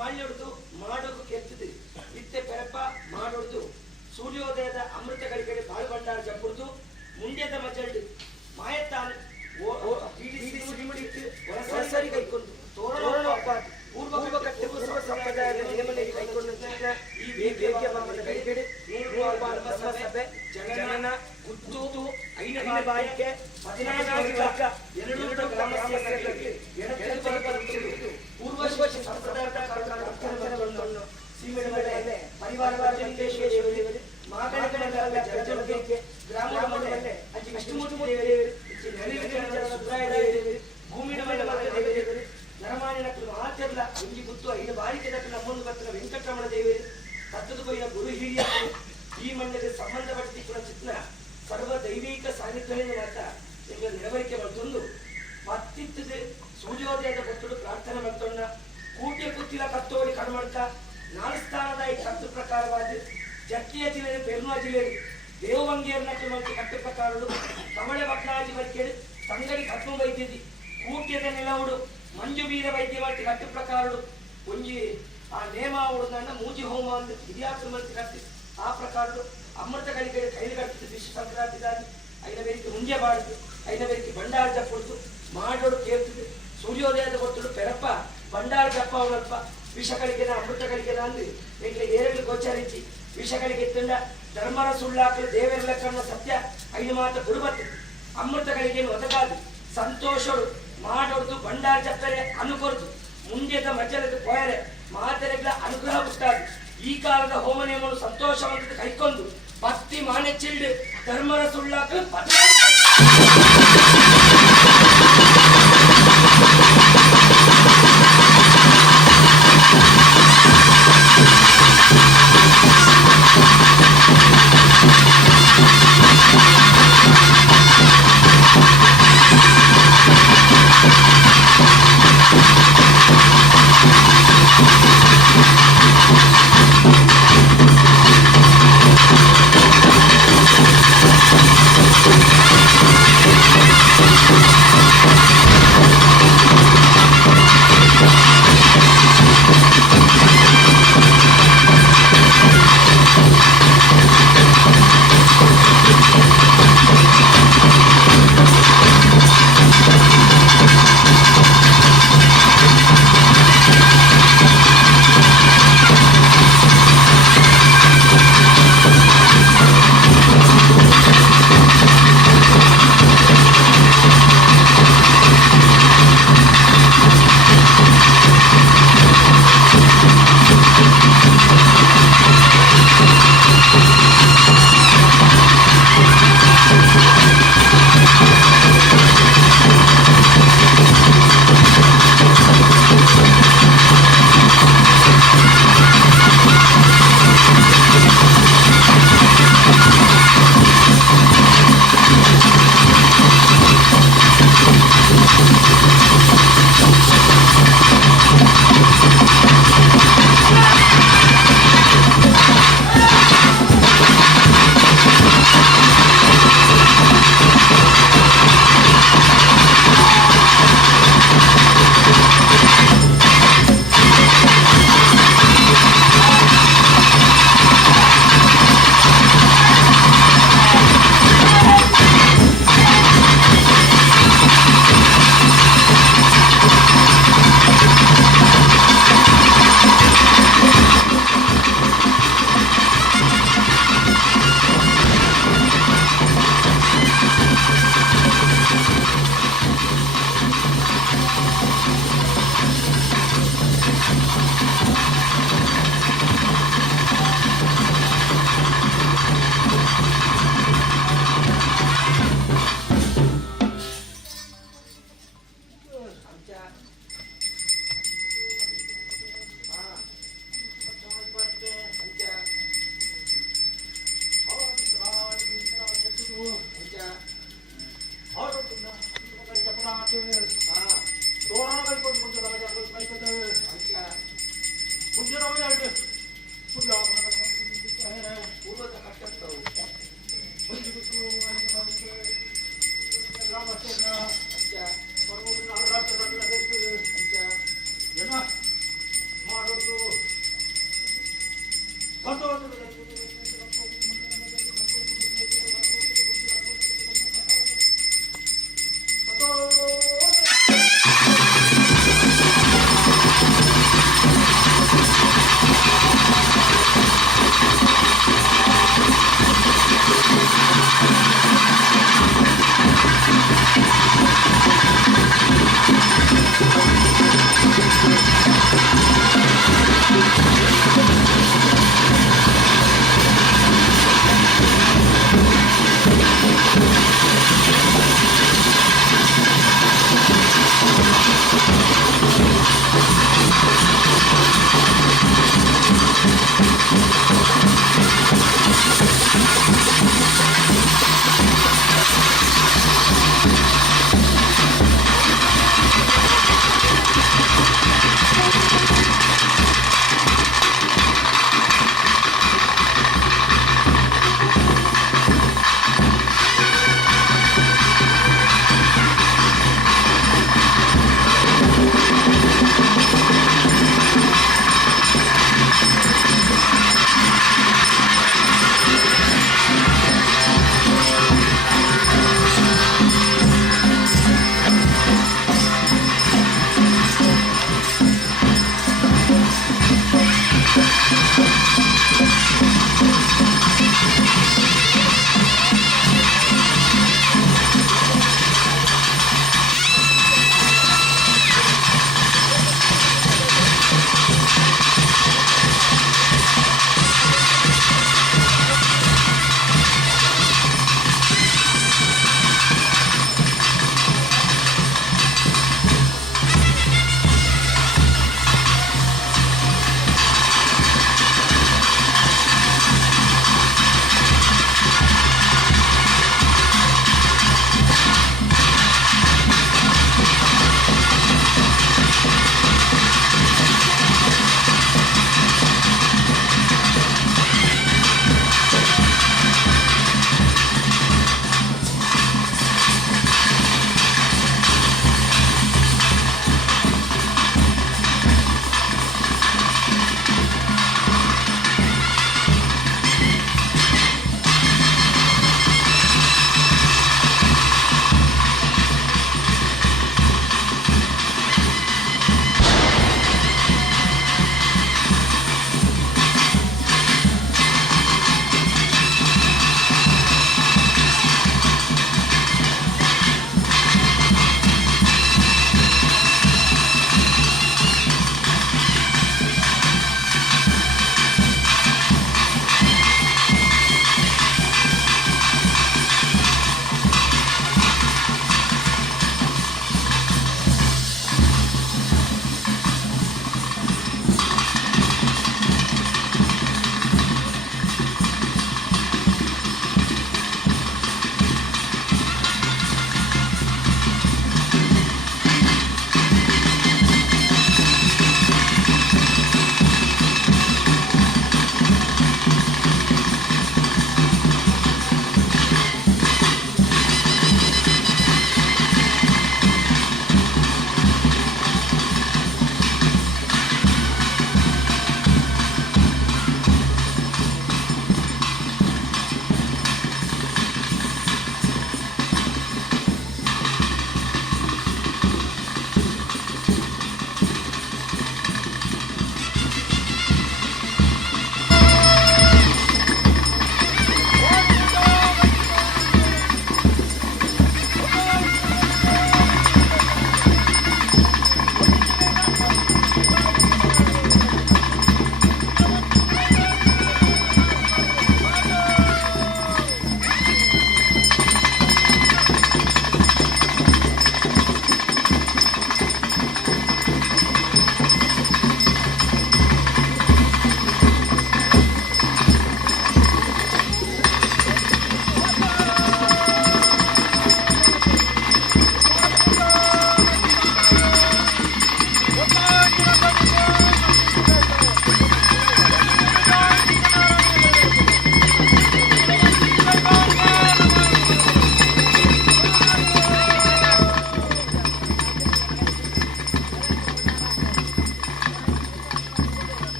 ಮಾಳ್ಯೊಡ್ದು ಮಾಡೋದು ಕೆತ್ತಿದೆ ಇತ್ತೆ ಪೆರಪ ಮಾಡೋದು ಸೂರ್ಯೋದಯದ ಅಮೃತ ಗಳಿಗೆಡೆ ಬಾಳು ಭಂಡಾರ ಜಪ್ಪುಡ್ದು ಮುಂಡ್ಯದ ಮಜಲ್ಡು ಮಾಯತ್ತಾನೆ ಹೊರಸರಿ ಕೈಕೊಂಡು ತೋರಣ ಪೂರ್ವ ಕಟ್ಟೆಗೂ ಸಂಪ್ರದಾಯದ ನಿಯಮಗಳಿಗೆ ಕೈಗೊಂಡಂತೆ ಈ ವೇಗ್ಯ ಭಾಗದ ಗಳಿಗೆಡೆ ಸಭೆ ಜನನ ಗುದ್ದು ಐನ ಬಾಯಿಕೆ 14 ವರ್ಗ ಎರಡು ಗ್ರಾಮಸ್ಥರಿಗೆ ಪೂರ್ವ ಸಂಪ್ರದಾಯದ ಕಾರ್ಯಕ್ರಮಗಳನ್ನು ಸೀಮೆಗಳಲ್ಲಿ ಪರಿವಾರ ದೇವರಿಗೆ ಮಾಗಣಗಳ ಜಗಜಗಳಿಗೆ ಗ್ರಾಮದ ಮನೆಯಲ್ಲೇ ಅಂಚಿ ವಿಷ್ಣುಮೂರ್ತಿ ದೇವರಿಗೆ ಭೂಮಿಯ ಮೇಲೆ ದೇವರಿಗೆ ನರಮಾನಿನ ಮಹಾತ್ಯಲ್ಲ ಇಂಜಿ ಗುತ್ತು ಐದು ಬಾರಿಕೆ ದಕ್ಕ ನಮ್ಮೊಂದು ಬರ್ತನ ವೆಂಕಟರಮಣ ದೇವರಿಗೆ ತತ್ತದ ಕೊಯ್ಯ ಗುರು ಹಿರಿಯರು ಈ ಮಣ್ಣಿಗೆ ಸಂಬಂಧಪಟ್ಟಿರುವ ಚಿತ್ರ ಸರ್ವ ದೈವಿಕ ಸಾನ್ನಿಧ್ಯವನ್ನು ಮಾತ್ರ ನಿಮಗೆ ನೆರವೇರಿಕೆ ಮಾಡ್ತೊಂದು ಮತ್ತಿತ್ತದೆ ಸೂರ್ಯೋದಯದ ಕೊಟ್ಟರು ಪ್ರಾರ್ಥನೆ ಮಾಡ್ತೊಂಡ ಕೂಟಿಯ ಕುತ್ತಿಲ ಕತ್ತೋಡಿ ಕಣ್ಮಾಡ್ತಾ ನಾಲ್ಸ್ಥಾನದ ಈ ಕತ್ತು ಪ್ರಕಾರವಾದ ಜಟ್ಟಿಯ ಜಿಲ್ಲೆ ಪೆರ್ನುವ ಜಿಲ್ಲೆಯಲ್ಲಿ ದೇವವಂಗಿಯರ್ನಕ್ಕೆ ಮಂచి ಕಟ್ಟು ಪ್ರಕಾರಗಳು ಕಮಳೆ ಭಟ್ನಾಜಿ ಬಲ್ಕೇಳಿ ತಂಗಡಿ ಕಟ್ಟು ವೈದ್ಯದಿ ಕೂಟ್ಯದ ನೆಲವುಡು ಮಂಜು ಬೀರ ವೈದ್ಯ ಮಾಡ್ತಿ ಕಟ್ಟು ಪ್ರಕಾರಗಳು ಒಂಜಿ ಆ ನೇಮ ಅವಳನ್ನ ಮೂಜಿ ಹೋಮ ಅಂತ ಇತಿಹಾಸ ಮಂತ್ರಿ ಕಟ್ಟಿ ಆ ಪ್ರಕಾರಗಳು ಅಮೃತ ಗಳಿಕೆ ಕೈಲಿ ಕಟ್ಟಿದ್ದು ವಿಶ್ವ ಸಂಕ್ರಾಂತಿ ದಾರಿ ಐನ ಬೇರಿಕೆ ಮುಂಜೆ ಬಾಡಿತು ಐನ ಬೇರಿಕೆ ಭಂಡಾರ ಜಪ್ಪುಡ್ತು ಮಾಡೋಡು ಕೇಳ್ತಿದ್ದು ಸೂರ್ಯೋದಯದ ಕೊಟ್ಟರು ಪೆರಪ್ಪ ಭಂಡಾರ ಜಪ್ಪ ಅವನಲ್ಪ ವಿಷ ಗಳಿಕೆನ ಅಮೃತ ಗಳಿಕೆನ ಅಂದ್ರೆ ಬೇಕಲೆ ಏರಗಳು ಗೋಚರಿಸಿ ವಿಷ ಗಳಿಕೆ ತಿಂಡ ಧರ್ಮರ ಸುಳ್ಳಾಕಲು ದೇವರ ಕಣ್ಣ ಸತ್ಯ ಐದು ಮಾತು ಬಿಡುಬತ್ತು ಅಮೃತ ಗಳಿಗೆ ಒದಗಾದು ಸಂತೋಷರು ಮಾಡೋದು ಭಂಡಾರ ಜಪ್ಪರೆ ಅನುಕೊರದು ಮುಂಡ್ಯದ ಮಜ್ಜಲದ ಪೋಯರೆ ಮಾತೆರೆಗಳ ಅನುಗ್ರಹ ಬಿಟ್ಟಾದು ಈ ಕಾಲದ ಹೋಮ ನಿಯಮಗಳು ಸಂತೋಷವಂತ ಕೈಕೊಂಡು ಭಕ್ತಿ ಮಾನೆ ಚಿಲ್ಡು ಧರ್ಮರ ಸುಳ್ಳಾಕಲು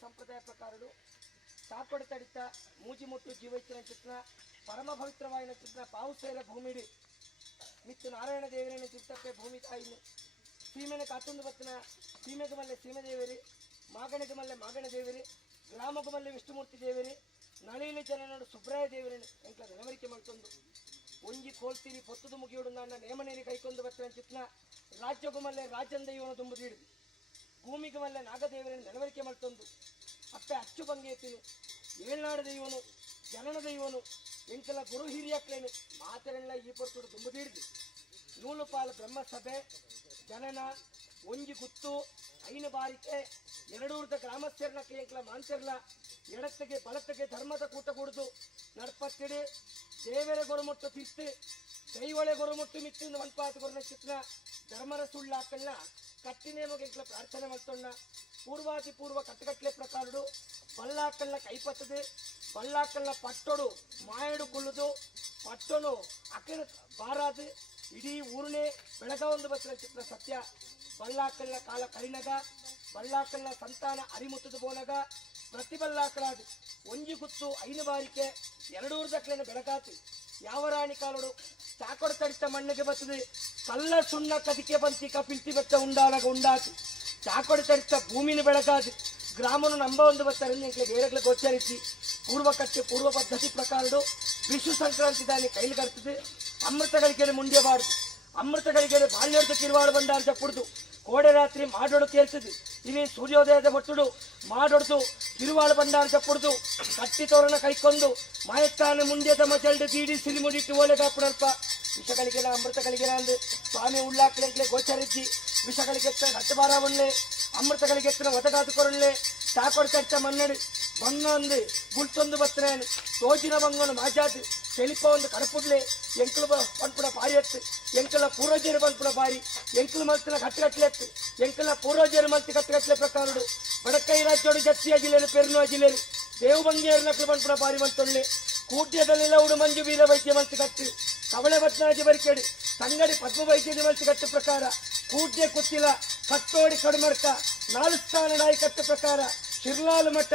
ಸಂಪ್ರದಾಯ ಪ್ರಕಾರಡು ಚಾಕೊಡ ತಡಿತ ಮೂಜಿ ಮುಟ್ಟು ಜೀವೈತಿನ ಚಿತ್ರ ಪರಮ ಪವಿತ್ರವಾಯಿನ ಚಿತ್ರ ಪಾವುಸೇರ ಭೂಮಿಡಿ ಮಿತ್ತು ನಾರಾಯಣ ದೇವರೇನ ಚಿತ್ತಪ್ಪೆ ಭೂಮಿ ತಾಯಿನು ಸೀಮೆನ ಕಾತೊಂದು ಬತ್ತಿನ ಸೀಮೆಗೆ ಮಲ್ಲೆ ಸೀಮೆ ದೇವರಿ ಮಾಗಣಗೆ ಮಲ್ಲೆ ಮಾಗಣ ದೇವರಿ ಗ್ರಾಮಕ್ಕೆ ಮಲ್ಲೆ ವಿಷ್ಣುಮೂರ್ತಿ ದೇವರಿ ನಳಿಲಿ ಜನನಡು ಸುಬ್ರಾಯ ದೇವರೇನು ಎಂಕ ನೆನವರಿಕೆ ಮಾಡ್ಕೊಂಡು ಒಂಜಿ ಕೋಲ್ತೀರಿ ಪೊತ್ತದು ಮುಗಿಯೋಡು ನನ್ನ ನೇಮನೇರಿ ಕೈಕೊಂಡು ಬತ್ತಿನ ಚಿತ್ರ ರಾಜ್ಯಗೂ ಮಲ್ಲೆ ರಾಜಂದ ಇವನು ತುಂಬುದು ಹಿಡಿದು ಭೂಮಿಗೆ ಮಲ್ಲೆ ನಾಗದೇವರನ್ನು ನೆನವರಿಕೆ ಮಾಡ್ತಂದು ಅಪ್ಪೆ ಅಚ್ಚು ಬಂಗೇತಿನು ಏಳ್ನಾಡದ ಇವನು ಜನನದ ಇವನು ಎಂಕೆಲ್ಲ ಗುರು ಹಿರಿಯಕ್ಲೇನು ಮಾತೆರೆಲ್ಲ ಈ ಪೊರ್ತುಡು ತುಂಬುದು ಹಿಡಿದು ನೂಲು ಪಾಲು ಬ್ರಹ್ಮಸಭೆ ಜನನ ಒಂಜಿ ಗುತ್ತು ಐನು ಬಾರಿಕೆ ಎರಡೂರ್ದ ಗ್ರಾಮಸ್ಥರನಕ್ಕೆ ಎಂಕಲ ಮಾನ್ಸರ್ಲ ಎಡತ್ತಿಗೆ ಬಲತ್ತಿಗೆ ಧರ್ಮದ ಕೂಟ ಕುಡಿದು ನಡ್ಪತ್ತಿಡಿ ದೇವರ ಗೊರಮೊಟ್ಟು ತಿರ್ತು ದೈವಳೆ ಗೊರಮೊಟ್ಟು ಮಿತ್ತಿಂದ ಮಲ್ಪಾತು ಗೊರನ ಚಿತ್ರ ಧರ್ಮರ ಸುಳ್ಳಾಕಲ್ನ ಕಟ್ಟಿನೇಮಗೆ ಎಂಕಲ ಪ್ರಾರ್ಥನೆ ಮಾಡ್ತೊಣ್ಣ ಪೂರ್ವಾದಿ ಪೂರ್ವ ಕಟ್ಟಗಟ್ಲೆ ಪ್ರಕಾರಡು ಬಲ್ಲಾಕಲ್ನ ಕೈಪತ್ತದು ಬಲ್ಲಾಕಲ್ನ ಪಟ್ಟೊಡು ಮಾಯಡು ಕುಳ್ಳುದು ಪಟ್ಟಣು ಅಕ್ಕನ ಬಾರಾದು ಇಡೀ ಊರನೇ ಬೆಳಗಾವಂದು ಬತ್ತಿನ ಚಿತ್ರ ಸತ್ಯ ಬಲ್ಲಾಕಲ್ನ ಕಾಲ ಕರಿನಗ ಬಲ್ಲಾಕಲ್ನ ಸಂತಾನ ಅರಿಮುತ್ತದು ಬೋನಗ ಪ್ರತಿ ಬಲ್ಲಾಕಲಾದು ಒಂಜಿ ಗುತ್ತು ಐನು ಬಾರಿಕೆ ಎರಡೂರ್ದಕ್ಲೇನ ಬೆಳಗಾತು ಯಾವ ರಾಣಿ ಕಾಲೋಡು ಚಾಕೊಡ ತಡಿತ ಮಣ್ಣಿಗೆ ಬರ್ತದೆ ಕಲ್ಲ ಸುಣ್ಣ ಕದಿಕೆ ಬಂತಿ ಕಪಿಲ್ತಿ ಬೆಟ್ಟ ಉಂಡಾನಾಗ ಉಂಡಾತು ಚಾಕೊಡ ತಡಿತ ಭೂಮಿನ ಬೆಳಗಾದು ಗ್ರಾಮನು ನಂಬ ಒಂದು ಬರ್ತಾರೆ ಬೇರೆಗ್ಲೆ ಗೋಚರಿಸಿ ಪೂರ್ವ ಕಟ್ಟೆ ಪೂರ್ವ ಪದ್ಧತಿ ಪ್ರಕಾರಡು ವಿಷು ಸಂಕ್ರಾಂತಿ ದಾನಿ ಕೈಲಿ ಕರ್ತದೆ ಅಮೃತಗಳಿಗೆ ಮುಂಡೆಬಾರ್ದು ಅಮೃತಗಳಿಗೆ ಬಾಲ್ಯಡ್ದು ಕಿರುವಾಡು ಬಂಡ ಅಂತ ಕುಡ್ದು ಕೋಡೆ ರಾತ್ರಿ ಮಾಡೋಡು ಕೇಳ್ತದೆ ಇನಿ ಸೂರ್ಯೋದಯದ ಮಟ್ಟುಡು ಮಾಡೋಡ್ದು ಕಿರುವಾಳು ಬಂಡ ಅಂತ ಕುಡ್ದು ಕಟ್ಟಿ ತೋರಣ ಕೈಕೊಂಡು ಮಾಯತ್ತಾನ ಮುಂದೆ ತಮ್ಮ ಜಲ್ಡು ಬೀಡಿ ಸಿಲಿಮುಡಿಟ್ಟು ಓಲೆಗಾಪುಡಲ್ಪ ವಿಷಗಳಿಗೆಲ್ಲ ಅಮೃತಗಳಿಗೆಲ್ಲ ಅಂದು ಸ್ವಾಮಿ ಉಳ್ಳಾಕ್ಲೆಂಕ್ಲೆ ಗೋಚರಿಸಿ ವಿಷಗಳಿಗೆ ಹಟ್ಟಬಾರ ಒಳ್ಳೆ ಅಮೃತಗಳಿಗೆ ಎತ್ತಿನ ಒದಗಾದು ಕೊರಳ್ಳೆ ಚಾಕೊಡ ಕಟ್ಟ ಮಣ್ಣಡು ಬಂಗ ಒಂದು ಗುಲ್ತೊಂದು ಬತ್ತನೇನು ತೋಜಿನ ಬಂಗನು ಮಾಜಾದು ಸೆಲಿಪ ಒಂದು ಕಡಪುಡ್ಲೆ ಎಂಕಲು ಪಂಪುಡ ಪಾರಿ ಎತ್ತು ಎಂಕಲ ಪೂರ್ವಜರು ಪಂಪುಡ ಪಾರಿ ಎಂಕಲು ಮಲ್ತಿನ ಕಟ್ಟಗಟ್ಲೆ ಎತ್ತು ಎಂಕಲ ಪೂರ್ವಜರು ಮಲ್ತಿ ಕಟ್ಟಗಟ್ಲೆ ಪ್ರಕಾರಡು ಬಡಕೈ ರಾಜ್ಯೋಡು ಜತ್ತಿಯ ಜಿಲ್ಲೆಲು ಪೆರ್ನುವ ಜಿಲ್ಲೆಲು ದೇವು ಬಂಗೇರು ನಕಲು ಪಂಪುಡ ಪಾರಿ ಮಂತೊಳ್ಳೆ ಕೂಟ್ಯದಲ್ಲೆಲ್ಲ ಉಡು ಮಂಜು ಬೀರ ವೈದ್ಯ ಮಲ್ತಿ ಕಟ್ಟು ಕವಳೆ ಬತ್ನಾಜಿ ಬರಿಕೆಡು ತಂಗಡಿ ಪದ್ಮ ವೈದ್ಯದ ಮಲ್ತಿ ಕಟ್ಟು ಪ್ರಕಾರ ಕೂಟ್ಯ ಕುತ್ತಿಲ ಕಟ್ಟೋಡಿ ಕಡುಮರ್ಕ ನಾಲು ಸ್ಥಾನಡಾಯಿ ಕಟ್ಟು ಪ್ರಕಾರ ಶಿರ್ಲಾಲು ಮಠ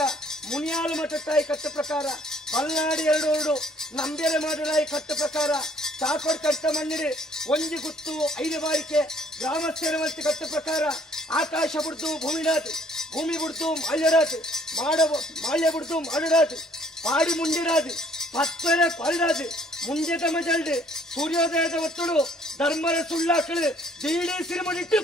ಮುನಿಯಾಲು ಮಠ ತಾಯಿ ಕಟ್ಟು ಪ್ರಕಾರ ಮಲ್ನಾಡಿ ಎರಡು ನಂಬೇರೆ ಮಾಡಲಾಯಿ ಕಟ್ಟು ಪ್ರಕಾರ ಚಾಕೊಡ ಕಟ್ಟ ಮಣ್ಣಿಡಿ ಒಂಜಿ ಗುತ್ತು ಐದು ಬಾರಿಕೆ ಗ್ರಾಮಸ್ಥರ ಮಲ್ತಿ ಕಟ್ಟು ಪ್ರಕಾರ ಆಕಾಶ ಬಿಡ್ತು ಭೂಮಿನಾಥ್ ಭೂಮಿ ಬಿಡ್ತು ಮಾಲ್ಯರಾಜ್ ಮಾಲ್ಯ ಬಿಡ್ತು ಮಾಡುರಾಜ್ ಪಾಡಿ ಮುಂಡಿರಾಜ್ ಪತ್ತರ ಪಲ್ರಾಜ್ ಮುಂದೆ ತಮ್ಮ ಜಲ್ಡು ಸೂರ್ಯೋದಯದ ಒತ್ತುಡು ಧರ್ಮರ ಸುಳ್ಳಾಕಳು ದೀಡಿ ಸಿರಿಮಡಿಟ್ಟು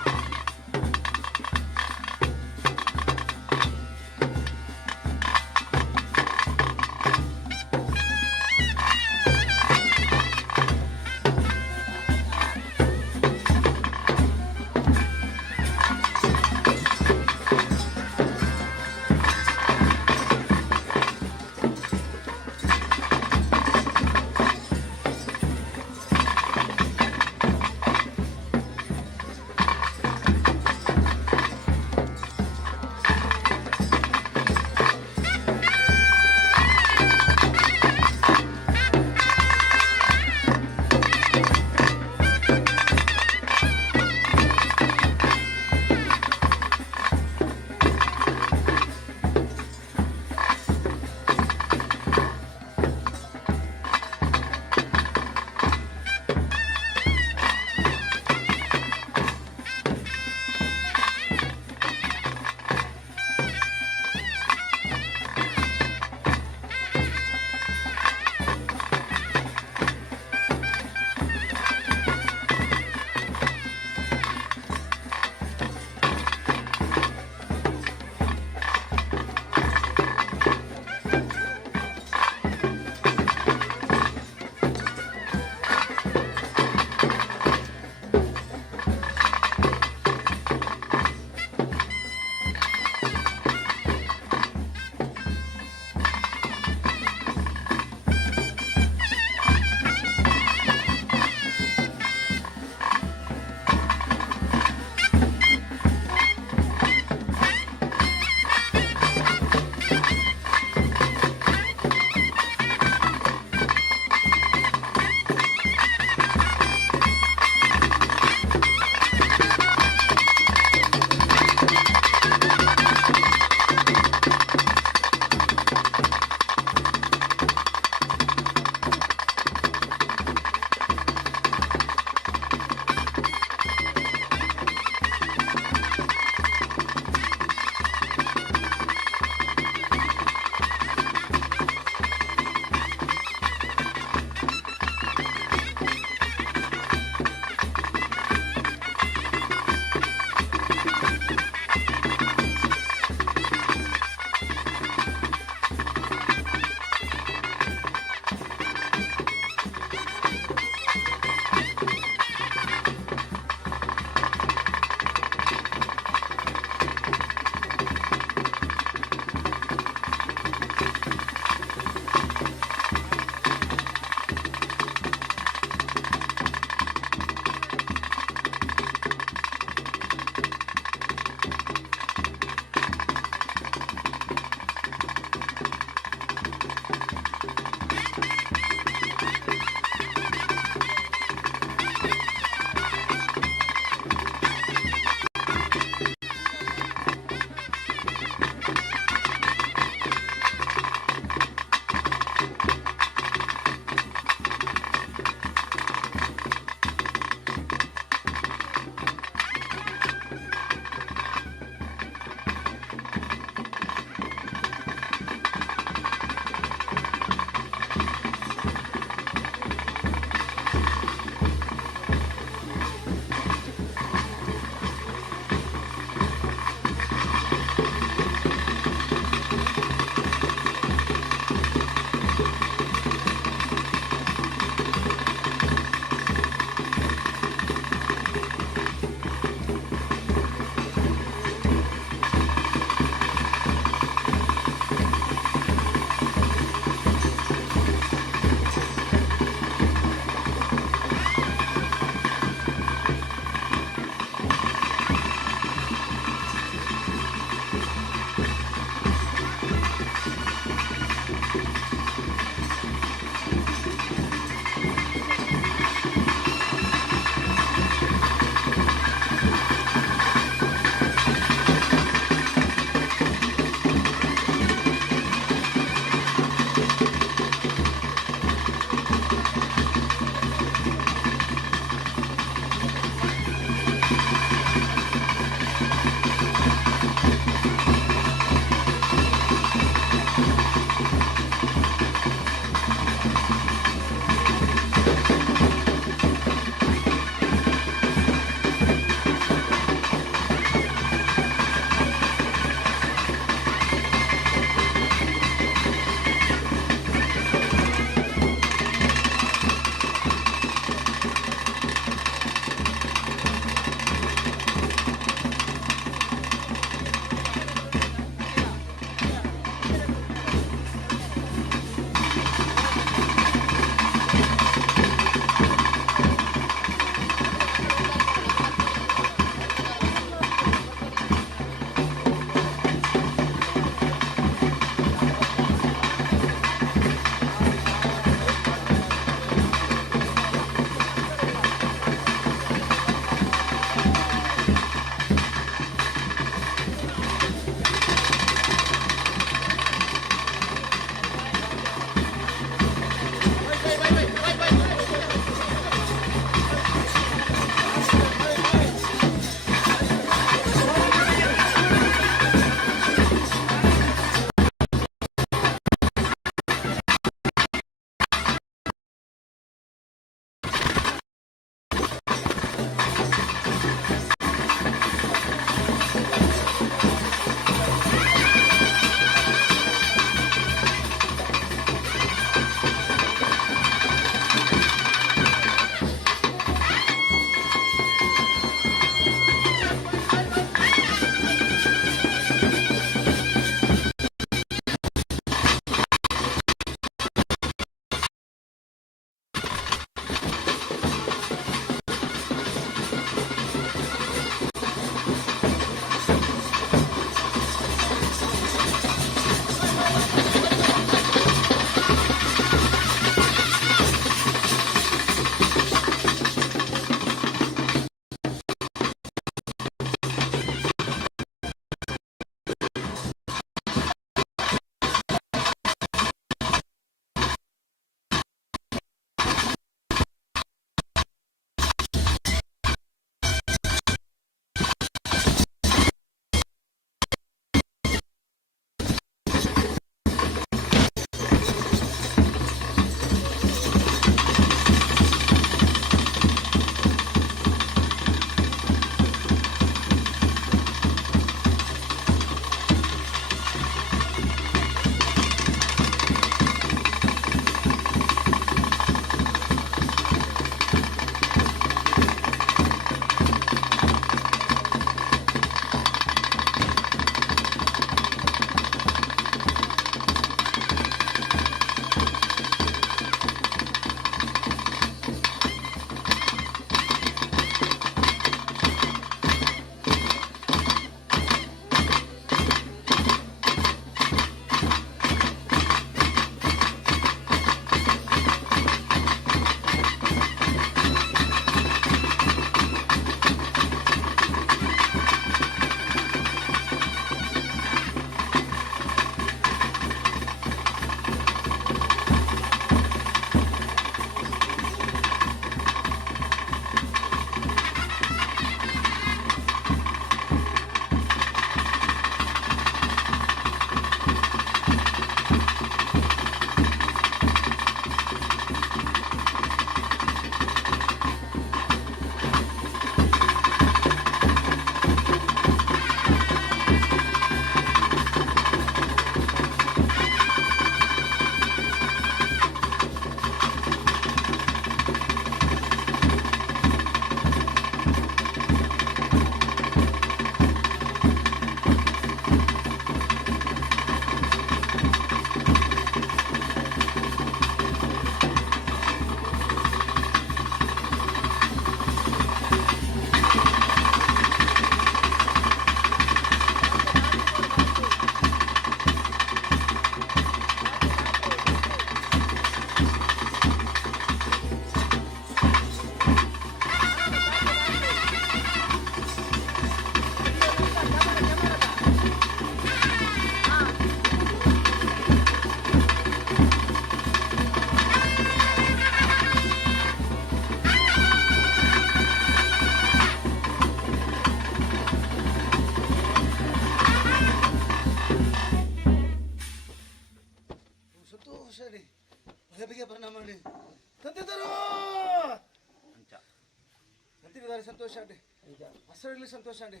ಒಟ್ಟರಾಗ್ಲಿ ಸಂತೋಷ ಅಂడి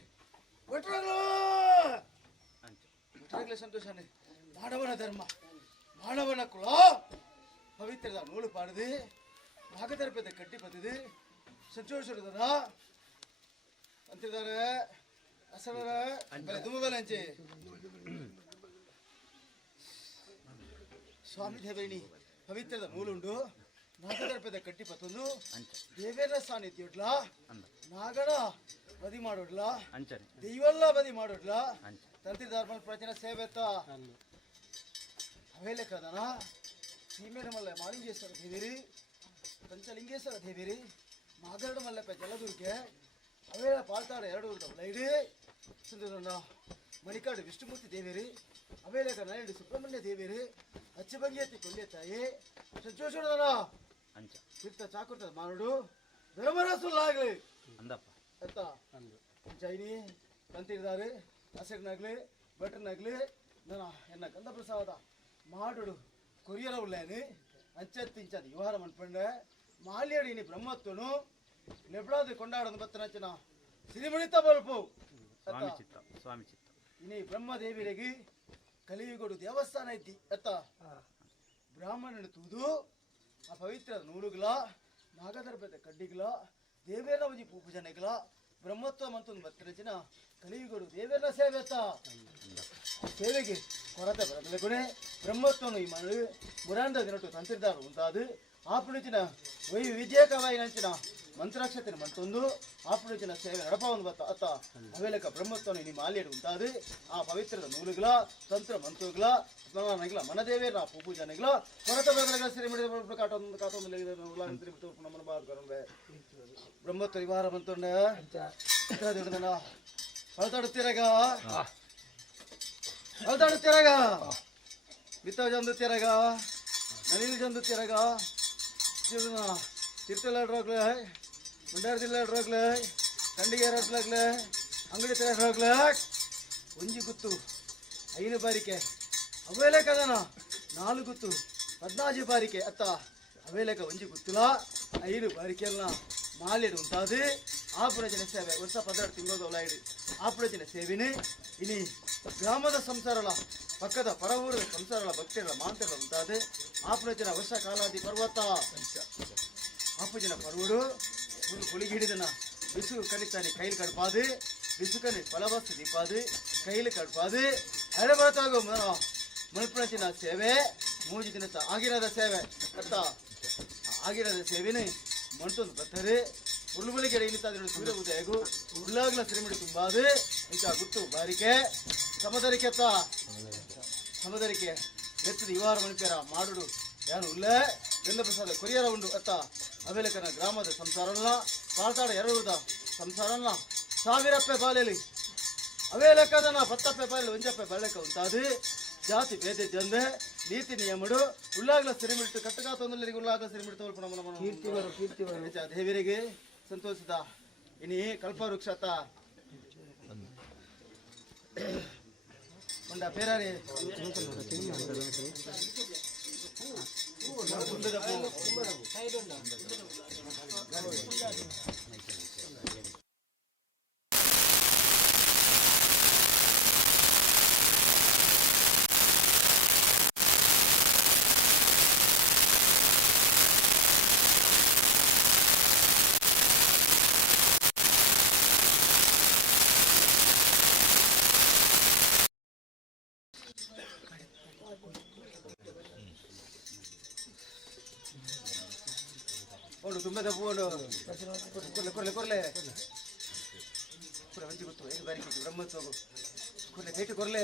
ಒಟ್ಟರಾಗ್ಲಿ ಸಂತೋಷ ಅಂడి ಮಾನವನ ಧರ್ಮ ಮಾನವನ ಕುಲ ಪವಿತ್ರದ ನೂಲು ಪಾಡದು ನಾಗದರ್ಪದ ಕಟ್ಟಿ ಬತ್ತದು ಸಂತೋಷದ ಅಂತಿದ್ದಾರೆ ಅಸರ ದುಮ್ಮಬಲಂಚೆ ಸ್ವಾಮಿ ದೇವೈನಿ ಪವಿತ್ರದ ನೂಲುಂಡು ನಾಗದರ್ಪದ ಕಟ್ಟಿ ಪತ್ತೊಂದು ದೇವೇರ ಸಾನ್ನಿಧ್ಯ ನಾಗಡ ಬದಿ ಮಾಡೋಡ್ಲ ದೈವಲ್ಲ ಬದಿ ಮಾಡೋಡ್ಲ ತಂತ್ರಿ ಧರ್ಮ ಪ್ರಚನ ಸೇವೆತ್ತ ಅವೇಲೆ ಕದನ ಸೀಮೆನ ಮಲ್ಲ ಮಾಲಿಂಗೇಶ್ವರ ದೇವಿರಿ ಪಂಚಲಿಂಗೇಶ್ವರ ದೇವಿರಿ ಮಾಗರಡ ಮಲ್ಲಪ್ಪ ಜಲದುರ್ಗೆ ಅವೇಳ ಪಾಲ್ತಾಡ ಎರಡು ಲೈಡಿ ಸುಂದರಣ್ಣ ಮಣಿಕಾಡು ವಿಷ್ಣುಮೂರ್ತಿ ದೇವಿರಿ ಅವೇಲೆಕ ನೈಡು ಸುಬ್ರಹ್ಮಣ್ಯ ದೇವಿರಿ ಅಚ್ಚಭಂಗಿಯತಿ ಕೊಲ್ಯ ತಾಯಿ ಸಂತೋಷಣ ತೀರ್ಥ ಚಾಕುರ್ತ ಮಾರುಡು ಧರ್ಮರಸುಲ್ಲಾಗ್ಲಿ ಅಂತ ಜೈನಿ ತಂತಿದ್ದಾರೆ ಹಸಿರಿನಾಗ್ಲಿ ಬಟರ್ನಾಗ್ಲಿ ನನ್ನ ಎನ್ನ ಕಂದ ಪ್ರಸಾದ ಮಾಡುಡು ಕೊರಿಯರ ಉಳ್ಳೇನಿ ಅಂಚತ್ತಿಂಚದ ವಿವಹಾರ ಮನ್ಪಂಡೆ ಮಾಲ್ಯಡಿನಿ ಬ್ರಹ್ಮತ್ವನು ನೆಬ್ಳಾದು ಕೊಂಡಾಡೋದು ಬತ್ತನಂಚಿನ ಸಿರಿಮಣಿತ ಬಲ್ಪು ಸ್ವಾಮಿ ಚಿತ್ತ ಇನಿ ಬ್ರಹ್ಮದೇವಿರಿಗೆ ಕಲಿಯುಗೊಡು ದೇವಸ್ಥಾನ ಐತಿ ಅತ್ತ ಬ್ರಾಹ್ಮಣನ ತೂದು ಆ ಪವಿತ್ರ ನೂಲುಗಳ ನಾಗದರ್ಭದ ಕಡ್ಡಿಗಳ ದೇವೇನ ಒಂಜಿ ಪೂಜನೆಗಳ ಬ್ರಹ್ಮತ್ವ ಮಂತೊಂದು ಬತ್ತನಂಚಿನ ಕಲಿಯುಗೊಡು ದೇವೇನ ಸೇವೆ ಅತ್ತ ಸೇವೆಗೆ ಕೊರತೆ ಬರದಲೆ ಕೊನೆ ಬ್ರಹ್ಮತ್ವನು ಈ ಮಣ್ಣು ಮುರಾಂಡ ದಿನಟ್ಟು ತಂತ್ರಿದಾರು ಉಂಟಾದು ಆಪುಣಿಚಿನ ವಿದ್ಯಾಕವಾಯಿನಂಚಿನ ಮಂತ್ರಾಕ್ಷತಿನ ಮಂತೊಂದು ಆಪುಣಿಚಿನ ಸೇವೆ ನಡಪವನ್ನು ಬತ್ತ ಅತ್ತ ಅವೇಲಕ ಬ್ರಹ್ಮತ್ವನು ನಿಮ್ಮ ಆಲಿಯಡು ಉಂಟಾದು ಆ ಪವಿತ್ರದ ನೂಲುಗಳ ತಂತ್ರ ಮಂತ್ರಗಳ ನಗಲ ಮನದೇವೇನ ಪೂಜನೆಗಳ ಕೊರತೆ ಬರದಲೆಗಳ ಸಿರಿ ಮಿಡಿದ ಕಾಟೊಂದು ಕಾಟೊಂದು ನಮ್ಮನ್ನು ಬಾದ್ಕೊಂಡೆ ಬ್ರಹ್ಮತ್ವ ವಿವಾರ ಮಂತೊಂಡ ಹೊರತಾಡುತ್ತೀರಾಗ ಹೊರತಾಡುತ್ತೀರಾಗ ಬಿತ್ತವ ಜಂದುತ್ತೀರಾಗ ನವೀನ ಜಂದುತ್ತೀರಾಗ ಜೀವನ ತೀರ್ಥಲಾಡ್ರೋಗ್ಲೆ ಮಂಡ್ಯಾರದಿಲ್ಲಾಡ್ರೋಗ್ಲೆ ಕಂಡಿಗೆ ರೋಗ್ಲಾಗ್ಲೆ ಅಂಗಡಿ ತರೋಗ್ಲೆ ಒಂಜಿ ಗುತ್ತು 5 ಬಾರಿಕೆ ಅವೇಲೆ ಕದನ 4 ಗುತ್ತು 14 ಬಾರಿಕೆ ಅತ್ತ ಅವೇಲೆಕ ಒಂಜಿ ಗುತ್ತುಲ 5 ಬಾರಿಕೆಲ್ಲ ಮಾಲಿಡು ಉಂಟಾದು ಆಪುಣಜಿನ ಸೇವೆ ವರ್ಷ 16 ತಿಂಗಳು ಲೈಡು ಆಪುಣಜಿನ ಸೇವೆನೇ ಇನಿ ಗ್ರಾಮದ ಸಂಸಾರಲ ಪಕ್ಕದ ಪರವೂರ ಸಂಸಾರಗಳ ಭಕ್ತಿಗಳ ಮಾಂತಗಳ ಉಂಟಾದು ಆಪುಣಜಿನ ವರ್ಷ ಕಾಲಾದಿ ಪರ್ವತ ಆಪುಜಿನ ಪರ್ವಡು ಒಂದು ಕುಳಿಗೆ ಹಿಡಿದನ ಬಿಸು ಕಣಿತಾನೆ ಕೈಲಿ ಕಡ್ಪಾದು ಬಿಸು ಕಣಿ ಫಲವಸ್ತು ದೀಪಾದು ಕೈಲಿ ಕಡ್ಪಾದು ಅರೆ ಬರತಾಗೋ ಮಲ್ಪಣಚಿನ ಸೇವೆ 3 ದಿನ ಆಗಿರದ ಸೇವೆ ಅತ್ತ ಆಗಿರದ ಸೇವೆನೇ ಮಂಟೊಂದು ಬರ್ತಾರೆ ಉರುಳುಬಲಿಗೆ ಇಳಿತಾದ್ರೆ ಸೂರ್ಯ ಉದಯಗು ಉಳ್ಳಾಗ್ಲ ಸಿರಿಮಿಡಿ ತುಂಬಾದು ಇಂಚ ಗುತ್ತು ಬಾರಿಕೆ ಸಮದರಿಕೆ ಸಮದರಿಕೆ ಎತ್ತದ ವಿವಾರ ಮಣಿಪೇರ ಮಾಡುಡು ಯಾನು ಉಳ್ಳೆ ಗಂಧ ಪ್ರಸಾದ ಕೊರಿಯರ ಉಂಡು ಅತ್ತ ಅವೇಲಕನ ಗ್ರಾಮದ ಸಂಸಾರಲ್ಲ ಪಾಲ್ತಾಡ ಎರಡುದ ಸಂಸಾರಲ್ಲ 1000 ರೂಪಾಯಿ ಬಾಲೆಲಿ ಅವೇಲಕದನ 10 ರೂಪಾಯಿ ಬಾಲೆ 1 ರೂಪಾಯಿ ಬಾಳೆಕ ಉಂಟಾದು ಜಾತಿ ಭೇದ ಜಂದೆ ನೀತಿ ನಿಯಮಡು ಉಳ್ಳಾಗ್ಲ ಸಿರಿಮಿಟ್ಟು ಕಟ್ಟಕ ತೊಂದರಿಗೆ ಉಳ್ಳಾಗ್ಲ ಸಿರಿಮಿಟ್ಟು ತೋಲ್ಪಣ ನಮ್ಮ ದೇವರಿಗೆ ಸಂತೋಷದ ಇನಿ ಕಲ್ಪವೃಕ್ಷ ಅತ್ತ ಉಂಡ ಪೇರಾರಿ ತುಂಬದ ಪೂಡು ಕೊರ್ಲೆ ಕೊರ್ಲೆ ಪೂರ ವಂಚಿ ಗೊತ್ತು 5 ಬಾರಿಕೆ ಬ್ರಹ್ಮತ್ವ ಕೊರ್ಲೆ ಕೈಟು ಕೊರ್ಲೆ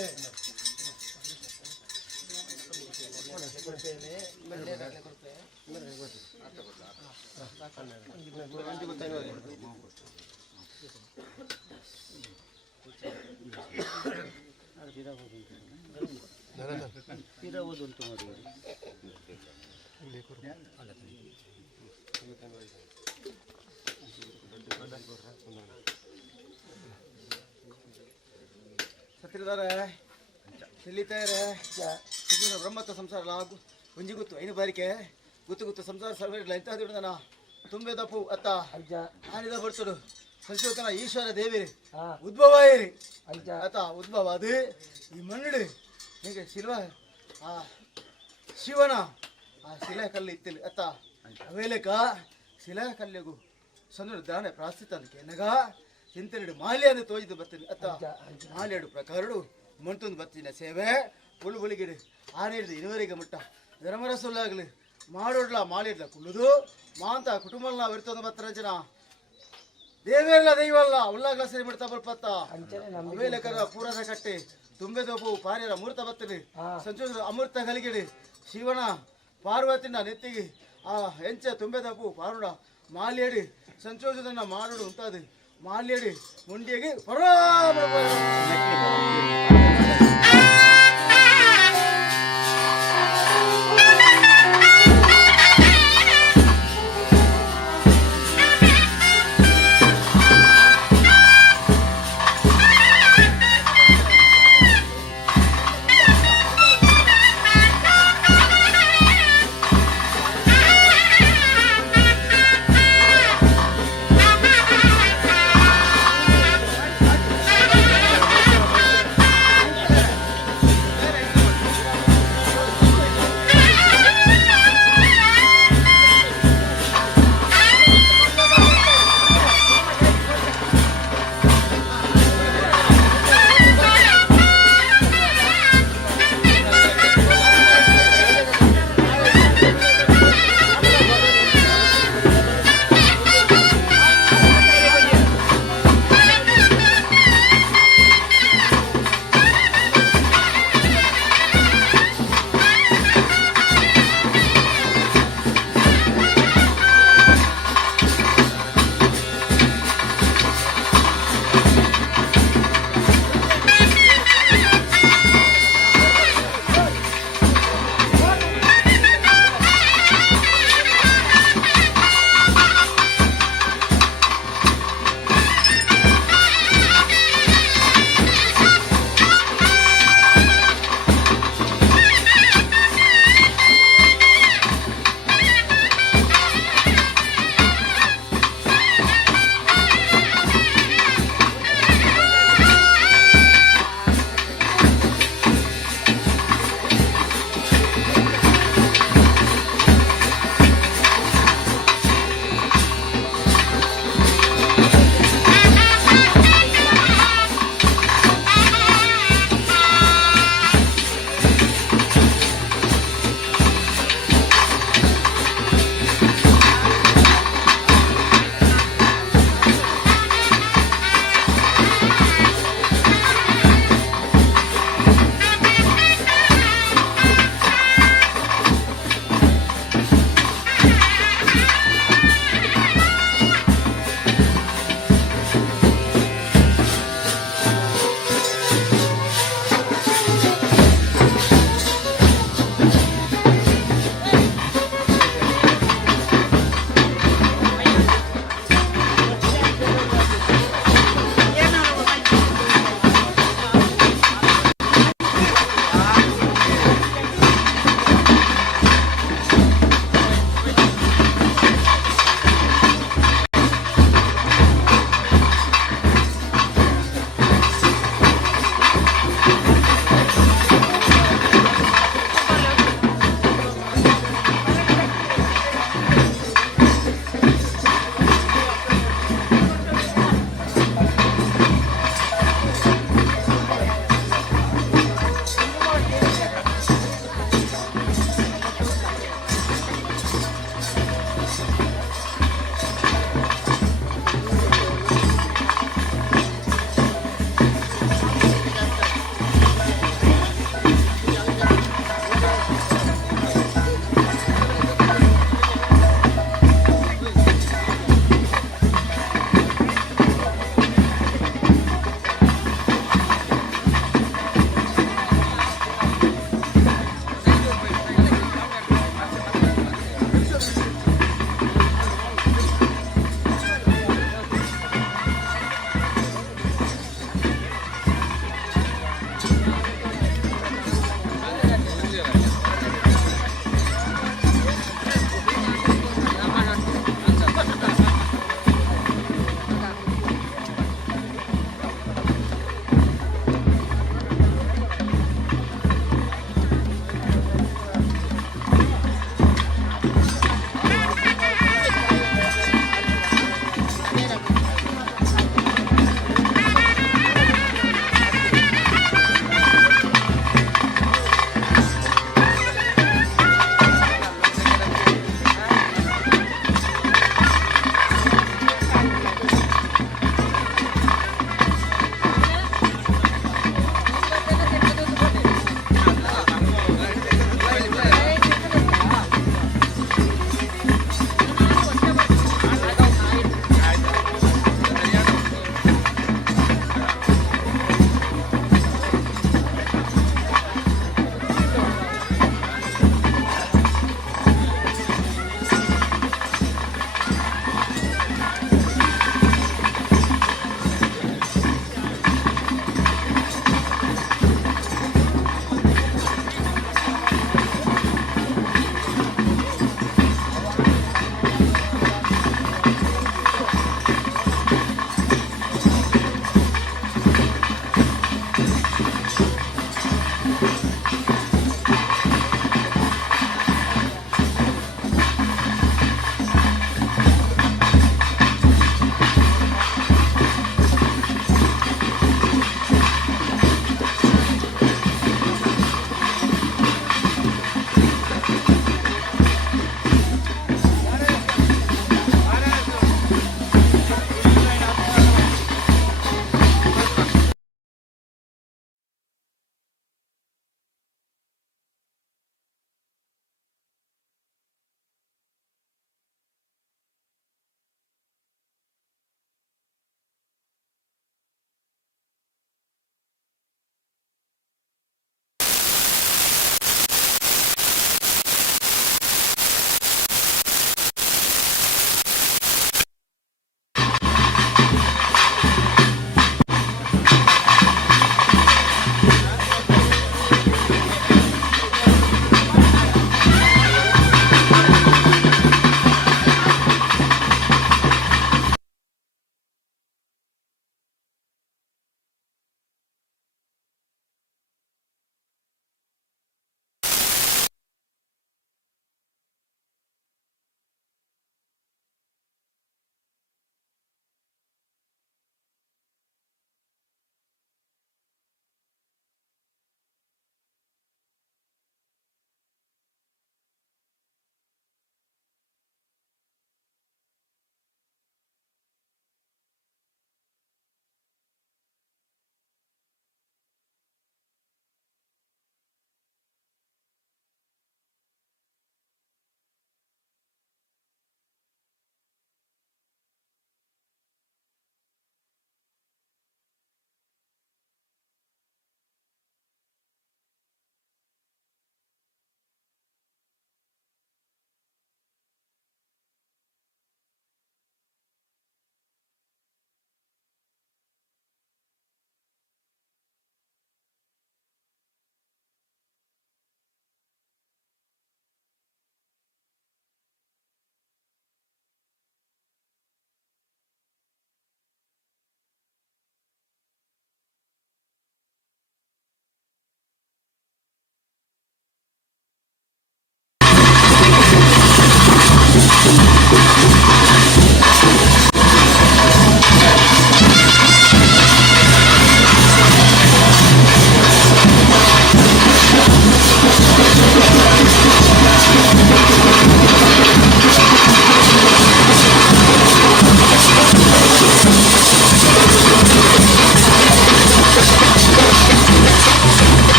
ಇರವುದುಂಟು ನೋಡಿ ಸತ್ತಿದ್ದಾರೆ ತಿಳಿತಾರೆ ಬ್ರಹ್ಮತ್ವ ಸಂಸಾರ ಲಾಗು ಒಂಜಿ ಗುತ್ತು 5 ಬಾರಿಕೆ ಗುತ್ತು ಸಂಸಾರ ಸರ್ವ ಇಂಥ ಹಿಡಿದನ ತುಂಬೆ ದಪ್ಪು ಅತ್ತ ಆನಿದ ಬಡ್ಸೋಡು ಸಂಶೋಧನ ಈಶ್ವರ ದೇವಿರಿ ಹಾ ಉದ್ಭವ ಇರಿ ಅಂಚ ಆತ ಉದ್ಭವ ಅದು ಈ ಮಣ್ಣು ಹೀಗೆ ಆ ಶಿವನ ಆ ಶಿಲೆ ಕಲ್ಲು ಇತ್ತಿಲ್ಲ ಅತ್ತ ಅವೇಲೆಕ ಶಿಲೆ ಕಲ್ಲಿಗೂ ಸಂದ್ರ ದಾನೆ ಪ್ರಾಸ್ತಿತ ಅದಕ್ಕೆ ಎನಗ ಇಂತೆರಡು ಮಾಲೆ ಅಂತ ತೋಜಿದು ಬರ್ತೀನಿ ಅತ್ತ ಮಾಲೆಡು ಪ್ರಕಾರಡು ಮಂಟೊಂದು ಬರ್ತೀನಿ ಸೇವೆ ಪುಲ್ ಬುಲಿಗಿಡಿ ಆನೇಳಿದು ಇದುವರೆಗೆ ಮುಟ್ಟ ಧರ್ಮರಸುಲ್ಲಾಗಲಿ ಮಾಡೋಡ್ಲ ಮಾಲಿಡ್ಲ ಕುಳ್ಳುದು ಮಾಂತ ಕುಟುಂಬಲ್ಲ ವಿರ್ತೊಂದು ಬರ್ತಾರ ಜನ ದೇವೇಲ್ಲ ದೈವಲ್ಲ ಉಲ್ಲಾಗ್ಲ ಸರಿ ಮಾಡ್ತಾ ಬಲ್ಪತ್ತ ಅವೇಲೆಕರ ಪೂರದ ಕಟ್ಟೆ ತುಂಬೆದೊಬ್ಬು ಪಾರ್ಯರ ಮೂರ್ತ ಬತ್ತಲಿ ಸಂಚೋದ ಅಮೃತ ಗಲಿಗಿಡಿ ಶಿವನ ಪಾರ್ವತಿನ ನೆತ್ತಿಗೆ ಆ ಹೆಂಚ ತುಂಬೆದಪ್ಪು ಪಾರುಡ ಮಾಲ್ಯಡಿ ಸಂಚೋದನ ಮಾಡುಡು ಉಂಟಾದು ಮಾಲ್ಯಡಿ ಮುಂಡಿಗೆ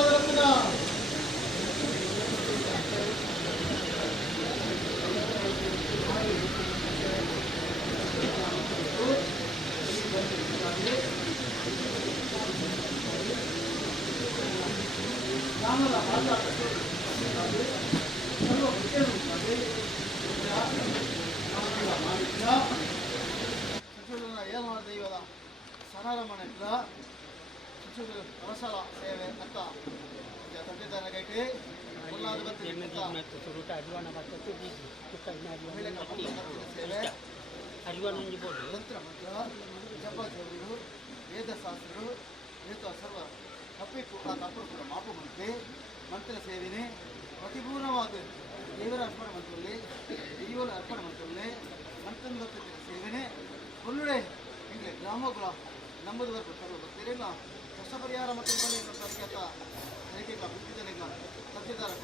ರತ್ನ ಏನು ಮಾಡ್ದೆ ಇವಾಗ ಸನಾರಮಣ ಶಿಕ್ಷಕರು ಅವಸರ ಸೇವೆ ಅಂತ ತಂದಿದ್ದಾರ ಕೈಟಿ ಸೇವೆ ತಂತ್ರ ಮಂತ್ರ ಜಪ ದೇವರು ವೇದಶಾಸ್ತ್ರಗಳು ವೇದ ಸರ್ವ ತಪ್ಪಿಪ್ಪು ಆ ತಪ್ಪು ಮಾಪು ಮಂತ್ರಿ ಮಂತ್ರ ಸೇವೆನೆ ಪ್ರತಿಪೂರ್ಣವಾದ ದೇವರ ಅರ್ಪಣೆ ಮಂತ್ರದಲ್ಲಿ ಹಿರಿಯವರ ಅರ್ಪಣೆ ಮಂತ್ರದಲ್ಲಿ ಮಂತ್ರ ಸೇವೆನೆ ಒಳ್ಳೆ ಹಿಂಗೆ ಗ್ರಾಮಗಳ ನಂಬುದು ಬರ್ತಿರಲಿಲ್ಲ ಕಷ್ಟ ಪರಿಹಾರ ಮತ್ತು ಸರ್ಕೇತ ರೇಖೆಗಳ ಬುದ್ಧಿಜನೆಗಳ ತಪ್ಪಿದ್ದಾರೆ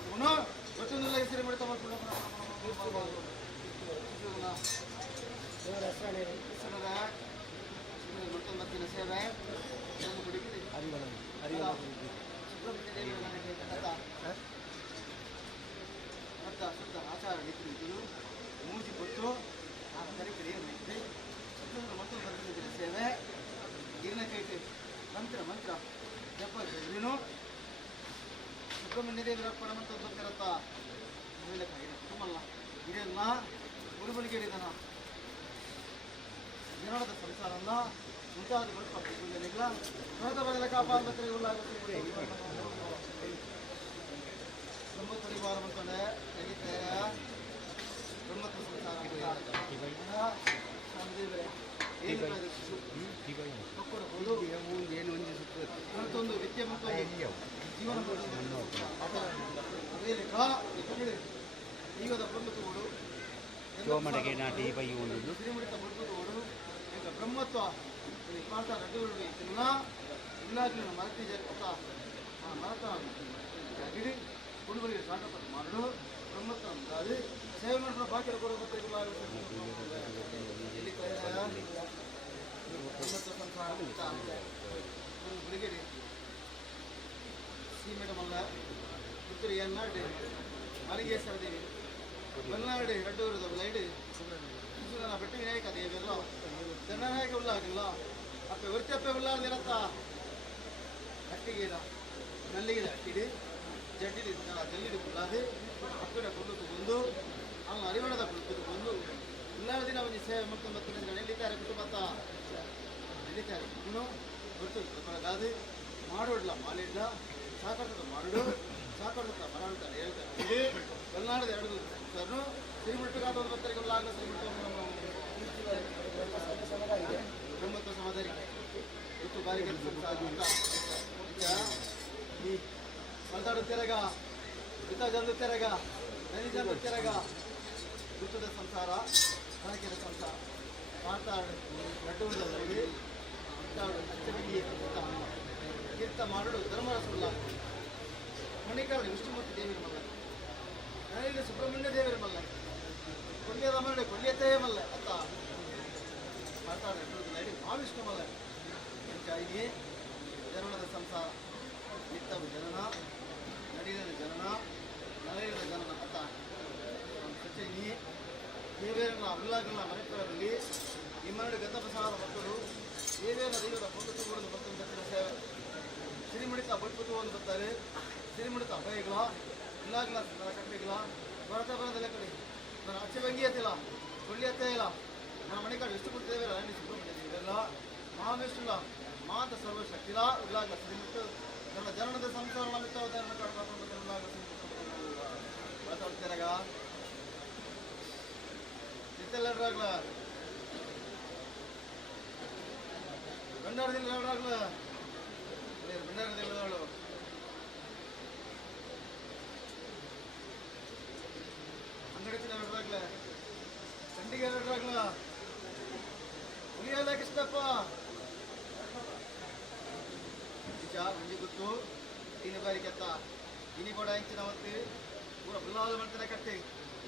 ಪ್ರತಿಯೊಂದು ಹೆಸರು ಮಾಡ್ತಾ ಮತ್ತಿನ ಸೇವೆ ಮತ್ತು ಶುದ್ಧ ಆಚಾರ ನೀತಿಗಳು ಮೂಜಿ ಕೊಟ್ಟು ಆ ಕರಿಕಡೆ ಏನಿದೆ ಮತ್ತು ಬರ್ತಿದ್ದ ಸೇವೆ ಗಿರ್ನಕೈತೆ ಮಂತ್ರ ಜಪ ಇದೇನು ಸುಬ್ರಹ್ಮಣ್ಯ ದೇವರ ಅರ್ಪಣ ಮಂತ್ರ ಗೊತ್ತಿರತ್ತ ಕುಟುಂಬಲ್ಲ ಇದೆಲ್ಲ ಗುರುಬಲಿಗೆ ಹಿಡಿದನ ಜನರದ ಸಂಸಾರಲ್ಲ ಮುಂತಾದ ಬಳಸ್ಕೊಳ್ತಿಲ್ಲ ಹೊರದ ಬದಲ ಕಾಪಾಡಬೇಕು ಬ್ರಹ್ಮ ಪರಿವಾರ ಅಂತಂದ್ರೆ ಬ್ರಹ್ಮತ್ವ ಸಂಸಾರ ಮತ್ತೊಂದು ವಿದ್ಯೆ ಮತ್ತು ಜೀವನ ಈಗದ ಬ್ರಹ್ಮತ್ವಗಳು ಶ್ರೀಮಡಿತ ಬ್ರಹ್ಮತ್ವಗಳು ಈಗ ಬ್ರಹ್ಮತ್ವ ಪಾಠ ನಡುಗಳು ಇಲ್ಲ ಇಲ್ಲಾಗಲಿ ಮರತಿ ಜರುತ್ತ ಮರತ ಗಿಡಿ ಕುಂಡುಗಳಿಗೆ ಸಾಕಪಟ್ಟು ಮಾಡು ಬ್ರಹ್ಮತ್ವ ಅಂತಾದ್ರೆ ಸೇವೆ ಮಾಡಿದ್ರೆ ಬಾಕಿ ಕೊಡೋ ಬ್ರಹ್ಮತ್ವ ಸಂಸಾರ ಬಿಡುಗಡೆ ಸಿ ಮೇಡಮ್ ಅಲ್ಲ ಪುತ್ತೂರು ಎನ್ನಾಡು ಮಲಿಗೇಶ್ವರ ದೇವಿ ಮಲೆನಾಡು ರಡ್ಡೂರದ ಲೈಡ್ ಬೆಟ್ಟ ವಿನಾಯಕ ದೇವಿಯಲ್ಲ ಜನನಾಯಕ ಉಳ್ಳಾಗಿಲ್ಲ ಅಪ್ಪ ವೃತ್ತಪ್ಪ ಉಳ್ಳಾದಿರತ್ತ ಅಟ್ಟಿಗೀರ ನಲ್ಲಿಗಿದ ಅಟ್ಟಿಡಿ ಜಡ್ಡಿಡಿ ಜಲ್ಲಿಡಿ ಉಳ್ಳಾದಿ ಅಪ್ಪಿನ ಕೊಲ್ಲುತ್ತು ಬಂದು ಅವನು ಅರಿವಣದ ಕೊಲ್ಲುತ್ತು ಬಂದು ಉಳ್ಳಾದ ದಿನ ಒಂದು ಸೇವೆ ಮತ್ತು ನಡೀತಾರೆ ಕುಟುಂಬತ್ತ ನಡೀತಾರೆ ಇನ್ನು ಗೊತ್ತು ಮಾಡೋಡ್ಲ ಮಾಲಿಡ್ಲ ಸಾಕಾಟದ ಮಾಡುಡು ಸಾಕಾಟದ ಮರಾಡ್ತ ಹೇಳ್ತಾರೆ ಕಲ್ನಾಡದ ಎರಡು ಸರ್ ಶ್ರೀಮಠಗಾದ ಒಂದು ಬತ್ತರಿಗೆಲ್ಲ ಬ್ರಹ್ಮತ್ವ ಸಮಾಧಾನ ಗೊತ್ತು ಬಾರಿ ಈ ಮಾತಾಡುತ್ತಿರಗ ಹಿತ ಜಂದುತ್ತಿರಗ ನದಿ ಜಂದುತ್ತಿರಗ ಗುತ್ತದ ಸಂಸಾರ ಕಣಕಿನ ಸಂಸಾರ ಮಾತಾಡು ನಡುವುದಲ್ಲಿ ಅಚ್ಚಬಂಡಿ ಕೀರ್ತ ಮಾಡಲು ಧರ್ಮರಸುಲ್ಲ ಮಣಿಕರಣ ವಿಷ್ಣುಮೂರ್ತಿ ದೇವಿರ ಮಲ್ಲ ನನಗೆ ಸುಬ್ರಹ್ಮಣ್ಯ ದೇವಿರ ಮಲ್ಲ ಕೊಂಡ್ಯದ ಮರಳೆ ಕೊಂಡ್ಯತೇ ಮಲ್ಲ ಅತ್ತ ಮಾತಾಡಿ ಮಹಾವಿಷ್ಣು ಮಲ್ಲ ಹೆಚ್ಚಾಗಿ ಜನನದ ಸಂಸಾರ ನಿತ್ತವು ಜನನ ನಡೆಯದ ಜನನ ನಡೆಯದ ಜನನ ಅತ್ತ ಹೆಚ್ಚಾಗಿ ದೇವೇರನ್ನ ಅಲ್ಲಾಗಲ್ಲ ಮನೆಗಳಲ್ಲಿ ನಿಮ್ಮರಡು ಗಂಧ ಪ್ರಸಾದ ಮಕ್ಕಳು ದೇವೇರ ದೈವದ ಪೊಂದು ಮತ್ತೊಂದು ದಕ್ಷಿಣ ಸೇವೆ ಸಿರಿಮಿಡಿತ ಬಡ್ಪುತು ಒಂದು ಬರ್ತಾರೆ ಸಿರಿಮಿಡಿತ ಅಭಯಗಳ ಇಲ್ಲಾಗಲ ಕಟ್ಟೆಗಳ ಬರತ ಬರದಲ್ಲ ಕಡೆ ನಾನು ಅಚ್ಚೆ ಬಂಗಿಯತ್ತಿಲ್ಲ ಕೊಳ್ಳಿಯತ್ತೇ ಇಲ್ಲ ನನ್ನ ಮನೆ ಕಡೆ ಎಷ್ಟು ಕೊಡ್ತೇವೆ ಸುಬ್ರಹ್ಮಣ್ಯ ಮಹಾವಿಷ್ಣುಲ್ಲ ಮಾತ ಸರ್ವಶಕ್ತಿಲ ಇಲ್ಲಾಗಲ ಸಿರಿಮಿಟ್ಟು ನನ್ನ ಜನನದ ಸಂಸಾರ ಮಿತ್ತವಧಾರಣ ಮಾತಾಡ್ತೀರಾಗ ನಿತ್ತೆಲ್ಲರಾಗ್ಲ ಭಂಡಾರದಿಂದ ಎರಡಾಗ್ಲ ಭಂಡಾರದಳು ಅಂಗಡಿ ಎರಡಾಗ್ಲ ಚಂಡಿಗೆ ಎರಡಾಗ್ಲ ಉಳಿಯಲ್ಲ ಕೃಷ್ಣಪ್ಪ ನಿಜ ಮುಂಜಿ ಗೊತ್ತು ಇನ್ನು ಬಾರಿ ಕೆತ್ತ ಇನಿ ಕೂಡ ಹೆಂಚಿನ ಅವತ್ತಿ ಪೂರ ಬುಲ್ಲಾದ ಮಾಡ್ತಾನೆ ಕಟ್ಟಿ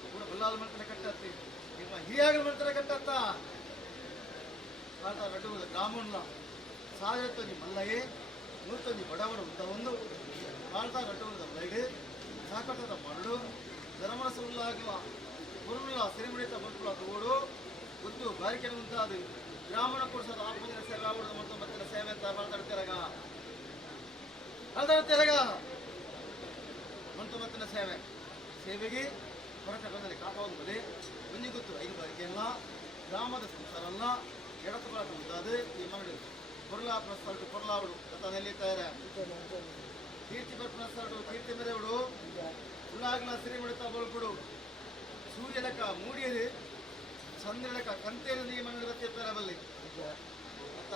ಪೂರ ಬುಲ್ಲಾದ ಮಾಡ್ತಾನೆ ಕಟ್ಟತ್ತಿ ನಿಮ್ಮ ಹಿರಿಯಾಗ ಮಾಡ್ತಾನೆ ಕಟ್ಟತ್ತ ಮಾಡ್ತಾ ನಡುವುದು ಗ್ರಾಮಣ್ಣ ಸಾಯತ್ತೊಂದು ಮಲ್ಲಯೇ ನೂತೊಂದು ಬಡವನು ಉದ್ದ ಒಂದು ಕಾಳ್ತಾ ಕಟ್ಟುವುದ ಬೈಡು ಸಾಕಟ್ಟದ ಮರಳು ಧರ್ಮರಸ ಉಳ್ಳಾಗುವ ಮುರುಳ ಸಿರಿಮಿಡಿತ ಬದುಕುಳ ತೋಡು ಗೊತ್ತು ಬಾರಿಕೆ ಮುಂತಾದು ಬ್ರಾಹ್ಮಣ ಪುರುಷದ ಆತ್ಮಜನ ಸೇವೆ ಆಗುವುದು ಮತ್ತು ಮತ್ತಿನ ಸೇವೆ ಅಂತ ಮಾತಾಡ್ತಿರಾಗ ಮತ್ತು ಮತ್ತಿನ ಸೇವೆಗೆ ಹೊರಟ ಬಂದಲ್ಲಿ ಕಾಪಾವುದು ಬಲೆ ಮುಂಜಿ ಗೊತ್ತು 5 ಬಾರಿಕೆಯಲ್ಲ ಗ್ರಾಮದ ಸಂಸಾರಲ್ಲ ಎಡತು ಬಳಕ ಮುಂದಾದು ಈ ಮಗಳು ಪೊರ್ಲಾ ಪ್ರಸ್ತಲ್ಟು ಪೊರ್ಲಾವಡು ಗತ ನೆಲ್ಲಿದ್ದಾರೆ ಕೀರ್ತಿ ಬರ್ಪನಸ್ತಲ್ಟು ಕೀರ್ತಿ ಮೆರೆವಡು ಉಳ್ಳಾಗ್ಲ ಸಿರಿ ಮುಡಿತ ಬೋಳ್ಪಡು ಸೂರ್ಯಲಕ ಮೂಡಿಯದು ಚಂದ್ರಲಕ ಕಂತೇನು ಈ ಮಗಳು ಗತ್ತಿರ್ತಾರೆ ಬಲ್ಲಿ ಅತ್ತ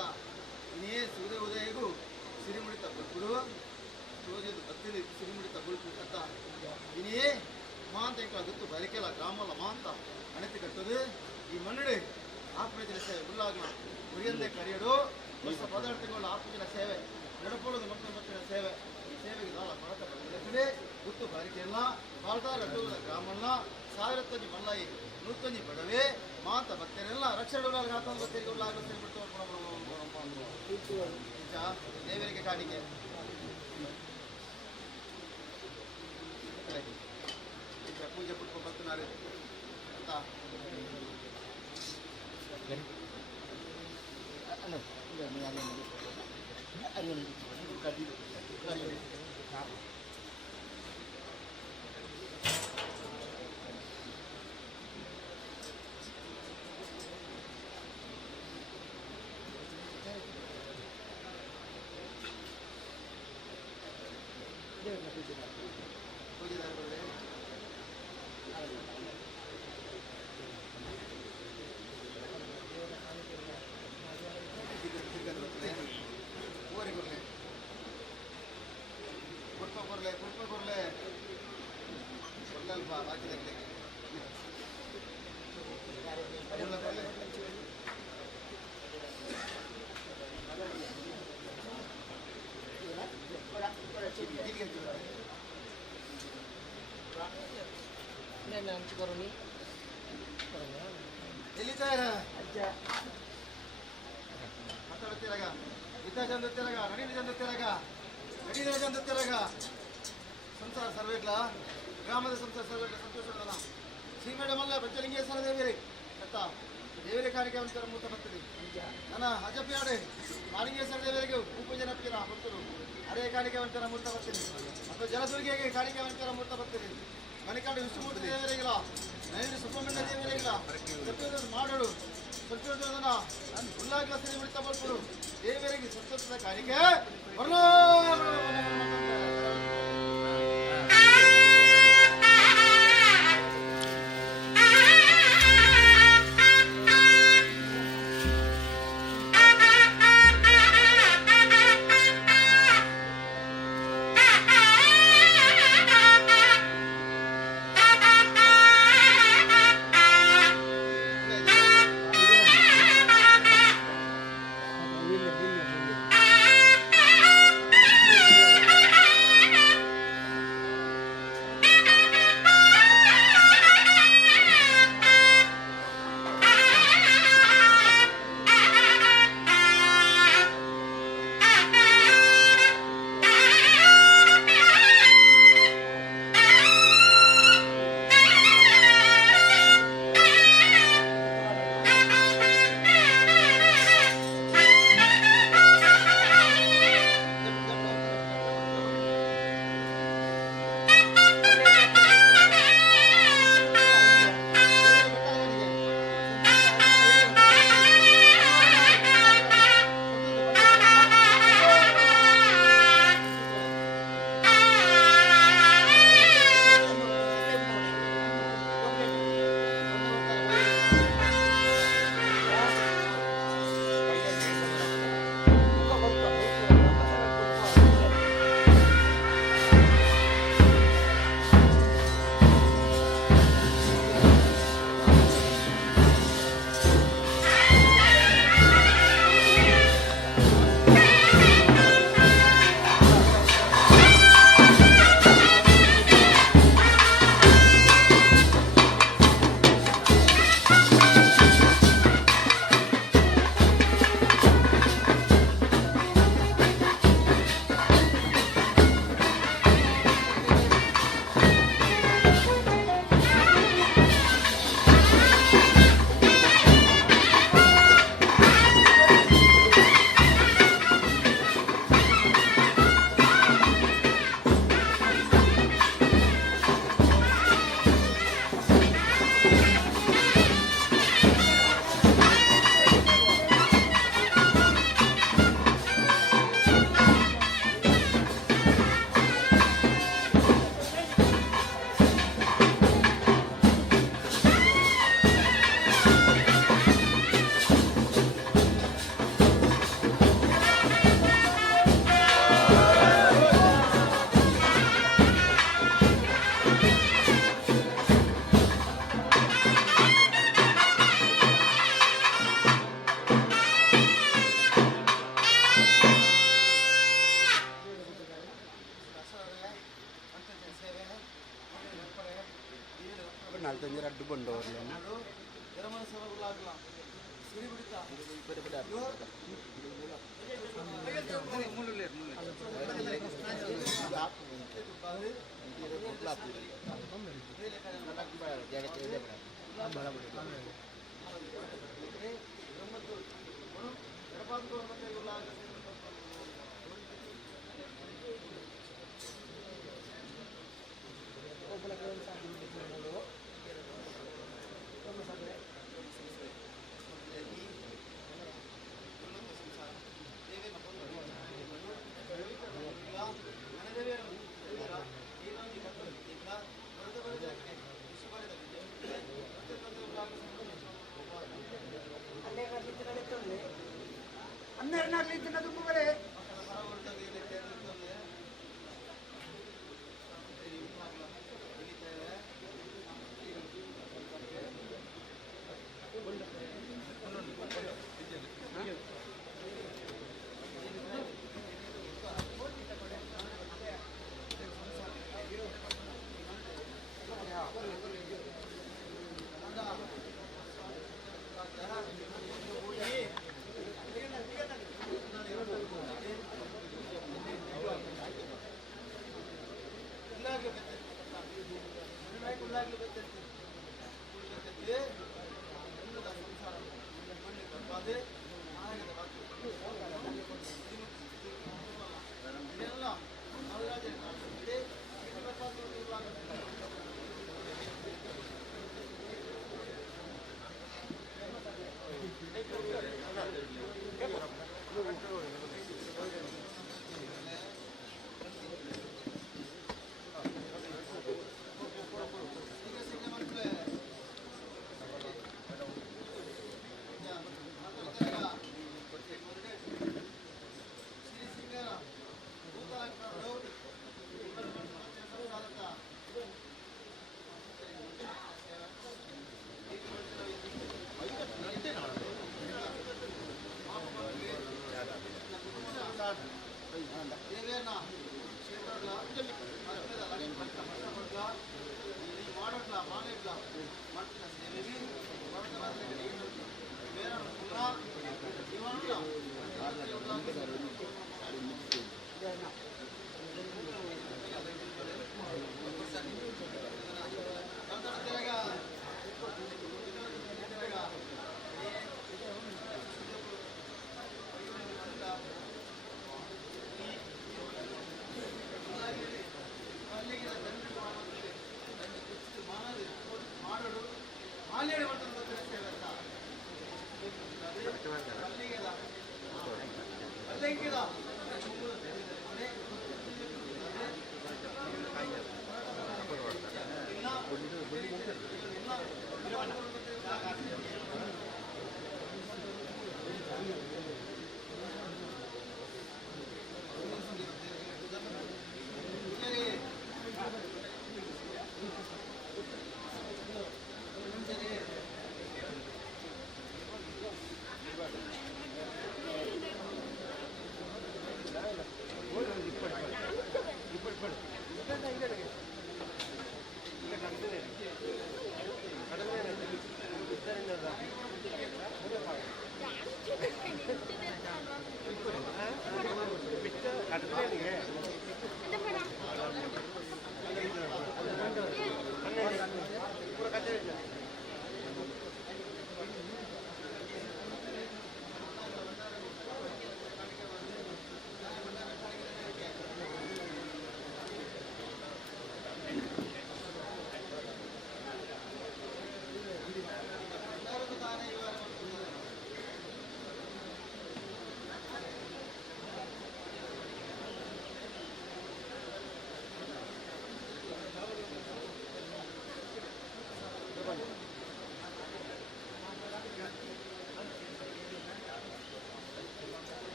ನೀ ಸೂರ್ಯ ಉದಯಗೂ ಸಿರಿಮುಡಿತ ಬಲ್ಪುಡು ಸೂರ್ಯದು ಬತ್ತಿಲಿ ಸಿರಿಮುಡಿತ ಬಲ್ಪು ಅತ್ತ ಇನಿಯೇ ಮಾಂತ ಇಂಕಲ ಗೊತ್ತು ಬರಿಕೆಲ್ಲ ಗ್ರಾಮಲ್ಲ ಮಾಂತ ಅಣೆತಿ ಕಟ್ಟದು ಈ ಮಣ್ಣುಡೆ ಆತ್ಮಜನ ಸೇವೆ ಉಳ್ಳಾಗ್ಲ ಮುರಿಯಂದೆ ಕರಿಯಡು ವರ್ಷ ಪದಾರ್ಥಗಳ ಆತ್ಮಜನ ಸೇವೆ ನಡಪೊಳದು ಮತ್ತಿನ ಸೇವೆ ಈ ಸೇವೆಗೆ ನಾಳ ಕೊರತೆ ಬಂದಿದೆ ಗೊತ್ತು ಬಾರಿಕೆಯಲ್ಲ ಬಾಳ್ತಾ ರಟ್ಟುವುದ ಗ್ರಾಮಲ್ಲ 1000 ಮಲ್ಲಾಯಿ 100 ಬಡವೆ ಮಾತ ಭಕ್ತರೆಲ್ಲ ರಕ್ಷಣೆ ಹಾತೊಂದು ಗೊತ್ತಿಗೆ ಉಳ್ಳಾಗ್ಲ ಸೇರಿಬಿಟ್ಟು ದೇವರಿಗೆ ಕಾಣಿಕೆ ಪೂಜೆ ಪುಟ್ಟ ಬರ್ತಿನಾರೆ ಅಂತ ಮಾತಾಡ್ತಿರಾಗ ಇದ್ದ ಚಂದತ್ತಿರಾಗ ನಡೀಲಿ ಚಂದತ್ತಿರಾಗ ಸಂಸಾರ ಸರ್ವೇಗ್ಲ ಗ್ರಾಮದ ಸಂಸಾರ ಸರ್ವೇಗ್ಲ ಸಂತೋಷ ಶ್ರೀಮೇಡ ಮಲ್ಲ ಪಂಚಲಿಂಗೇಶ್ವರ ದೇವಿರಿ ಅತ್ತ ದೇವರ ಕಾರ್ಯಕ್ರಮ ಮೂತ ಬರ್ತದೆ ನನ್ನ ಅಜಪ್ಯಾಡೆ ಮಾಲಿಂಗೇಶ್ವರ ದೇವರಿಗೆ ಉಪಜನಪ್ಪಿರ ಭಕ್ತರು ಅದೇ ಕಾರ್ಯಕ್ರಮ ಮೂರ್ತ ಬರ್ತೀನಿ ಮತ್ತು ಜಲದುರ್ಗಿಗೆ ಕಾರ್ಯಕ್ರಮ ಮೂರ್ತ ಬರ್ತೀನಿ ಮಣಿಕಾಡು ವಿಷ್ಣುಮೂರ್ತಿ ದೇವರಿಗಿಲ್ಲ ನೈರು ಸುಬ್ರಹ್ಮಣ್ಯ ದೇವರಿಗಿಲ್ಲ ಸತ್ಯೋದನ ಮಾಡೋಡು ಸತ್ಯೋದನ ಉಲ್ಲಾಗ್ಲ ಸಿರಿ ಬಿಡ್ತಾ ಬರ್ಕೊಡು ದೇವರಿಗೆ ಸತ್ಯದ ಕಾರ್ಯಕ್ಕೆ ಬರಲೋ ದೊಡ್ಡ ಬಂಡವಾಳ ಅದು ಎರಮನ ಸಭೆಗಳು ಆಗಲ್ಲ ಸಿರಿ ಬಿಡುತ್ತಾ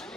ಆನೆ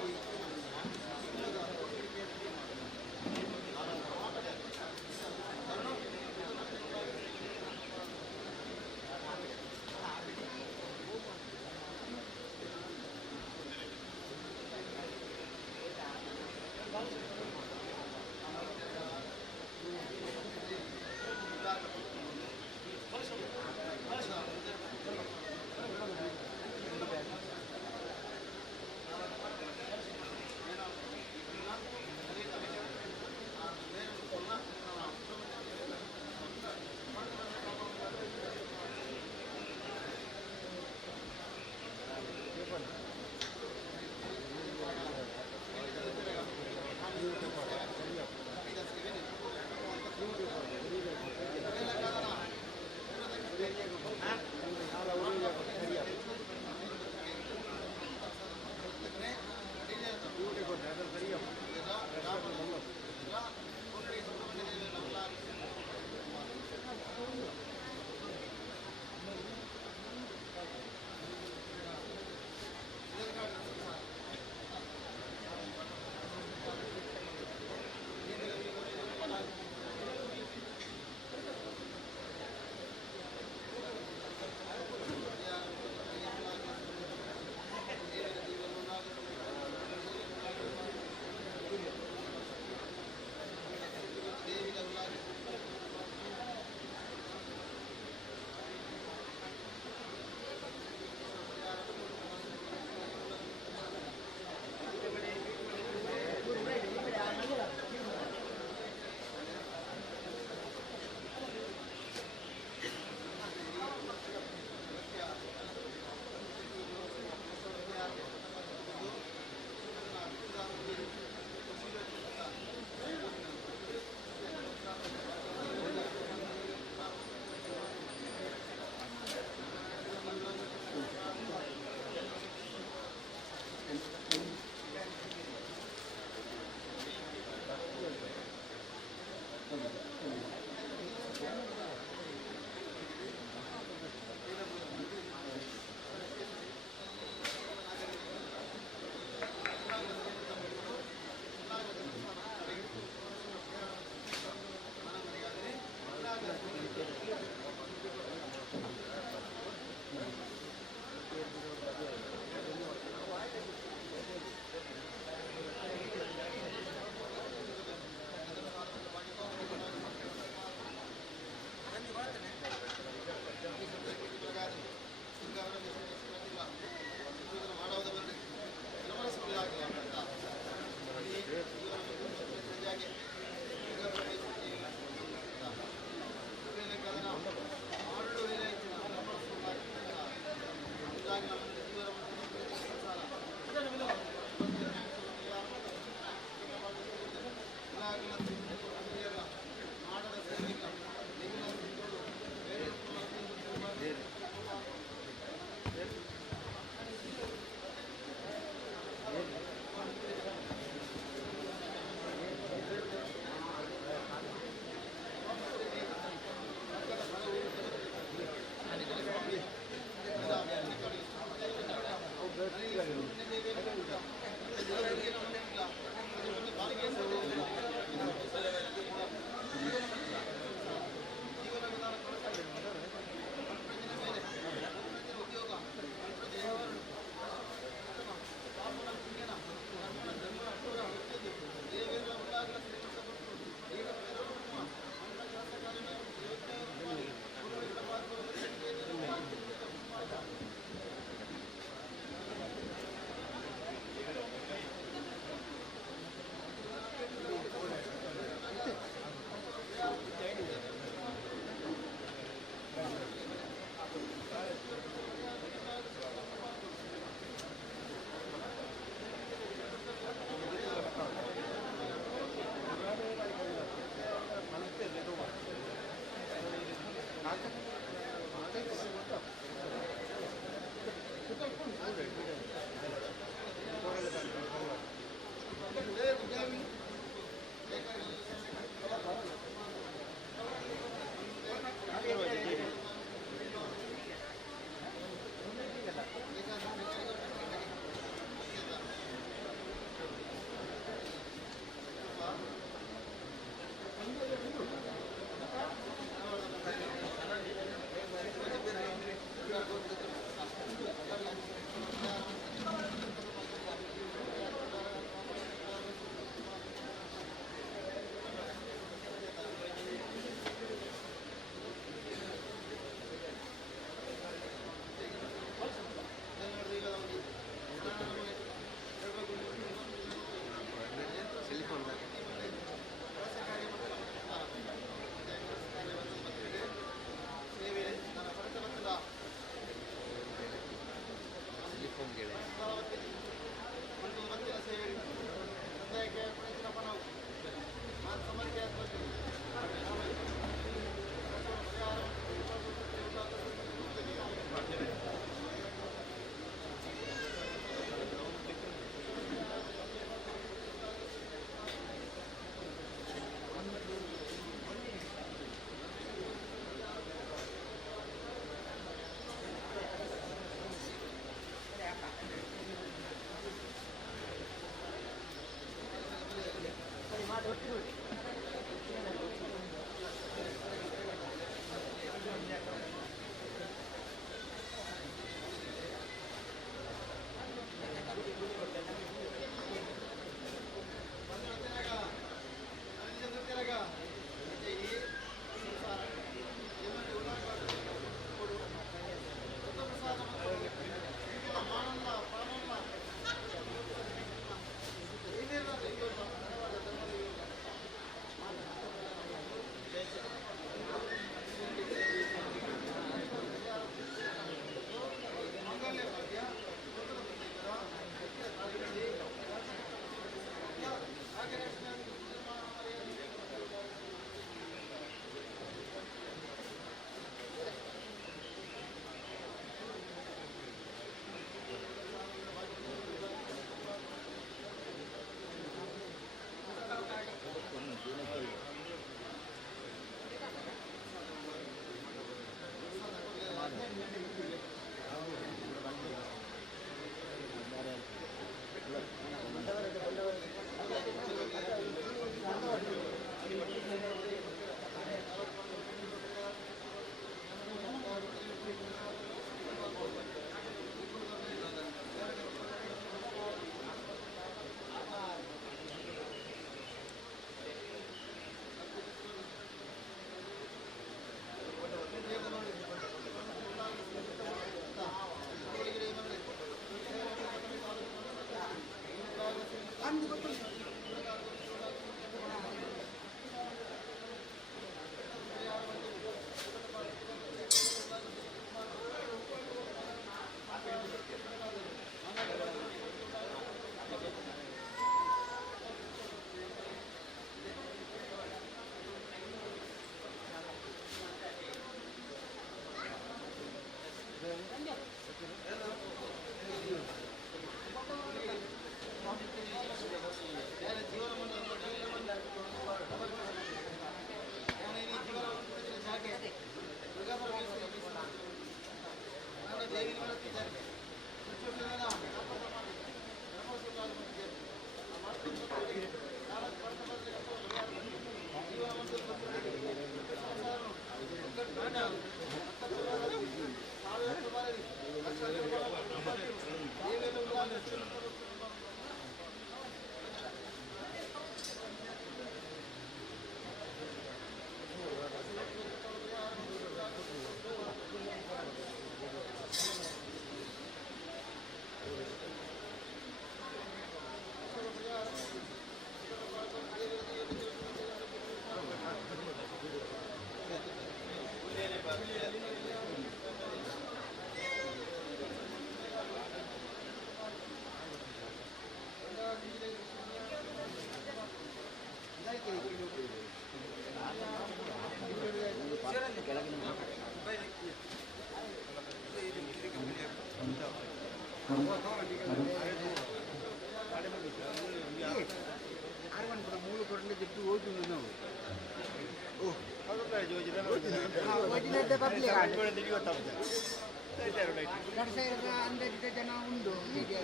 ಜನ ಉಂಡು ಮೀಡಿಯಾ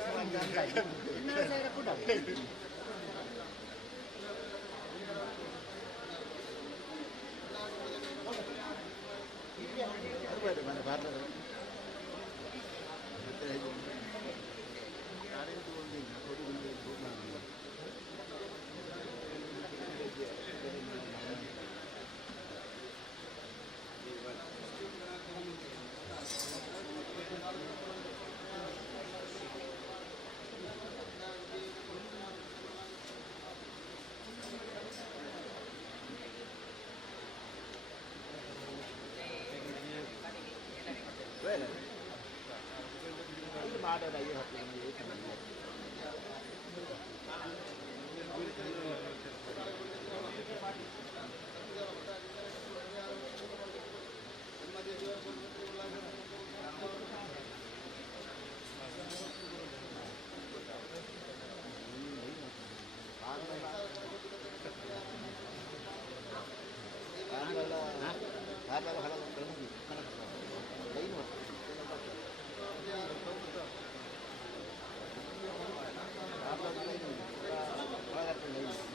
ಕೂಡ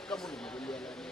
Kamu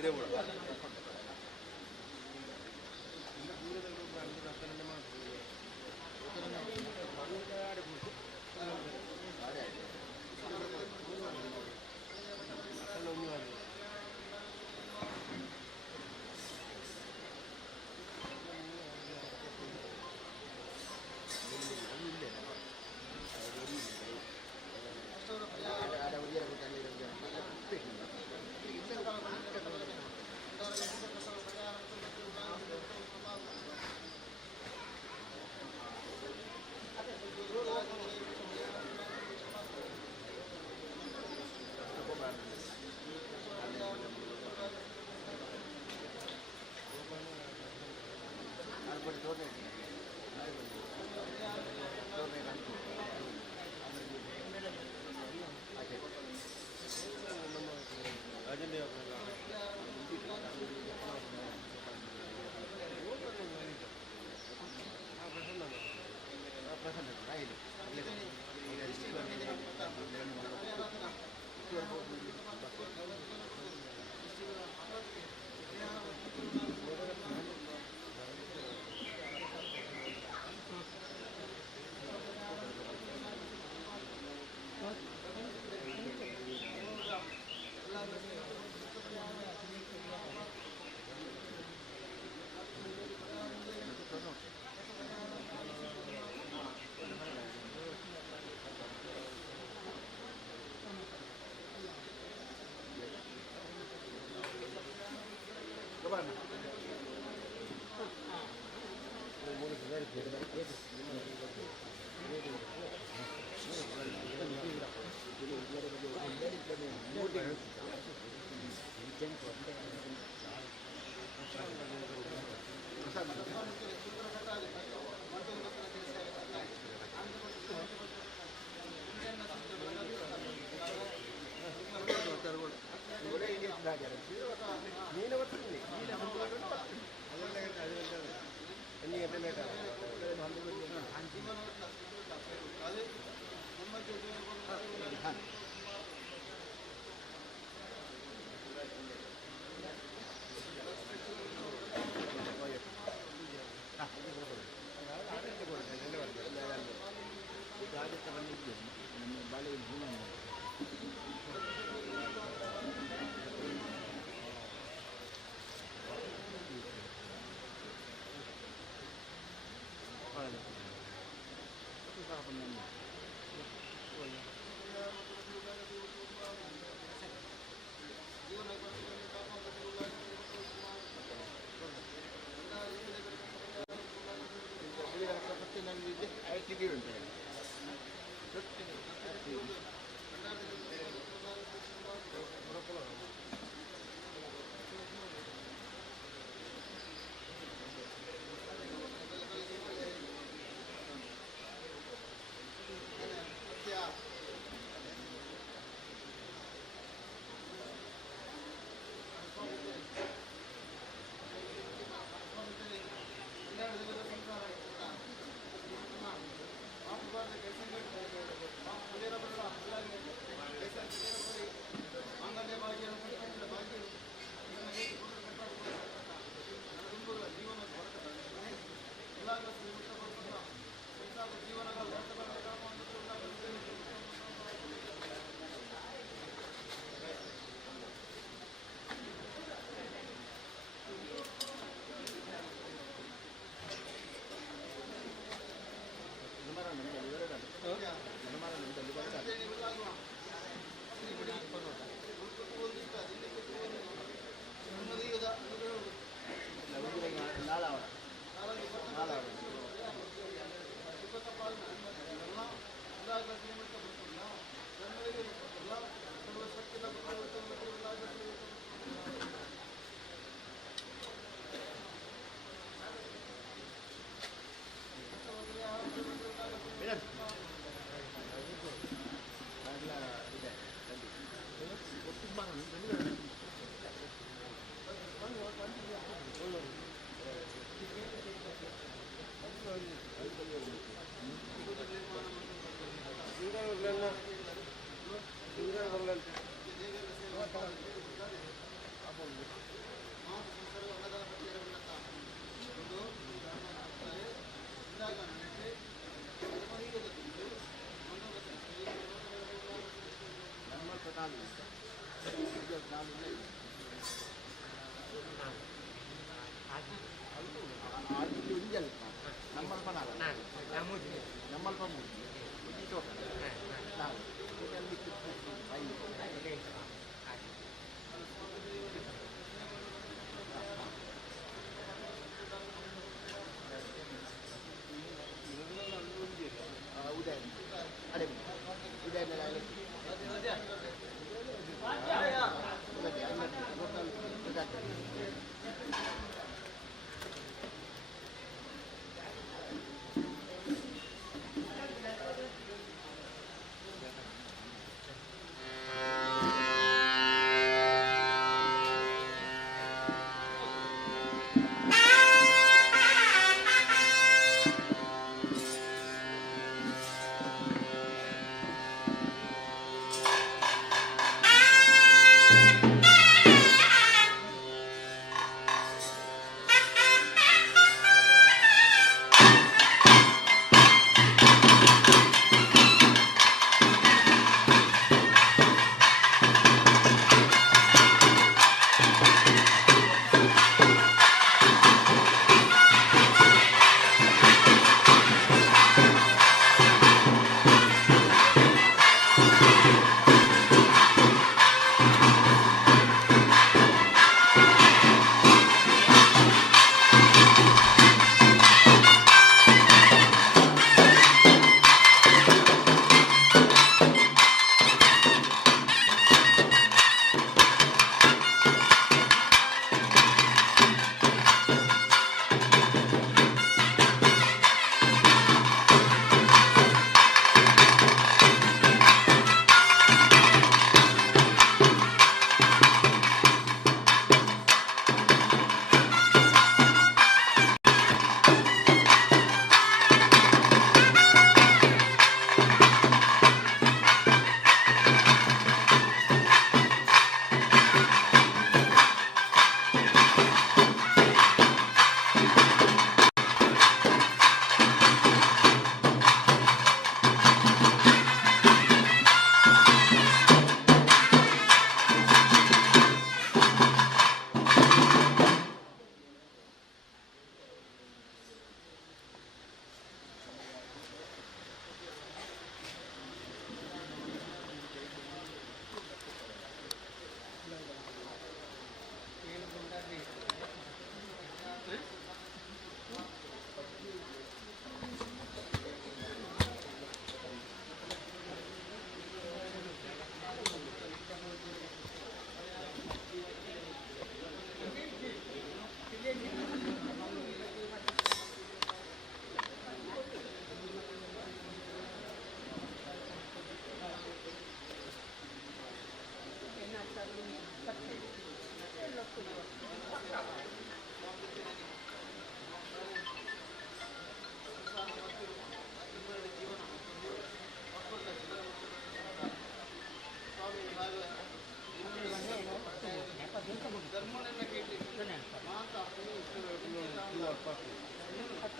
ఇదే కూడా 10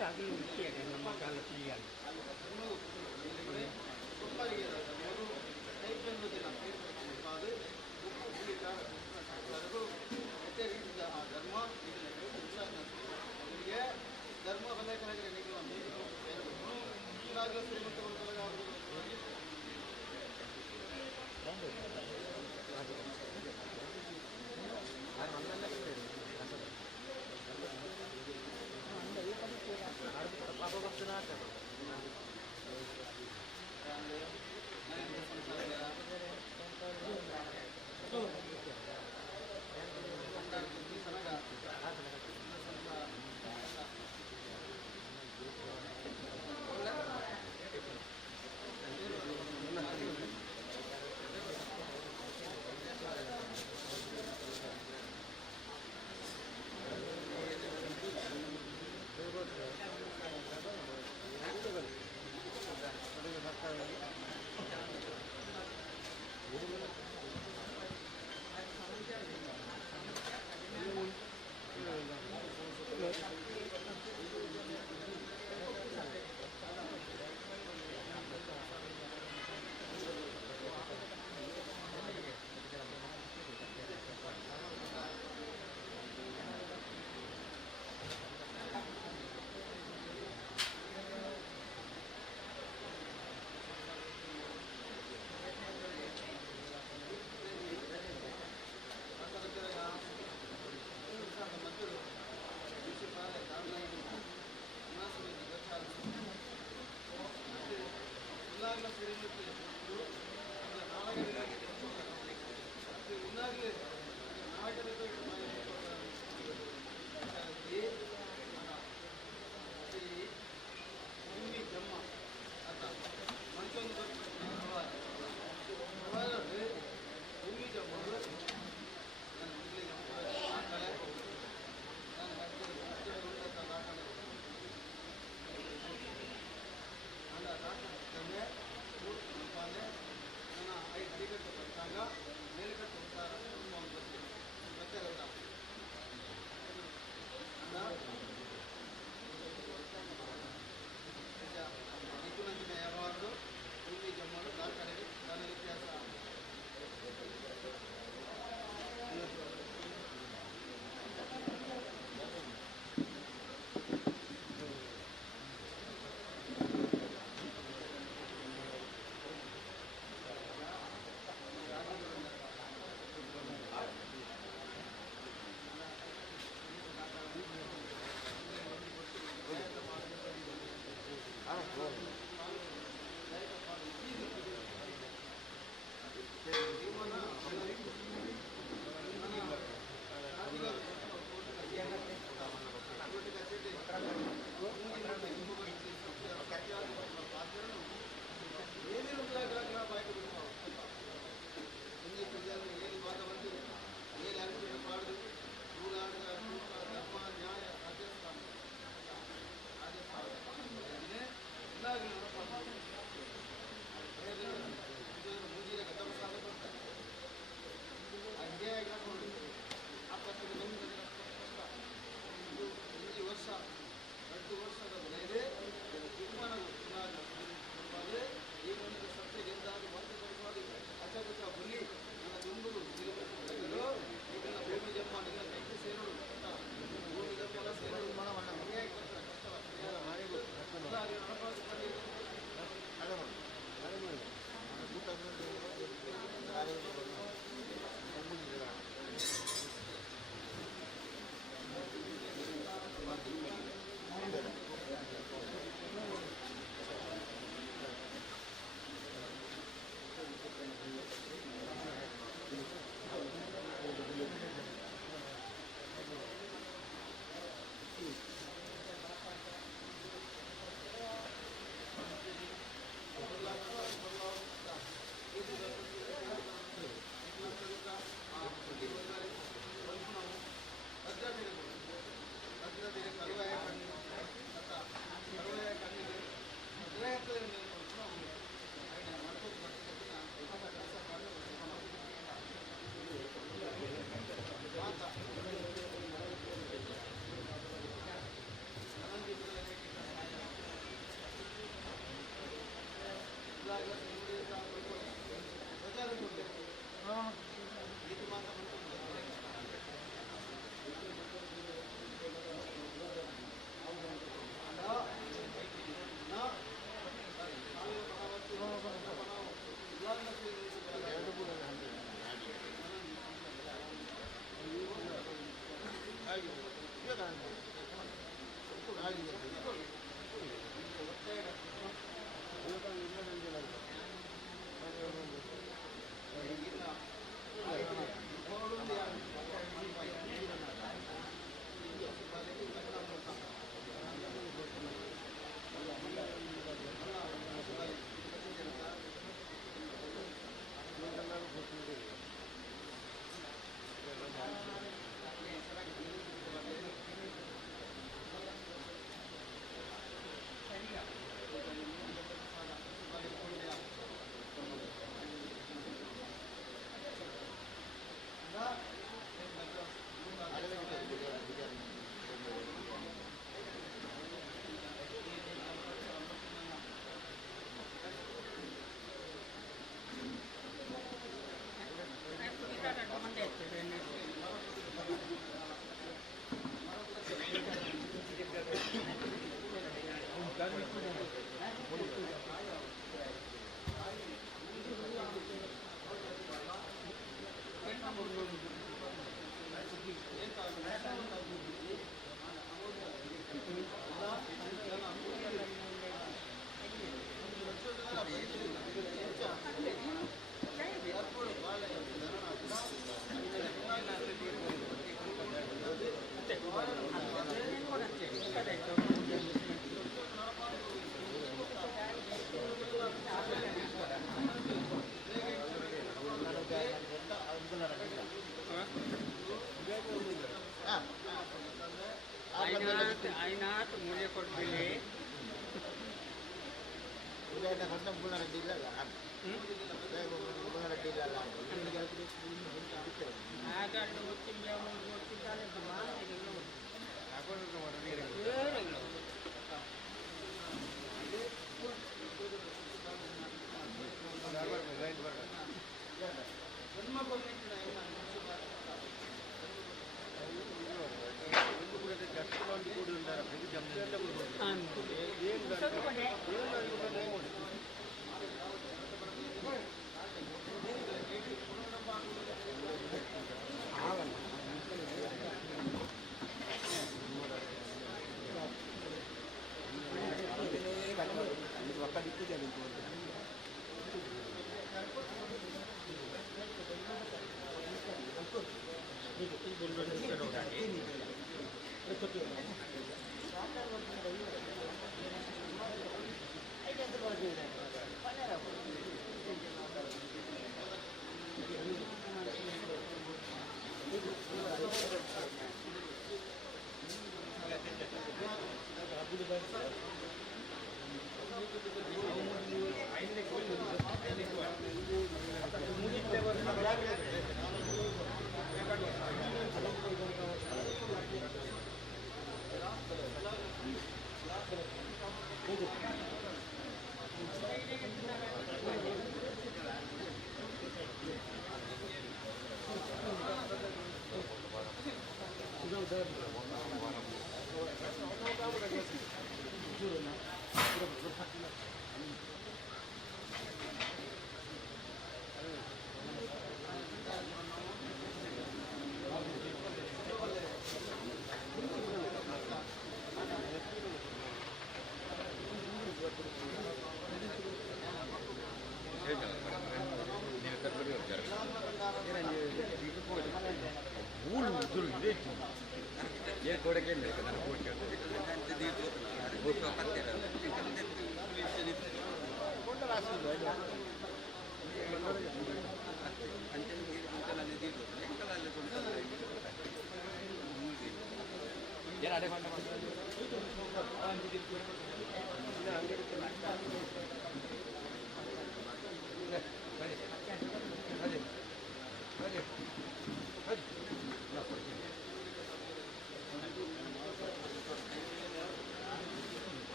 ಧರ್ಮ ಬದಲಾಯಿಸಲಾಗಿದೆ ಮೇಲ್ಕಟ್ಟು ಹೋಗ್ತಾರೆ Ainat mulai korbile. Udah ada kosong bulan di dalam. Saya bulan di dalam. Ada tim yang mengurus dalam mana itu. Aku nak kemana ni?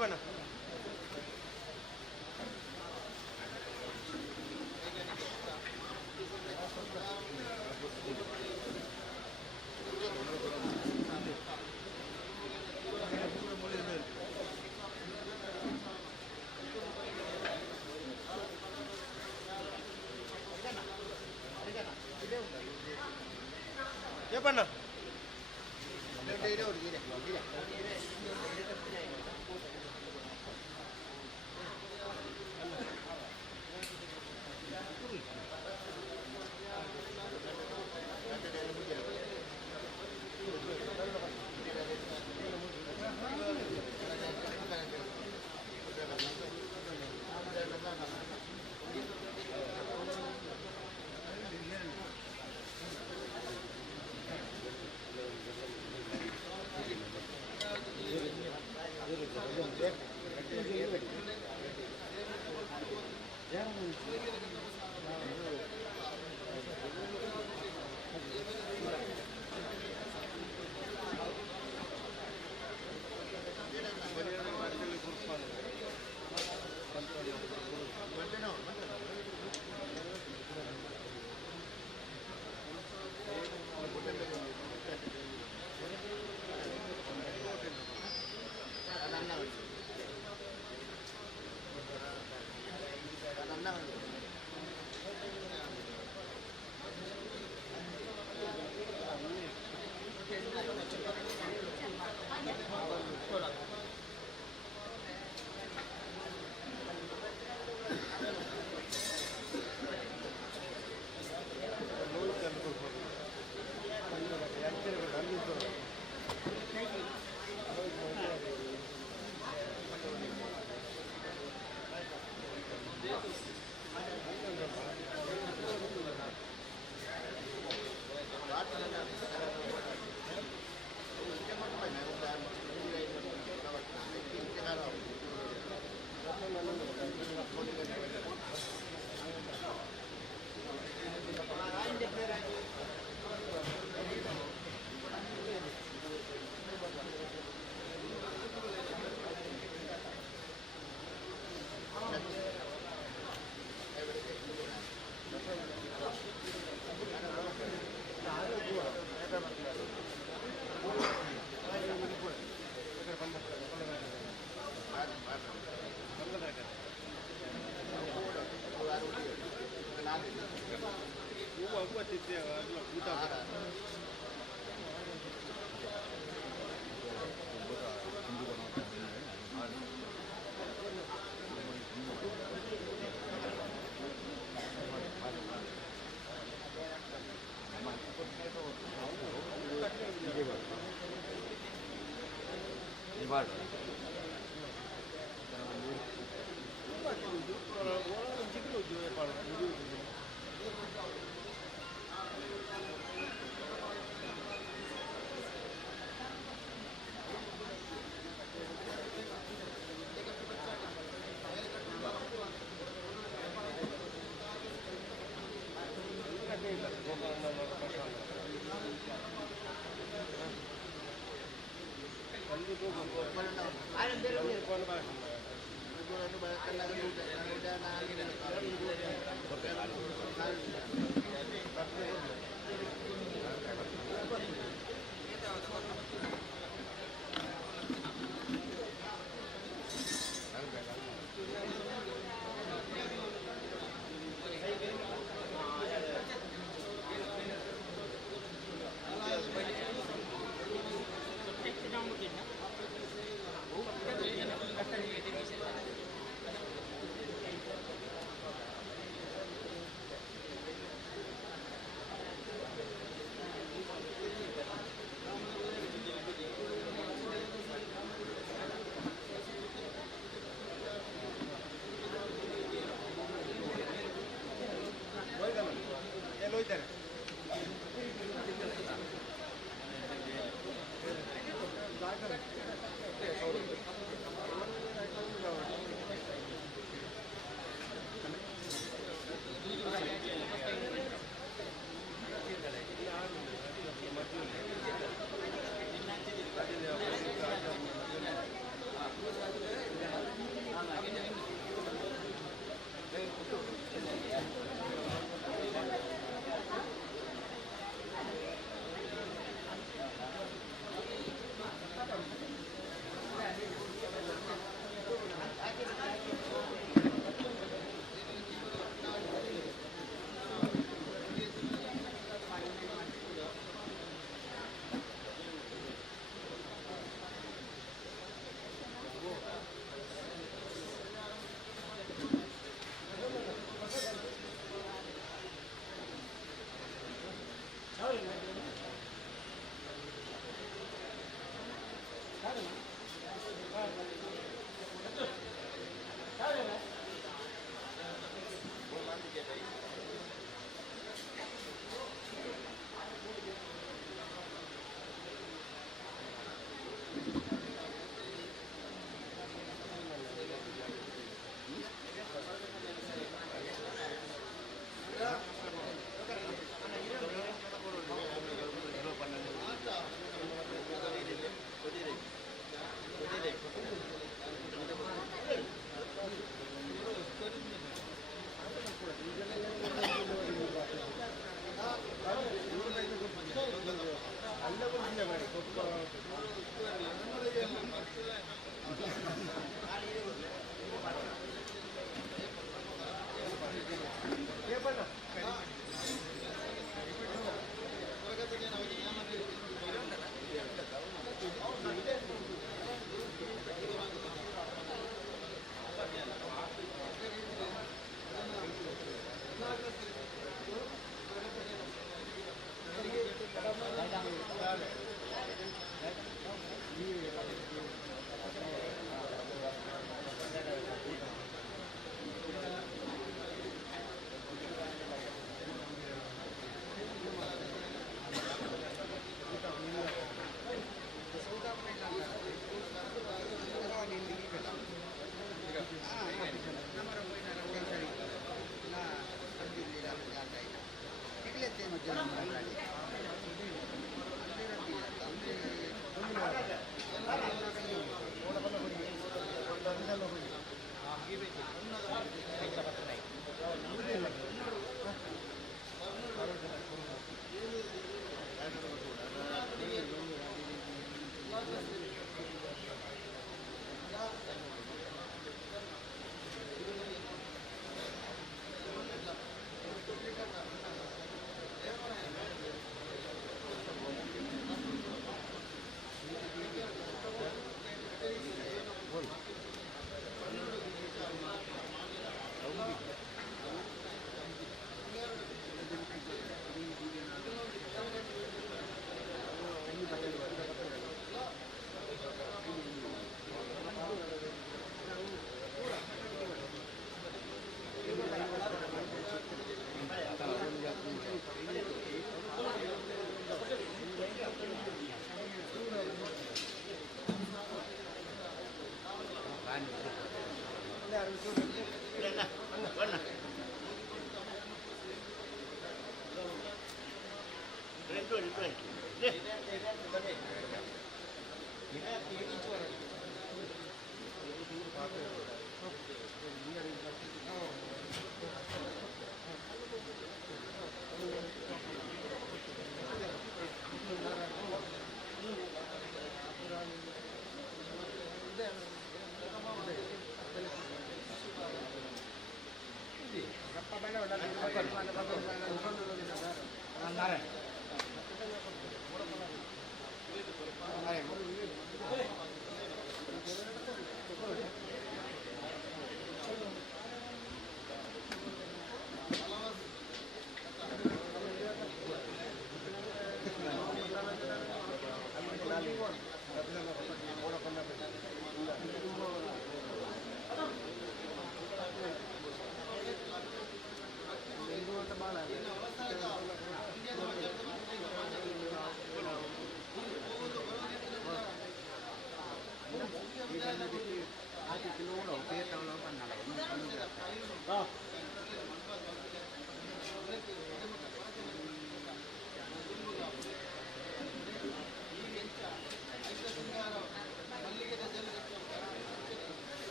ಬಣ್ಣ చెప్పన్నా Dua.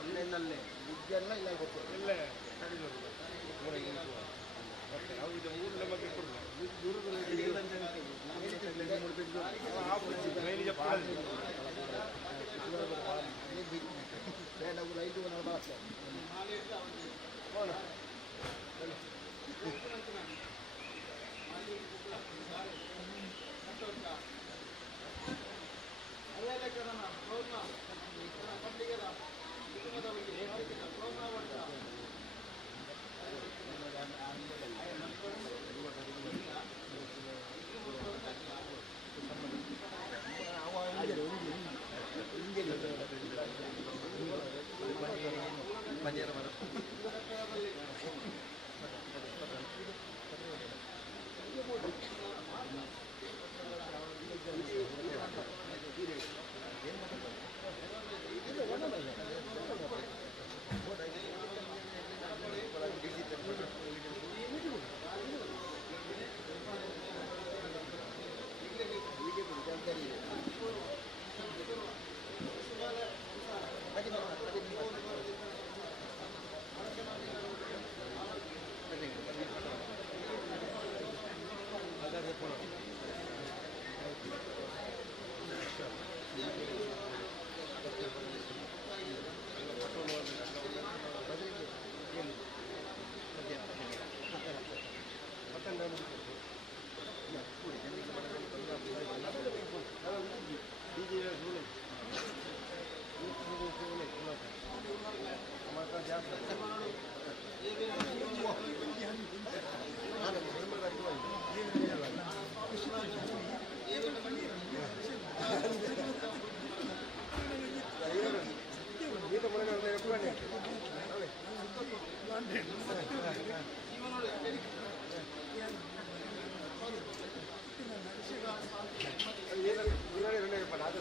ಇಲ್ಲೇ ವಿದ್ಯೆಲ್ಲ ಇಲ್ಲ ಗೊತ್ತಿಲ್ಲ ಲೈಟು ಬಳಸ್ತೇವೆ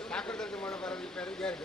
ಸಾಕಷ್ಟು ಮಾಡೋ ಬರೋ repair garage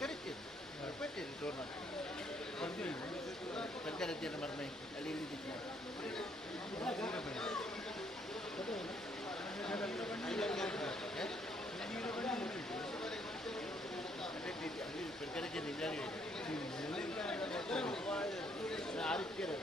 Percarete. Percarete ritorno. Percarete na marmay. Alilitit na. Percarete nilari. Na arit kira.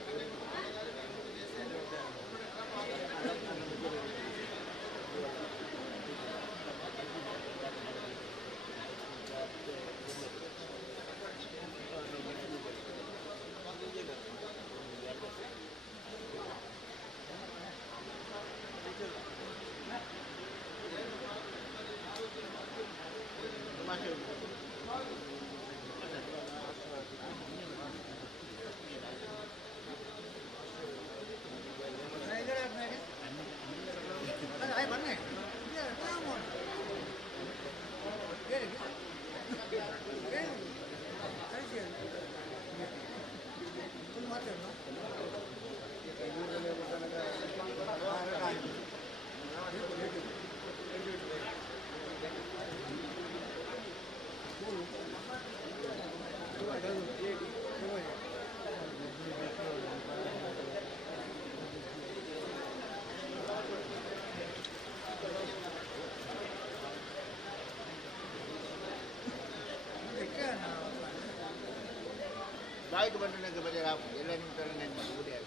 Baik kepada kepada apa? Jalan jalan kemudian.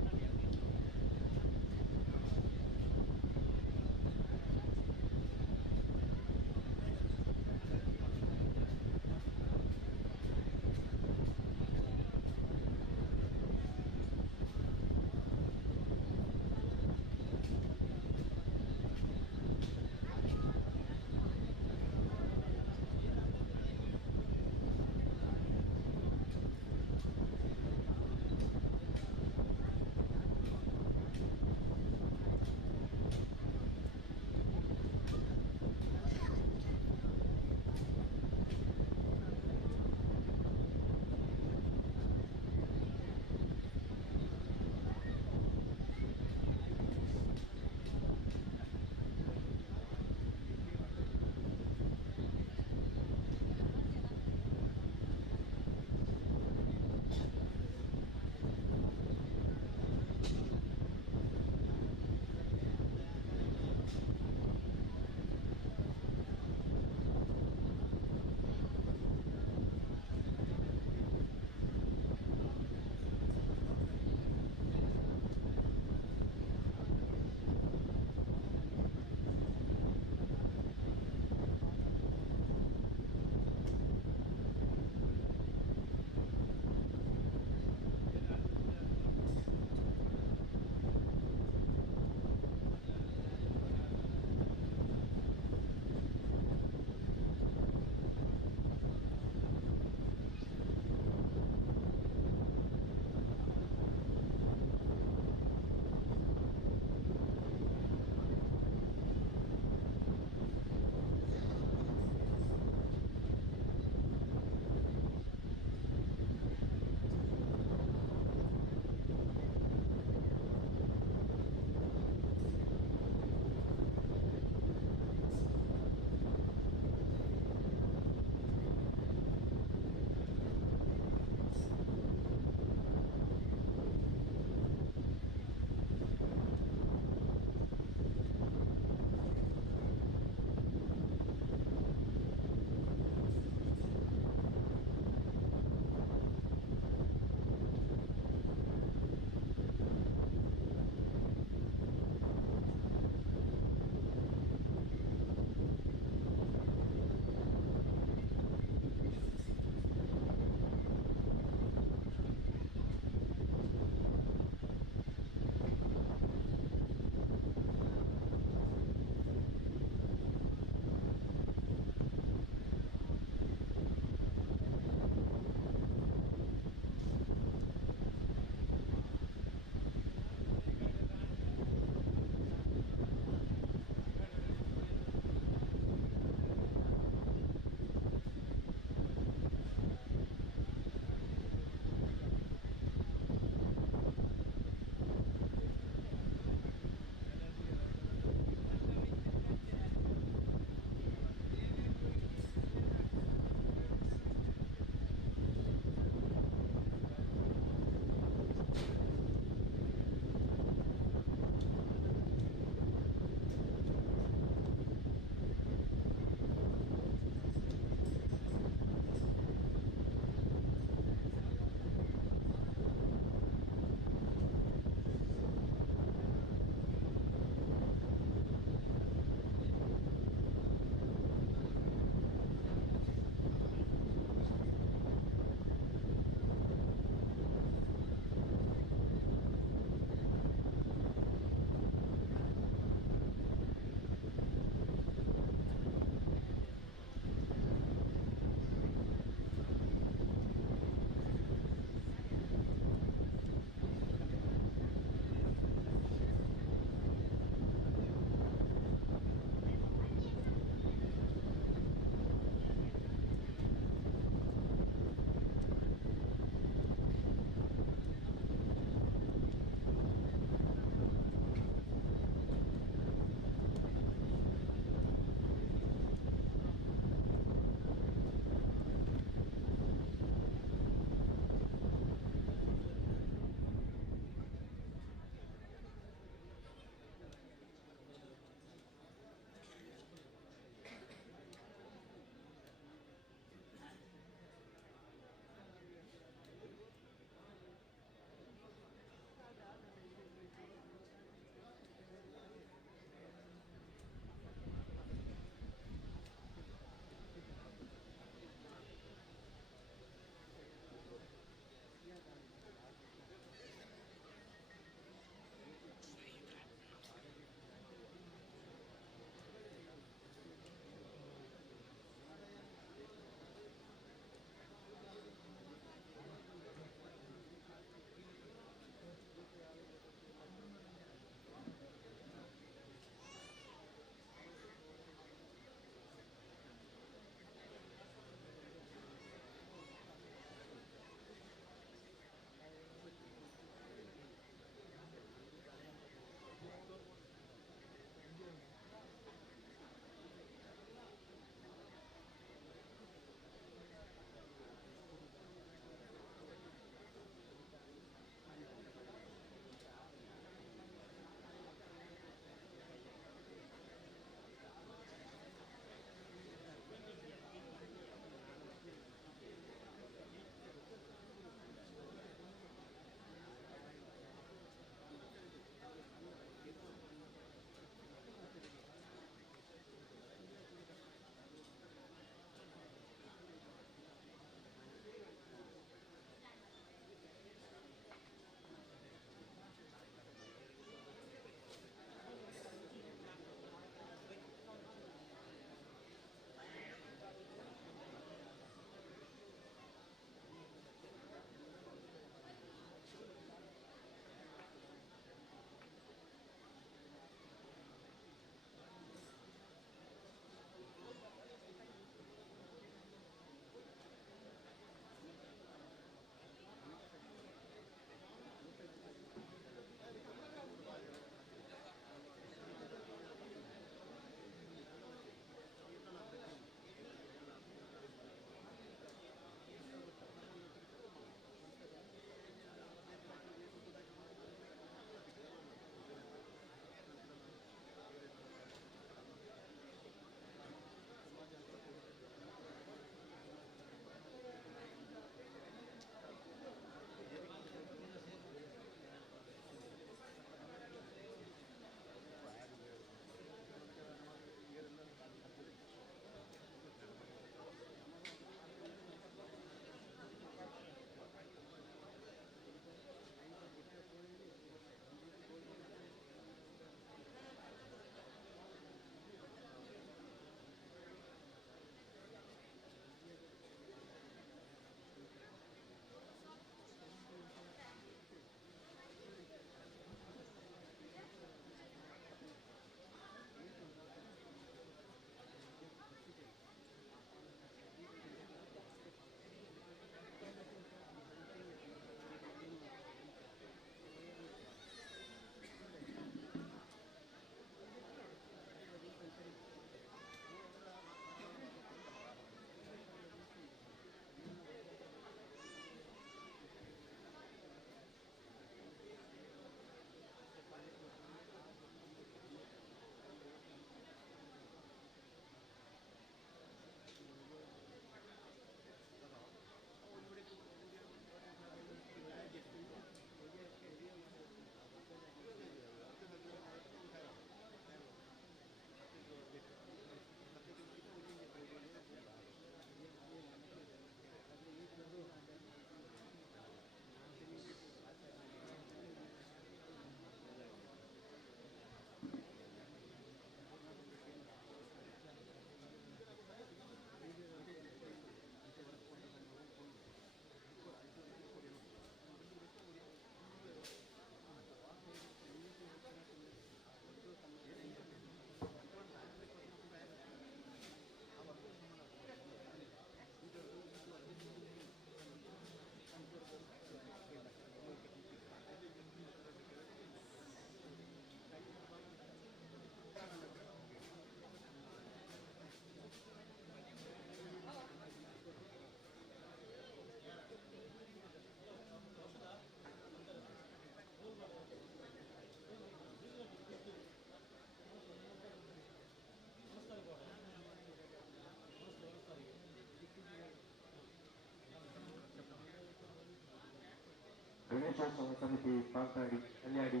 Ganeshotsav ಸಮಿತಿ ಪಾಲ್ತಾಡಿ ಕಲ್ಯಾಡಿ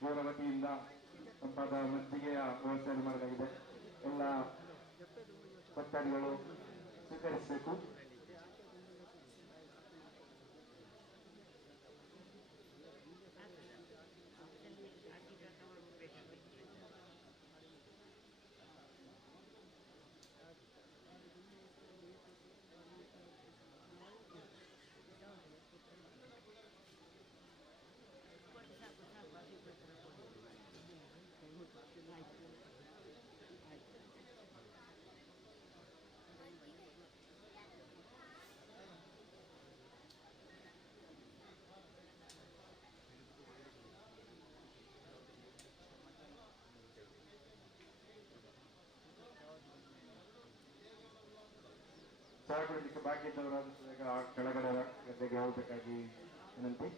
ಇವರ ವತಿಯಿಂದ ತಂಪಾದ ಮಜ್ಜಿಗೆಯ ವ್ಯವಸ್ಥೆಯನ್ನು ಮಾಡಲಾಗಿದೆ. ಎಲ್ಲ ಭಕ್ತಾದಿಗಳು ಸ್ವೀಕರಿಸಬೇಕು. ಸಹಕರಿಸಲಿಕ್ಕೆ ಬಾಕಿ ಇದ್ದವರು ಕೆಳಗಡೆ ಗದ್ದೆಗೆ ಹೋಗಬೇಕಾಗಿ ವಿನಂತಿ.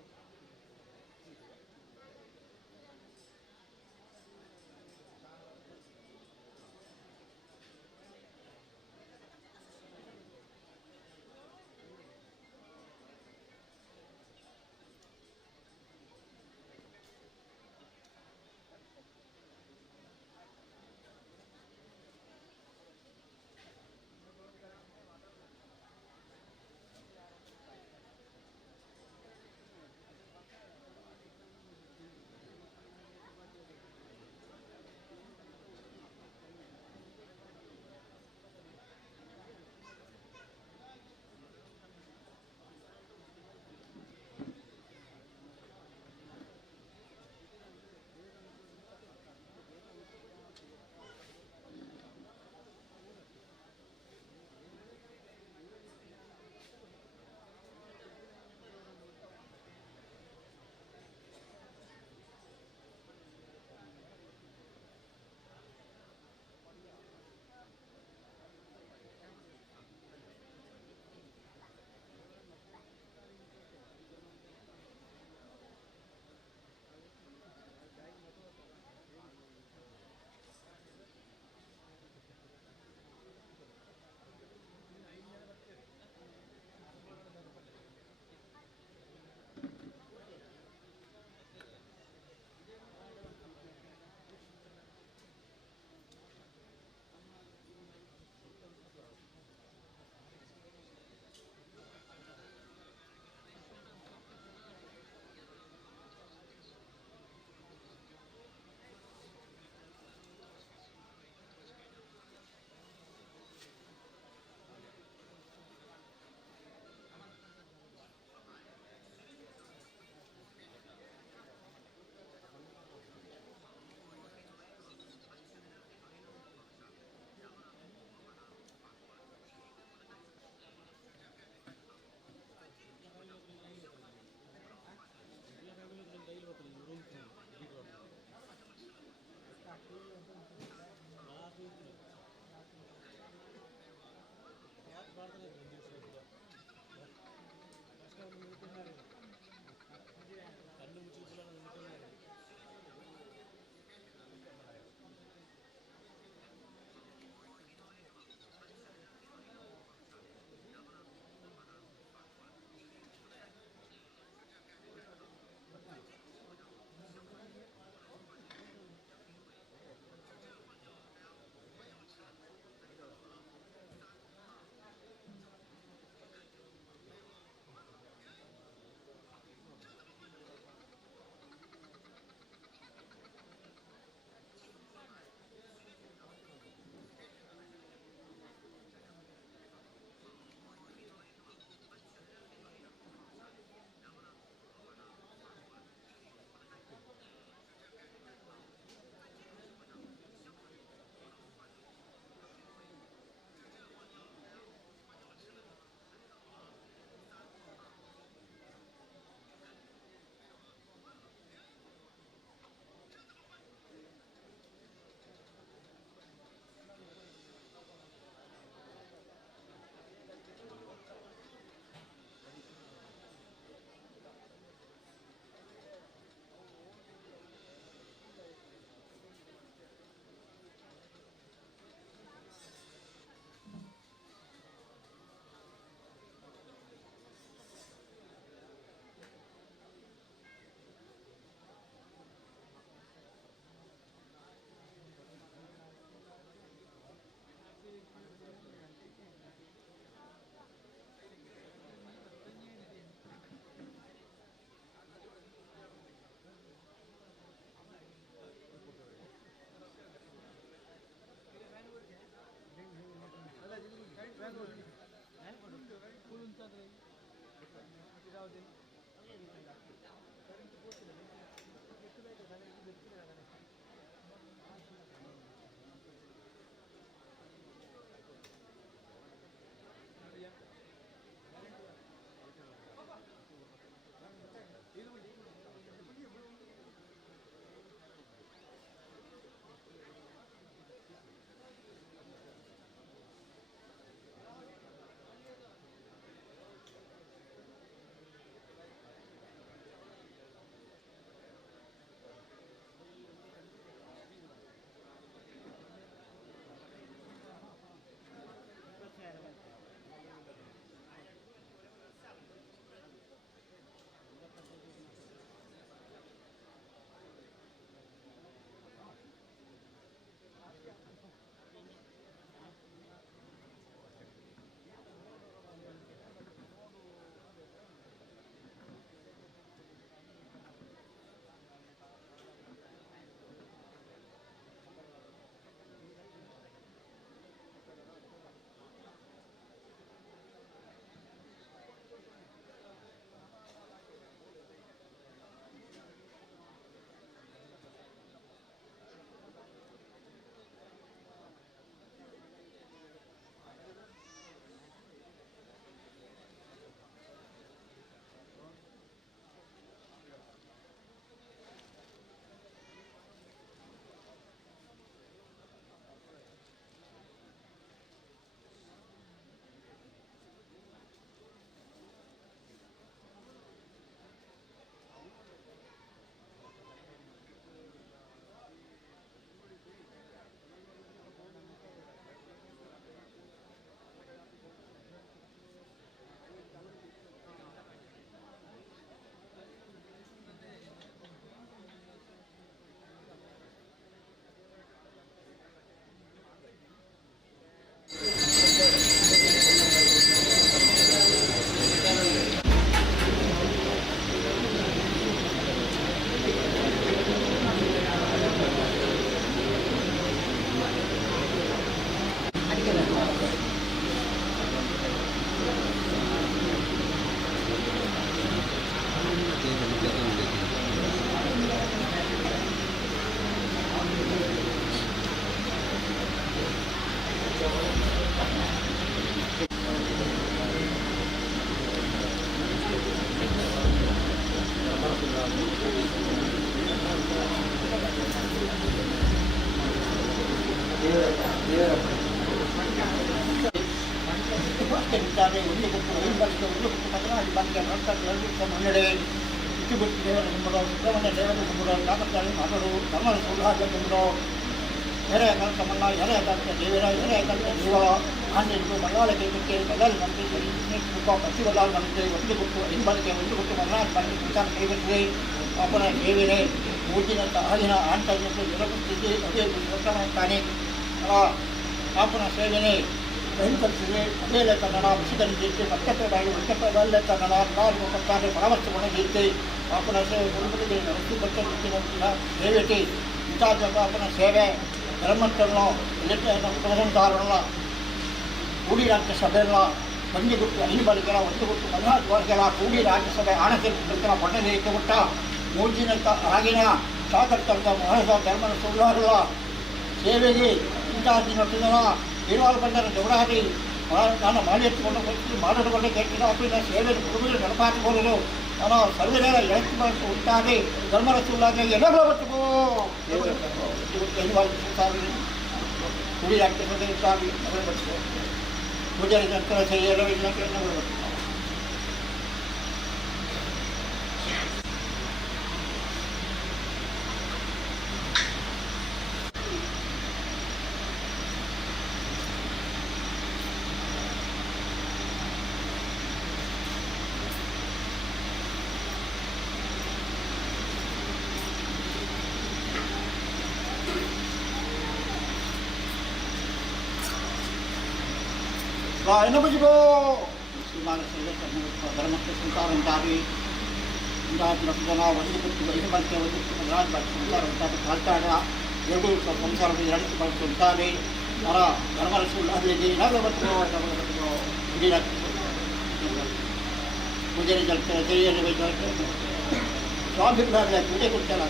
ಅಷ್ಟೇ ಒಂದು ಕೊಟ್ಟು ಐದು ವರ್ಷ ಒಂದು ಕೊಟ್ಟು ಮಗನಾಗಿ ಬಂದ ನಂತರ ಮುನ್ನಡೆ ಇಟ್ಟುಬಿಟ್ಟು ದೇವರ ತುಂಬರು ಸುಬ್ರಹ್ಮಣ್ಯ ದೇವರ ತುಂಬರು ಕಾಕತ್ತಾಳಿ ಮಗಳು ನಮ್ಮ ಸೌಭಾಗ್ಯ ತುಂಬರು ಎರೆ ಕಲ್ಕಮಲ್ಲ ಎರೆ ಕಲ್ಕ ದೇವರ ಎರೆ ಕಲ್ಕ ಜೀವ ಆಂಜನಿಗೂ ಮಲಯಾಳಕ್ಕೆ ಬಿಟ್ಟು ಬದಲು ನಮಗೆ ಪಶ್ಚಿಮಲ್ಲ ನಮಗೆ ಒಂದು ಕೊಟ್ಟು ಹಿಂಬಳಿಕೆ ಒಂದು ಕೊಟ್ಟು ಮಗನಾಗಿ ಬಂದು ವಿಚಾರ ಕೈಬಿಟ್ಟಿದೆ ಅಪ್ಪನ ದೇವರೇ ಮೂರ್ತಿನಂತ ಆಗಿನ ಆಂಟನ್ನು ನಿರಪುತ್ತಿದ್ದೆ ಅದೇ ತಾನೆ ಪಾಪನ ಸೇವೆನೇ ಕಲಿಸಿದೆ ಅದೇ ಕನ್ನಡ ವಿಷಯದಲ್ಲಿದ್ದೆ ಮತ್ತಪ್ಪದಾಗಿ ಮತ್ತಪ್ಪದಲ್ಲೇ ಕನ್ನಡ ನಾಲ್ಕು ಪಟ್ಟಾರೆ ಪರಾಮರ್ಶಗೊಂಡಿದ್ದೆ ಪಾಪನ ಸೇವೆ ಕುಟುಂಬದಲ್ಲಿ ವಸ್ತು ಬಚ್ಚ ಸೇವೆಗೆ ಇಂಥ ಪಾಪನ ಸೇವೆ ಧರ್ಮಕ್ಕನ್ನು ಪ್ರಧಾನದಾರರಲ್ಲ ಕೂಡಿ ರಾಜ್ಯಸಭೆಯಲ್ಲ ಒಂದು ಗುಟ್ಟು ಐದು ಬಳಿಗಳ ಒಂದು ಗುಟ್ಟು 14 ವರ್ಗಗಳ ಕೂಡಿ ರಾಜ್ಯಸಭೆ ಆಣತಿನ ಪಟ್ಟಣದಲ್ಲಿ ಇಟ್ಟುಬಿಟ್ಟ ಮೂರ್ಜಿನಂತ ಆಗಿನ ಸಾಕರ್ತಂತ ಮಹೇಶ ಧರ್ಮದ ಸುಳ್ಳಾರಲ್ಲ ಸೇವೆಗೆ ಇಂಥ ದಿನ ಇರುವಾಗ ಬಂದರೆ ಜೋಡಾಡಿ ನಾನು ಮಾಡಿ ಎತ್ಕೊಂಡು ಹೋಗ್ತೀನಿ ಮಾಡಿಕೊಂಡು ಕೆಟ್ಟಿನ ಅಪ್ಪಿನ ಸೇವೆ ಕುಟುಂಬದಲ್ಲಿ ನೆನಪಾಕಿಕೊಳ್ಳಲು ನಾನು ಸರ್ವಜನ ಎಳೆದು ಮಾಡಿಸಿ ಉಂಟಾಗಿ ಧರ್ಮದ ಸುಳ್ಳಾಗಿ ಎಲ್ಲರೂ ಬರ್ತಕೋ ಕುಡಿ ರಾಜ್ಯಸಭೆ ಉಂಟಾಗಿ ಅದರ ಬರ್ತದೆ ಪೂಜಾರಿ ನಂತರ ಎಲ್ಲ ಏನು ಬಜಿಬೋ ಶ್ರೀಮಾನ ಸೇವೆ ಧರ್ಮಕ್ಕೆ ಸಂಸಾರ ಉಂಟಾಗಿ ಉಂಟಾದ ಜನ ಒಂದು ಬಿಟ್ಟು ಐದು ಮಂದಿ ಒಂದು ರಾಜ ಸಂಸಾರ ಉಂಟಾಗಿ ಕಾಲ್ತಾಡ ಎರಡು ಸಂಸಾರದ ಎರಡು ಬಳಸಿ ಉಂಟಾಗಿ ನರ ಧರ್ಮದ ಸುಳ್ಳಾಗಲಿದೆ ಏನಾದರೂ ಬರ್ತೋ ಇಡೀ ಪೂಜಾರಿ ಜಲ್ತ ತೆರೆಯಲ್ಲಿ ಸ್ವಾಮಿಗಳಾಗಲಿ ಪೂಜೆ ಕೊಡ್ತಲ್ಲ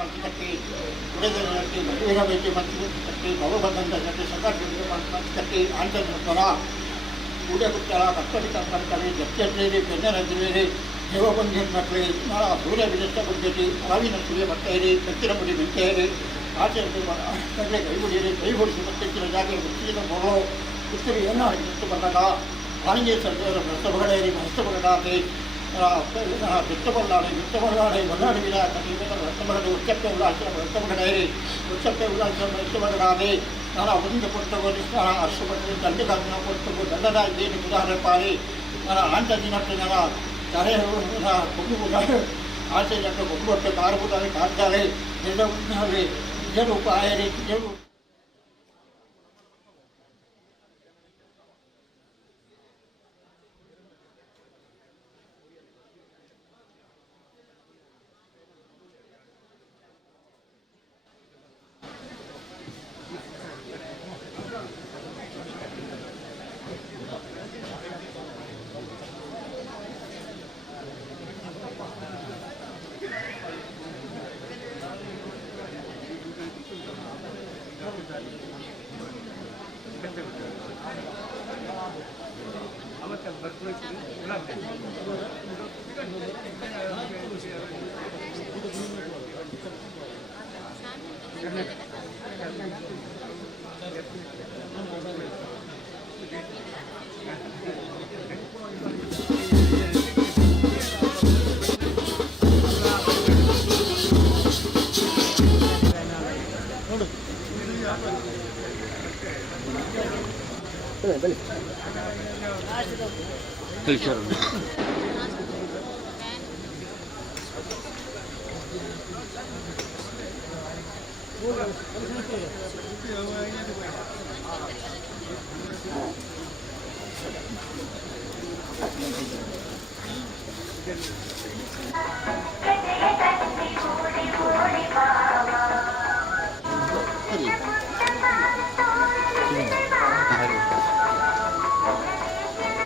ಮಂಚಿ ಕಟ್ಟಿ ಉಡದಲ್ಲಿ ನಟ್ಟಿ ಮದುವೆನ ಬೇಟಿ ಮಂಚಿ ಕಟ್ಟಿ ಮಗು ಬಂದಂಥ ಕಟ್ಟಿ ಸಂಕಟ ಮಂಚಿ ಕಟ್ಟಿ ಆಂಜನ ಪೂಜೆ ಕೊಡ್ತಾರ ಕಷ್ಟಡಿ ಕರ್ತಾರೆ ಜಪ್ತಿಯಲ್ಲಿ ಬೆನ್ನರದಿರಿ ದೇವಬಂಧಿ ಮಕ್ಕಳಿ ಸೂರ್ಯ ವಿದಷ್ಟ ಬುದ್ಧಿ ಹಾವಿನ ಸೂರ್ಯ ಬಟ್ಟೆಯಿರಿ ಕಚ್ಚಿನ ಮುಡಿ ಮೆಂತೆಯಿರಿ ಆಚೆ ಕಡಲೆ ಕೈಗುಡಿಯಿರಿ ಕೈಗೊಡಿಸಿ ಮತ್ತಿನ ಜಾಗ ಮುಚ್ಚಿನ ಮೊಗಳು ಇಷ್ಟರಿ ಏನೋ ಹೆಚ್ಚು ಬಂದಾಗ ಆಂಜನೇಯ ಸರ್ದೇವರ ಭ್ರಷ್ಟಭಗಡೇರಿ ಭ್ರಷ್ಟಭಗಡಾಗಿ ಬಿಟ್ಟಬಲ್ಲಾಡಿ ಬಲ್ಲಾಡಿ ವಿರಾಟಿ ಭ್ರಷ್ಟಭಗಡ ಉಚ್ಚಪ್ಪೆ ಉಲ್ಲಾಸ ಭ್ರಷ್ಟಭಗಡೇರಿ ಉಚ್ಚಪ್ಪೆ ಉಲ್ಲಾಸ ಭ್ರಷ್ಟಭಗಡಾಗಿ ನಾನು ಒಂದು ಕೊಟ್ಟಬೋದು ಅಷ್ಟಪಟ್ಟು ದಂಡದಾಗಿನ ಕೊಟ್ಟು ದಂಡದಾಗಿ ಏನು ಉದಾಹರಣೆ ಪಾರಿ ನಾನು ಆಂಟ ದಿನಕ್ಕೆ ನಾನು ತಲೆ ಕೊಬ್ಬು ಆಚೆ ಜನ ಕೊಬ್ಬು ಕಾರುವುದಾಗಿ ಕಾಡ್ತಾರೆ ನಿಜ ನಿಜರು ಉಪಾಯರಿ ನಿಜರು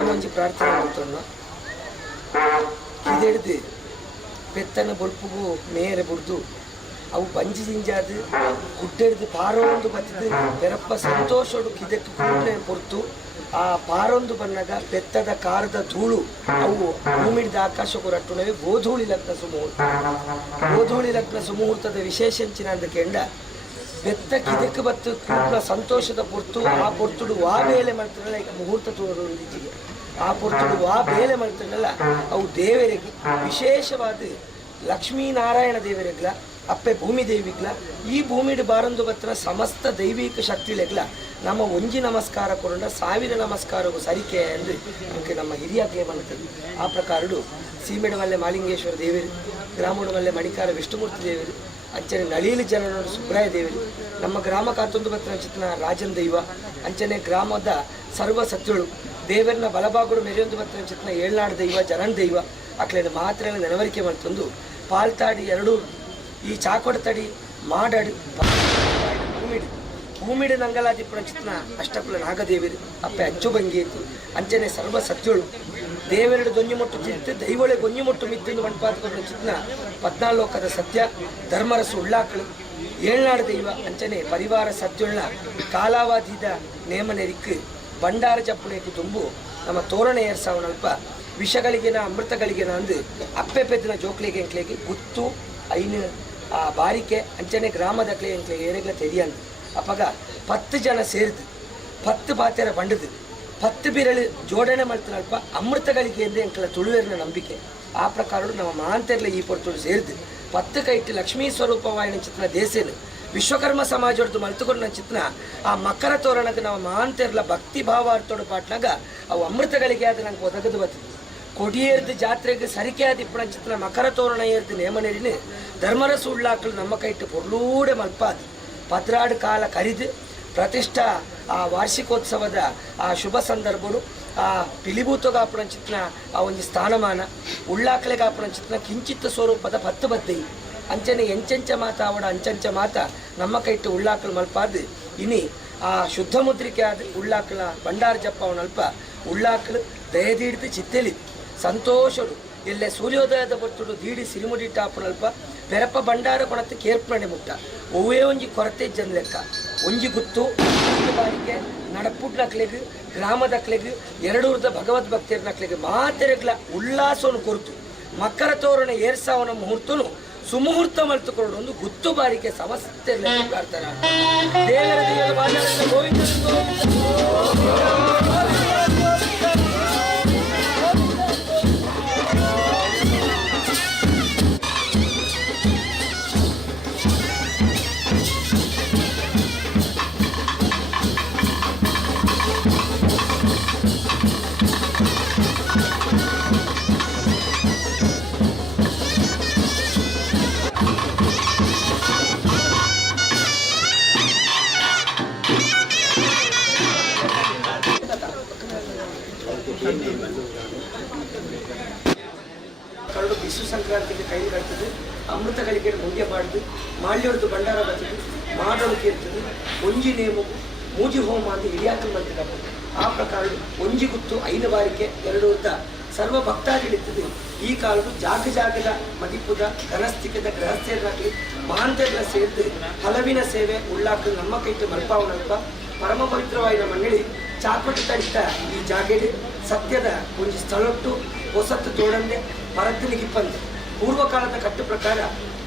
మంచి ప్రార్థన అవుతున్నా ఇదేడిది పెత్తన బొడుపుకు మేర బుడుతు ಅವು ಬಂಜಿ ಜಿಂಜಾದು ಗುಡ್ಡೆಡ್ದು ಪಾರೊಂದು ಬತ್ತಿದ್ದು ಬೆರಪ್ಪ ಸಂತೋಷಡು ಕಿದಕ್ಕೆ ಕೂಡಲೇ ಹೊರ್ತು ಆ ಪಾರೊಂದು ಬಣ್ಣಗ ಬೆತ್ತದ ಕಾರದ ಧೂಳು ಅವು ಭೂಮಿಡಿದ ಆಕಾಶಕ್ಕೂ ರಟ್ಟುಣವೇ ಗೋಧೂಳಿ ಲಗ್ನ ಸುಮುಹೂರ್ತ. ಗೋಧೂಳಿ ಲಗ್ನ ಸುಮುಹೂರ್ತದ ವಿಶೇಷಂಚಿನ ಅಂದ ಕೆಂಡ ಬೆತ್ತ ಕಿದಕ್ಕೆ ಬತ್ತು ಕೂಡ್ಲ ಸಂತೋಷದ ಪೊರ್ತು ಆ ಪೊರ್ತುಡು ವಾ ಬೇಲೆ ಮಾಡ್ತಾರಲ್ಲ ಈಗ ಮುಹೂರ್ತ ತೋರಿಜಿಗೆ ಆ ಪೊರ್ತುಡು ವಾ ಬೇಲೆ ಮಾಡ್ತಾರಲ್ಲ ಅವು ದೇವರಿಗೆ ವಿಶೇಷವಾದ ಲಕ್ಷ್ಮೀನಾರಾಯಣ ದೇವರಿಗ್ಲ ಅಪ್ಪೆ ಭೂಮಿ ದೇವಿಗ್ಲ ಈ ಭೂಮಿಡ್ ಬಾರಂದು ಬತ್ತಿನ ಸಮಸ್ತ ದೈವಿಕ ಶಕ್ತಿಲೆಗ್ಲ ನಮ್ಮ ಒಂಜಿ ನಮಸ್ಕಾರ ಕೊರಂಡ 1000 ನಮಸ್ಕಾರವು ಸರಿಕೆ ಎಂದು ನಮಗೆ ನಮ್ಮ ಹಿರಿಯಾಗ್ಲೇ ಬಂತದ್ದು. ಆ ಪ್ರಕಾರಡು ಸೀಮೆಡ ಮಲ್ಲೆ ಮಾಲಿಂಗೇಶ್ವರ ದೇವರು, ಗ್ರಾಮದ ಮಲ್ಲೆ ಮಣಿಕಾರ ವಿಷ್ಣುಮೂರ್ತಿ ದೇವರು, ಅಂಚನೆ ನಳೀಲಿ ಜನನೋಡು ಸುಬ್ರಾಯ ದೇವರು, ನಮ್ಮ ಗ್ರಾಮ ಕಾತೊಂದು ಬತ್ತಿನ ಚಿತ್ನ ರಾಜನ್ ದೈವ, ಅಂಚನೆ ಗ್ರಾಮದ ಸರ್ವ ಸತ್ಯಗಳು ದೇವರನ್ನ ಬಲಭಾಗಡು ಮೆರೆಯೊಂದು ಬತ್ತಿನ ಚಿತ್ನ ಏಳ್ನಾಡು ದೈವ ಜನನ್ ದೈವ ಅಕ್ಲೇನು ಮಾತ್ರ ನೆನವರಿಕೆ ಮಾಡ್ತಂದು ಪಾಲ್ತಾಡಿ ಎರಡೂ ಈ ಚಾಕೊಡತಡಿ ಮಾಡಾಡಿ ಭೂಮಿಡಿ ಭೂಮಿಡಿ ನಂಗಲಾದಿಪುರ ಚಿತ್ನ ಅಷ್ಟಕುಲ ನಾಗದೇವಿರು ಅಪ್ಪೆ ಅಚ್ಚು ಬಂಗಿ ಇತ್ತು ಅಂಚನೆ ಸರ್ವ ಸತ್ಯಳು ದೇವೆರಡು ದೊಂಜುಮೊಟ್ಟು ಚಿತ್ತು ದೈವಳೆ ಗೊಂಜುಮೊಟ್ಟು ಮಿದ್ದು ಮಣ್ಪಾತ್ಕೊಂಡ ಚಿತ್ನ 14 ಲೋಕದ ಸತ್ಯ ಧರ್ಮರಸು ಉಳ್ಳಾಕಳು ಏಳ್ನಾಡು ದೈವ ಅಂಚನೆ ಪರಿವಾರ ಸತ್ಯುಳ್ಳ ಕಾಲಾವಧಿದ ನೇಮನೆರಿಕ್ ಬಂಡಾರ ಜಪ್ಪುನೇಕು ತುಂಬು ನಮ್ಮ ತೋರಣ ಏರ್ಸಾವನಲ್ಪ ವಿಷಗಳಿಗೆನ ಅಮೃತಗಳಿಗೆನ ಅಂದು ಅಪ್ಪೆ ಪೆದ್ದಿನ ಜೋಕ್ಲಿಗೆ ಎಂಕ್ಲೆಗೆ ಗುತ್ತು ಐನು ಆ ಬಾರಿಕೆ ಅಂಚನೆ ಗ್ರಾಮದ ಕ್ಲೇ ಎಂಕ್ಲೆಗೆ ಏರೆಗ್ಲ ತೆರಿಯಂದು ಅಪ್ಪಗ 10 ಜನ ಸೇರಿದು 10 ಪಾತೆರ ಬಂಡದು 10 ಬಿರಳು ಜೋಡಣೆ ಮಾಡ್ತಾರಲ್ಪ ಅಮೃತಗಳಿಗೆ ಎಂದು ಎಂಕಲ ತುಳುವೇರಿನ ನಂಬಿಕೆ. ಆ ಪ್ರಕಾರ ನಮ್ಮ ಮಹಾಂತರ್ಲ ಈ ಪೊರ್ತುಳು ಸೇರಿದು 10 ಕೈಟ್ಟು ಲಕ್ಷ್ಮೀ ಸ್ವರೂಪವಾಯಿನ ಚಿತ್ನ ದೇಸೇನು ವಿಶ್ವಕರ್ಮ ಸಮಾಜದ್ದು ಮಲ್ತುಕೊಂಡ ಚಿತ್ನ ಆ ಮಕರ ತೋರಣಕ್ಕೆ ನಾವು ಮಹಾಂತರ್ಲ ಭಕ್ತಿ ಭಾವ ಅರ್ಥೋಡು ಪಾಟ್ನಾಗ ಅವು ಅಮೃತಗಳಿಗೆ ಅದು ನಂಗೆ ಒದಗದು ಬರ್ತದೆ. ಕೊಡಿಯೇರ್ದು ಜಾತ್ರೆಗೆ ಸರಿಕೆ ಆದಿಪ್ಪಣ ಚಿತ್ರ ಮಕರ ತೋರಣ ಏರ್ದು ನೇಮನೇರಿನ ಧರ್ಮರಸು ಉಳ್ಳಾಕಲು ನಮ್ಮ ಕೈಟ್ಟು ಪೊರ್ಲೂಡೆ ಮಲ್ಪಾದು ಪತ್ರಾಡು ಕಾಲ ಕರಿದು ಪ್ರತಿಷ್ಠಾ ಆ ವಾರ್ಷಿಕೋತ್ಸವದ ಆ ಶುಭ ಸಂದರ್ಭಗಳು ಆ ಪಿಲಿಭೂತಗಾಪಣ ಚಿತ್ನ ಆ ಒಂದು ಸ್ಥಾನಮಾನ ಉಳ್ಳಾಕಲೆಗಾಪಣ ಚಿತ್ನ ಕಿಂಚಿತ್ತ ಸ್ವರೂಪದ 10 ಬದ್ದೈ ಅಂಚನೆ ಎಂಚಂಚ ಮಾತ ಅವಡ ಅಂಚಂಚ ಮಾತ ನಮ್ಮ ಕೈಟ್ಟು ಉಳ್ಳಾಕಲು ಮಲ್ಪಾದು ಇನಿ ಆ ಶುದ್ಧ ಮುದ್ರಿಕೆ ಆದ ಉಳ್ಳಾಕಲ ಬಂಡಾರ ಜಪ್ಪ ಅವನಲ್ಪ ಉಳ್ಳಾಕಲು ದಯದೀಡ್ದು ಚಿತ್ತೆಲಿ ಸಂತೋಷಡು ಎಲ್ಲೆ ಸೂರ್ಯೋದಯದ ಬರ್ತುಡು ದೀಡಿ ಸಿರಿಮುಡಿಟ್ಟ ಅಪ್ಪನಲ್ಪ ಬೆರಪ್ಪ ಬಂಡಾರ ಕೊಣತ್ತೆ ಕೇರ್ಪಣೆ ಮುಟ್ಟ ಒವ್ವೇ ಒಂಜಿ ಕೊರತೆ ಜನ ಲೆಕ್ಕ ಒಂಜಿ ಗುತ್ತು ಬಾರಿಗೆ ನಡಪುಟ್ನಕ್ಲೆಗ್ ಗ್ರಾಮದಕ್ಲೆಗ್ ಎರಡೂರ್ದ ಭಗವದ್ಭಕ್ತಿಯರ ನಕ್ಲೆಗ್ ಮಾತೆರೆಗ್ಲ ಉಲ್ಲಾಸವನ್ನು ಕೊರ್ತು ಮಕರ ತೋರಣ ಏರ್ಸಾವನ ಮುಹೂರ್ತನು ಸುಮುಹೂರ್ತ ಮಲ್ತುಕೊಂಡು ಒಂದು ಗುತ್ತು ಬಾರಿಕೆ ಸಮಸ್ತೆ ಲೆಕ್ಕಾಡ್ತಾರ ದೇವರ ದೇವರ ಬಾಜಾರದ ಗೋವಿಂದ ಕರಡು ವಿಶ್ವ ಸಂಕ್ರಾಂತಿಗೆ ಕೈ ಕಟ್ತದೆ ಅಮೃತಗಳಿಗೆ ಮುಂದೆ ಮಾಡಿದ್ದು ಮಾಲ್ಯವ್ರದ್ದು ಭಂಡಾರ ಬರ್ತದೆ ಮಾಡೋಕೆ ಇರ್ತದೆ ಒಂಜಿ ನೇಮು ಮೂಜಿ ಹೋಮ ಅಂತ ಹಿಡಿಯಾಕಲು ಬಂದಿದ್ದಪ್ಪ. ಆ ಪ್ರಕಾರ ಒಂಜಿ ಗುತ್ತು 5 ಬಾರಿಕೆ 2 ಉದ್ದ ಸರ್ವ ಭಕ್ತಾದಿಳಿರ್ತದೆ. ಈ ಕಾಲದ ಜಾಗದ ಮದಿಪುದ ಘನಸ್ಥಿಕದ ಗೃಹಸ್ಥರಾಗಲಿ ಮಹಾಂತರ್ಲ ಸೇರಿದು ಹಲವಿನ ಸೇವೆ ಉಳ್ಳಾಕಲು ನಮ್ಮ ಕೈಟ್ಟು ಮಲ್ಪಾವನಲ್ಪ ಪರಮ ಪವಿತ್ರವಾದ ಮಣ್ಣಳಿ ಚಾಪಟ್ಟು ತಡಿತ ಈ ಜಾಗೆಡಿ ಸತ್ಯದ ಒಂದು ಸ್ಥಳಟ್ಟು ಹೊಸತ್ತು ತೋಡಂದೆ ಪರತ್ತಿನಿಗಿಪ್ಪಂದೆ ಪೂರ್ವಕಾಲದ ಕಟ್ಟು ಪ್ರಕಾರ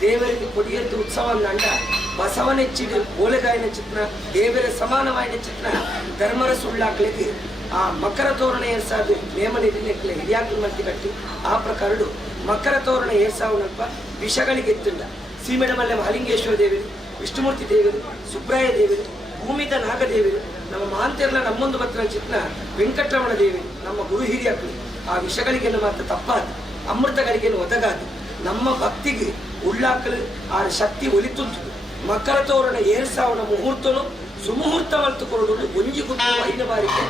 ದೇವರಿಗೆ ಕೊಡಿಯದ್ದು ಉತ್ಸವ ಅಂದ ಬಸವನೆಚ್ಚಿಡು ಓಲೆಗಾಯಿನ ಚಿತ್ರ ದೇವರ ಸಮಾನವಾಯಿನ ಚಿತ್ರ ಧರ್ಮರ ಸುಳ್ಳಾಕ್ಲಿಕ್ಕೆ ಆ ಮಕರ ತೋರಣ ಏರ್ಸಾದು ನೇಮನಿರ್ಣಯಕ್ಕೆ ಹಿರಿಯಾಕಲು ಮಂತಿ ಕಟ್ಟಿ ಆ ಪ್ರಕಾರಡು ಮಕರ ತೋರಣ ಏರ್ಸಾವನಲ್ಪ ವಿಷಗಳಿಗೆ ಎತ್ತಿಲ್ಲ ಸೀಮೆಡಮಲ್ಲೆ ಮಹಾಲಿಂಗೇಶ್ವರ ದೇವರು, ವಿಷ್ಣುಮೂರ್ತಿ ದೇವರು, ಸುಬ್ರಾಯ ದೇವರು, ಭೂಮಿದ ನಾಗದೇವರು, ನಮ್ಮ ಮಹಾಂತರ್ಲ ನಮ್ಮೊಂದು ಭಕ್ತರ ಚಿತ್ರ ವೆಂಕಟರಮಣ ದೇವಿ, ನಮ್ಮ ಗುರು ಹಿರಿಯಕ್ಕಳು ಆ ವಿಷಗಳಿಗೆನ್ನು ಮಾತ್ರ ತಪ್ಪಾದು ಅಮೃತಗಳಿಗೆನ್ನು ಒದಗಾದು ನಮ್ಮ ಭಕ್ತಿಗೆ ಉಳ್ಳಾಕಲು ಆ ಶಕ್ತಿ ಒಲಿತುಂಟು ಮಕರ ತೋರಣ ಏರ್ಸಾವನ ಮುಹೂರ್ತನು ಸುಮುಹೂರ್ತ ಮಲ್ತುಕೊಳ್ಳುವುದು ಒಂಜಿ ಗುಟ್ಟು 5 ಬಾರಿಗೆ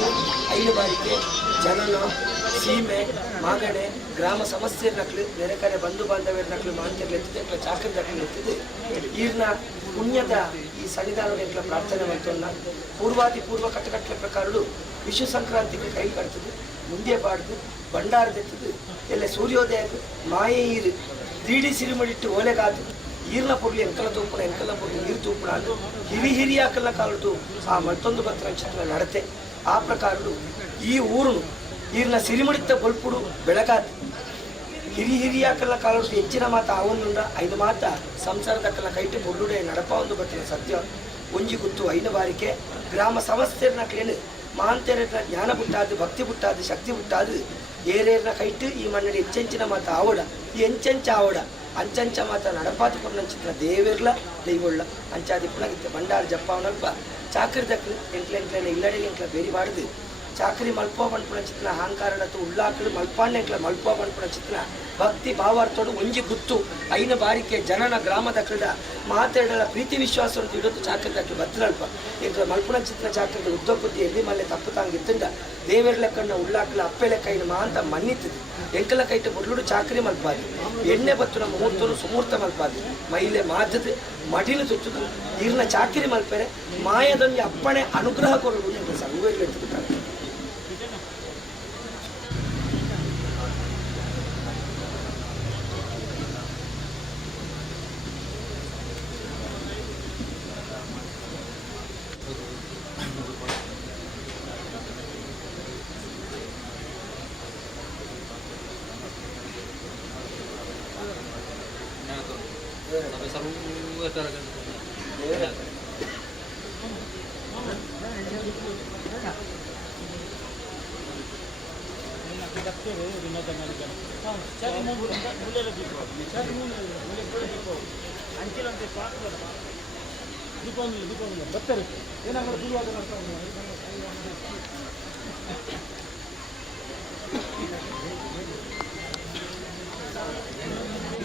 ಗೊತ್ತು ಐದು ಬಾರಿಗೆ ಜನನ ಸೀಮೆ ಮಾಗಣೆ ಗ್ರಾಮ ಸಮಸ್ಯೆ ನಕ್ಲು ನೆರೆ ಕರೆ ಬಂಧು ಬಾಂಧವ್ಯರ ನಕ್ಲು ಮಾಂತ್ಯಗಳು ಚಾಕರಿ ನಕ್ಲು ಎತ್ತಿದ್ದು ಈರ್ನ ಪುಣ್ಯದ ಈ ಸನ್ನಿಧಾನದ ಎಂಟ್ಲ ಪ್ರಾರ್ಥನೆ ಮಾಡ್ತೋನ್ನ ಪೂರ್ವ ಕಟ್ಟಕಟ್ಟಲೆ ಪ್ರಕಾರಗಳು ವಿಶ್ವ ಸಂಕ್ರಾಂತಿಗೆ ಕೈ ಕಟ್ತದೆ ಮುಂದೆ ಬಾಡ್ದು ಭಂಡಾರದೆತ್ತದು ಎಲ್ಲ ಸೂರ್ಯೋದಯಕ್ಕೆ ಮಾಯೆ ಈರು ತೀಡಿ ಸಿರಿಮಡಿಟ್ಟು ಓಲೆಗಾತು ಈರ್ನ ಪೊರ್ಲಿ ಎಂಕಲ ತೂಪುಣ ಎಂಕಲ ಪೊರ್ಲಿ ನೀರು ತೂಪುಣ ಅದು ಹಿರಿಯಾಕಲ್ಲ ಕಾಲದು ಆ ಮತ್ತೊಂದು ಭಕ್ತ ನಕ್ಷತ್ರ ನಡತೆ ಆ ಪ್ರಕಾರಗಳು ಈ ಊರು ಈರ್ನ ಸಿರಿಮಡಿತ ಬಲ್ಪುಡು ಬೆಳಗಾತು ಹಿರಿಯಾಕಲ್ಲ ಕಾಲದ್ದು ಹೆಚ್ಚಿನ ಮಾತ ಅವನುಂಡ ಐದು ಮಾತ ಸಂಸಾರದಕ್ಕಲ್ಲ ಕೈಟು ಬೊಳ್ಳುಡೆ ನಡಪ ಒಂದು ಬತ್ತಿನ ಸತ್ಯ ಒಂಜಿ ಗುತ್ತು ಐದು ಬಾರಿಕೆ ಗ್ರಾಮ ಸಮಸ್ಯೆನ ಕ್ಲೇನು ಮಹಾಂತೇರನ ಜ್ಞಾನ ಬಿಟ್ಟಾದು ಭಕ್ತಿ ಬಿಟ್ಟಾದು ಶಕ್ತಿ ಬಿಟ್ಟಾದು ಏರೇರ್ನ ಕೈಟು ಈ ಮಣ್ಣಡಿ ಎಂಚೆಂಚಿನ ಮಾತ ಆವಡ ಈ ಎಂಚೆಂಚ ಆವಡ ಅಂಚಂಚ ಮಾತ ನಡಪಾತಿ ಪುರ್ನಂಚಿನ ದೇವೇರ್ಲ ದೈವೊಳ್ಳ ಅಂಚಾದಿ ಪುನಗಿತ್ತೆ ಬಂಡಾರ ಜಪ್ಪ ಚಾಕರಿ ದಕ್ಕಲು ಎಂಟ್ಲೆಂಟ್ಲೇನ ಇಲ್ಲಡೆ ಎಂಟ್ಲ ಬೇರಿ ಬಾಡ್ದು ಚಾಕರಿ ಮಲ್ಪ ಪಂಪುನ ಚಿತ್ರ ಅಹಂಕಾರಡತ್ತು ಉಳ್ಳಾಕಲು ಮಲ್ಪಾಂಡೆಂಕ್ಲ ಮಲ್ಪ ಪಂಪುನ ಚಿತ್ರ ಭಕ್ತಿ ಭಾವಾರ್ಥೋಡು ಒಂಜಿ ಗುತ್ತು ಐನ ಬಾರಿಕೆ ಜನನ ಗ್ರಾಮದ ಕ್ರೀಡ ಮಾತಾಡಲ ಪ್ರೀತಿ ವಿಶ್ವಾಸವನ್ನು ಇಡೋದು ಚಾಕರಿ ದಕ್ಕಲು ಬತ್ತಲಲ್ಪ ಎಂಕ್ಲ ಮಲ್ಪುನ ಚಿತ್ರ ಚಾಕರಿದ ಉದ್ದಕ್ಕುದ್ದಿ ಎಲ್ಲಿ ಮಲ್ಲೆ ತಪ್ಪು ತಾಂಗಿತ್ತಂಡ ದೇವರ ಲೆಕ್ಕನ್ನ ಉಳ್ಳಾಕಲ ಅಪ್ಪೆ ಲೆಕ್ಕ ಇನ್ನು ಮಾಂತ ಮನ್ನಿತ್ತದು ಎಂಕಲ ಕೈಟ ಬುಡ್ಲುಡು ಚಾಕರಿ ಮಲ್ಪಾದು ಎಣ್ಣೆ ಬತ್ತುನ ಮುಹೂರ್ತನು ಸುಮೂರ್ತ ಮಲ್ಪಾದು ಮೈಲೆ ಮಾತದು ಮಡಿಲು ತುತ್ತದು ಈರ್ನ ಚಾಕರಿ ಮಲ್ಪರೆ ಮಾಯದೊಂದು ಅಪ್ಪಣೆ ಅನುಗ್ರಹ ಕೊರಡು ಎಂಬ ಸಂಗೋರಿ ಎತ್ತಿಬಿಟ್ಟಾರೆ.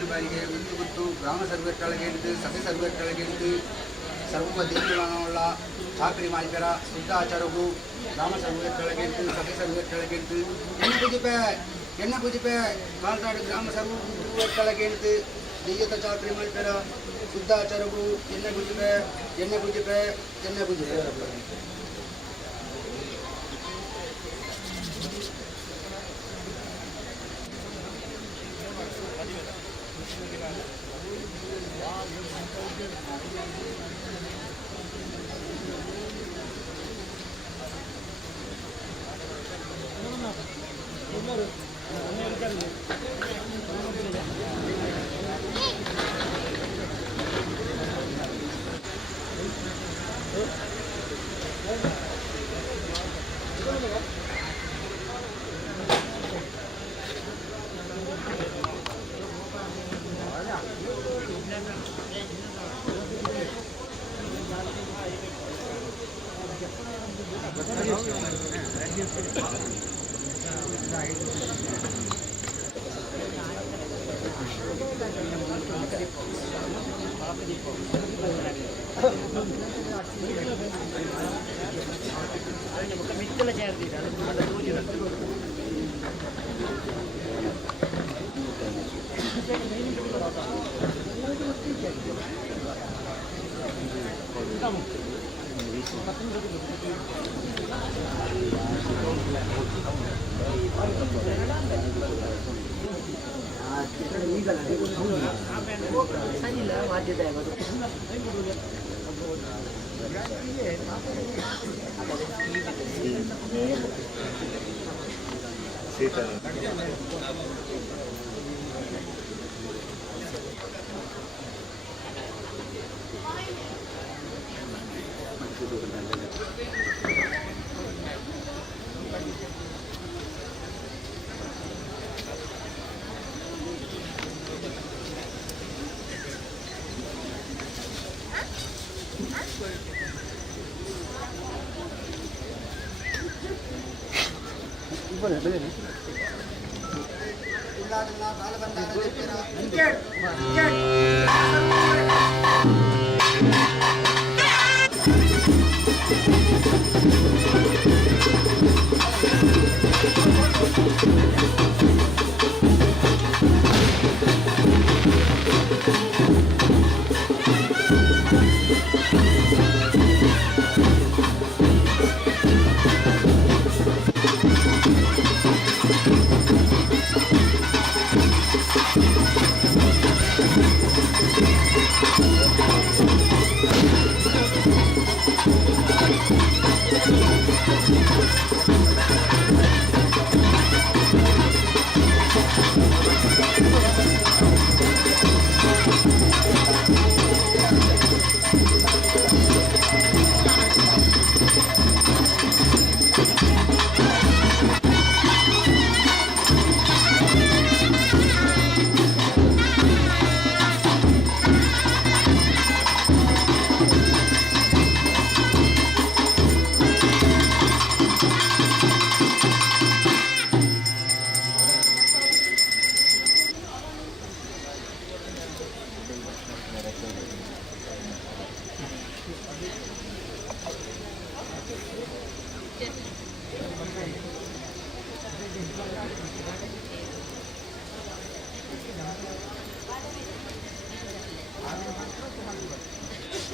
ಬಾರಿಗೆ ಒಂದು ಗೊತ್ತು ಗ್ರಾಮ ಸರ್ವೆ ಕೆಳಗೆಡಿದು ಸಭೆ ಸರ್ವೆ ಕೆಳಗೆಡಿದು ಸರ್ವ ದೇಶಗಳ ಚಾಕರಿ ಮಾಲ್ಪೆರ ಶುದ್ಧ ಆಚಾರವು ಗ್ರಾಮ ಸರ್ವೆ ಕೆಳಗೆಡಿದು ಸಭೆ ಸರ್ವೆ ಕೆಳಗೆಡಿದು ಎಣ್ಣೆ ಕುಜಿಪೆ ಮಾಲ್ನಾಡು ಗ್ರಾಮ ಸರ್ವೆ ಕೆಳಗೆಡಿದು ದೆಯ್ಯತ ಚಾಕರಿ ಮಾಲ್ಪೆರ ಶುದ್ಧ ಆಚಾರವು ಎಣ್ಣೆ ಕುಜಿಪೆ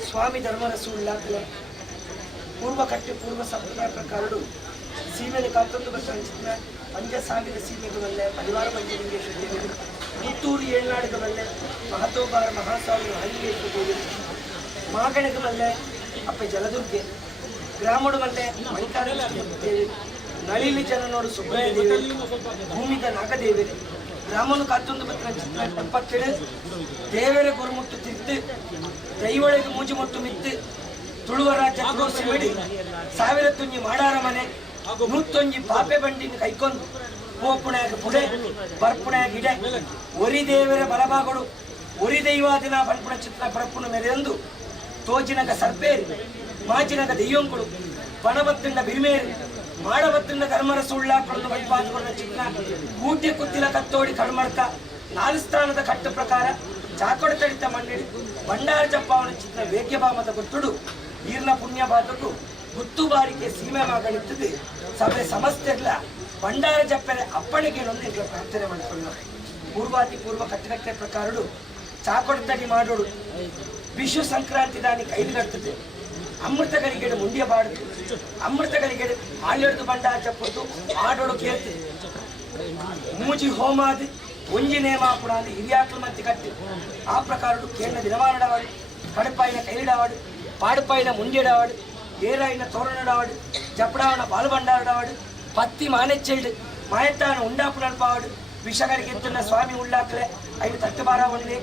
ಸ್ವಾಮಿ ಧರ್ಮರಸೂಳ್ಳಾಕಲೆ ಪೂರ್ವ ಸಂಪ್ರದಾಯ ಪ್ರಕಾರಡು ಸೀಮೆಯಲ್ಲಿ ಕಾತೊಂದು ಬಸವನ ಪಂಚಸಾಂಗದ ಸೀಮೆಗಳಲ್ಲೇ ಪರಿವಾರ ಪಂಚಲಿಂಗೇಶ್ವರ ದೇವರು ಕಿತ್ತೂರು ಏಳ್ನಾಡುಗಳಲ್ಲೇ ಮಹತೋಬಾರ ಮಹಾಸ್ವಾಮಿ ಹಳ್ಳಿಗೇಶ್ವರ ದೇವರು ಮಾಗಣಗಮಲ್ಲೇ ಅಪ್ಪ ಜಲದುರ್ಗೆ ಗ್ರಾಮಡು ಮಲ್ಲೆ ಮಣಿಕಾಲೇಶ್ವರ ದೇವಿ ನಳಿಲಿ ಜನನೋಡು ಸುಬ್ರಹ್ಮಣ್ಯ ದೇವಿ ಭೂಮಿದ ನಾಗದೇವರಿ ಗ್ರಾಮನು ಕಾತೊಂದು ಬಸವನ ಎಪ್ಪತ್ತೇಳು ದೇವರ ಗುರುಮುಟ್ಟು ತಿರ್ತು ದೈವಳಿಗೆ ಮೂಜಿ ಮುಟ್ಟು ಮಿತ್ತು ತುಳುವ ರಾಜ್ಯ ತುಳಸಿ ಬಿಡಿ ಸಾವಿರ ತುಂಜಿ ಮಾಡಾರ ಮನೆ ನೂತ್ತೊಂಜಿ ಪಾಪೆ ಬಂಡಿನ ಕೈಕೊಂಡು ಪೋಪುಣಾಗ ಪುಡೆ ಬರ್ಪುಣಾಗ ಇಡೆ ಒರಿ ದೇವರ ಬಲಭಾಗಡು ಒರಿ ದೈವಾದಿನ ಬನ್ಪುಣ ಚಿತ್ರ ಪರಪ್ಪುನ ಮೆರೆಯೊಂದು ತೋಜಿನಗ ಸರ್ಪೇರಿ ಮಾಜಿನಗ ದೆಯ್ಯಂಗಳು ಬಣಬತ್ತಿಂಡ ಬಿರಿಮೇರಿ ಮಾಡಬತ್ತಿಂಡ ಧರ್ಮರ ಸುಳ್ಳಾಕೊಂಡು ಬೈಪಾದುಕೊಂಡ ಚಿತ್ರ ಕೂಟೆ ಕುತ್ತಿಲ ಕತ್ತೋಡಿ ಕಡ್ಮಡ್ಕ ನಾಲ್ಕು ಸ್ಥಾನದ ಕಟ್ಟ ಪ್ರಕಾರ ಚಾಕೋಡ ತಡಿತ ಮಂಡಳಿ ಬಂಡಾರ ಚಪ್ಪಾವನ ಚಿತ್ರ ವೇಗ್ಯಭಾಮದ ಗೊತ್ತುಡು ಈರ್ನ ಪುಣ್ಯ ಬಾತಕು ಗುತ್ತು ಬಾರಿಗೆ ಸೀಮೆ ಮಾಗಳಿತ್ತದೆ ಸಭೆ ಸಮಸ್ಯೆಗಳ ಬಂಡಾರ ಜಪ್ಪರೆ ಅಪ್ಪಣಿಗೆ ಪ್ರಾರ್ಥನೆ ಮಾಡಿಕೊಂಡು ಪೂರ್ವ ಕಟ್ಟಕಟ್ಟೆ ಪ್ರಕಾರಡು ಚಾಕೋಡ ತಡಿ ಮಾಡೋಡು ವಿಶ್ವ ಸಂಕ್ರಾಂತಿ ದಾನಿ ಕೈಲಿ ಕಟ್ತದೆ ಅಮೃತಗಳಿಗೆ ಮುಂಡಿಯ ಬಾಡುದು ಅಮೃತಗಳಿಗೆ ಆಳಿಡ್ದು ಬಂಡಾರ ಚಪ್ಪದು ಮಾಡೋಡು ಕೇಳ್ತದೆ ಮೂಜಿ ಹೋಮಾದಿ ಒಂಜಿ ನೇಮಾಪುರ ಅಂದ್ರೆ ಹಿರಿಯಾಕ್ಲ ಮತ್ತೆ ಕಟ್ಟಿ ಆ ಪ್ರಕಾರ ಕೇಂದ್ರ ದಿನಮಾನಡವಾಡು ಕಡಪಾಯಿನ ಕೈಲಿಡವಾಡು ಪಾಡುಪಾಯಿನ ಮುಂಡಿಡವಾಡು ಏರಾಯಿನ ತೋರಣಡವಾಡು ಜಪಡಾವಣ ಬಾಲುಬಂಡಾರಡವಾಡು ಪತ್ತಿ ಮಾನೆಚ್ಚೆಲ್ಡು ಮಾಯತ್ತಾನ ಉಂಡಾಪುನಡ್ಪಾವಾಡು ವಿಷಗಳಿಗೆತ್ತನ ಸ್ವಾಮಿ ಉಳ್ಳಾಕ್ಲೆ ಐದು ತಟ್ಟುಬಾರ ಒಂಡ್ಲೆ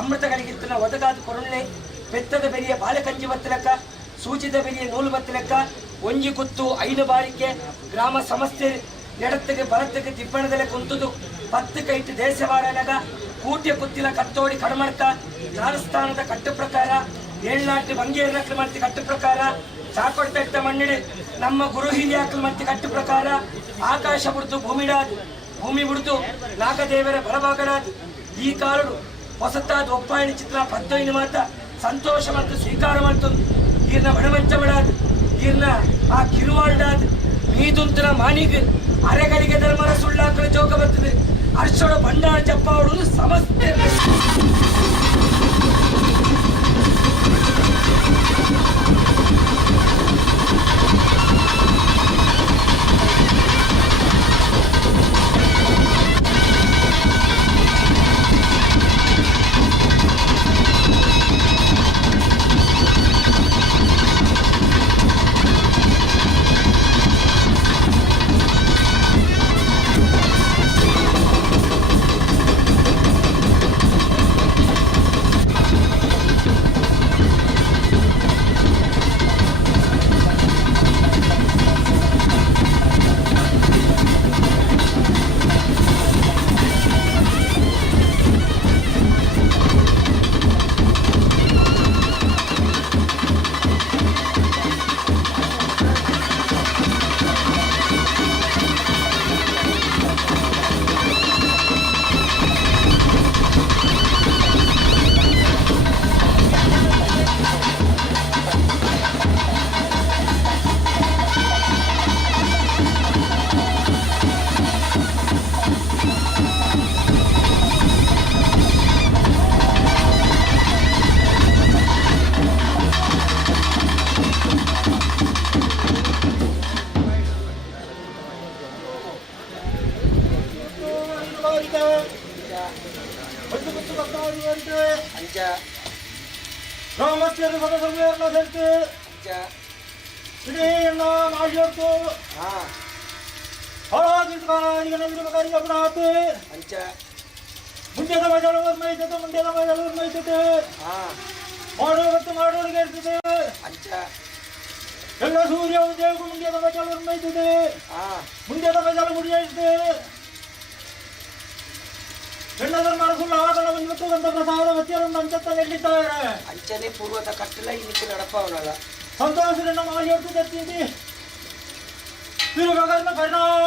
ಅಮೃತಗಳಿಗೆತ್ತನ ಒದಗಾದ ಕೊರಳ್ಳೆ ಬೆತ್ತದ ಬೆಲೆಯ ಬಾಳೆಕಂಜಿ ಬತ್ತಲೆಕ್ಕ ಸೂಚಿದ ಬೆಲೆಯ ನೂಲು ಬತ್ತಲೆಕ್ಕ ಒಂಜಿ ಗುತ್ತು ಐದು ಬಾರಿಕೆ ಗ್ರಾಮ ಸಮಸ್ಯೆ ಎಡತ್ತಿಗೆ ಬರತ್ತಿಗೆ ತಿಪ್ಪಣದಲ್ಲೇ ಕುಂತುದು 10 ಕೈಟ್ ದೇಶವಾರನಗ ಕೂಟಿಯ ಕುತ್ತಿಲ ಕತ್ತೋಡಿ ಕಡಮಡ್ಕ ನಾರಸ್ಥಾನದ ಕಟ್ಟು ಪ್ರಕಾರ ಏಳ್ನಾಟಿ ಬಂಗೇರ ಮಂತಿ ಕಟ್ಟು ಪ್ರಕಾರ ಚಾಕೋಡ ತಟ್ಟ ಮಣ್ಣಿಡಿ ನಮ್ಮ ಗುರು ಹಿರಿಯಾಕಲ್ ಮಂತಿ ಕಟ್ಟು ಪ್ರಕಾರ ಆಕಾಶ ಬಿಡ್ತು ಭೂಮಿ ಬಿಡ್ತು ನಾಗದೇವರ ಬಲಭಾಗನಾದು ಈ ಕಾಲಡು ಹೊಸತಾದ ಒಪ್ಪಾಯಣ ಚಿತ್ರ 15 ಮಾತ ಸಂತೋಷ ಮತ್ತು ಸ್ವೀಕಾರ ಮಾಡ್ತಂದು ಈರ್ನ ಬಣಮಂಚ ಬಿಡಾದು ಈರ್ನ ಆ ಕಿರುವಾಲ್ಡಾದು ಮೀದುಂತನ ಮಾನಿಗೆ ಅರೆಗಳಿಗೆ ಧರ್ಮರ ಸುಳ್ಳಾಕಲು ಜೋಗ ಬರ್ತದೆ ಅರ್ಷಡ ಭಂಡಾರ ಚಪ್ಪಾವಳು ಸಮಸ್ತೆ சேர்த்து ಒಂದು ಗುತ್ತು ಭಕ್ತಾದಿಗಳಿಗೆ ಅಂಚ ಗ್ರಾಮಸ್ಥರು ಸದಸ್ಯರನ್ನ ಸೇರ್ತು ಅಂಚ ಇಡೀ ಮಾಡಿಟ್ಟು ಹಾ ಹಾಳಾಗಿ ಅಪರಾಧ ಅಂಚ ಮುಂದೆ ಮಜಲು ಮೈತದೆ ಮುಂದೆ ಮಜಲು ಮೈತದೆ ಹಾ ಮಾಡೋದು ಮಾಡೋರಿಗೆ ಇರ್ತದೆ ಅಂಚ ಎಲ್ಲ ಸೂರ್ಯ ಉದಯಕ್ಕೂ ಮುಂದೆ ಮಜಲು ಮೈತದೆ ಹಾ ಮುಂದೆ ಮಜಲು ಮುಡಿಯಿರ್ತದೆ ಎಲ್ಲದರ ಮನಸ್ಸುಳ್ಳ ಆದಳ ಇವತ್ತು ಗಂಧ ಪ್ರಸಾದ ವಚ್ಯರನ್ನು ಅಂಚತ್ತ ನೆಲ್ಲಿದ್ದಾರೆ ಅಂಚನೆ ಪೂರ್ವದ ಕಟ್ಟಲ ಇನ್ನಿಕ್ಕೆ ನಡಪವನಲ್ಲ ಸಂತೋಷದಿಂದ ಮಾಡಿಟ್ಟು ತೆತ್ತೀವಿ ತಿರುಗನ್ನ ಪರಿಣಾಮ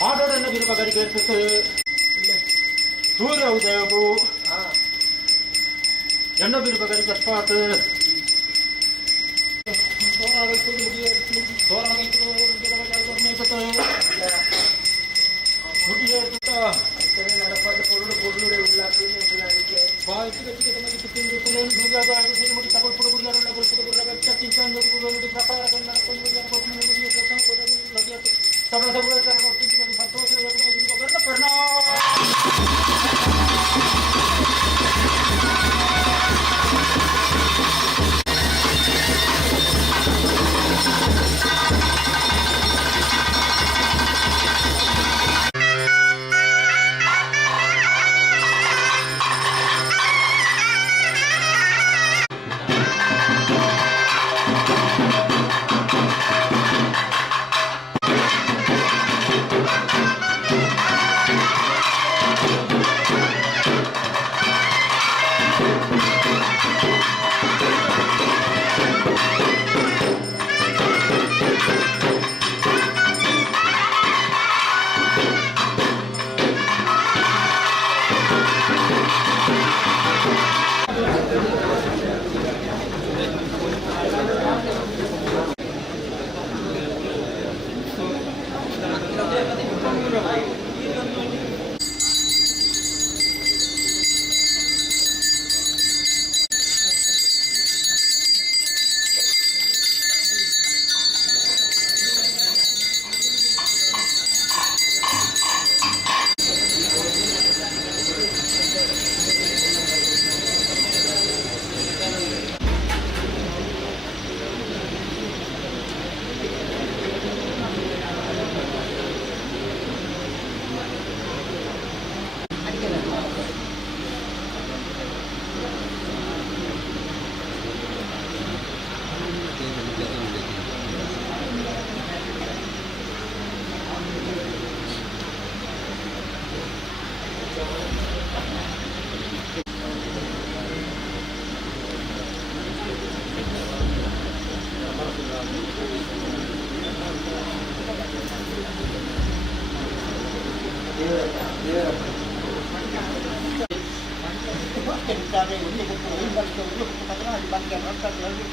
ಮಾಡೋದನ್ನು ಬಿರುಬಗರಿಗೆ ಸೂರ್ಯ ಉದಯವು ಎಣ್ಣೆ ಬಿರುಬಗರಿಗೆ ಅಸ್ಪಾತ್ നടപ്പാത്ത പൊരുളുടെ ഉള്ളാക്കി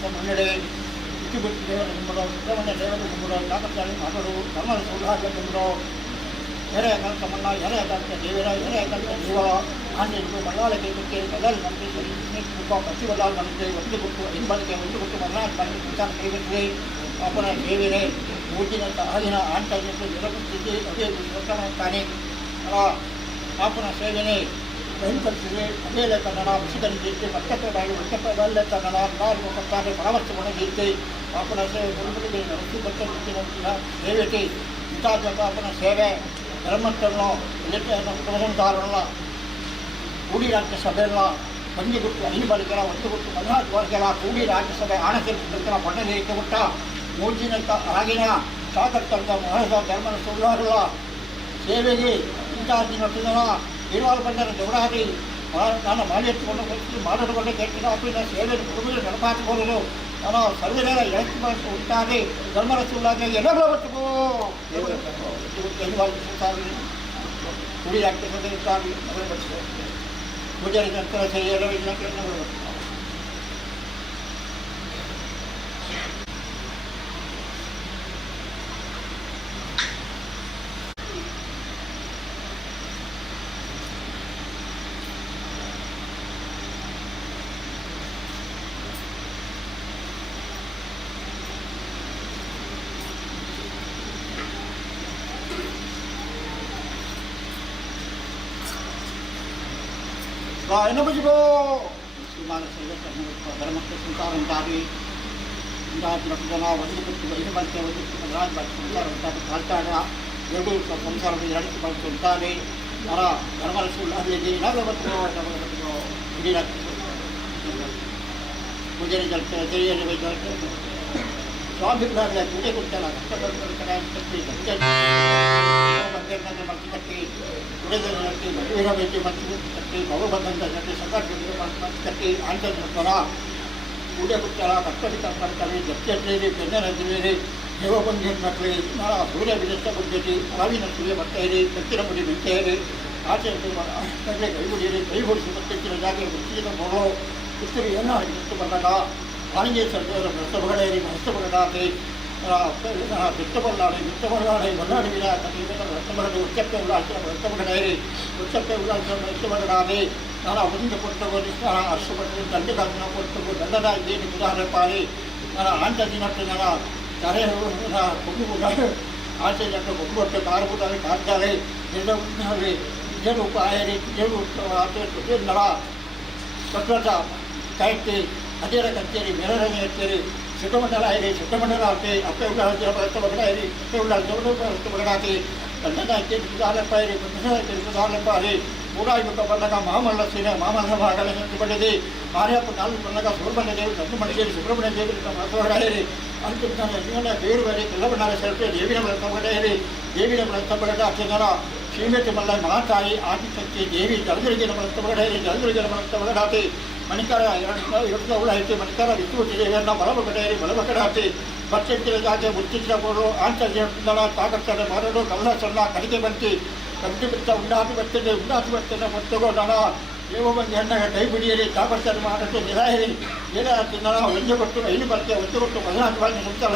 ಮುನ್ನಡೆ ಇಟ್ಟುಬಿಟ್ಟು ದೇವರ ಗುಂಬುರು ಸುಬ್ರಹ್ಮಣ್ಯ ದೇವರ ಗುಂಬುರು ಕಾಕತಾಳಿ ಮಗಳು ಧರ್ಮದ ಸೌಭಾಗ್ಯ ಗುಂಬುರು ಎರೆ ಕಲ್ಕ ಮಣ್ಣ ಎರೆ ಕಲ್ಕ ದೇವರ ಎರೆ ಕಲ್ಕ ದೇವ ಆಂಜನೇಯರು ಮಲ್ಲಾಳಕ್ಕೆ ಬಿಟ್ಟು ಕಲ್ಲಲ್ಲಿ ನಂಬಿಸಿ ಪಶ್ಚಿಮಲಾಲ್ ನಂಬಿಸಿ ಒಂದು ಗುಟ್ಟು ಹಿಂಬಳಿಕೆ ಒಂದು ಗುಟ್ಟು ಮಲ್ನಾಡು ಬಂದು ಕುಂತಾನ ಕೈಬಿಟ್ಟರೆ ಅಪ್ಪನ ದೇವರೇ ಮೂರ್ತಿನಂತ ಹಾಲಿನ ಆಂಟರ್ಯಕ್ಕೆ ನಿರಪಸ್ಥಿತಿ ಅದೇ ತಾನೆ ಪಾಪನ ಸೇವೆನೇ ಬಹಿಷ್ಕರಿಸಿದೆ. ಅದೇ ಕನ್ನಡ ಮುಸಿದನಿಗೆ ಮತ್ತಪ್ಪದಾಗಿ ಮತ್ತಪ್ಪದಲ್ಲೇ ಕನ್ನಡ ನಾಲ್ಕು ಕಟ್ಟಾರೆ ಪರಾಮರ್ಶೆಗೊಂಡಿದ್ದೆ ಪಾಪನ ಸೇವೆ ಗುರುಗಳಿಗೆ ನಡೆಸಿ ಬಟ್ಟೆನ ದೇವತೆ ಇಂತಹ ಪಾಪನ ಸೇವೆ ಧರ್ಮಸ್ಥಳನ್ನು ಪ್ರಧಾನದಾರರಲ್ಲ ಕೂಡಿ ರಾಜ್ಯಸಭೆಯಲ್ಲ ಒಂದು ಗುಟ್ಟು ಹಿಂಬಳಿಗಳ ಒಂದು ಗುಟ್ಟು 14 ವರ್ಷಗಳ ಕೂಡಿ ರಾಜ್ಯಸಭೆ ಆಣತಿರ್ತಿದ್ದರ ಪಟ್ಟಣದಲ್ಲಿ ಇಟ್ಟುಬಿಟ್ಟ ಮೂರ್ತಿನಂತ ಆಗಿನ ಸಾಕರ್ತಂತ ಮಹಾರಾಜ ಧರ್ಮದ ಸುಳ್ಳಾರಲ್ಲ ಸೇವೆಗೆ ಇಂತಹ ದಿನ ಇರುವಾಗ ಬಂದರೆ ಜವಡಾದಿ ನಾನು ಮಾಡಿ ಎತ್ತುಕೊಂಡು ಮಾಡಿಕೊಂಡು ಕೆಟ್ಟಿನ ಅಪ್ಪಿನ ಸೇವೆ ಕುಟುಂಬದ ನೆನಪಾಟಿಕೊಳ್ಳಲು ನಾನು ಸರ್ವೇರ ಎಳೆದು ಬಳಸಿ ಉಂಟಾಗಿ ಧರ್ಮರಸುಳ್ಳಾಗಿ ಎಲ್ಲರೂ ಬರ್ತುಕೋ ಕುಡಿ ಆಗ್ತದೆ ಇದ್ದಾಗಿ ಎಲ್ಲರೂ ಬರ್ತದೆ ಪೂಜಾರಿ ನಂತರ ಸರಿ ಎಲ್ಲರೂ ಎಲ್ಲರೂ ಬರ್ತದೆ Ini begitu. Semana saya dalam waktu sebentar tadi, tidak berkenan wajib itu ini baca wajib kebenaran baca sebentar tapi kalta ada, jadi komisar menjadi kepala sebentar ni, ara dalam rasul ada jadi nak betul, ini nak. Mujur jalan jadi ini betul. Soal itu nak lihat mujur kita nak kita berkenaan seperti itu. Bagian mana masih kecil, sudah jadi kecil, era itu masih kecil, baru bagian jadi sangat masih kecil, antar negara, sudah bercara kata kita kali jadi benar jadi hewan bagian macam mana, sudah bisa berjadi, kami nak sudah berjadi, kecil boleh berjadi, aja itu mana, kali boleh seperti kecil jaga berjadi itu baru, itu yang itu berada, kami jadi serba berada di ಬಿತ್ತಬಲ್ಲಾಡಿ Malladi ವಿರ ರಕ್ತಮರಡು ಉಚ್ಚಕ್ಕೆ Ulladi ಉಚ್ಚಕ್ಕೆ ನಾನು ಒಂದು ಕೊಟ್ಟು ಅಷ್ಟಪಟ್ಟು ದಂಡಗಾಸನ ಕೊಟ್ಟು ದಂಡದ ಏನು ಉದಾಹರಣೆ ಪಾಲಿ ನಾನು ಆಂಟ ದಿನಕ್ಕೆ ನಾನು ತರೆ ಕೊಬ್ಬು ಆಚೆ ಜನ ಕೊಬ್ಬು ಕಾರುವುದಾಗಿ ಕಾಡ್ತಾರೆ ಜೇನು ಉಪಾಯರಿ ಜೇನು ಆಚೆ ನಳ ಕಟ್ಟಡ ಕಾಯ್ತಿ ಅದೇರ ಕಚೇರಿ ಮೆರವಣಿಗೆ ಕಚೇರಿ ಸುತ್ತಮಂಡಲ ಇದೆ ಸುತ್ತಮಂಡಲ ಆಗುತ್ತೆ ಅಪ್ಪೆ ಉಳ್ಳಾಡ ಇದೆ ಅಪ್ಪೆ ಉಳ್ಳಾಡ ಬಗಡಾತಿ ಗಂಡನ ಉದಾಹರಣೆ ಉದಾಹರಣೆ ಊರಾಯ್ಬೇಕು ಬಂದಾಗ ಮಾಮಲ್ಲ ಸೀನೆ ಮಾಮಲ್ಲ ಭಾಗಲ ಬಂದಿದೆ ಮಾರಿಯಪ್ಪ ನಾಲ್ಕು ಬಂದಾಗ ಸುಬ್ರಹ್ಮಣ್ಯ ದೇವಿ ಗಂಡು ಮಣಿಗೇರಿ ಸುಬ್ರಹ್ಮಣ್ಯ ದೇವಿ ಹೊರಗಡೆ ಅಂತ ದೇವರು ಬೇರೆ ಕೆಲವನ್ನಾರ ಸೇರ್ತೆ ದೇವಿನ ಬಡೇರಿ ದೇವಿನ ಬಳಸ್ತಬಡ ಜನ ಶ್ರೀಮತಿ ಮಲ್ಲ ಮಾತಾಯಿ ಆದಿಶಕ್ತಿ ದೇವಿ ಜಲದುರ್ಗಿನ ಬಳಸ್ತಬಡೇರಿ ಜಲದುರ್ಗಿನ ಬಳಸ್ತಬಡಾತಿ ಮಣಿಕಾರ ಎರಡು ಐತಿ ಮಣಿಕಾರ ಬಿಟ್ಟು ದೇವಿಯನ್ನ ಬಲಬಕಡಾತಿ ಬಚ್ಚೆತ್ತಿನ ಜಾತಿ ಮುಚ್ಚಿನ ಬೋರು ಆಂತರ್ಜನ ತಾಕತ್ತಡೆ ಮರಡು ಕಲ್ಲ ಸಣ್ಣ ಕಡಿಗೆ ಬಂತಿ ಕಟ್ಟಿ ಬಿಟ್ಟ ಉಂಡಾತಿ ಬರ್ತದೆ ಮೊತ್ತಗೋ ನಳ ಏವೋ ಬಂದು ಹೆಣ್ಣಾಗ ಕೈ ಬಿಡಿಯರಿ ತಾಕತ್ತಡೆ ಮಾಡಕ್ಕೆ ನಿರಾಯರಿ ಏನಾಗ್ತದೆ ನಳ ಒಂಜೆ ಕೊಟ್ಟು ಐದು ಬರ್ತೆ ಒತ್ತು ಕೊಟ್ಟು 14 ಬಾರಿ ಮುಚ್ಚಲ್ಲ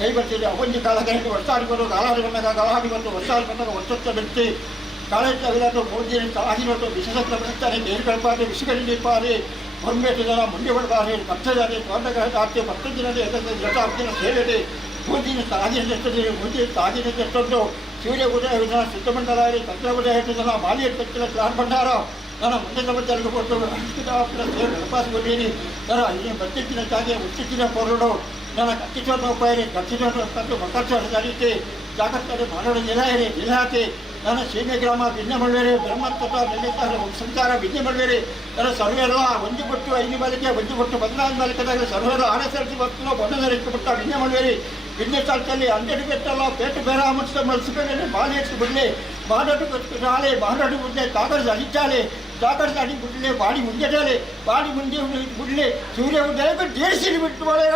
ಕೈ ಬರ್ತೀರಿ ಅವೊಂಜಿ ಕಾಲ ಕೈಗೆ ವರ್ಷಾಡಿ ಬರೋದು ಗಾಲಾಡಿ ಬಂದಾಗ ಗಾಲಾಡಿ ಬಂದು ವರ್ಷಾಡಿ ಬಂದಾಗ ವರ್ಷ ಬಿಡ್ತಿ ಕಾಲೇಜ್ ಅವಿಲಾದ ಮೋದಿ ಆಗಿರೋದು ವಿಶೇಷತ್ರ ಬಿಡುತ್ತಾರೆ ಬೇರು ಕಳಪಾರಿ ವಿಷಗಳಿಪಾರಿ ಹೊಂಬೇಟು ಜನ ಮುಂದೆ ಬಡದಾರೆ ಪಕ್ಷದಾರಿ ತೋಟಗಾರಿಕೆ 10 ದಿನದ ಜನ ಸೇರಿದೆ ಮೂರ್ತಿನ ತಾಗಿನ ಮೂರ್ತಿ ತಾಗಿನ ಎಷ್ಟೊಂದು ಸೂರ್ಯ ಉದಯ ಸುತ್ತಮಂಡಲ ತಂತ್ರ ಉದಯ ಜನ ಮಾಲಿಯ ತಕ್ಕಿನ ಪ್ಲಾನ್ ಬಂಡಾರ ನಾನು ಮುಂದೆ ಜಲಕ್ಕೆ ಕೊಟ್ಟು ಗಣಪಾಸಿಕೊಟ್ಟೀನಿ ಇಲ್ಲಿ ಬತ್ತಿನ ತಾಗೆ ಉಚ್ಚಿನ ಕೊರಡು ನಾನು ಕಚ್ಚಿಸೋದು ಉಪಾಯರಿ ಕಚ್ಚಿಸೋದು ತಂದು ಮಕ್ಕಳು ಜಾಗಕ್ಕೆ ಜಾಗತ್ತದೆ ಮಾಡೋದು ನಿಲಾತಿ ನಾನು ಸೀಮೆ ಗ್ರಾಮ ಬಿನ್ನೆ ಮಳ್ವೇರಿ ಬ್ರಹ್ಮತ್ವ ನೆಲ್ಲಿದ್ದಾರೆ ಸಂಚಾರ ಬಿನ್ನೆ ಮಳ್ವೇರಿ ನನ್ನ ಸರ್ವೇರ ಒಂದು ಕೊಟ್ಟು 5 ಬಾಲಿಕೆ ಒಂದು ಕೊಟ್ಟು 14 ಬಾಲಿಕೆದಾಗ ಸರ್ವೇರ ಆಡಸರಿಸಿ ಬರ್ತನೋ ಬಂದರೆ ಇಟ್ಟುಬಿಟ್ಟ ಬಿನ್ನೆ ಮಳ್ವೇರಿ ಬಿನ್ನೆ ಚಾಲ್ಕಲ್ಲಿ 100 ಬೆಟ್ಟಲ್ಲ ಪೇಟು ಬೇರೆ ಮುಚ್ಚಿದ ಮಲ್ಸಿಕೊಂಡೆ ಬಾಲಿ ಹೆಚ್ಚು ಬಿಡಲಿ ಬಾಡಾಟು ರಾಳೆ ಬಾಡಾಟು ಮುಂದೆ ಕಾಗಡ ಅಡಿಚಾಲೆ ಕಾಗಡ ಅಡಿ ಬಿಡಲಿ ಬಾಡಿ ಮುಂದೆ ಬಾಡಿ ಮುಂದೆ ಬಿಡಲಿ ಸೂರ್ಯ ಉದಯ ಜೇಡಿಸಿ ಬಿಟ್ಟು ಮಳೆ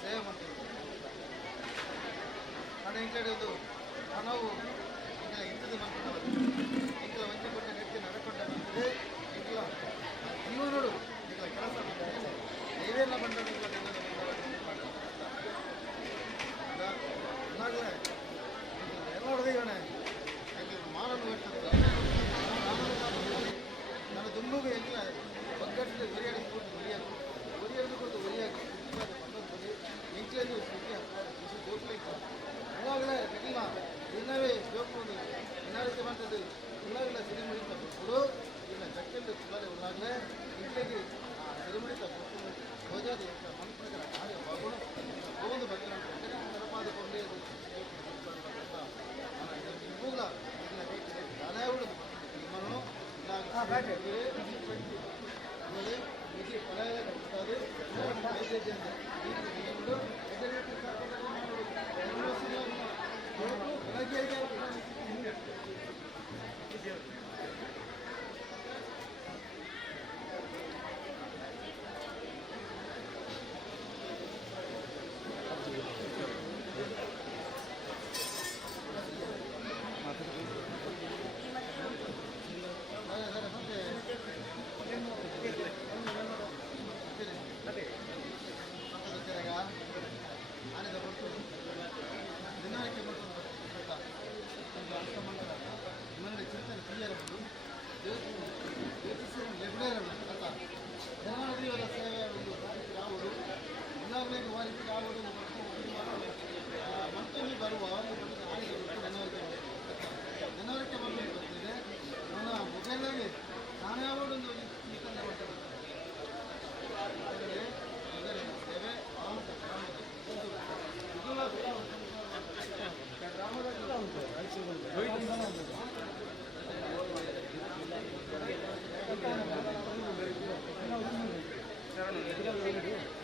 ಸೇವೆ ಮಾಡ್ತೀವಿ. ನಾನು ಇಂಟ್ಲೂ ನಾವು ಈಗ ಇಂಥದ್ದು ಮಾಡ್ಕೊಂಡು ಇಂಕಲ ವಂಚೆ ಕೊಟ್ಟ ನೆಟ್ಟಿ ನಡ್ಕೊಂಡ ಬಂದಿದೆ ಇಂಕಲ ನೀವು ನೋಡು ಈಗ ಕೆಲಸ ನೀವೇನ ಬಂದ ಎಲ್ಲ ಹೊಡೆದಿದ್ದಾನೆ ಮಾರನ್ನು ಬರ್ತದೆ ನಾನು ದುಂಬುಗೆ ಎಂಕಲ ಒಗ್ಗಟ್ಟಿಗೆ ಒರಿಯಾಡಿಸ್ಕೊಂಡು ಒರಿಯಾಡಿಸ್ಕೊಂಡು ಒರಿಯಾಗಿ ಎಂಕ್ಲೇದು ಗೋಸ್ಲಿಕ್ಕೆ ಇವಾಗಲೇ ಇಲ್ಲ ಇನ್ನವೇ ಜೋಕೊಂಡು ಇನ್ನಾರಕ್ಕೆ ಬಂದದ್ದು ಇವಾಗಲೇ ಸಿರಿಮುಡಿ ತಪ್ಪಿಸ್ಕೊಡು ಇಲ್ಲ ಚಕ್ಕೆಂದು ಸುಧಾರೆ ಉಳ್ಳಾಗಲೇ ಇಂಟ್ಲಿಗೆ ಸಿರಿಮುಡಿ ತಪ್ಪಿಸ್ಕೊಂಡು ಹೋಜಾದು ಮನುಷ್ಯನ ಕಾರ್ಯ ಬಾಗುಣ ಹೋಗೋದು ಬರ್ತೀನಿ ನೆನಪಾದ ಕೊಂಡೆಯದು ಇವಾಗ ಇಲ್ಲ ಕೇಳ್ತಿದೆ ನಾನೇ ಹುಡುದು ನಿಮ್ಮನ್ನು ಆಮೇಲೆ ಇದು ಪಲಾಯ ಅದು ಆನೆದ ಹೊರತು ದಿನಕ್ಕೆ ಮತ್ತು ನಿಮ್ಮಲ್ಲಿ ಚಿಂತನೆ ಕ್ಲಿಯರ್ಬೋದು ಲೆಬ್ಡೇರಲ್ಲ ಅಲ್ಲ ಜನಗಳ ಸೇವೆ ಒಂದು ಯಾವುದು ಎಲ್ಲರಿಗೆ ವಾರಿಸಿ ಯಾವುದು ಮತ್ತೊಂದು ಬರುವ ಆನೆಗೆ ಜನವರಿಕೆ ಬರಬೇಕು ಬರ್ತಿದೆ ನನ್ನ ಮೊಬೈಲಲ್ಲಿ ನಾನು ಯಾವಾಗೊಂದು ಚಿಂತನೆ ಮಾಡ್ತೇನೆ ಸೇವೆ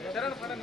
ಶರಣ ಪಡನ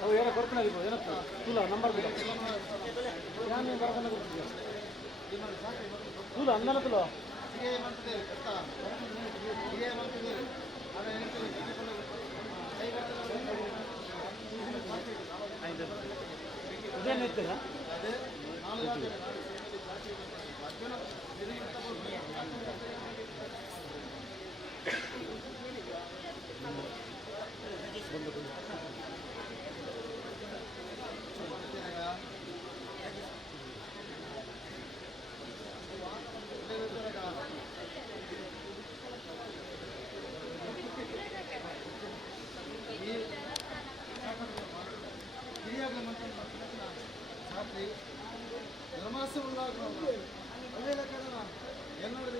ಅವು ಏನೋ ಕೊಡ್ತಾನೆ ಏನಪ್ಪ ತುಲ ನಂಬರ್ ಬಿಡ ನಾನು ಬರ್ಕೊಂಡು ಕೊಡ್ತಿದ್ದೆ ತುಲ ಅಂದನ ತುಲ ಇದೇನು ಇರ್ತೀರಾ ಧರ್ಮಾಸ ಅಲ್ಲೇ ಎಲ್ಲರೂ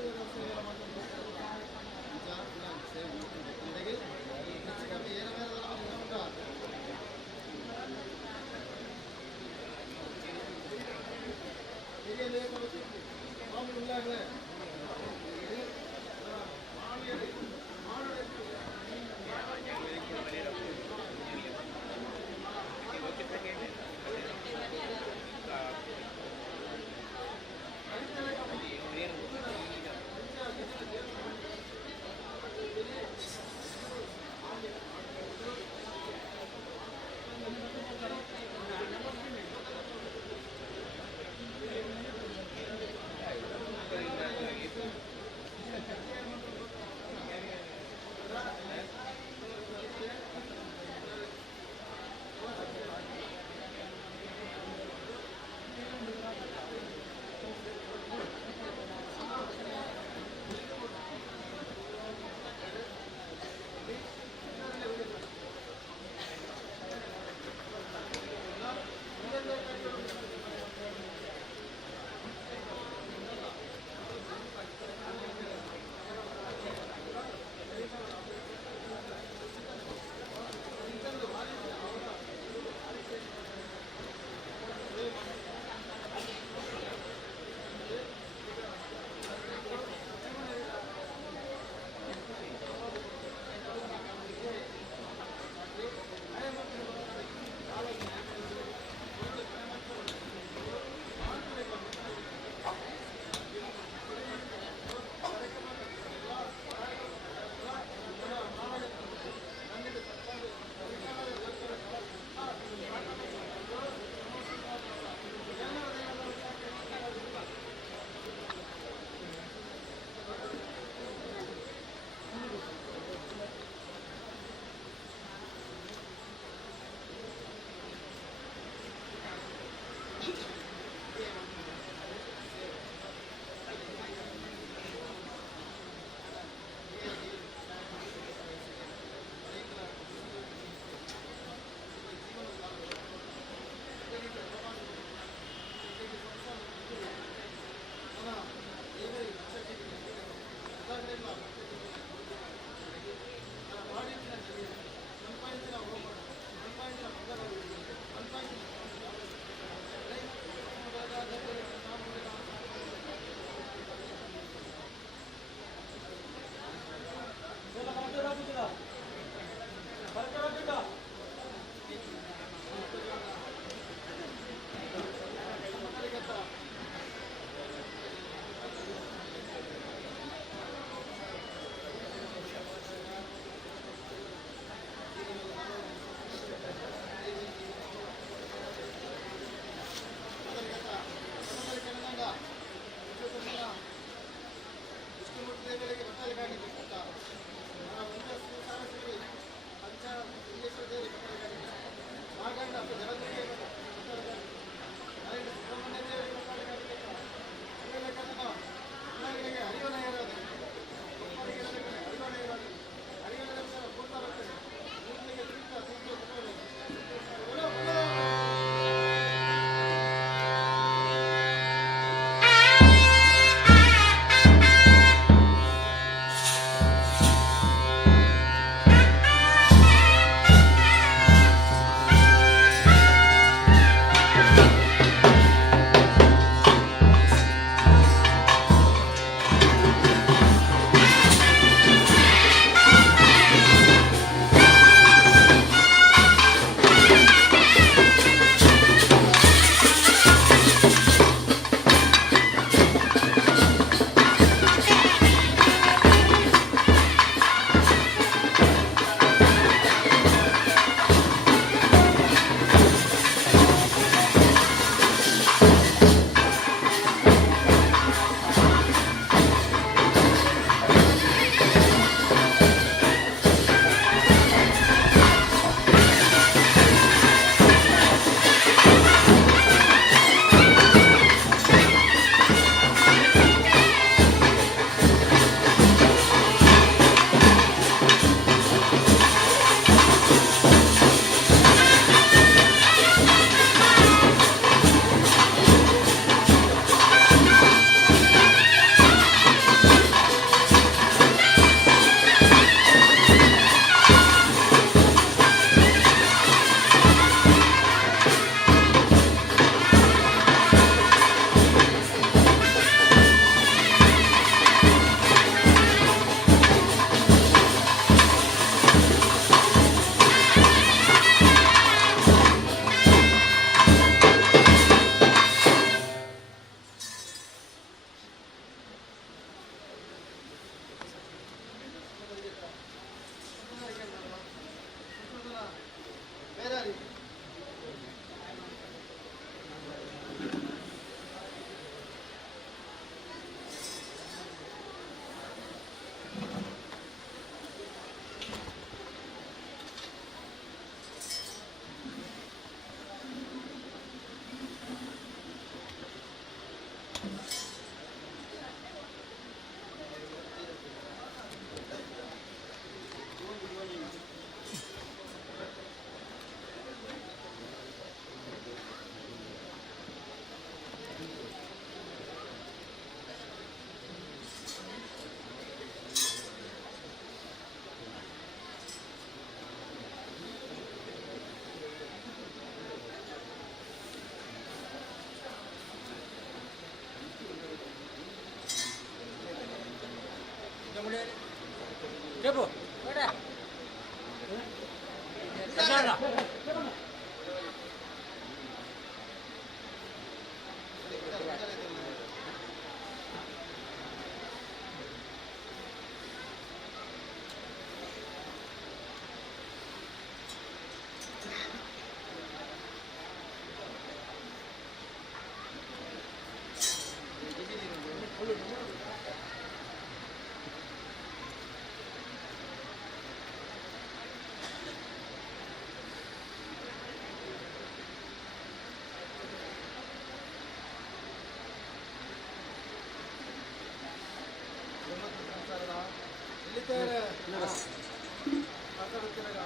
ಮಾತಾಡುತ್ತಿರಾಗ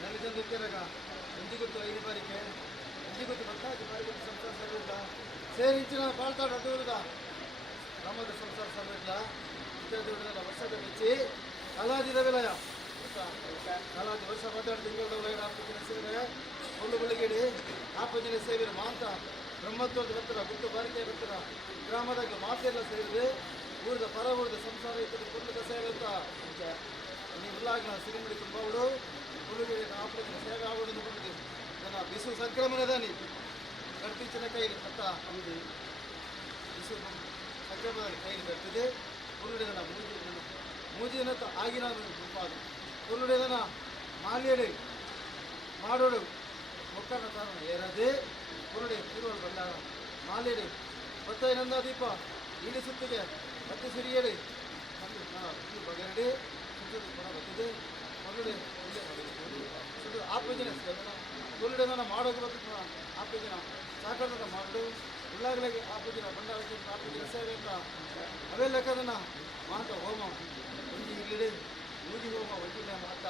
ನನಗೆ ಜಂದುತ್ತಿರಾಗ ಎಂಜಿ ಗೊತ್ತು 5 ಬಾರಿಗೆ ಎಂಜಿ ಗೊತ್ತು ಬರ್ತಾಗಿ ಬಾರಿಗೆ ಸಂಸಾರ ಸರ್ವಿಲ್ಲ ಸೇರಿಂಚಿನ ಬಾಳ್ತಾಡ ಅಡ್ಡುವುದ ಗ್ರಾಮದ ಸಂಸಾರ ಸರ್ವಿಲ್ಲ ಇತ್ಯಾದಿಗಳ ವರ್ಷದ ಮೆಚ್ಚಿ ಕಾಲಾದಿದ ವಿಲಯ ಕಾಲಾದಿ ವರ್ಷ ಮಾತಾಡಿ ತಿಂಗಳ ಆಪತ್ತಿನ ಸೇವೆ ಒಂದು ಬೆಳಿಗ್ಗೆ ಆಪತ್ತಿನ ಸೇವೆ ಮಾಂತ ಬ್ರಹ್ಮತ್ವದ ಬರ್ತಾರ ಬಿಟ್ಟು ಬಾರಿಕೆ ಬರ್ತಾರ ಗ್ರಾಮದಾಗ ಮಾತೆಲ್ಲ ಸೇರಿದೆ ಊರದ ಪರ ಊರದ ಸಂಸಾರ ಇತ್ತು ಕುಟುಂಬದ ಸೇವೆ ಅಂತ ನೀವುಲ್ಲಾಗ ನಾನು ಸಿರಿಮಡಿ ತುಂಬ ಹುಡು ಹುಡುಗಿಗೆ ಆಪತ್ತಿನ ಸೇವೆ ಆಗೋದು ಬಂದಿದೆ ನನ್ನ ಬಿಸು ಸಂಕ್ರಮಣದಾನಿ ಕರ್ತಿಂಚಿನ ಕೈಲಿ ಕತ್ತ ಅಂದು ಬಿಸು ಸಂಕ್ರಮಣದಲ್ಲಿ ಕೈಲಿ ಕಟ್ಟಿದೆ ಹುರುಡಿದನ ಮೂಜಿನ ಆಗಿನ ಗುಂಪಾದು ಹುರುಡಿದನ ಮಾಲಿಯಡೆ ಮಾಡೋಡು ಮೊಕ್ಕನ ಕಾರಣ ಏರದೆ ಹುರುಡಿ ತಿರುವಳು ಬಂದಾಗ ಮಾಲಿಯಡೆ ಬತ್ತೈನಂದ ದೀಪ ಇಡಿ ಸುತ್ತಿಗೆ ಹತ್ತಿ ಸಿರಿಯಡೆ ಇದು ಬಗೆರಡಿ ಸುತ್ತದ ಕೊಡ ಬತ್ತಿದೆ ಹೊರಗಡೆ ಸುತ್ತ ಆಪೇಜನ ಹುರುಡಿ ನನ್ನ ಮಾಡೋದು ಬರ್ತದೆ ಆಪೇಜನ ಸಾಕಂತ ಮಾಡು ಉಳ್ಳಾಗಲಿಗೆ ಆಪೇಜನ ಬಂಡಾರಕ್ಕೆ ಆಪೇಜನ ಸೇವೆ ಅಂತ ಅವೇ ಲೆಕ್ಕದನ್ನ ಮಾತ ಹೋಮ ಒಂಜಿ ಇಲ್ಲಿಡೆ ಮೂಜಿ ಹೋಮ ಒಂಜಿಲ್ಲ ಮಾತ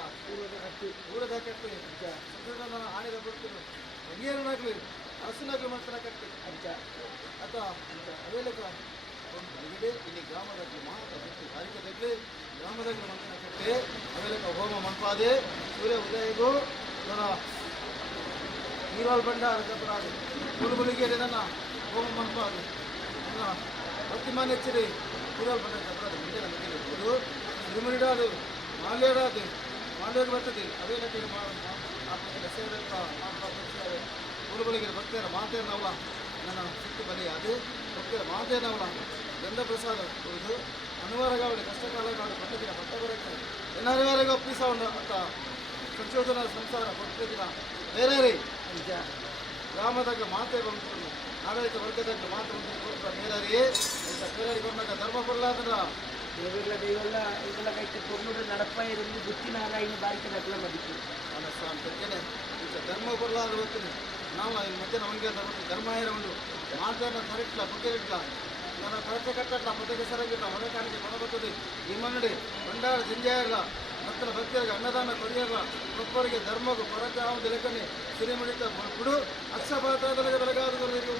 ಊರದ ಕಟ್ಟಿ ಸಂಸ್ಕೃತ ಆನೆದ ಬಿಡ್ತೀನಿ ಹಂಗೇನಾಗ್ಲಿ ಹಸುನಾಗ್ಲಿ ಮಾಡ್ತಾರ ಕಟ್ಟಿ ಅಥವಾ ಅವೇ ಲೆಕ್ಕ ಇಲ್ಲಿಡೆ ಇಲ್ಲಿ ಗ್ರಾಮದಲ್ಲಿ ಮಾತ ಬಿಟ್ಟು ಕಾರ್ಯಕ್ರಮದಲ್ಲಿ ಗ್ರಾಮದಲ್ಲಿ ಮಂತ್ರ ಕಟ್ಟಿ ಅವೇ ಲೆಕ್ಕ ಹೋಮ ಮನ್ಪಾದೆ ಸೂರ್ಯ ಉದಯಗೂ ನನ್ನ ನೀರಾಳ್ ಬಂಡಾರ ಕಬ್ಬರಾದು ಹುಡುಗರಿಗೆ ನನ್ನ ಹೋಮ ಮನ್ಪಾದು ನನ್ನ ಭಕ್ತಿಮಾನ್ ಹೆಚ್ಚಿದೆ ನೀರಾಳ್ ಬಂಡಾರ ಕಬ್ಬರಾದು ಮುಂದೆ ನಮಗೆ ಇರ್ಬೋದು ತಿರುಮಲಿಡಾದು ಮಾಲ್ಯಡಾದು ಮಾಲ್ಯಗೆ ಬರ್ತದೆ ಅವೇ ಲೆಕ್ಕ ಸೇವೆ ಹುಡುಗರಿಗೆ ಭಕ್ತಿಯರ ಮಾತೇನವಳ ನನ್ನ ಸುತ್ತು ಬಲಿ ಅದು ಭಕ್ತಿಯರ ಮಾತೇನವಳ ಗಂಧ ಪ್ರಸಾದ ಹುಡುದು ಅನಿವಾರ್ಯಗಾವಳಿ ಕಷ್ಟಕಾಲಗಾವಳಿ ಪಟ್ಟದಿನ ಪಟ್ಟ ಬರಕ್ಕೆ ಏನಾರಿವಾರಿಗೆ ಒಪ್ಪಿಸೋಣ ಅಂತ ಸಂಶೋಧನಾ ಸಂಸಾರ ಪಟ್ಟದಿನ ಬೇರೆ ರೀ ಗ್ರಾಮದಾಗ ಮಾತೇ ಬಂದ್ಕೊಂಡು ಆಡಳಿತ ವರ್ಗದಾಗ ಮಾತು ಬಂದು ಬೇರೆ ಅಂತ ಬೇರೆ ಬಂದಾಗ ಧರ್ಮ ಬರಲಾದ್ರ ಇವೆಲ್ಲ ಕೈತೆ ಕೊಮ್ಮುಡು ನಡಪ ಇருந்து ಗುತ್ತಿನಾಗ ಇನ್ನು ಬಾರಿಕೆ ನಕಲ ಮದಿಕು ನನ್ನ ಸ್ವಾಮಿ ಈಗ ಧರ್ಮ ಬರಲಾದ ಹೋಗ್ತೀನಿ ನಾವು ಇನ್ನು ಮತ್ತೆ ನಮಗೆ ಧರ್ಮ ಇರೋದು ಮಾತನ್ನ ಕರೆಕ್ಟ್ಲ ಬಗ್ಗೆ ಇಟ್ಲ ನನ್ನ ಕರೆಕ್ಟ್ ಕಟ್ಟಲ್ಲ ಪದಕ್ಕೆ ಸರಿಗಿಲ್ಲ ಹೊಡೆ ಕಾಣಿಕೆ ಕೊಡ ಬರ್ತದೆ ಈ ಮನ್ನಡಿ ಭಂಡಾರ ಜಿಂಜೆ ಇಲ್ಲ ಮಕ್ಕಳ ಭಕ್ತರಿಗೆ ಅನ್ನದಾನ ಕೊರಿಯಲ್ಲ ಒಬ್ಬರಿಗೆ ಧರ್ಮಗೂ ಕೊರತೆ ಆಗುವುದು ಲೆಕ್ಕನೆ ಸಿರಿಮಡಿತ ಬಿಡು ಅಕ್ಷಪಾತದಲ್ಲಿ ಬೆಳಗಾದವರಿಗೆ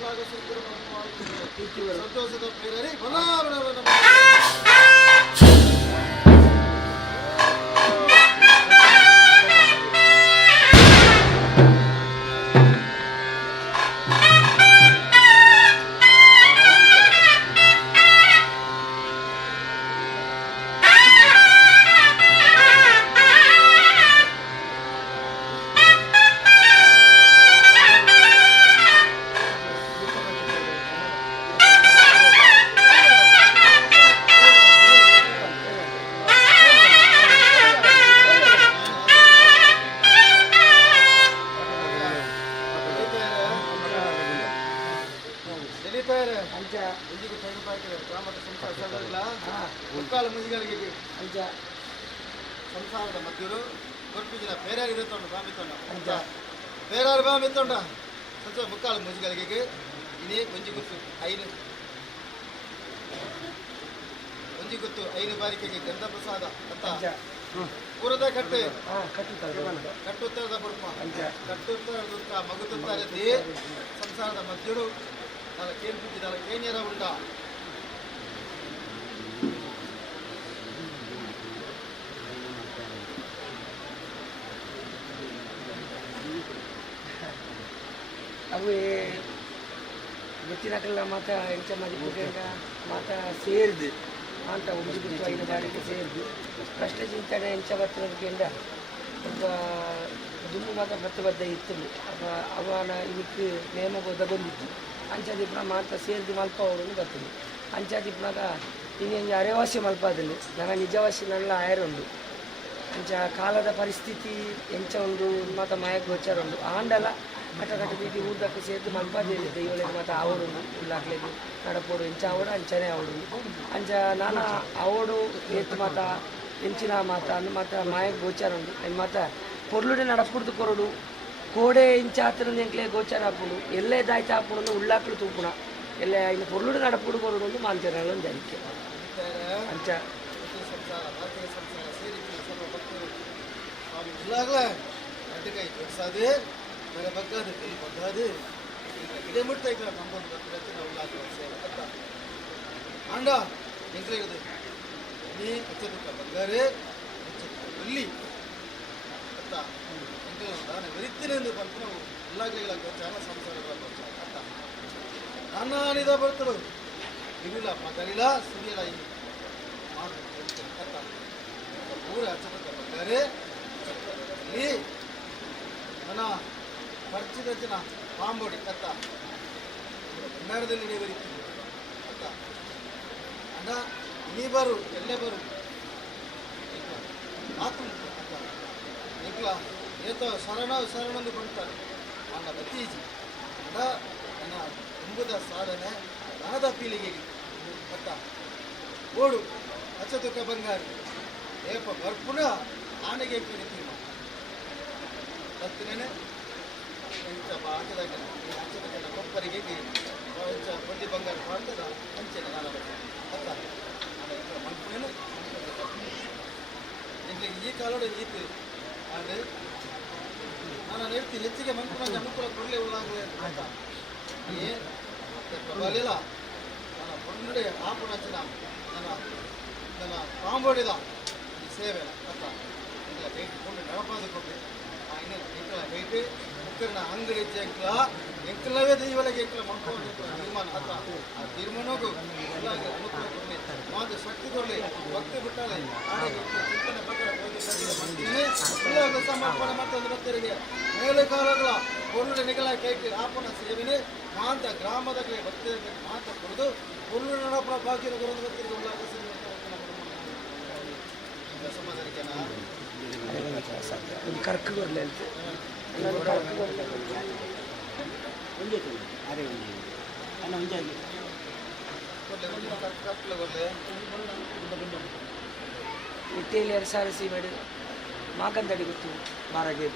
ಸಂತೋಷದ ಬೇರೆ ಗ್ರಾಮದ ಸಂಸಾರ ಮುಕ್ಕಾಲು ಮುಗಿಗಳಿಗೆ ಸಂಸಾರದ ಮಧ್ಯರು ಗೊತ್ತಿದ್ದಿಲ್ಲ ಬೇರೆ ಇರುತ್ತೊಂಡ ಬಾಮಿತ್ತೊಂಡ ಅಂತ ಬೇರೆ ಬಾಮಿತ್ತೊಂಡ ಸಂಸಾರ ಮುಕ್ಕಾಲು ಮುಗಿಗಳಿಗೆ ಇನ್ನೇ ಒಂಜಿ ಗುತ್ತು ಐದು ಬಾರಿಕೆಗೆ ಗಂಧ ಪ್ರಸಾದ ಅಂತ ಪೂರದ ಕಟ್ಟೆ ಕಟ್ಟುತ್ತರದ ಬುಡ್ಪ ಕಟ್ಟುತ್ತ ಮಗುತ್ತಾರೆ ಸಂಸಾರದ ಮಧ್ಯರು ಅಲ್ಲ ಕೇಳ್ಬಿಟ್ಟಿದ್ದಾರೆ ಕೇನ್ಯರ ಉಂಡ ಅವು ಗೊತ್ತಿನಕಲ್ಲ ಮಾತ ಎಂಚ ಮದಿಪುಟ್ಟ ಮಾತ ಸೇರಿದು ಅಂತ ಒಂದು 5 ಬಾರಿಗೆ ಸೇರಿದು ಕಷ್ಟ ಚಿಂತನೆ ಎಂಚ ಬರ್ತದಕ್ಕೆಂಡ ಒಬ್ಬ ದುಮ್ಮು ಮಾತ ಬದ್ದ ಇತ್ತು ಅವನ ಇದಕ್ಕೆ ನೇಮ ಒದಗೊಂಡಿತ್ತು ಅಂಚಾದಿಪ್ಪನ ಮಾತ ಸೇರಿದು ಮಲ್ಪ ಅವರನ್ನು ಬರ್ತದೆ ಅಂಚಾದಿಪ್ಪನಾಗ ಇನ್ನೇನು ಅರೆವಾಸಿ ಮಲ್ಪದಲ್ಲಿ ನನ್ನ ನಿಜವಾಸಿನೆಲ್ಲ ಆಯರುಂಡು ಅಂಚ ಕಾಲದ ಪರಿಸ್ಥಿತಿ ಎಂಚ ಉಂಡು ಮಾತ ಮಾಯಕ್ಕೆ ಗೋಚಾರ ಉಂಡು ಆಂಡಲ ಕಟ್ಟ ಬೀದಿ ಊದಕ್ಕೆ ಸೇರಿದು ಮಲ್ಪದಿಲ್ಲ ದೈವಳಿಗೆ ಮಾತ ಆವಡುಂಡು ಉಳ್ಳಾಕ್ಲಿಗೆ ನಡಪೋಡು ಎಂಚ ಆವಡು ಅಂಚನೆ ಆವಡುಂಡು ಅಂಚ ನಾನು ಆವಡು ಏತ್ ಮಾತ ಎಂಚಿನ ಮಾತ ಅನ್ನು ಮಾತ ಮಾಯಕ್ಕೆ ಗೋಚಾರ ಉಂಡು ಅನ್ನು ಮಾತ ಪೊರ್ಲುಡೆ ನಡಪುಡ್ದು ಕೊರಡು ಕೋಡೆ ಇಂಚ ಹತ್ತಿರ ಎಂಕ್ಲೆ ಗೋಚಾರ ಹಾಕೊಂಡು ಎಲ್ಲೇ ದಾಯ್ತು ಹಾಕೊಂಡು ಉಳ್ಳಾಕ್ಲು ತೂಪುಣ ಎಲ್ಲ ಇನ್ನು ಪೊರ್ಲುಡೆ ನಡಪುಡು ಕೊರಡು ಒಂದು ಮಾಂಚನ ಒಂದು ಅರಿಕೆ ಅಂಚ ಇಲ್ಲಾಗಲೇ ಅಡ್ಡಕಾಯಿ ತೋರಿಸೋದು ಬೇರೆ ಬಗ್ಗದು ಕೈ ಬಗ್ಗದು ಇದೇ ಮುಟ್ತಾ ಇದ್ದಾರೆ ನಮ್ಮೊಂದು ಗೊತ್ತಿರತ್ತೆ ನಾವು ಅತ್ತ ಆಂಡ ಎಂಕ್ಲಿಗದು ನೀ ಹಚ್ಚದಕ್ಕ ಬಂಗಾರೆ ಇಲ್ಲಿ ಅತ್ತ ಎಂಕ್ಲ ನಾನು ಬರೀತೀನೆಂದು ಬಂತು ನಾವು ಇಲ್ಲಾಗ್ಲಿಲ್ಲ ಚಾನ ಸಂಸಾರಗಳ ಅತ್ತ ನನ್ನ ಅನಿದ ಬರ್ತಳು ಇವಿಲ್ಲ ಮಗಲಿಲ್ಲ ಸಿರಿಯಲ್ಲ ಈ ಮಾತು ಅತ್ತ ಊರ ಹಚ್ಚದಕ್ಕ ಬಂಗಾರೆ ಇಲ್ಲಿ ನನ್ನ ಪರಿಚಿತ ಜನ ಪಾಂಬೋಡಿ ಅತ್ತ ಕನ್ನಡದಲ್ಲಿ ಬರೀತೀನಿ ಅತ್ತ ಅಣ್ಣ ನೀ ಬರು ಎಲ್ಲೇ ಬರು ಆತು ಅತ್ತ ಎಂಕ್ಲ ಏತೋ ಶರಣಂದು ಬಂತಾರೆ ನನ್ನ ಭತೀಜಿ ಅಣ್ಣ ನನ್ನ ತುಂಬದ ಸಾಧನೆ ನನದ ಪೀಳಿಗೆಗೆ ಅತ್ತ ಓಡು ಹಚ್ಚತುಕ ಬಂಗಾರಿ ಏಪ ಬರ್ಪುನ ಆನೆಗೆ ಕರಿತೀವಿ ಬರ್ತೀನೇನೆ ಇಂಚ ಹಾಕಿದಾಗ ಹಚ್ಚತಕ್ಕ ಕೊಪ್ಪರಿಗೆ ಇಂಚ ಬಡ್ಡಿ ಬಂಗಾರ ಮಾಡ್ತದ ಹಂಚೆನೆ ನಾನು ಅತ್ತ ನಾನು ಮನ್ಪುನೇನು ಈ ಕಾಲೋಡೆ ಈತು ಆದರೆ ನಾನು ಹೇಳ್ತೀನಿ ಹೆಚ್ಚಿಗೆ ಮನ್ಪುನ ಅನುಕೂಲ ಕೊಡಲೇ ಉಳ್ಳಾಗಲೇ ಅಂತ ಪ್ರಬಲಿಲ್ಲ ನನ್ನ ಪೊನ್ನಡೆ ಆಪುಣ ನನ್ನ ಪಾಂಬೋಡಿದ ಈ ಸೇವೆ ಅತ್ತ ಇಲ್ಲ ಭೇಟಿ ಕೊಂಡು ನಡಪಾದ ಕೊಟ್ಟೆ ಎಂಕಲ ಭೇಟಿ ಮುಕ್ಕರಿನ ಅಂಗಡಿ ಎಂಕಲ ಎಂಕಲವೇ ದೈವಲಗೆ ಎಂಕಲ ಮನ್ಕೊಂಡು ತೀರ್ಮಾನ ಅತ್ತ ಆ ತೀರ್ಮಾನಕ್ಕೂ ಅನುಕೂಲ ಕೊಡಲಿ ಮಾತು ಶಕ್ತಿ ಕೊಡಲಿ ಭಕ್ತಿ ಬಿಟ್ಟಲೆ ಆಡಿಗೆ ಚಿಂತನೆ ಪ್ರಕಾರ ಸಮರ್ಪಣೆ ಮಾಡ್ತಂದು ಭಕ್ತರಿಗೆ ಮೇಲೆ ಕಾಲಗಳ ಪೊರ್ಲುಡೆ ನಿಗಲ ಕೈಟಿ ಆಪನ ಸೇವೆನೆ ಮಾಂತ ಗ್ರಾಮದಾಗಲೇ ಭಕ್ತರಿಗೆ ಮಾಂತ ಕೊಡದು ಪೊರ್ಲು ನಡಪನ ಬಾಕಿನ ಗುರುಂದು ಭಕ್ತರಿಗೆ ಉಳ್ಳಾಗ ಸಮಾಧಾನಕ್ಕೆನಾ ಕರ್ಕ ಬರಲಿ ಅಂತ ಅದೇ ಅನ್ನ ಮುಂಜಾನೆ ಇಟ್ಟೇಲಿ 2 ಸಿ ಮಾಡಿ ಮಾಕಂದಡಿ ಗೊತ್ತು ಮಾರಾಗೆ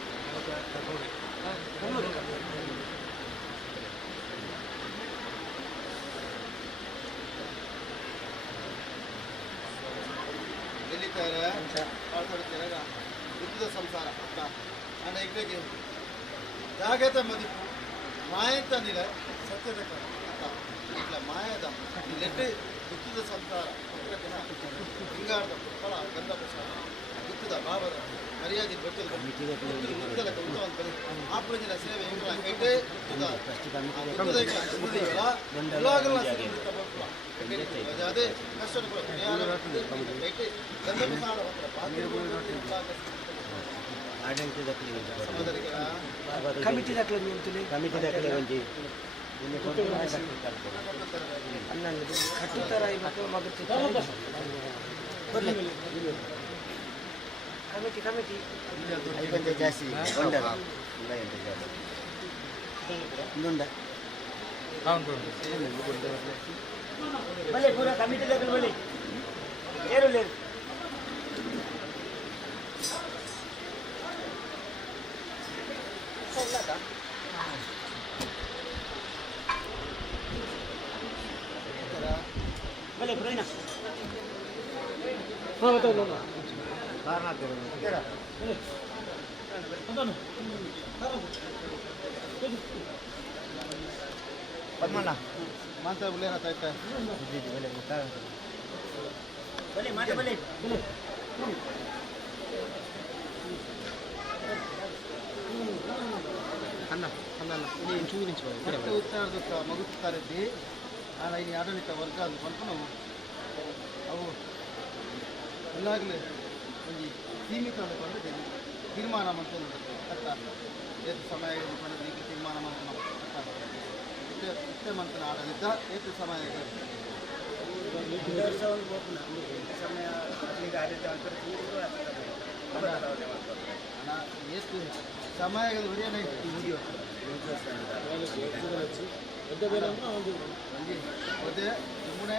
ಯುದ್ಧದ ಸಂಸಾರ ನನ್ನ ಇಕ್ಕಗೆ ಜಾಗತ ಮದಿಪು ಮಾಯಂತ ನಿಲ ಸತ್ಯದ ಅತ್ತ ಇಲ್ಲ ಮಾಯದ ಇಲ್ಲೆಟ್ಟು ಯುದ್ಧದ ಸಂಸಾರ ಹಿಂಗಾರದ ಫಲ ಗಂಧ ಪ್ರಸಾದ ಯುದ್ಧದ ಭಾವದ ಮರ್ಯಾದೆ ಗೊತ್ತಿಲ್ಲ ಆಪುರಂಜಿನ ಸೇವೆ ಇಂಗಳ ಕೈಟೆ ಅದೇ ಕಷ್ಟ ಕೈಟೆ ಗಂಧ ಪ್ರಸಾದ ಕಮಿಟಿ ದಾಖಲೆ ನಿಂತುಲಿ ಕಟ್ಟುತ್ತರ ಕಮಿಟಿ ಜಾಸ್ತಿ ಬಲೆ ಪೂರ ಕಮಿಟಿ ದಾಖಲೆ ಬಲೆ ಏರು ಲೇರು ಬಲೆ ಪುರೈನ ಪದ್ಮಣ್ಣ ಮಾಂತ ಬುಲೇನ ತಾಯ್ತ ಬಲೆ ಮಾಟ ಬಲೆ ಅನ್ನ ನೀನು ಚೂರಿಂಚು ಉತ್ತಾರದಕ್ಕ ಮಗುತ್ತಾರಿದ್ದಿ ನಾನು ಇಲ್ಲಿ ಆಡಳಿತ ವರ್ಗ ಅಂತ ಬಂತು ನಾವು ಅವು ಎಲ್ಲಾಗಲೇ ಒಂದು ಸೀಮಿತ ಅಂದ್ಕೊಂಡು ತೀರ್ಮಾನ ಮಾಡ್ಕೊಂಡು ಅರ್ಥ ಏತು ಸಮಯ ಬಂದು ಈಗ ತೀರ್ಮಾನ ಮಾಡ್ಕೊಂಡು ಇಷ್ಟೇ ಮಂತನ ಆಡಳಿತ ಏತು ಸಮಯ ಸಮಯ ಅಣ್ಣ ಎಷ್ಟು ಸಮಯಗಳು ಹೊಡೆಯನೇ ವಿಡಿಯೋ ಅದೇ ಜಮ್ಮುನೇ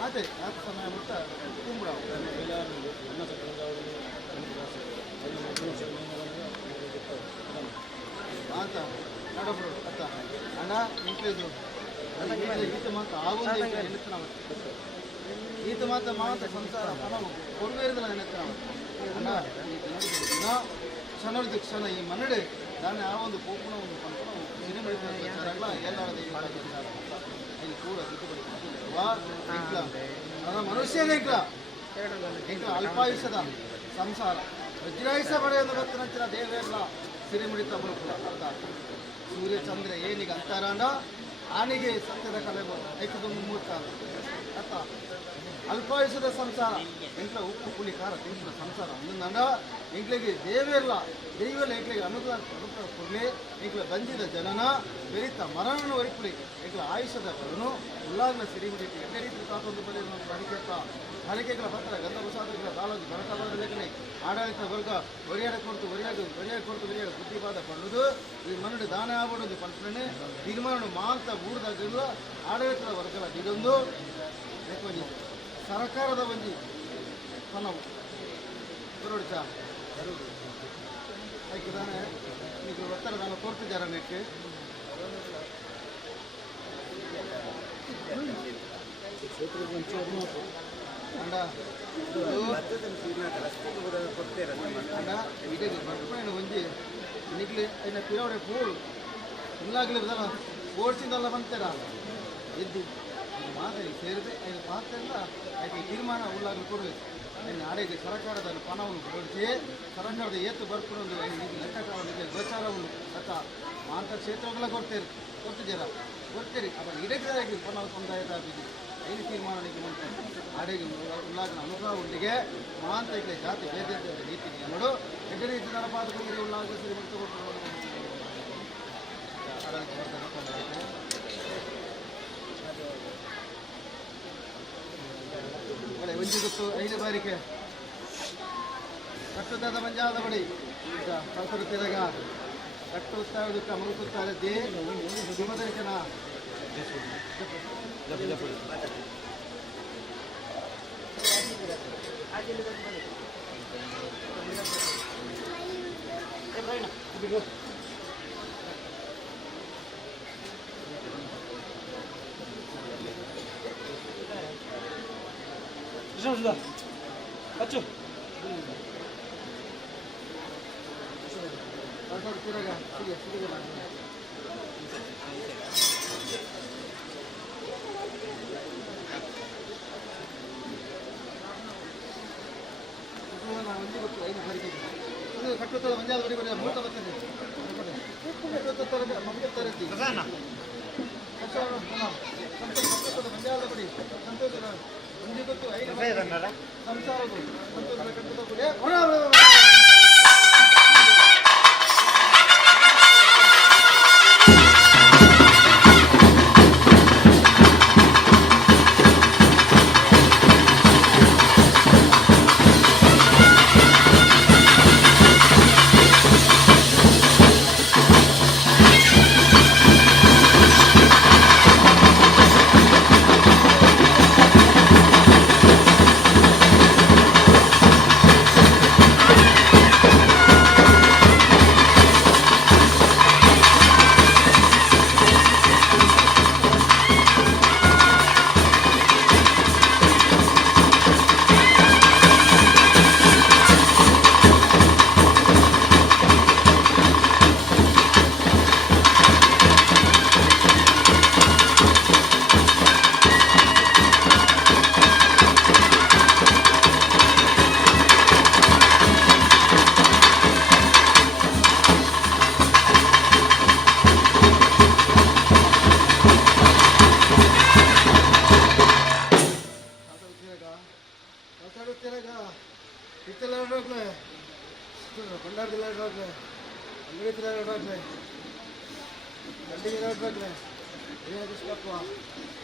ಅದೇ ಆ ಸಮಯ ಮುಟ್ಟ ಕುಂಬ್ರ ಆತ ನಡಬ್ರು ಅತ್ತ ಅಣ್ಣ ನಿಂತಿದ್ದು ಈತ ಮಾತ್ರ ಆಗುಂದ ಈತ ಮಾತ್ರ ಮಾತ ಸಂಸಾರ ನಾವು ಕೊಡುವೆ ನೆನೆತ್ತ ನಾವು ಕ್ಷಣದ ಕ್ಷಣ ಈ ಮನ್ನಡೆ ನಾನು ಯಾವ ಒಂದು ಪೋಪುಣ ಒಂದು ಪಂಪಣ ಸಿನಿಮಾ ಎಲ್ಲಾಡದೆ ಇಲ್ಲಿ ಕೂಡ ಮನುಷ್ಯನೇ ಇಂಕ ಅಲ್ಪಾಯುಷ್ಯದ ಸಂಸಾರ ವಜ್ರಾಯುಷ ಪಡೆಯನ್ನು ಗೊತ್ತಿನ ದೇವೆಲ್ಲ ಸಿರಿಮಿಡಿತ ಅರ್ಥ ಸೂರ್ಯ ಚಂದ್ರ ಏನಿಗೆ ಅಂತಾರಾಂಡ ಆನೆಗೆ ಸತ್ಯದ ಕಲೆಗಳು ಐಕದೊಂದು ಮೂರ್ತ ಅರ್ಥ ಅಲ್ಪಾಯುಷದ ಸಂಸಾರ ಇಂಟ್ಲ ಉಪ್ಪು ಪುಳಿ ಖಾರ ತಿಂಗಳ ಸಂಸಾರ ಒಂದಂಡ ಇಂಕ್ಳಿಗೆ ದೇವೆಲ್ಲ ದೈವಲ್ಲ ಇಂಕ್ಳಿಗೆ ಅನುಗ್ರಹ ಕೊಡಲಿ ಇಂಕ್ಲ ಬಂದಿದ ಜನನ ಬೆರೀತ ಮರಣನ ಒರಿಪುಳಿ ಇಂಕ್ಲ ಆಯುಷದ ಕರುನು ಉಲ್ಲಾಗ್ನ ಸಿರಿಮಿಡಿಟ್ಟು ಎಲ್ಲ ರೀತಿ ತಾತೊಂದು ಬರೆಯುವ ಹರಿಕೆಗಳ ಪತ್ರ ಗಂಧ ಪ್ರಸಾದಗಳ ಕಾಲದ ಬರಕಾಲದ ಲೇಖನೆ ಆಡಳಿತ ವರ್ಗ ಒರಿಯಾಡ ಕೊಡ್ತು ಬುದ್ಧಿವಾದ ಪಡುವುದು ಈ ಮನ್ನಡೆ ದಾನ ಆಗ್ಬಿಡೋದು ಪಂಚನೆ ತೀರ್ಮಾನ ಮಾಂತ ಬೂರ್ದಾಗಿಲ್ಲ ಆಡಳಿತದ ವರ್ಗದ ಇದೊಂದು ಸರ್ಕಾರದ ಒಂಜಿ ಪಣವು ಬರೋಡ್ಚ ಅದಕ್ಕೆ ತಾನೇ ಈಗ ಒತ್ತಡ ನಾನು ಕೊಡ್ತಿದ್ದಾರೆ ನೆಕ್ಕೆ ಅಂಡ ಇದಕ್ಕೆ ಬರ್ಪಣೆ ಒಂಜಿ ನಿಗ್ಲಿ ಐನ ಪಿರವಡೆ ಪೂಳು ಇಲ್ಲಾಗ್ಲಿರ್ದಲ್ಲ ಓಡ್ಸಿಂದಲ್ಲ ಬಂತೇರ ಎದ್ದು ಮಾತಾಡಿ ಸೇರಿದೆ ಐದು ಪಾತ್ರೆಲ್ಲ ಆಯ್ಕೆ ತೀರ್ಮಾನ ಉಳ್ಳಾಗಲು ಕೊಡಬೇಕು ಇನ್ನು ಆಡೆಗೆ ಸರ್ಕಾರದ ಪಣವನ್ನು ಕೊಡಿಸಿ ಸರ್ಕಾರದ ಏತು ಬರ್ಕೊಂಡು ಲೆಕ್ಕಾಚಾರಕ್ಕೆ ಗೋಚಾರವನ್ನು ಅಥ ಮಾಂತ ಕ್ಷೇತ್ರಗಳ ಕೊಡ್ತಿದ್ದೀರ ಕೊಡ್ತೀರಿ ಅದರ ಇಡಕ್ಕೆ ಪಣ ಸಮುದಾಯದ ಅಭಿವೃದ್ಧಿ ಏನು ತೀರ್ಮಾನಕ್ಕೆ ಮಾಡ್ತಾರೆ ಆಡೆಗೆ ಉಲ್ಲಾಗನ ಅನುಗ್ರಹ ಉಂಡಿಗೆ ಮಾಂತಕ್ಕೆ ಜಾತಿ ಬೇರೆ ರೀತಿ ನೋಡು ಎಡ್ಡ ರೀತಿ ನರಪಾದಕರಿಗೆ ಉಲ್ಲಾಗ ಸರಿ ಒಂಜಿ ಗೊತ್ತು 5 ಬಾರಿಗೆ ಕಟ್ಟುತ್ತಾದ ಮಂಜಾದ ಬಡಿ ಈಗ ಕಲ್ಪರುತ್ತಿದಾಗ ಕಟ್ಟುತ್ತಾ ಮುಳುಗುತ್ತಾರದ್ದೇ ಸುಮದರ್ಶನ ಅಚ್ಚು ಕಟ್ಟುತ್ತದೆ ಮಂಜಾದ ಬಡಿ ಬರೀ ಮೂಟ ಬರ್ತದೆ ಮಂಜಾದ ಬಡಿ ಸಂತೋಷ ಮುಂದೆ ಗೊತ್ತು 5 ಸಂಸಾರಗಳು ಸಂತೋಷ ಕಟ್ಟುತ್ತ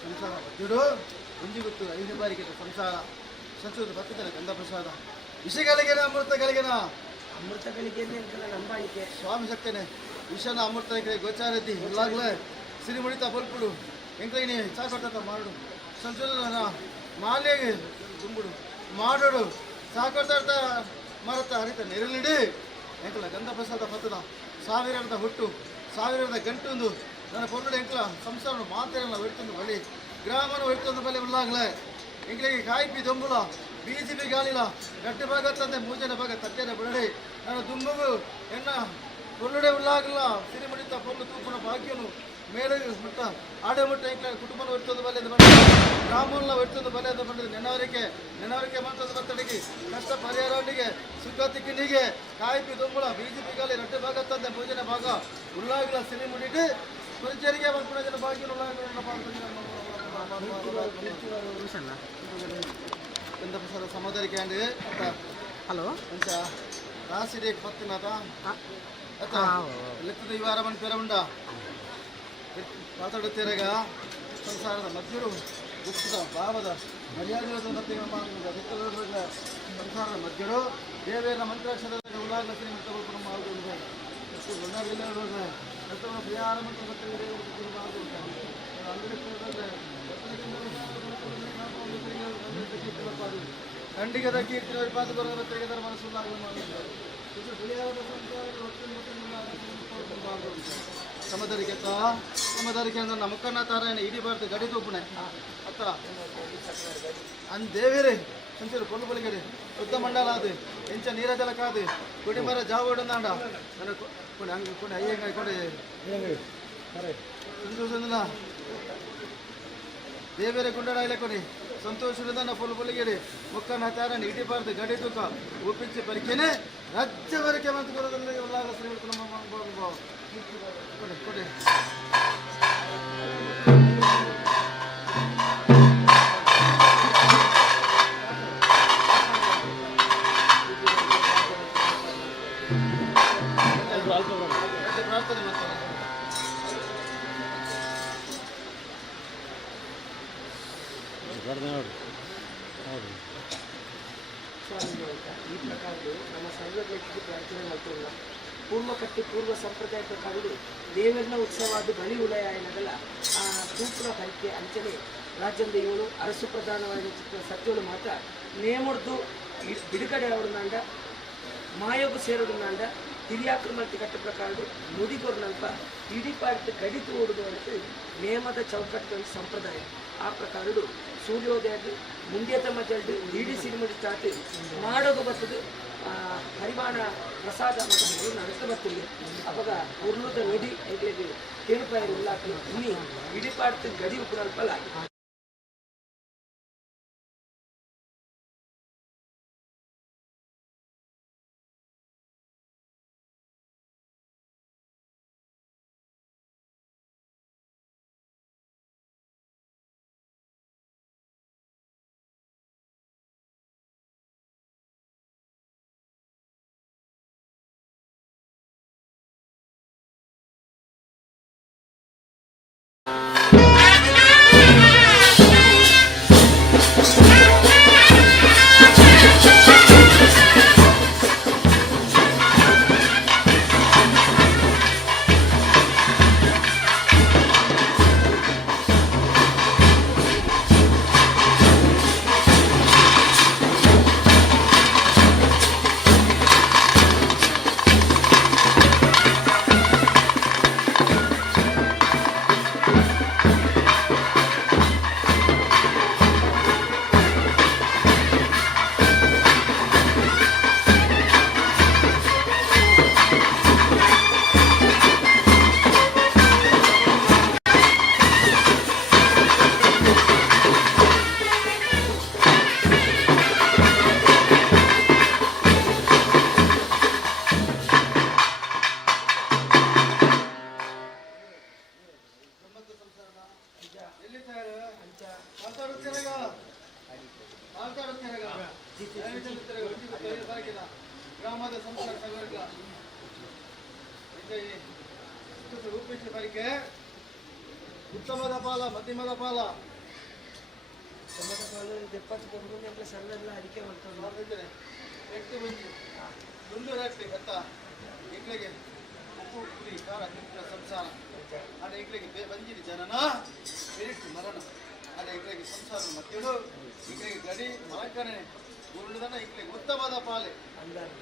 ಸಂಸಾರ ಜುಡು ಮುಂಜಿ ಗೊತ್ತು 5 ಬಾರಿಗೆ ಸಂಸಾರ ಸಂಸ್ಕೃತ ಭಕ್ತರ ಗಂಧ ಪ್ರಸಾದ ವಿಷಗಳಿಗೆನ ಅಮೃತಗಳಿಗೆನ ಅಮೃತಗಳಿಗೆ ನಂಬಾಳಿಕೆ ಸ್ವಾಮಿ ಸತ್ಯನೆ ವಿಷನ ಅಮೃತಗಳಿಗೆ ಗೋಚಾರತಿ ಎಲ್ಲಾಗ್ಲೇ ಸಿರಿ ಮುಡಿತ ಬಲ್ಪುಡು ಎಂಕೈನಿ ಸಾಕೊಟ್ಟ ಮಾಡು ಸಂಶೋಧನ ಮಾಲೆಗೆ ಗುಂಬುಡು ಮಾಡೋಡು ಸಾಕೊಟ್ಟ ಮರತ ಹರಿತ ನೆರಳಿಡಿ ಎಂಕಲ ಗಂಧ ಪ್ರಸಾದ ಪತ್ತದ ಸಾವಿರದ ಹುಟ್ಟು ಸಾವಿರದ ಗಂಟೊಂದು ನನ್ನ ಪೊನ್ನಡು ಎಂಕಲ ಸಂಸಾರ ಮಾತೆಲ್ಲ ಒಡ್ತೊಂದು ಬಳಿ ಗ್ರಾಮನ ಒಡ್ತೊಂದು ಬಳಿ ಉಳ್ಳಾಗ್ಲೆ ಎಂಕಲಿಗೆ ಕಾಯ್ಪಿ ದೊಂಬುಲ BJP ಗಾಲಿಲ ಗಟ್ಟಿ ಭಾಗ ತಂದೆ ಮೂಜನ ಭಾಗ ತಟ್ಟೆನ ಬಿಡಡೆ ನಾನು ದುಂಬುಗು ಎನ್ನ ಕೊಲ್ಲಡೆ ಉಳ್ಳಾಗಲ್ಲ ಸಿರಿ ಮುಡಿತ ಪೊಲ್ಲು ತೂಪನ ಭಾಗ್ಯನು ಮೇಲೆ ಮುಟ್ಟ ಆಡೆ ಮುಟ್ಟ ಇಂಕ್ಲ ಕುಟುಂಬನ ಒತ್ತದ ಬಲೆದ ಬಂದ ಗ್ರಾಮಲ್ಲ ಒತ್ತದ ಬಲೆದ ಬಂದ ನೆನವರಿಕೆ ಮಂತ್ರದ ಬತ್ತಡಿಗೆ ಕಷ್ಟ ಪರಿಹಾರನಿಗೆ ಸುಖ ತಿಕ್ಕಿನಿಗೆ ಕಾಯ್ಪಿ ದುಂಬುಳ BJP ಗಾಲಿ ಗಟ್ಟಿ ಭಾಗ ತಂದೆ ಮೂಜನ ಭಾಗ ಉಳ್ಳಾಗಲ್ಲ ಸಿರಿ ಮುಡಿಟ್ಟು ಕುರಿಚರಿಗೆ ಬಂದ ಜನ ಭಾಗ್ಯನು ಉಳ್ಳಾಗಲ್ಲ ಪ್ರಸಾದ ಸಮುದಾಯಕ್ಕೆ ಅಂడి ಹಲೋ ಅಂತ ರಾಸಿಡೆ ಪತ್ತಿನದ ಅತ್ತ ಲೆಕ್ಕದ ಈ ವಾರ ಬಂದು ಪೇರ ಉಂಡ ಮಾತಾಡುತ್ತೀರಾಗ ಸಂಸಾರದ ಮಧ್ಯರು ದುಃಖದ ಭಾವದ ಮರ್ಯಾದೆ ಮತ್ತೆ ಸಂಸಾರದ ಮಧ್ಯರು ದೇವೇರ ಮಂತ್ರಾಕ್ಷರ ಉಲ್ಲಾಗ ಪ್ರಿಯಾರ ಖಂಡಿಗದ ಕೀರ್ತಿ ಪಾದ ಬರೋದ ತೆಗೆದರ ಮನಸ್ಸುಲ್ಲಾಗ ಸಮದರಿಗೆ ಅಂದ್ರೆ ನಮ್ಮಕ್ಕನ್ನ ತಾರಾಯಣ ಇಡೀ ಭಾರತ ಗಡಿ ತೂಪಣೆ ಅತ್ತ ಅಂದ್ ದೇವೇರೆ ಸಂಚರು ಕೊಂಡು ಬಲಿಗಡೆ ಯುದ್ಧ ಮಂಡಲ ಅದು ಎಂಚ ನೀರ ಜಲ ಕಾದು ಕುಡಿ ಮರ ಜಾವಡಂದಾಂಡ ನನ್ನ ಕೊಂಡು ಹಂಗೆ ಕೊಂಡು ಅಯ್ಯಂಗ ಕೊಂಡು ಸಂತೋಷದಿಂದ ದೇವೇರೆ ಗುಂಡಡ ಇಲ್ಲ ಕೊಡಿ ಸಂತೋಷದಿಂದ ನಾ ಫುಲ್ ಬಲಿಗಡೆ ಮುಕ್ಕನ್ನ ತಾರಾಯಣ ಇಡೀ ಭಾರತ ಗಡಿ ತೂಕ ಒಪ್ಪಿಸಿ ಪರಿಕೆನೆ ರಾಜ್ಯವರೆಗೆ ಮಂತ್ ಬರೋದ್ರಲ್ಲಿ ಉಲ್ಲಾಗ ಶ್ರೀಮಂತ ನಮ್ಮ ಕೊಡಿ ಕೊಡಿ ಪ್ರಾರ್ಥನೆ ಮಾಡ್ತಾರೆ ಈ ಪ್ರಕಾರಗಳು ನಮ್ಮ ಸರ್ವಜ್ಞಕ್ಕೆ ಪ್ರಾರ್ಥನೆ ಮಾಡ್ತಿಲ್ಲ ಪೂರ್ವ ಸಂಪ್ರದಾಯ ಪ್ರಕಾರಗಳು ದೇವರನ ಉತ್ಸವಾದ ಬಲಿ ಉಲಯಾಯನಗಳ ಆ ತೂಪುನ ಹರಿಕೆ ಅಂಚನೆ ರಾಜ್ಯದ ಇವಳು ಅರಸು ಪ್ರಧಾನವಾದ ಸತ್ಯಗಳು ಮಾತ್ರ ನೇಮರ್ದು ಬಿಡುಗಡೆ ಅವರನ್ನಾಂಡ ಮಾಯೋಗ ಸೇರೋದನ್ನಾಂಡ ಹಿರಿಯಾಕ್ರಮಕ್ಕೆ ಕಟ್ಟ ಪ್ರಕಾರಗಳು ನುಡಿಗೊರ್ನಲ್ಪ ಇಡೀ ಪಾಡಿತ ಗಡಿ ತೋಡುದು ಅಂತ ನೇಮದ ಚೌಕಟ್ಟು ಸಂಪ್ರದಾಯ ಆ ಪ್ರಕಾರಗಳು ಸೂರ್ಯೋದಯದ್ದು ಮುಂದೆ ತಮ್ಮ ಜಲ್ದು ಇಡೀ ಸಿನಿಮಡಿ ಸ್ಟಾರ್ಟ್ ಮಾಡೋದು ಬರ್ತದೆ ಹರಿವಾಣ ಪ್ರಸಾದ ಮತ್ತು ನಡೆಸ್ತಾ ಬರ್ತಿಲ್ಲ ಅವಾಗ ಉರ್ಲುದ ನುಡಿ ಐದು ಕೇಳುಪಾಯಿ ಉಲ್ಲಾಕಲು ಇನ್ನಿ ಇಡೀ ಪಾಡಿತ ಗಡಿ ಉಪನಲ್ಪಲ್ಲ ಗ್ರಾಮದ ಸಂಸಾರ ರೂಪಿಸಿ ಬರಿಕೆ ಉತ್ತಮದ ಪಾಲ ಮಧ್ಯಮದ ಪಾಲ ಎಪ್ಪತ್ತು ಕೊಂಡು ಸಣ್ಣೆಲ್ಲ ಅಡಿಕೆ ಮಾಡ್ತಾರೆ ವ್ಯಕ್ತಿ ಬಂದು ಒಂದು ರಾತ್ರಿ ಗೊತ್ತ ಇಕ್ಳಿಗೆ ಉಪ್ಪು ಪುರಿ ಖಾರ ತಿಂಗಳ ಸಂಸಾರ ಆಡ ಇಕ್ಳಿಗೆ ಬಂಜಿರಿ ಜನನ ಬೆರಿಟ್ಟು ಮರಣ ಆಡ ಇಕ್ಳಿಗೆ ಸಂಸಾರ ಮತ್ತೇಳು ಇಕ್ಳಿಗೆ ಗಡಿ ಮಲಕಣೆ ಉರುಳಿದನ ಇಕ್ಳಿಗೆ ಉತ್ತಮದ ಪಾಲೆ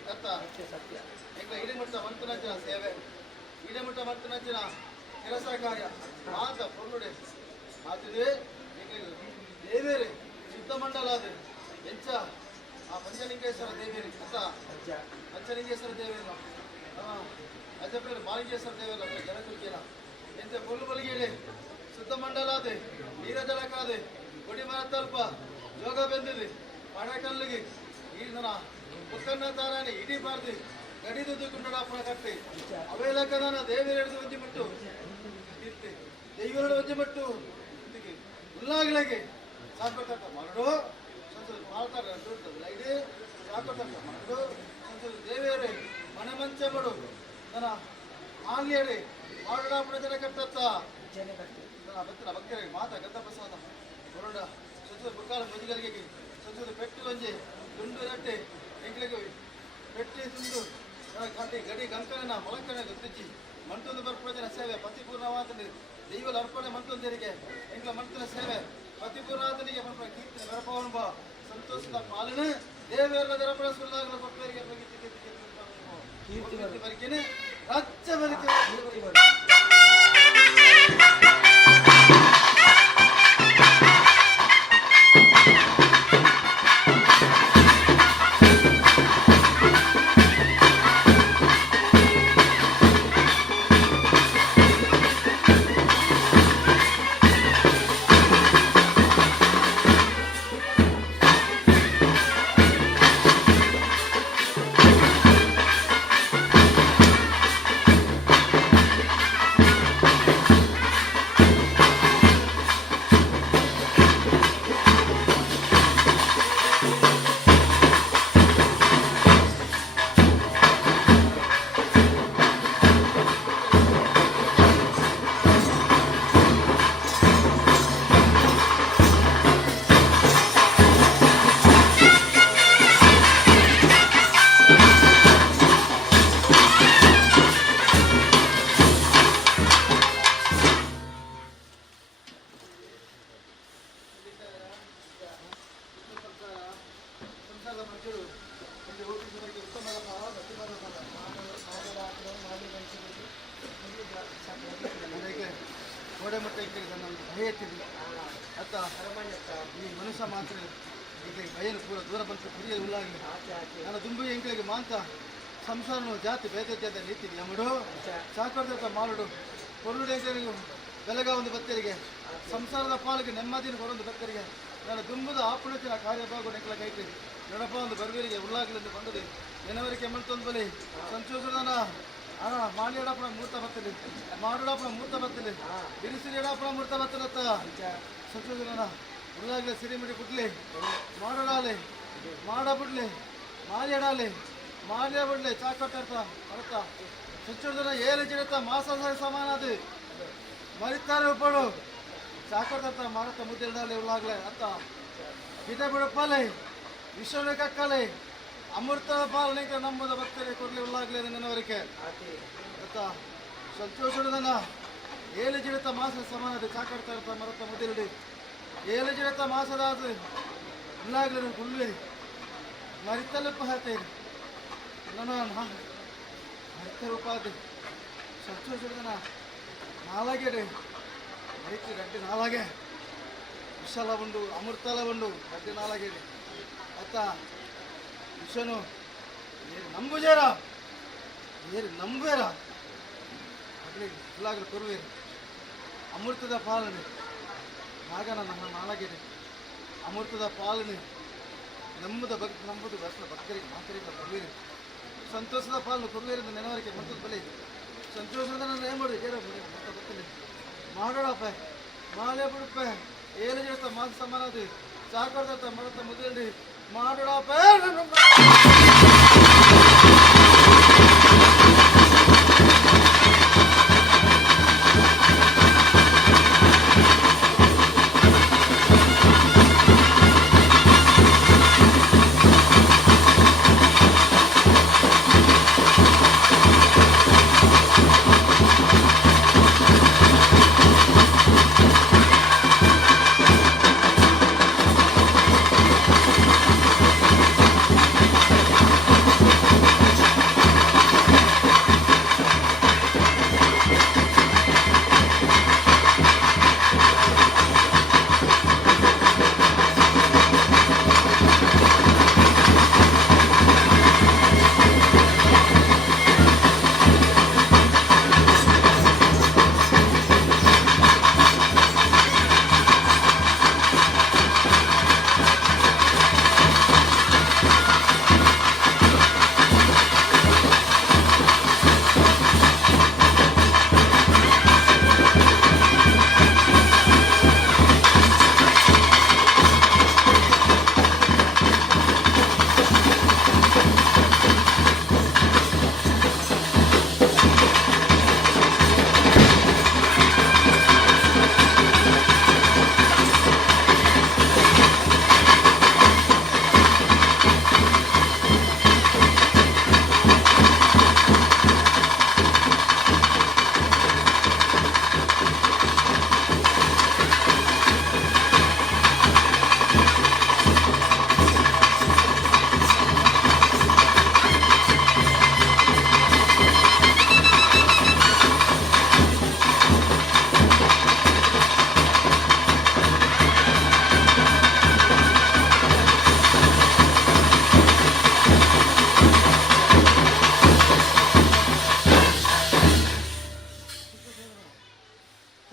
ಗೊತ್ತ ಸತ್ಯ ಇಕ್ಳ ಇಡಿಮುಟ್ಟ ಮಂತುನಂಚಿನ ಸೇವೆ ಇಡಿಮುಟ್ಟ ಮಂತುನಂಚಿನ ಕೆಲಸ ಕಾರ್ಯ ಮಾತ ಪೊರ್ಲುಡೆ ಮಾತಿದೆ ಇಕ್ಳಿಗೆ ದೇವೇರೆ ಶುದ್ಧ ಮಂಡಲ ಅದು ಎಂಚ ಆ ಪಂಚಲಿಂಗೇಶ್ವರ ದೇವಿಯರಿ ಪಂಚಲಿಂಗೇಶ್ವರ ದೇವಿಯಲ್ಲ ಅಜಪೇರು ಮಾಲಿಂಗೇಶ್ವರ ದೇವಿಯಲ್ಲ ಜನಕುಲ್ಕಿಯಲ್ಲ ಎಂತ ಕೊಲ್ಲು ಬಲಿಗೆಡೆ ಶುದ್ಧ ಮಂಡಲಾದೆ ನೀರ ಜಲಕಾದೆ ಕೊಡಿ ಮರ ತಲ್ಪ ಜೋಗ ಬೆಂದಿದೆ ಪಡಕಲ್ಲಿಗೆ ಈ ನನ್ನ ಮುಕ್ಕನ್ನ ತಾರಾಣಿ ಇಡೀ ಬಾರ್ದು ಗಡಿದು ಕುಂಡಾಪುರ ಕಟ್ಟಿ ಅವೇಲಕನ ದೇವಿಯರಡು ಒಂಜಿ ಮುಟ್ಟು ದೈವರಡು ಒಂಜಿ ಮುಟ್ಟು ಉಲ್ಲಾಗಲಿಗೆ ಸಾಕೋಟ ಮರಡು ಮಾಡ್ತಾರೆ ಲೈಡಿ ಸಾಕೋಟ ಮರಡು ದೇವಿಯರೇ ಮನೆ ಮಂಚೆ ಮಡು ನನ್ನ ಆನ್ಲಿಯಡಿ ಮಾಡುಡಾಪುರ ಜನ ಕಟ್ಟತ್ತ ಭಕ್ತರ ಭಕ್ತರಿಗೆ ಮಾತಾ ಗದ್ದ ಪ್ರಸಾದ ಹೊರಡ ಸಂಸದ ಬುಕ್ಕಾಲ ಮುದಿಗರಿಗೆ ಸಂಸದ ಪೆಟ್ಟು ಒಂಜಿ ದುಂಡು ರಟ್ಟೆ ಎಂಕ್ಳಿಗೆ ಪೆಟ್ಟಿ ತುಂಡು ಕಟ್ಟಿ ಗಡಿ ಗಂಕನ ಮೊಳಕನ ಗೊತ್ತಿಚ್ಚಿ ಮಂಟೊಂದು ಬರ್ಪುಜನ ಸೇವೆ ಪತಿಪೂರ್ಣವಾತನಿಗೆ ದೈವಲ ಅರ್ಪಣೆ ಮಂಟೊಂದರಿಗೆ ಎಂಕ್ಲ ಮಂಟನ ಸೇವೆ ಪತಿಪೂರ್ಣಾತನಿಗೆ ಕೀರ್ತನೆ ಬರಪವನುಭ ಸಂತೋಷದ ಪಾಲನೆ ದೇವೇರ ದರಪರ ಸುಳ್ಳಾಗಲ ಕೊಟ್ಟವರಿಗೆ ಕೀರ್ತಿ ಬರಿಕೆನೆ ರಾಜ್ಯ ಬರಿಕೆ ಗೋಡೆ ಮುಟ್ಟ ನನ್ನ ಭಯ ಎತ್ತಿದ್ವಿ ಅತ್ತ ಈ ಮನುಷ್ಯ ಮಾತ್ರ ಈಗ ಭಯನು ಪೂರ ದೂರ ಬಂತು ಕುರಿಯಲ್ಲಿ ಉಳ್ಳಾಗಿ ನನ್ನ ದುಂಬು ಎಂಕ್ಳಿಗೆ ಮಾಂತ ಸಂಸಾರನು ಜಾತಿ ಬೇತೆ ನೀತಿಗೆ ಯಮಡು ಸಾಕೋರ್ದ ಮಾರುಡು ಕೊರುಡು ಎಂಕ್ಳಿಗೆ ಬೆಳಗ ಒಂದು ಭಕ್ತರಿಗೆ ಸಂಸಾರದ ಪಾಲಿಗೆ ನೆಮ್ಮದಿನ ಕೊರೊಂದು ಭಕ್ತರಿಗೆ ನನ್ನ ದುಂಬದ ಆಪುಣತಿನ ಕಾರ್ಯಭಾಗ ಎಂಕ್ಲ ಕೈತಿ ನಡಪ ಒಂದು ಬರ್ವರಿಗೆ ಉಳ್ಳಾಗಲೆಂದು ಬಂದದೆ ಜನವರಿಗೆ ಮಲ್ತೊಂದು ಬಲಿ ಸಂಚೋಷನ ಮಾಲಿಯಡಪುರ ಮೂರ್ತ ಬರ್ತದೆ ಮಾಡುಡಪುರ ಮೂರ್ತ ಬರ್ತದೆ ಬಿರಿಸಿರಿ ಎಡಪುರ ಮೂರ್ತ ಬರ್ತದತ್ತ ಸಂಚೋಷನ ಉಳ್ಳಾಗಲೆ ಸಿರಿಮಿಡಿ ಬಿಡ್ಲಿ ಮಾಡೋಡಾಲೆ ಮಾಡ ಬಿಡ್ಲಿ ಮಾಲಿ ಎಡಾಲೆ ಮಾಲಿಯ ಬಿಡ್ಲಿ ಚಾಕೊಟ್ಟ ಬರುತ್ತಾ ಸಂಚೋಷನ ಏಳು ಜಿಡತ್ತ ಮಾಸ ಸಮಾನ ಅದು ಮರಿತಾರೆ ಒಬ್ಬಳು ಚಾಕೊಟ್ಟ ಮಾರತ್ತ ಮುದ್ದೆ ಇಡಾಲೆ ಉಳ್ಳಾಗಲೆ ಅತ್ತ ಗಿಡ ಬಿಡಪ್ಪಲೆ ವಿಶ್ವನ ಕಕ್ಕಲೆ ಅಮೃತ ಪಾಲನೆ ನಂಬುದ ಭಕ್ತರಿಗೆ ಕೊಡ್ಲಿ ಉಳ್ಳಾಗಲಿ ನೆನವರಿಕೆ ಆಯ್ತಾ ಸಂತೋಷನ ಏಳು ಜಿಡತ ಮಾಸ ಸಮಾನದ ಚಾಕಡ್ತಾ ಇರ್ತಾ ಮರತ ಮುದ್ದಿರಡಿ ಏಳು ಜಿಡತ ಮಾಸದ ಅದು ಉಳ್ಳಾಗಲಿ ಹುಲ್ಲು ಮರಿತಲಪ್ಪ ಹೇಳ್ತೇನೆ ನನ್ನ ಮರಿತ ರೂಪಾದಿ ಸಂತೋಷನ ನಾಲಾಗೆ ಮರಿತಿ ಗಡ್ಡೆ ನಾಲಾಗೆ ವಿಶಾಲ ಬಂಡು ಅಮೃತಲ ಬಂಡು ಗಡ್ಡೆ ನಾಲಾಗೆ ಆಯ್ತಾ ವಿಷನು ನಂಬುಜೇರ ಏರಿ ನಂಬೇರ ಅಗ್ಲಿ ಇಲ್ಲಾಗಲು ಕೊರುವೇರು ಅಮೃತದ ಪಾಲನೆ ಆಗ ನನ್ನ ನಾಳಗಿದೆ ಅಮೃತದ ಪಾಲನೆ ನಂಬುದ ನಂಬುದು ಭಕ್ತರಿಗೆ ಮಾತರಿಂದ ಕೊರುವೇರು ಸಂತೋಷದ ಪಾಲನೆ ಕೊರುವೇರಿಂದ ನೆನವರಿಕೆ ಮಂತದ ಬಲೆ ಸಂತೋಷದ ನನ್ನ ಏನು ಮಾಡಿ ಏರ ಮತ್ತ ಬರ್ತದೆ ಮಾಡೋಡಪ್ಪ ಮಾಲೆ ಬಿಡಪ್ಪ ಏಳು ಜೊತೆ ಮಾತು ಸಮಾನದು ಸಾಕೋರ್ದ ಮರತ ಮುದ್ದೆ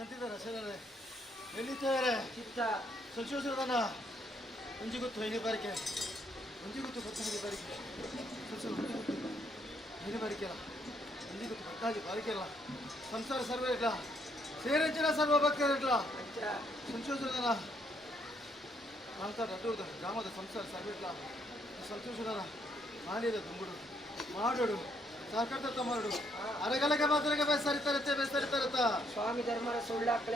ಅಂತಿದ್ದಾರೆ ಹೆಸರೇ ಎಲ್ಲಿದ್ದಾರೆ ಚಿತ್ತ ಸಂಶೋಧನ ಮುಂಜಿ ಗೊತ್ತು ಹೈನುಗಾರಿಕೆ ಮುಂಜಿ ಗೊತ್ತು ಗೊತ್ತು ಹೈನುಗಾರಿಕೆ ಹೈನುಗಾರಿಕೆ ಅಲ್ಲ ಮುಂಜಿ ಗೊತ್ತು ಗೊತ್ತಾಗಿ ಬಾರಿಕೆ ಅಲ್ಲ ಸಂಸಾರ ಸರ್ವೇ ಇರಲ್ಲ ಸೇರಿಂಚಿನ ಸರ್ವ ಭಕ್ತರು ಇರಲ್ಲ ಅಂಚ ಸಂಶೋಧನ ಮಾಡ್ತಾರೆ ಅಡ್ಡುವುದು ಗ್ರಾಮದ ಸಂಸಾರ ಸರ್ವೇ ಇರಲ್ಲ ಸಂತೋಷದ ಮಾಡಿದ ದುಂಬುಡು ಮಾಡೋಡು ಸಾಕರ್ತ ಮಾಡೋಡು ಅರಗಲಗೆ ಮಾತ್ರಗೆ ಬೇಸರಿತಾರತ್ತ ಸ್ವಾಮಿ ಧರ್ಮರಸ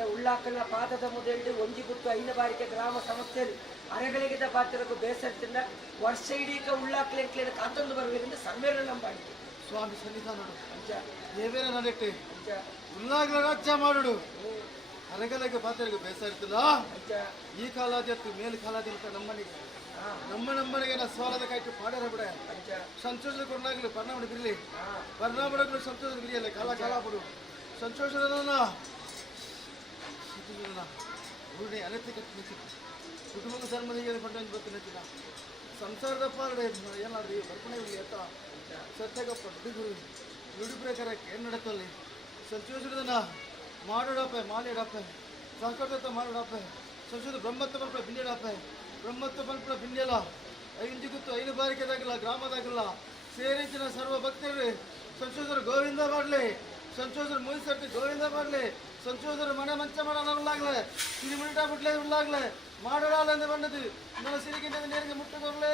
ಉಳ್ಳಾಕಲ ಪಾದದ ಮೊದಲು ಒಂಜಿ ಗುತ್ತು ಐನ ಬಾರಿಕೆ ಗ್ರಾಮ ಸಮಸ್ಯೆಯಲ್ಲಿ ಅರಗಳಿಗಿದ್ದ ಪಾತ್ರಕ್ಕೂ ಬೇಸರದಿಂದ ವರ್ಷ ಇಡೀಕ ಉಳ್ಳಾಕಲೆ ಕಾತೊಂದು ಬರಬೇಕಂದ್ರೆ ಸಮ್ಮೇಳನ ಬಾಡಿಕೆ ಸ್ವಾಮಿ ಸನ್ನಿಧಾನ ನೋಡು ಅಂಚ ದೇವೇರ ನನೆಟ್ಟೆ ಅಂಚ ಉಲ್ಲಾಗ್ಲ ರಾಜ್ಯ ಮಾಡೋಡು ಅರಗಲಗೆ ಪಾತ್ರಕ್ಕೆ ಬೇಸರಿತಲ್ಲ ಅಂಚ ಈ ಕಾಲಾದ್ಯತ್ತು ಮೇಲು ಕಾಲಾದ್ಯಂತ ನಮ್ಮನಿಗೆ ನಮ್ಮನಿಗೆ ನಾ ಸ್ವಾಲದ ಕಾಯ್ತು ಪಾಡರ ಬಿಡ ಅಂಚ ಸಂತೋಷದ ಕೊಡಲಾಗ್ಲಿ ಪರಿಣಾಮ ಬಿರಲಿ ಹಾ ಪರಿಣಾಮಗಳು ಸಂತೋಷದ ಬಿರಿಯಲ್ಲ ಕಾಲ ಬಿಡು ಸಂತೋಷದ ಉರುಣೆ ಅನೈತಿಕ ಕುಟುಂಬದ ಧರ್ಮದಿಗೆ ಕೊಂಡೊಂದು ಗೊತ್ತಿನ ಸಂಸಾರದ ಪಾಲಡೆ ಏನಾದ್ರೂ ಬರ್ಪಣೆ ಇರಲಿ ಅಂತ ಸತ್ಯಗಪ್ಪ ನುಡಿ ಪ್ರಕಾರ ಏನು ನಡತ್ತಲ್ಲಿ ಸಂತೋಷದ ಮಾಡೋಡಪ್ಪ ಮಾಲೇಡಪ್ಪ ಸಂಕಟ ಮಾಡೋಡಪ್ಪ ಸಂಶೋಧ ಬ್ರಹ್ಮತ್ವ ಬಲ್ಪಡ ಬಿಂಡಿಯಡಪ್ಪ ಬ್ರಹ್ಮತ್ವ ಬಲ್ಪಡ ಬಿಂಡಿಯಲ್ಲ ಐದು ಗುತ್ತು ಐದು ಬಾರಿಕೆದಾಗಿಲ್ಲ ಗ್ರಾಮದಾಗಿಲ್ಲ ಸೇರಿಂಚಿನ ಸರ್ವ ಭಕ್ತರು ಸಂಶೋಧನ ಗೋವಿಂದ ಮಾಡಲಿ ಸಂಶೋಧನ ಮುಗಿಸರ್ತಿ ಗೋವಿಂದ ಮಾಡಲಿ ಸಂಶೋಧನ ಮನೆ ಮಂಚ ಮಾಡಲಾಗ್ಲೆ ಸಿರಿ ಮುಡಿಟ ಬಿಡ್ಲೆ ಉಳ್ಳಾಗ್ಲೆ ಮಾಡೋಡಾಲೆಂದು ಬಂದದು ನನ್ನ ಸಿರಿಗಿಂದ ನೇರಿಗೆ ಮುಟ್ಟದೊರ್ಲೇ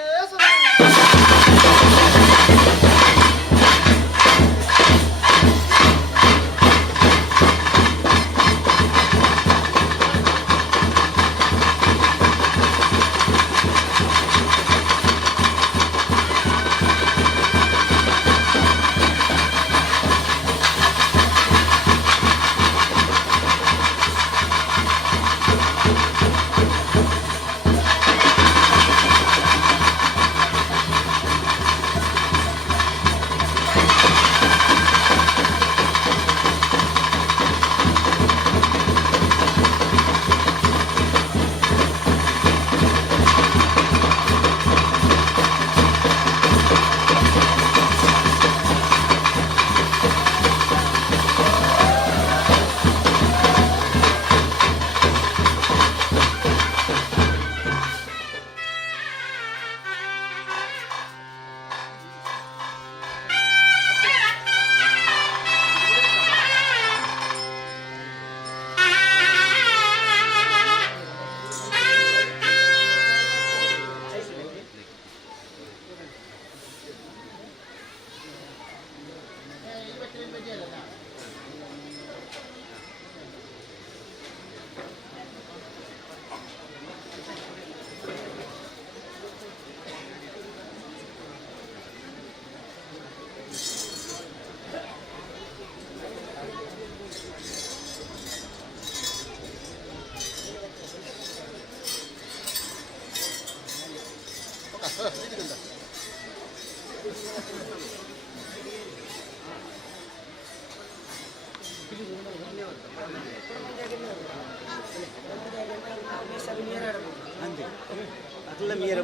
అట్లా మీరే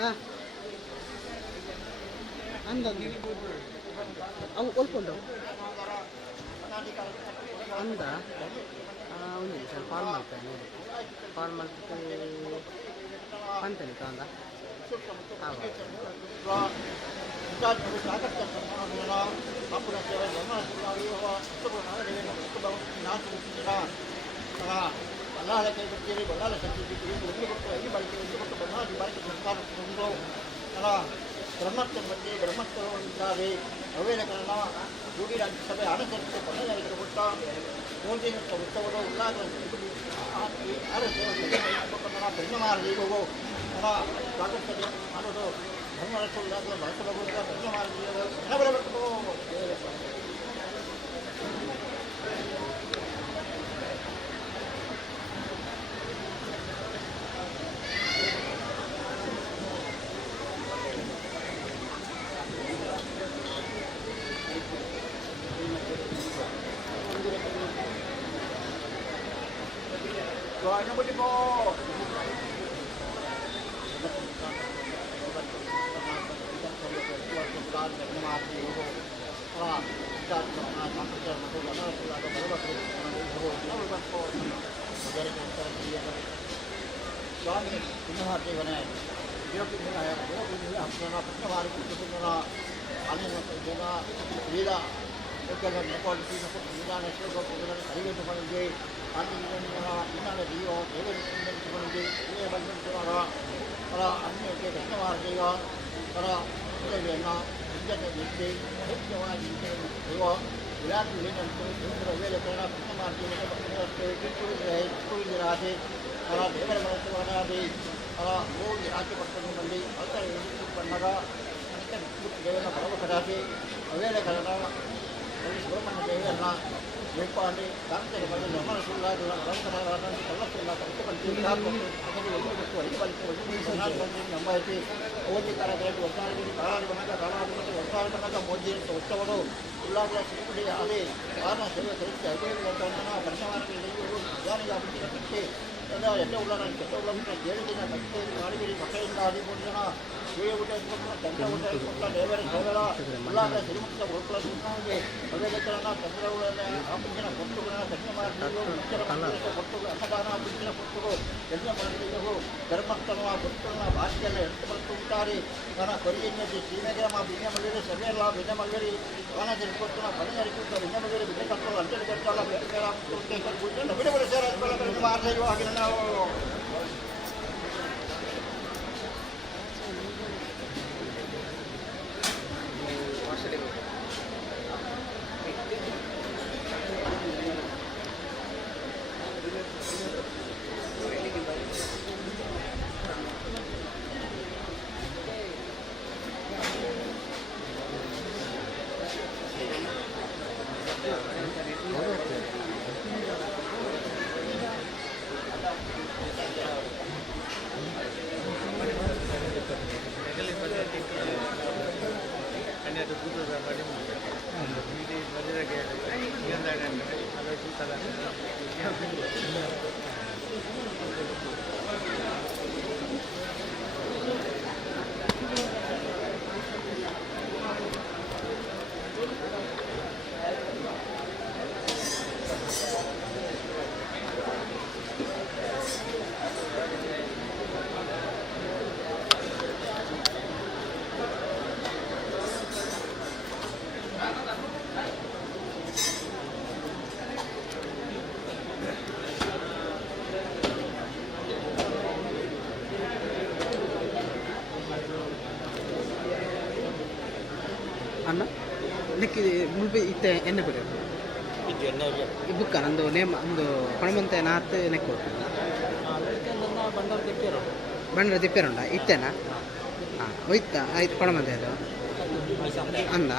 ಹಾಂ ಅಂದಂದು ಅವು ಒಲ್ಕೊಂಡು ಅಂದ ಒಂದು ನಿಮಿಷ ಕಾಲ್ ಮಾಡ್ತೇನೆ ಕಾಲ್ ಮಾಡ್ಬಿಟ್ಟು ಅಂತಾನೆ ಅಂದ ಬಲ್ಲಾಳ ಕೈ ಬಿಡ್ತೀರಿ ಬಲ್ಲಾಳ ಸಂಚಿದ್ದೀರಿ ಒಂದು ಕೊಟ್ಟು 5 ಬಾಳಿಕೆ ಒಂದು ಕೊಟ್ಟು ಬನ್ನಾದಿ ಬಾಳಿಕೆ ಸಂಸ್ಕಾರ ತಂದು ಬ್ರಹ್ಮತ್ವ ಮಧ್ಯೆ ಬ್ರಹ್ಮತ್ವವಿದ್ದಾರೆ ಅವೇಳಗಳನ್ನ ಜೋಡಿ ರಾಜ್ಯಸಭೆ ಅನುಸರಿಸಿ ಪದವಿಗೆ ಕೊಟ್ಟ 3 ದಿನದ ಉತ್ಸವದ ಉಲ್ಲಾಸ ಪರಿಣಾಮಗಳು ಸ್ವಾಗತಿಸದೆ ಮಾಡೋದು ಧರ್ಮ ಉಲ್ಲಾಸ ಬಳಸಬಹುದು ಪರಿಣಾಮಗಳು स्वामी पुण्यभारतीवने अपना पुण्यभारी पुण्यपुण्यನ ಆಲಿನ ಕ್ರೀಡಾ ಕ್ರೀಡಾನ ಕರಿಗೆಟ್ಟುಕೊಂಡಿದ್ದೆ ಇನ್ನೊಂದು ಜೀವ ಸೇವೆಗೊಂಡಿದ್ದೆ ಅನ್ಯಕ್ಕೆ ಕೃಷ್ಣಭಾರತೀಯ ಪರ ಸೇವೆಯನ್ನು ವಿದ್ಯೆ ಮುಖ್ಯವಾಗಿ ದೈವ ವಿರಾಟ್ ಏನಂತೂ ಸುಂದರ ವೇಳೆ ಕನ್ನಡ ಕೃಷ್ಣ ರಾಶಿ ಅವರ ದೇವರ ಮನಸ್ಸುವನಾದಿ ಅವರ ಹೋಗಿ ಆಚೆ ಪಟ್ಟಣದಲ್ಲಿ ಅಲ್ತರ ಬಂದಾಗ ದೇವರ ಪರ್ವತರಾಶಿ ಅವೇಳೆ ಕನ್ನಡ ಸುಬ್ರಹ್ಮಣ್ಯ ದೇವಿಯನ್ನು ವೇಪಾಂಡಿ ಕಾಂತನ ಬಂದು ನಿರ್ಮಾಣ ಸುಳ್ಳಾದ ಕಲ್ಲಸುಲ್ಲ ಕಷ್ಟಪಟ್ಟು ನಂಬಾಯಿಸಿ ಓದಿ ಕಾರ್ಯಕ್ರಮ ಹೊಸಾಗಿ ಕಾಲಾಡಿ ಬಣ್ಣದ ಕಾಲಾಡಿ ಮತ್ತು ಹೊಸಾಡಿ ಬಣ್ಣದ ಮೋದಿ ಉತ್ಸವಗಳು ಉಲ್ಲಾಸ ಸಿಕ್ಕುಡಿ ಆದಿ ಕಾರಣ ಸೇವೆ ಕಲಿಸಿ ಅಭಿವೃದ್ಧಿ ಪರಿಣಾಮಗಳಿಗೆ ವಿಧಾನಿಗೆ ಅಭಿವೃದ್ಧಿ ಎಣ್ಣೆ ಉಳ್ಳಾರ ಕೆಟ್ಟ ಉಳ್ಳಾರ ಜೇಡಿನ ಕಷ್ಟೇ ಮಾಡಿಬಿಡಿ ಮಕ್ಕಳಿಂದ 13 ಜನ ಜೀವ ಊಟ ಇಟ್ಕೊಂಡು ಚಂದ್ರ ಊಟ ಇಟ್ಕೊಂಡು ದೇವರ ಸೇವೆಗಳ ಉಲ್ಲಾಸ ಸಿರಿಮುಕ್ತ ಗುರುಕುಲ ಸುತ್ತಾಗಿ ಅವೇಲೆಕ್ಕರನ್ನ ಚಂದ್ರಗಳನ್ನು ಮುಂಚಿನ ಕೊಟ್ಟುಗಳನ್ನು ಕಡಿಮೆ ಮಾಡಿದ್ರು ಕೊಟ್ಟು ಅನ್ನದಾನ ಮುಂಚಿನ ಕೊಟ್ಟುಗಳು ಎಲ್ಲ ಮಾಡಿದ್ರು ಧರ್ಮಸ್ಥಳ ಭಕ್ತರನ್ನ ಭಾಷೆಯಲ್ಲ ಎಂಟು ಬರ್ತೂ ಉಂಟಾರಿ ನನ್ನ ಕೊರಿಯಲ್ಲಿ ಶ್ರೀನಗರಮ ಭಿನ್ನಮಗೇರಿ ಸಭೆಯಲ್ಲ ಭಿನ್ನಮಗೇರಿ ಕಾಣ ತಿರುಕೊಟ್ಟು ಪದನರಿಕೊಟ್ಟು ಭಿನ್ನಮಗೇರಿ ಭಿನ್ನಕಟ್ಟು ಅಂಟೆಡು ಕಟ್ಟಲ್ಲ ಬೇರೆ ಬಿಡುಗಡೆ ಸೇರ ಮಾಡಲಿರುವ ಹಾಗೆ ನಾವು ಅಣ್ಣ ಇದಕ್ಕೆ ಮುಳ್ಬಿ ಇತ್ತೆ ಎಣ್ಣೆ ಬಿಡಿ ಬುಕ್ಕ ನಂದು ನೇಮ್ ಒಂದು ಪಣಮಂತೆ ನಾತ್ ನೆಕ್ಕು ಬಂಡರ ತಿಪ್ಪೇರುಂಡ ಇತ್ತೇನಾ ಹಾಂ ಹೋಯ್ತಾ ಆಯ್ತು ಪಣಮಂತೆ ಅದು ಅಂದ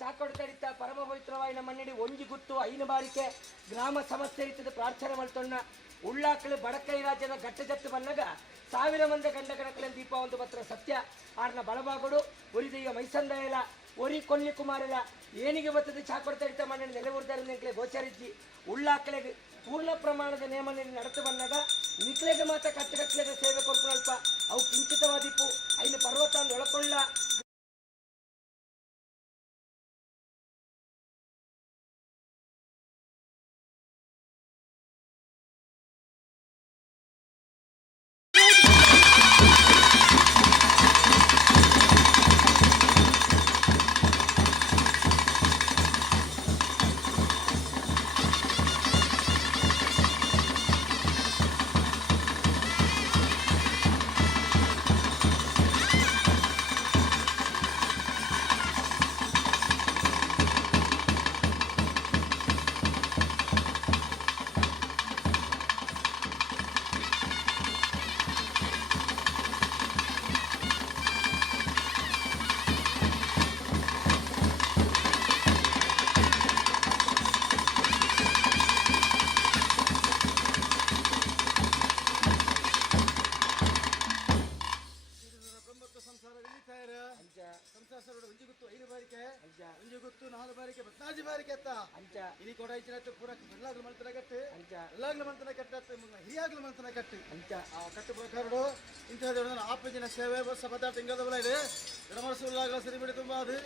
ಚಾಕೊಡ್ತಡಿತ ಪರಮ ಪವಿತ್ರವಾಯಿನ ಮಣ್ಣಡಿ ಒಂಜಿ ಗುತ್ತು ಐನು ಬಾರಿಕೆ ಗ್ರಾಮ ಸಮಸ್ಯೆ ಇರ್ತದೆ ಪ್ರಾರ್ಥನೆ ಮಾಡ್ತೊಣ್ಣ ಉಳ್ಳಾಕಲು ಬಡಕೈ ರಾಜ್ಯದ ಘಟ್ಟಜತ್ತು ಬನ್ನಗ ಸಾವಿರ ಮಂದಿ ಗಂಡ ಕಣಕಲೆ ದೀಪ ಒಂದು ಪತ್ರ ಸತ್ಯ ಆರ್ನ ಬಳಬಾಗಡು ಒರಿದೀಗ ಮೈಸಂದಯಲ ಒರಿ ಕೊಲ್ಲಿ ಕುಮಾರಲ ಏನಿಗೆ ಬರ್ತದೆ ಚಾಕೊಡ್ತಡಿತ ಮಣ್ಣಡಿ ನೆಲೆವೂರ್ದಾರ ಗೋಚರಿಸಿ ಉಳ್ಳಾಕಲೆಗೆ ಪೂರ್ಣ ಪ್ರಮಾಣದ ನೇಮ ನಡೆದು ಬಂದಾಗ ನಿಕ್ಲೆಗೆ ಮಾತ್ರ ಕಟ್ಟಗಟ್ಟಲೆಗೆ ಸೇವೆ ಕೊಡ್ಕೊಳಲ್ಪ ಅವು ಕಿಂಚಿತವಾದಿಪ್ಪು ಐನು ಪರ್ವತ ಒಳಕೊಳ್ಳ ನಾಲ್ಕು ಬಾರಿಗೆ 14 ಬಾರಿಗೆ ಎತ್ತ ಇಲ್ಲಿ ಕೊಡ ಇಚ್ಚಿನ ಪೂರ ಎಲ್ಲಾಗ್ಲು ಮಂತನ ಕಟ್ಟಿ ಎಲ್ಲಾಗ್ಲು ಮಂತನ ಕಟ್ಟತ್ತೆ ಹಿರಿಯಾಗ್ಲು ಮಂತನ ಕಟ್ಟಿ ಆ ಕಟ್ಟು ಪ್ರಕಾರಡು ಇಂಥದ್ದು ಆಪಜಿನ ಸೇವೆ ಬಸ್ ಪದಾರ್ಥ ತಿಂಗಳದ ಇದೆ ಗಿಡಮರಸುಲ್ಲಾಗಲ ಸಿರಿ ಬಿಡಿ ತುಂಬ ಅದು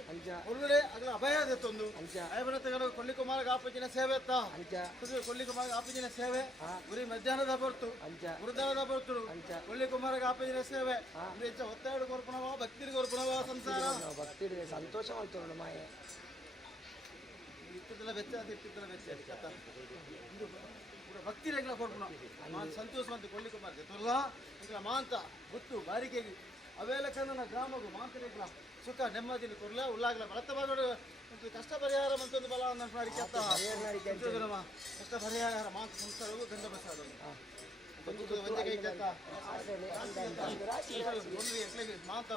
ಒಳ್ಳೆ ಅಗಲ ಅಭಯ ಅದೊಂದು ಅಯ್ಯಬನ ತಗೊಂಡು ಕೊಲ್ಲಿ ಕುಮಾರ ಆಪಜಿನ ಸೇವೆ ಎತ್ತ ಕೊಲ್ಲಿ ಕುಮಾರ ಆಪಜಿನ ಸೇವೆ ಗುರಿ ಮಧ್ಯಾಹ್ನದ ಬರ್ತು ಗುರುದಾನದ ಬರ್ತು ಕೊಲ್ಲಿ ಕುಮಾರ ಆಪಜಿನ ಸೇವೆ ಒತ್ತಾಡು ಕೊರ್ಪಣವ ಭಕ್ತಿಗೆ ಕೊರ್ಪಣವ ಸಂಸಾರ ಭಕ್ತಿ ಸಂತೋಷ ಮಾಡ್ತಾರೆ ಮಾಯೆ ಇಟ್ಟಿದ್ದೆಲ್ಲ ವೆಚ್ಚ ಅದು ಇಟ್ಟಿದ್ದೆಲ್ಲ ವೆಚ್ಚ ಇದು ಪೂರ ಭಕ್ತಿ ರೆಗ್ಲ ಕೊಡ್ಪಣ ಸಂತೋಷ ಮಂತ್ ಕೊಳ್ಳಿ ಕುಮಾರ್ ತುರ್ಲ ಇಂಗ್ಲ ಮಾಂತ ಗೊತ್ತು ಬಾರಿಕೆಗೆ ಅವೆಲ್ಲ ಕನ್ನ ಗ್ರಾಮಗು ಮಾಂತ ರೆಗ್ಲ ಸುಖ ನೆಮ್ಮದಿನ ಕೊರ್ಲ ಉಳ್ಳಾಗ್ಲ ಬಳತ ಬಾಗೋಡು ಕಷ್ಟ ಪರಿಹಾರ ಮಂತೊಂದು ಬಲ ಮಾಡಿ ಕೆತ್ತ ಕಷ್ಟ ಪರಿಹಾರ ಮಾಂತ ಸಂಸಾರವು ಗಂಧ ಪ್ರಸಾದ ಮಾಂತ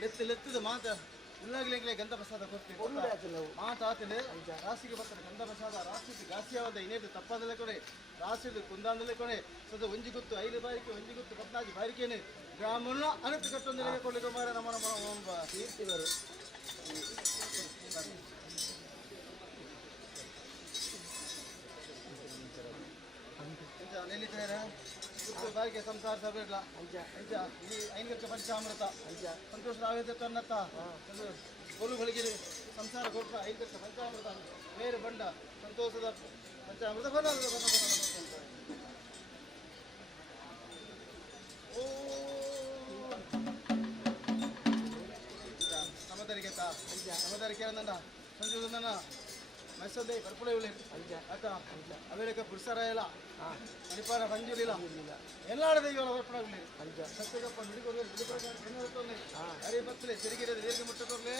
ಲೆತ್ತದ ಮಾಂತ ಉಳ್ಳಾಗ್ಲಿಂಗ್ಲೆ ಗಂಧ ಪ್ರಸಾದ ಕೊಡ್ತೀವಿ ಮಾತಾತಲೆ ರಾಶಿಗೆ ಬರ್ತಾರೆ ಗಂಧ ಪ್ರಸಾದ ರಾಶಿಗೆ ಗಾಸಿಯಾವದ ಇನ್ನೇದು ತಪ್ಪದಲ್ಲೇ ಕೊನೆ ರಾಶಿದು ಕುಂದಾಂದಲೇ ಕೊನೆ ಸದ ಒಂಜಿ ಗುತ್ತು 5 ಬಾರಿಕೆ ಒಂಜಿ ಗುತ್ತು 14 ಬಾರಿಕೆನೆ ಗ್ರಾಮವನ್ನು ಅನಂತ ಕಟ್ಟೊಂದಿಗೆ ಕೊಳ್ಳಿಗೆ ಮಾರ ನಮ್ಮ ಕೀರ್ತಿವರು ನೆಲ್ಲಿದ್ದಾರೆ ಗುತ್ತು ಬಾರಿಗೆ ಸಂಸಾರ ಸಬೇಡ್ಲ ಈ ಐಂಗಕ್ಕೆ ಪಂಚಾಮೃತ ಸಂತೋಷ ಆವೇದ ಕನ್ನತ್ತ ಗೋಲುಗಳಿಗೆ ಸಂಸಾರ ಕೊಟ್ಟ ಐಂಗಕ್ಕೆ ಪಂಚಾಮೃತ ಬೇರೆ ಬಂಡ ಸಂತೋಷದ ಪಂಚಾಮೃತ ಬಲ ಓ ಸಮದರಿಗೆ ಸಮದರಿಗೆ ನಂದ ಸಂಜೋದನ ಮೈಸೂರೇ ಬರ್ಪುಳೆ ಉಳಿ ಅಕ್ಕ ಅವೇಳಕ್ಕೆ ಪುರುಷರಾಯಲ್ಲ ಮಣಿಪಾರ ಬಂಜೂರಿಲ್ಲ ಎಲ್ಲಾಡದ ಇವರ ಬರ್ಪುಳ ಉಳಿ ಸತ್ಯಗಪ್ಪ ನುಡಿಗೋರ್ಲೆ ಹರಿ ಬತ್ತಲೆ ತಿರುಗಿರದ ದೀರ್ಘ ಮುಟ್ಟಕೋರ್ಲೆ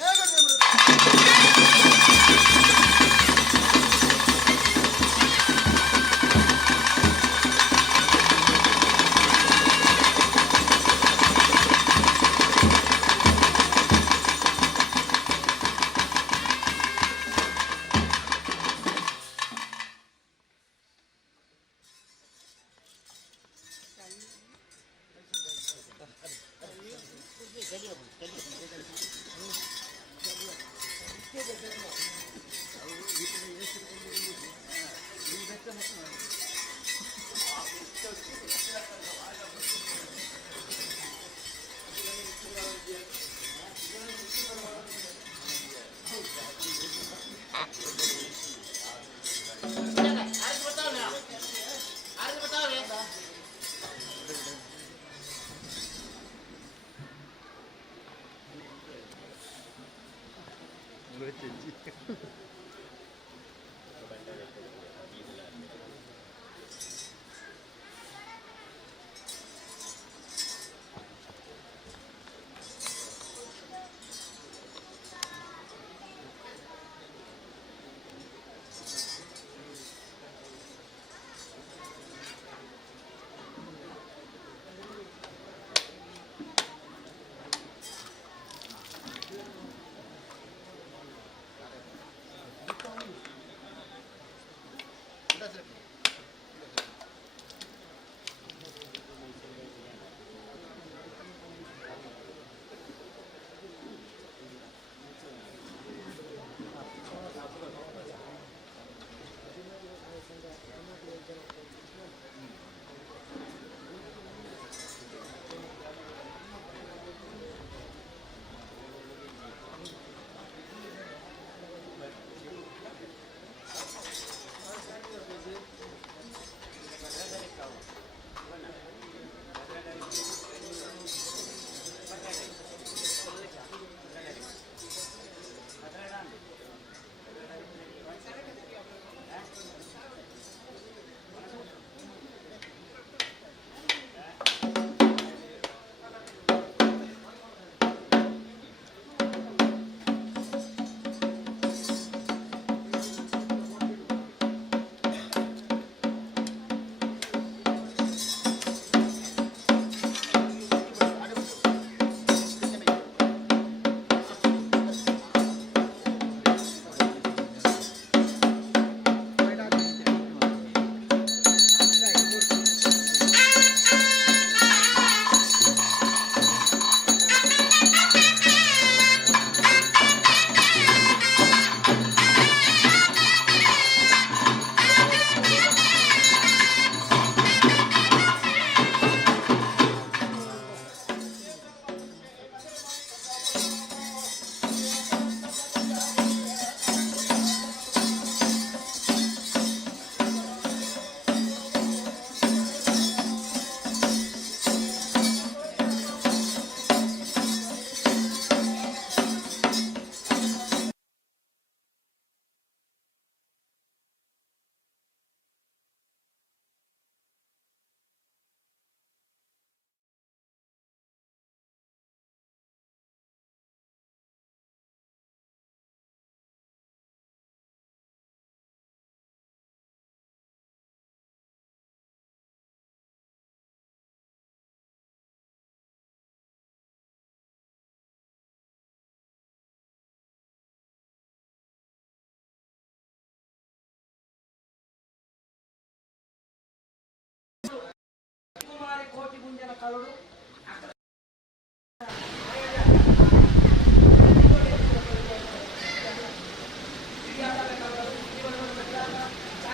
ಕಾಲೋಡು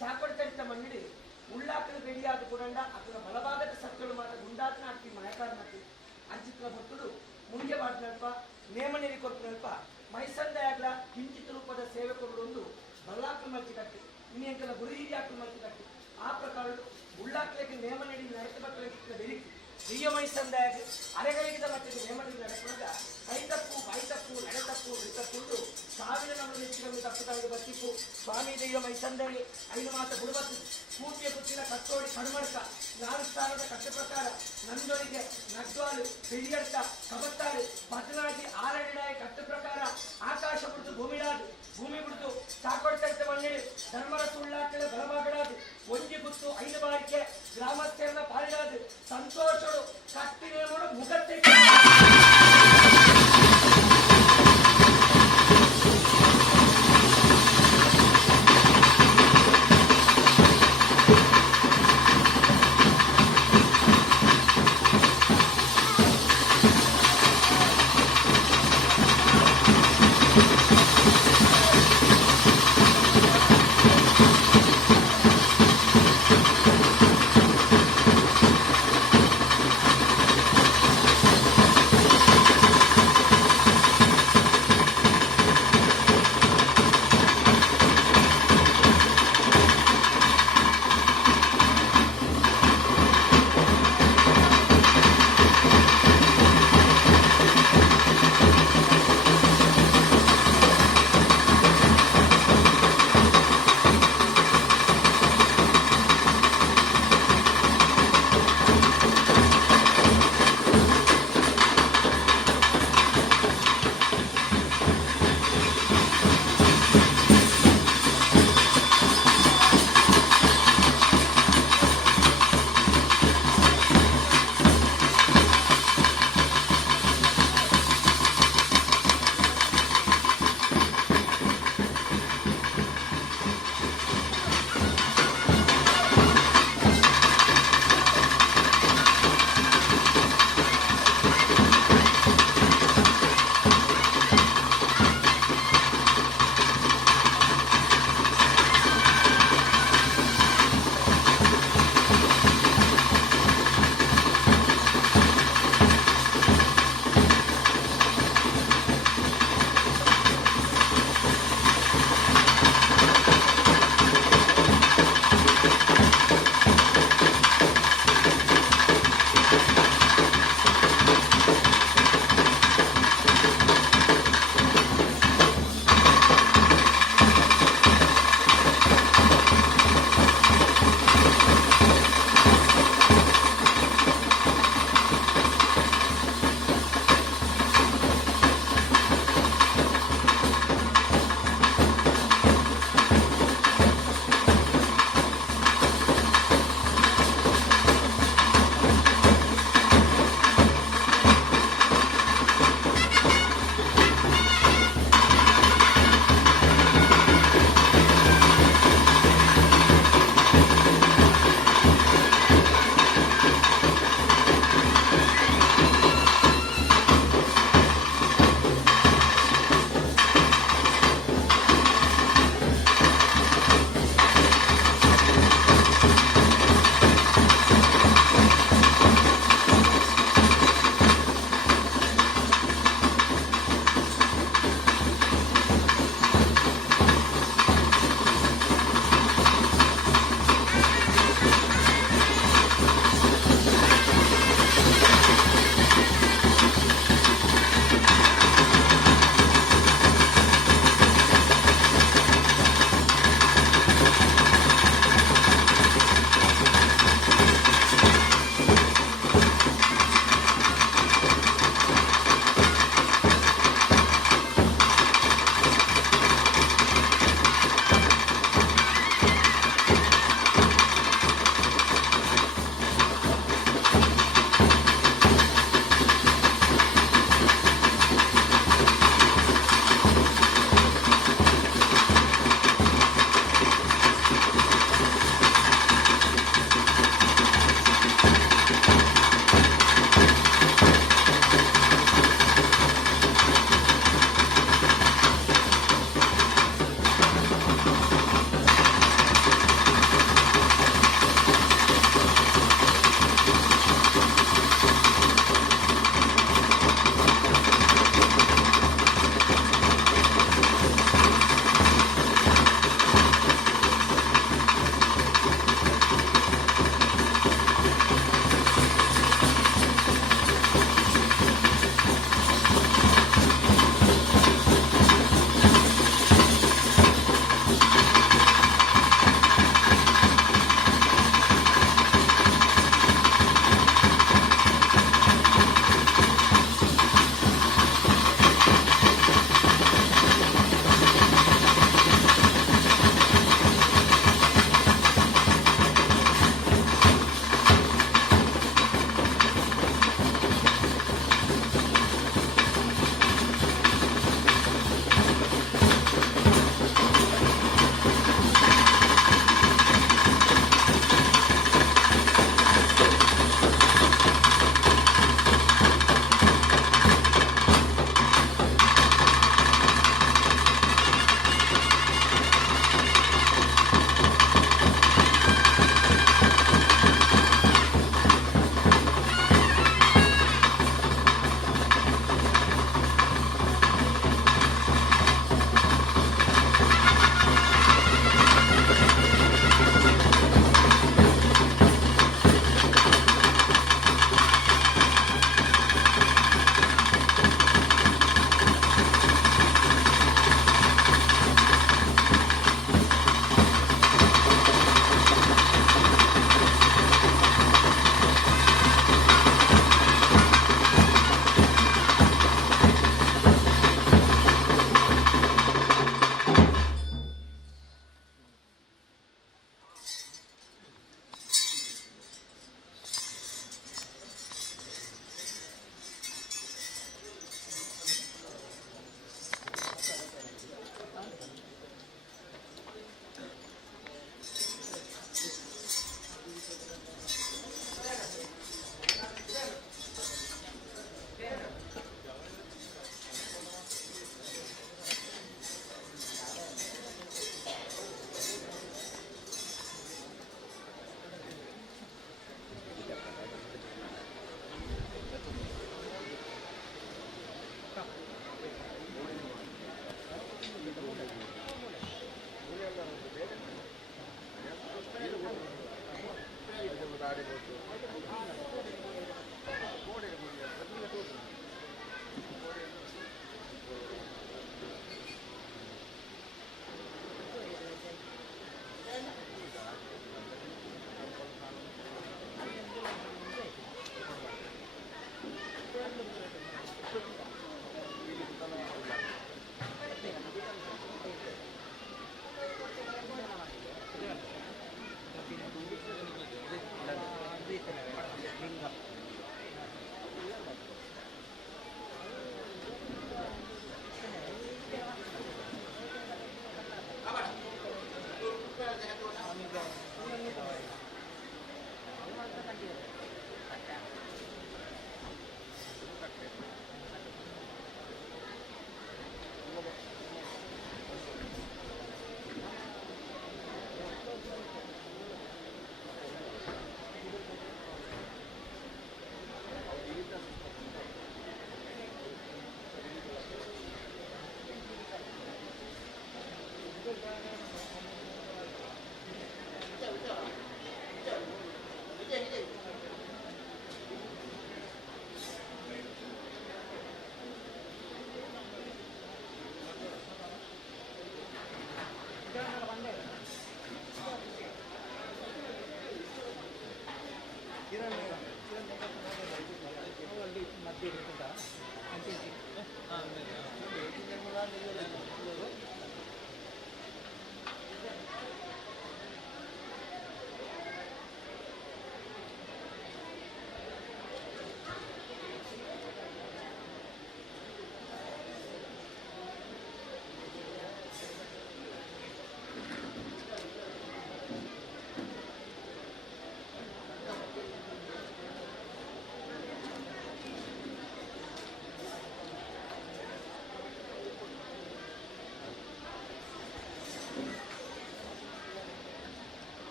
ಚಾಕೊಡ್ತಂತ ಮಣ್ಣಿಡಿ ಉಳ್ಳಾಕಲು ಗಡಿಯಾದ ಕೂಡಂಡ ಅದರ ಬಲಭಾಗದ ಸತ್ತಳು ಮಾತ್ರ ಗುಂಡಾತನ ಹಾಕಿ ಮಯಕಾರನಕ್ಕೆ ಅಂಚಿತ್ರ ಭಕ್ತುಡು ಮುಂಗೆ ಮಾಡಿನಲ್ಪ ನೇಮನೇರಿ ಕೊರಪಿನಲ್ಪ ಮೈಸಂದೆಯಾಗ್ಲ ಕಿಂಚಿತ್ ರೂಪದ ಸೇವೆ ಕೊಡುವುದು ಬಲ್ಲಾಕ್ಲು ಮಲ್ಚಿ ಕಟ್ಟಿ ಇನ್ನೆಂಕಲ ಗುರು ಹಿರಿಯಾಕ್ಲು ಮಲ್ಚಿ ಕಟ್ಟಿ ಆ ಪ್ರಕಾರ ಉಳ್ಳಾಕ್ಲಿಗೆ ನೇಮನೇಡಿ ನಡೆತ ಮಕ್ಕಳಿಗೆ ಬೆರಿಕಿ ಹಿರಿಯ ಮೈಸಂದೆಯಾಗ ಅರೆಗಳಿಗಿದ ಮಟ್ಟಿಗೆ ನೇಮನೇಡಿ ನಡೆಸುವಾಗ ಕೈ ತಪ್ಪು ಬಾಯಿ ತಪ್ಪು ನಡೆ ತಪ್ಪು ತಪ್ಪುಂಡು ಸಾವಿರ ನಮ್ಮ ನೆಚ್ಚಿನ ತಪ್ಪುದಾಗಿ ಬರ್ತಿಪ್ಪು ಸ್ವಾಮಿ ದೈವ ಮೈಸಂದೆಗೆ ಐದು ಮಾತ ಬುಡಬತ್ತು ಕೂತಿಯ ಕುತ್ತಿನ ಕತ್ತೋಡಿ ಕಣ್ಮಡ್ಕ 4 ಸ್ಥಾನದ ಕಟ್ಟ ಪ್ರಕಾರ ನಂದೊಳಿಗೆ ನಗ್ವಾಲು ಬೆಳಿಯಡ್ಕ ಕಬತ್ತಾಳು ಬದಲಾಗಿ ಆರಡಿಡಾಯಿ ಕಟ್ಟ ಪ್ರಕಾರ ಆಕಾಶ ಬಿಡ್ತು ಭೂಮಿಡಾದು ಭೂಮಿ ಬಿಡ್ತು ಚಾಕೊಡ್ತೈತೆ ಮಣ್ಣಿಡಿ ಧರ್ಮರ ಸುಳ್ಳಾಟದ ಬಲಭಾಗಡಾದು ಒಂಜಿ ಗುತ್ತು 5 ಬಾರಿಗೆ ಗ್ರಾಮಸ್ಥರ ಪಾಲಿಡಾದು ಸಂತೋಷಡು ಕಟ್ಟಿನೇಮೋಡು ಮುಖತ್ತೈತೆ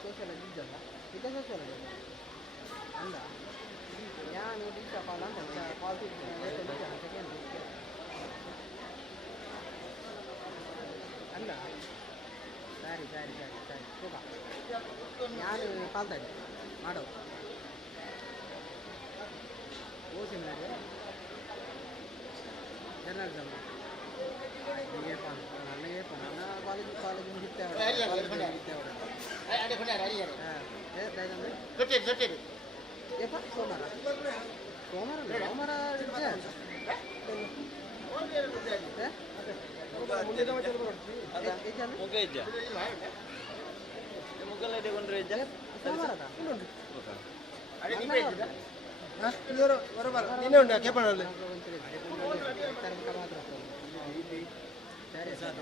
ಸೋಷಿಯಾಲಜಿ ಇದ್ದಲ್ಲ ಇದೇ ಸೋಷಿಯಾಲಜಿ ಅಂದ ನಾನು ಟೀಚರ್ ಕಾಲ್ ಅಂತ ಕಾಲ್ ಸೆಕೆಂಡ್ ಅಲ್ಲ ಸರಿ ಸರಿ ಸರಿ ಸರಿ ಹೋಗ ನಾನು ಪಾಲ್ತಾಡಿ ಮಾಡೋ ಓದಿನಾರೆ ಜರ್ನಲಿಸಮ್ ನನಗೆ ನನ್ನ ಕಾಲೇಜಿನ ಹಿತ್ತೆ ಸೋಮವಾರ ಸೋಮವಾರ ನೀನೇ ಉಂಟು ಕೇಪಣಲ್ಲಿ ಸರಿ sir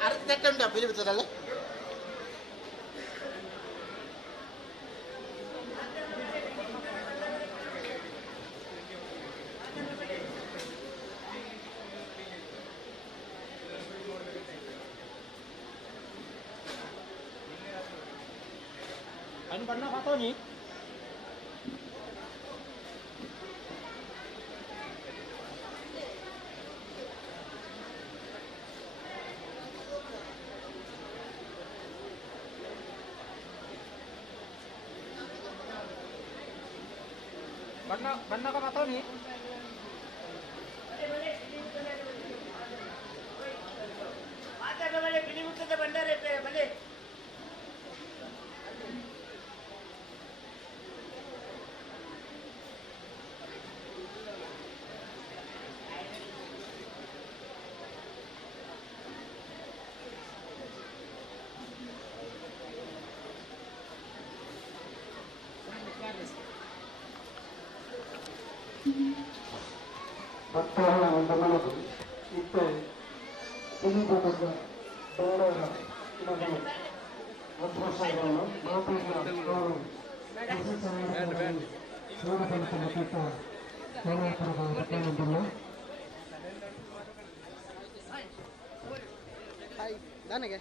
Architect and Philip. Anh bắn nó khá to nhỉ? Bắn nó có to nhỉ? Hi ನನಗೆ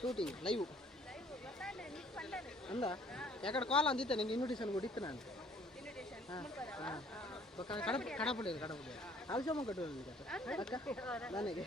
ಶೂಟಿಂಗ್ ಲೈವ್ ಅಂದ ಯಾಕಡೆ ಕಾಲ್ ಅಂದಿತ್ತೆ ನಂಗೆ ಇನ್ವಿಟೇಷನ್ ಕೊಡಿತ್ತು ನಾನು ಹಾಂ ಹಾಂ ಕಡಪುಡಿ ಆಲ್ಸಮ್ಮ ಕಟ್ಟು ಅಕ್ಕ ನನಗೆ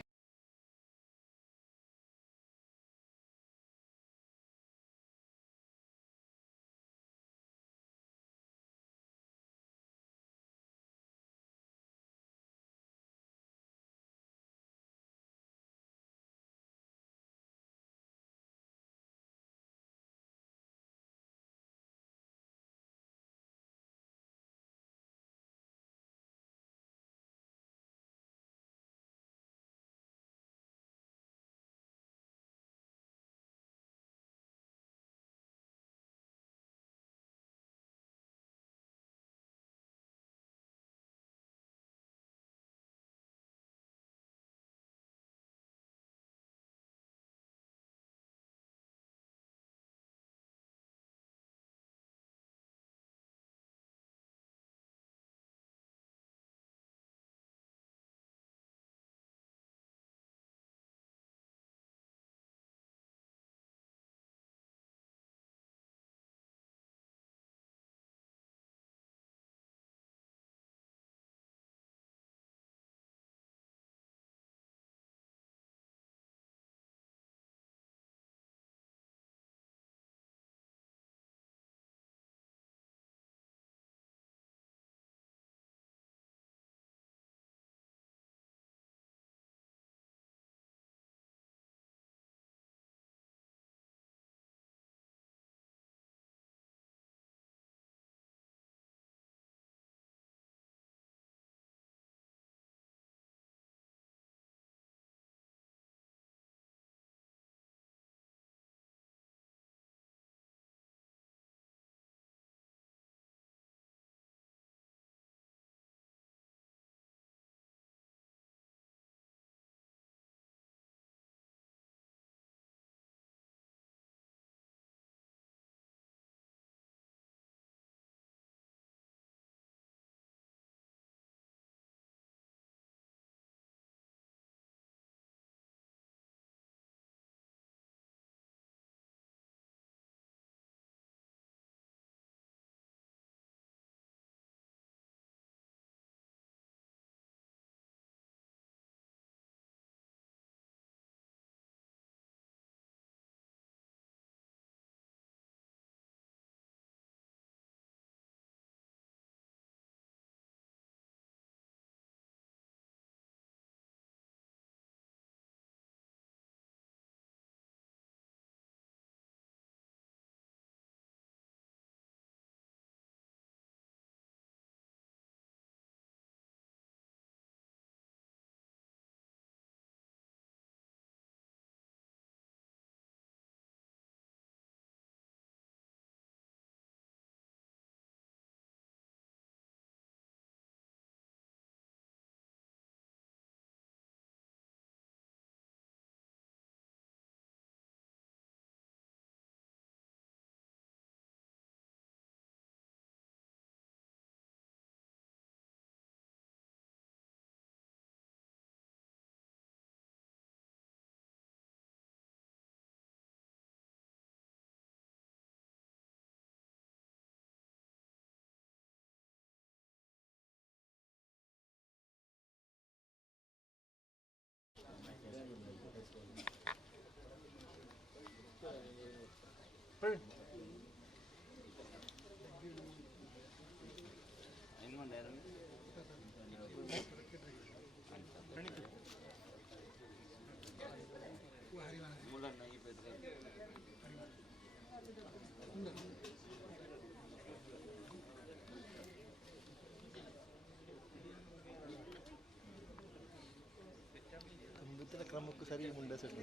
ಕ್ರಮಕ್ಕೂ ಸರಿ ಮುಂಡೆ ಸೆಟ್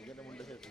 ಈಗ ಮುಂಡೆ ಸೆಟ್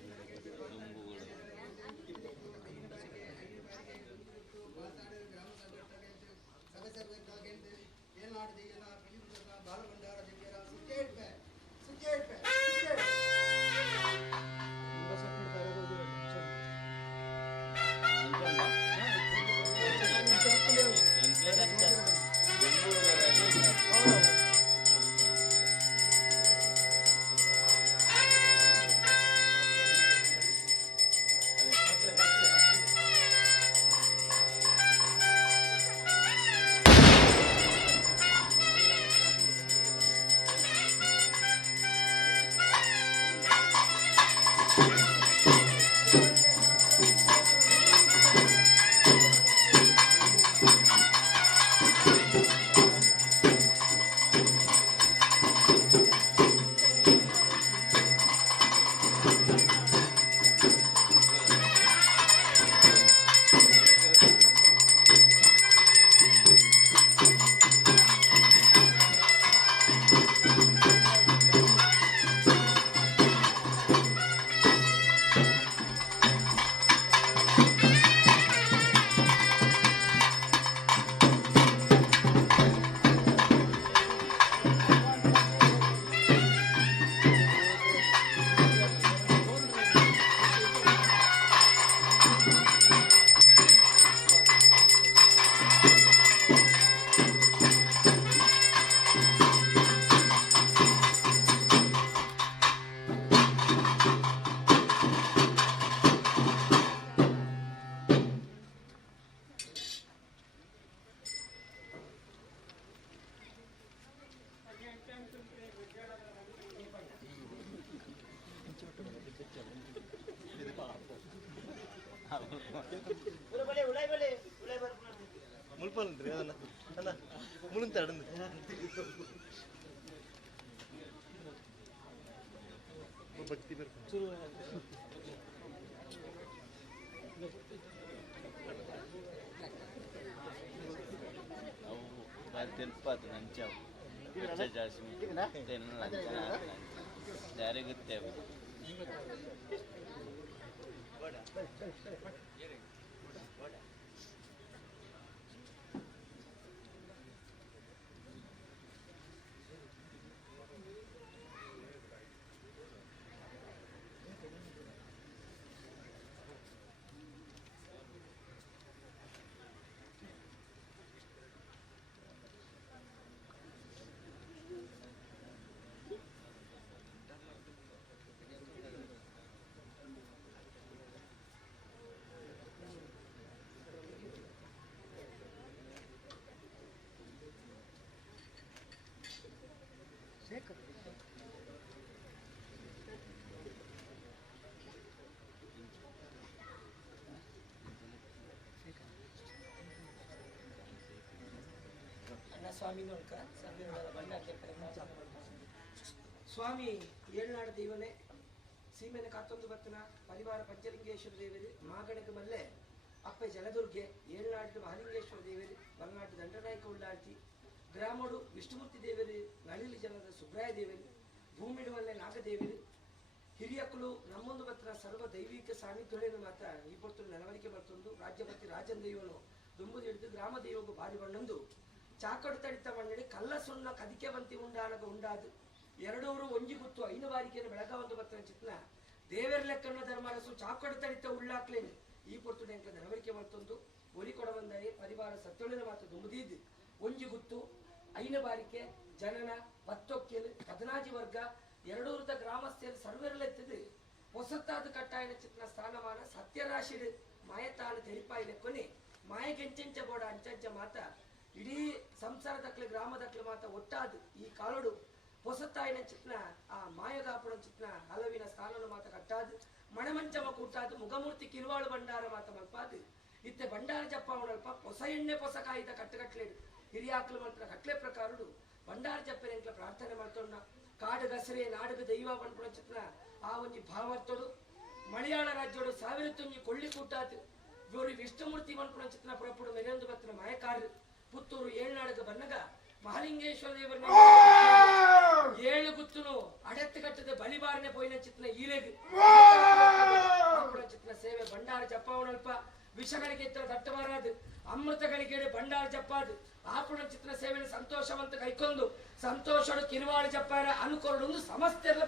ಮುಳ್ಪಲ್ರಿ ಅದನ್ನ ಅಲ್ಲ ಮುಳುಂತ ಅಡಂದು ಭಕ್ತಿ ಬರ್ಕೊಂಡು తెలిపాదు నంచావు జరుగుతాయి ಸ್ವಾಮಿ ಏಳ್ನಾಡು ದೈವನೇ ಸೀಮೆನ ಕಾತ್ತೊಂದು ಬತ್ತನ ಪರಿವಾರ ಪಂಚಲಿಂಗೇಶ್ವರ ದೇವರು ಮಾಗಣಕ ಮಲ್ಲೆ ಅಪ್ಪೆ ಜಲದುರ್ಗೆ ಏಳ್ನಾಡು ಮಹಾಲಿಂಗೇಶ್ವರ ದೇವರು ಮಲೆನಾಡು ದಂಡನಾಯಕ ಉಳ್ಳಾಡ್ತಿ ಗ್ರಾಮಡು ವಿಷ್ಣುಮೂರ್ತಿ ದೇವರು ನಳಿಲಿ ಜನದ ಸುಬ್ರಾಯ ದೇವರು ಭೂಮಿಡು ಮಲ್ಲೆ ನಾಗದೇವರು ಹಿರಿಯಕ್ಕಳು ನಮ್ಮೊಂದು ಬತ್ತನ ಸರ್ವ ದೈವಿಕ ಸಾನ್ನಿಧ್ಯಗಳನ್ನು ಮಾತ್ರ ಈ ಪೊತ್ತು ನೆಲವರಿಕೆ ಬರ್ತೊಂದು ರಾಜ್ಯಪತಿ ರಾಜನ್ ದೈವನು ದುಂಬುದು ಹಿಡಿದು ಗ್ರಾಮ ದೈವಗೂ ಭಾರಿ ಬಣ್ಣಂದು ಚಾಕಡು ತಡಿತ ಮಣ್ಣಡಿ ಕಲ್ಲ ಸುಣ್ಣ ಕದಿಕೆ ಬಂತಿ ಉಂಡಾನಗ ಉಂಡಾದು ಎರಡೂರು ಒಂಜಿ ಗುತ್ತು ಐನು ಬಾರಿಕೆಯನ್ನು ಬೆಳಗಾವಂದು ಬತ್ತನ ಚಿತ್ನ ದೇವರ ಲೆಕ್ಕನ್ನ ಧರ್ಮರಸು ಚಾಕಡು ತಡಿತ ಉಳ್ಳಾಕ್ಲೇನು ಈ ಪೊತ್ತು ನೆಂಕ ನೆಲವರಿಕೆ ಮಾಡ್ತೊಂದು ಒಲಿ ಕೊಡ ಬಂದರೆ ಪರಿವಾರ ಸತ್ಯೊಳಿನ ಮಾತು ದುಂಬುದಿದ್ದು ಒಂಜಿ ಗುತ್ತು ಐನು ಬಾರಿಕೆ ಜನನ ಪತ್ತೊಕ್ಕೆಲು ಕದನಾಜಿ ವರ್ಗ ಎರಡೂರದ ಗ್ರಾಮಸ್ಥರು ಸರ್ವರೆಲೆತ್ತದು ಹೊಸತಾದ ಕಟ್ಟಾಯನ ಚಿತ್ನ ಸ್ಥಾನಮಾನ ಸತ್ಯರಾಶಿಡು ಮಾಯತಾಳು ತೆರಿಪಾಯಿ ಲೆಕ್ಕೊನೆ ಮಾಯಗೆಂಚೆಂಚ ಬೋಡ ಅಂಚಂಚ ಮಾತ ಇಡೀ ಸಂಸಾರ ದಕ್ಲೆ ಗ್ರಾಮ ದಕ್ಲೆ ಮಾತ ಒಟ್ಟಾದು ಈ ಕಾಲಡು ಹೊಸತಾಯಿನ ಚಿತ್ನ ಆ ಮಾಯಗಾಪುರ ಚಿತ್ನ ಹಲವಿನ ಸ್ಥಾನನು ಮಾತ ಕಟ್ಟಾದು ಮಣಮಂಚವ ಕೂಟಾದು ಮುಗಮೂರ್ತಿ ಕಿರುವಾಳು ಬಂಡಾರ ಮಾತ ಮಲ್ಪಾದು ಇತ್ತೆ ಬಂಡಾರ ಜಪ್ಪ ಅವನಲ್ಪ ಹೊಸ ಎಣ್ಣೆ ಹೊಸ ಕಾಯಿದ ಕಟ್ಟುಗಟ್ಲೇಡು ಹಿರಿಯಾಕ್ಲು ಮಂತ್ರ ಕಟ್ಲೆ ಪ್ರಕಾರಡು ಬಂಡಾರ ಜಪ್ಪೆರೆಂಕ್ಲ ಪ್ರಾರ್ಥನೆ ಮಾಡ್ತೋಣ ಕಾಡು ಗಸರೆ ನಾಡುಗ ದೈವ ಪಂಪುಣ ಚಿತ್ರ ಆ ಒಂಜಿ ಭಾವಾರ್ಥೋಡು ಮಲಯಾಳ ರಾಜ್ಯೋಡು ಸಾವಿರ ತುಂಜಿ ಕೊಳ್ಳಿ ಕೂಟಾತು ಇವರು ವಿಷ್ಣುಮೂರ್ತಿ ಪಂಪುಣ ಚಿತ್ರ ಪುರಪುಡು ಮೆರೆಯೊಂದು ಬತ್ತಿನ ಮಾಯಕಾರರು ಪುತ್ತೂರು ಏಳ್ನಾಡುಗ ಬನ್ನಗ ಮಹಾಲಿಂಗೇಶ್ವರ ದೇವರನ್ನ 7 ಗುತ್ತುನು ಅಡೆತ್ತು ಕಟ್ಟದ ಬಲಿಬಾರನೆ ಪೋಯಿನ ಚಿತ್ರ ಈಲೆಗ್ ಚಿತ್ರ ಸೇವೆ ಬಂಡಾರ ಜಪ್ಪವನಲ್ಪ ವಿಷಗಳಿಗೆ ಎತ್ತರ ದಟ್ಟಬಾರದು ಅಮೃತಗಳಿಗೆ ಬಂಡಾರ ಜಪ್ಪಾದು ಆಪುಣ ಚಿತ್ರ ಸೇವೆನ ಸಂತೋಷವಂತ ಕೈಕೊಂದು ಸಂತೋಷಡು ಕಿರುವಾಳು ಜಪ್ಪಾರ ಅನುಕೊರಡೊಂದು ಸಮಸ್ತೆಲ್ಲ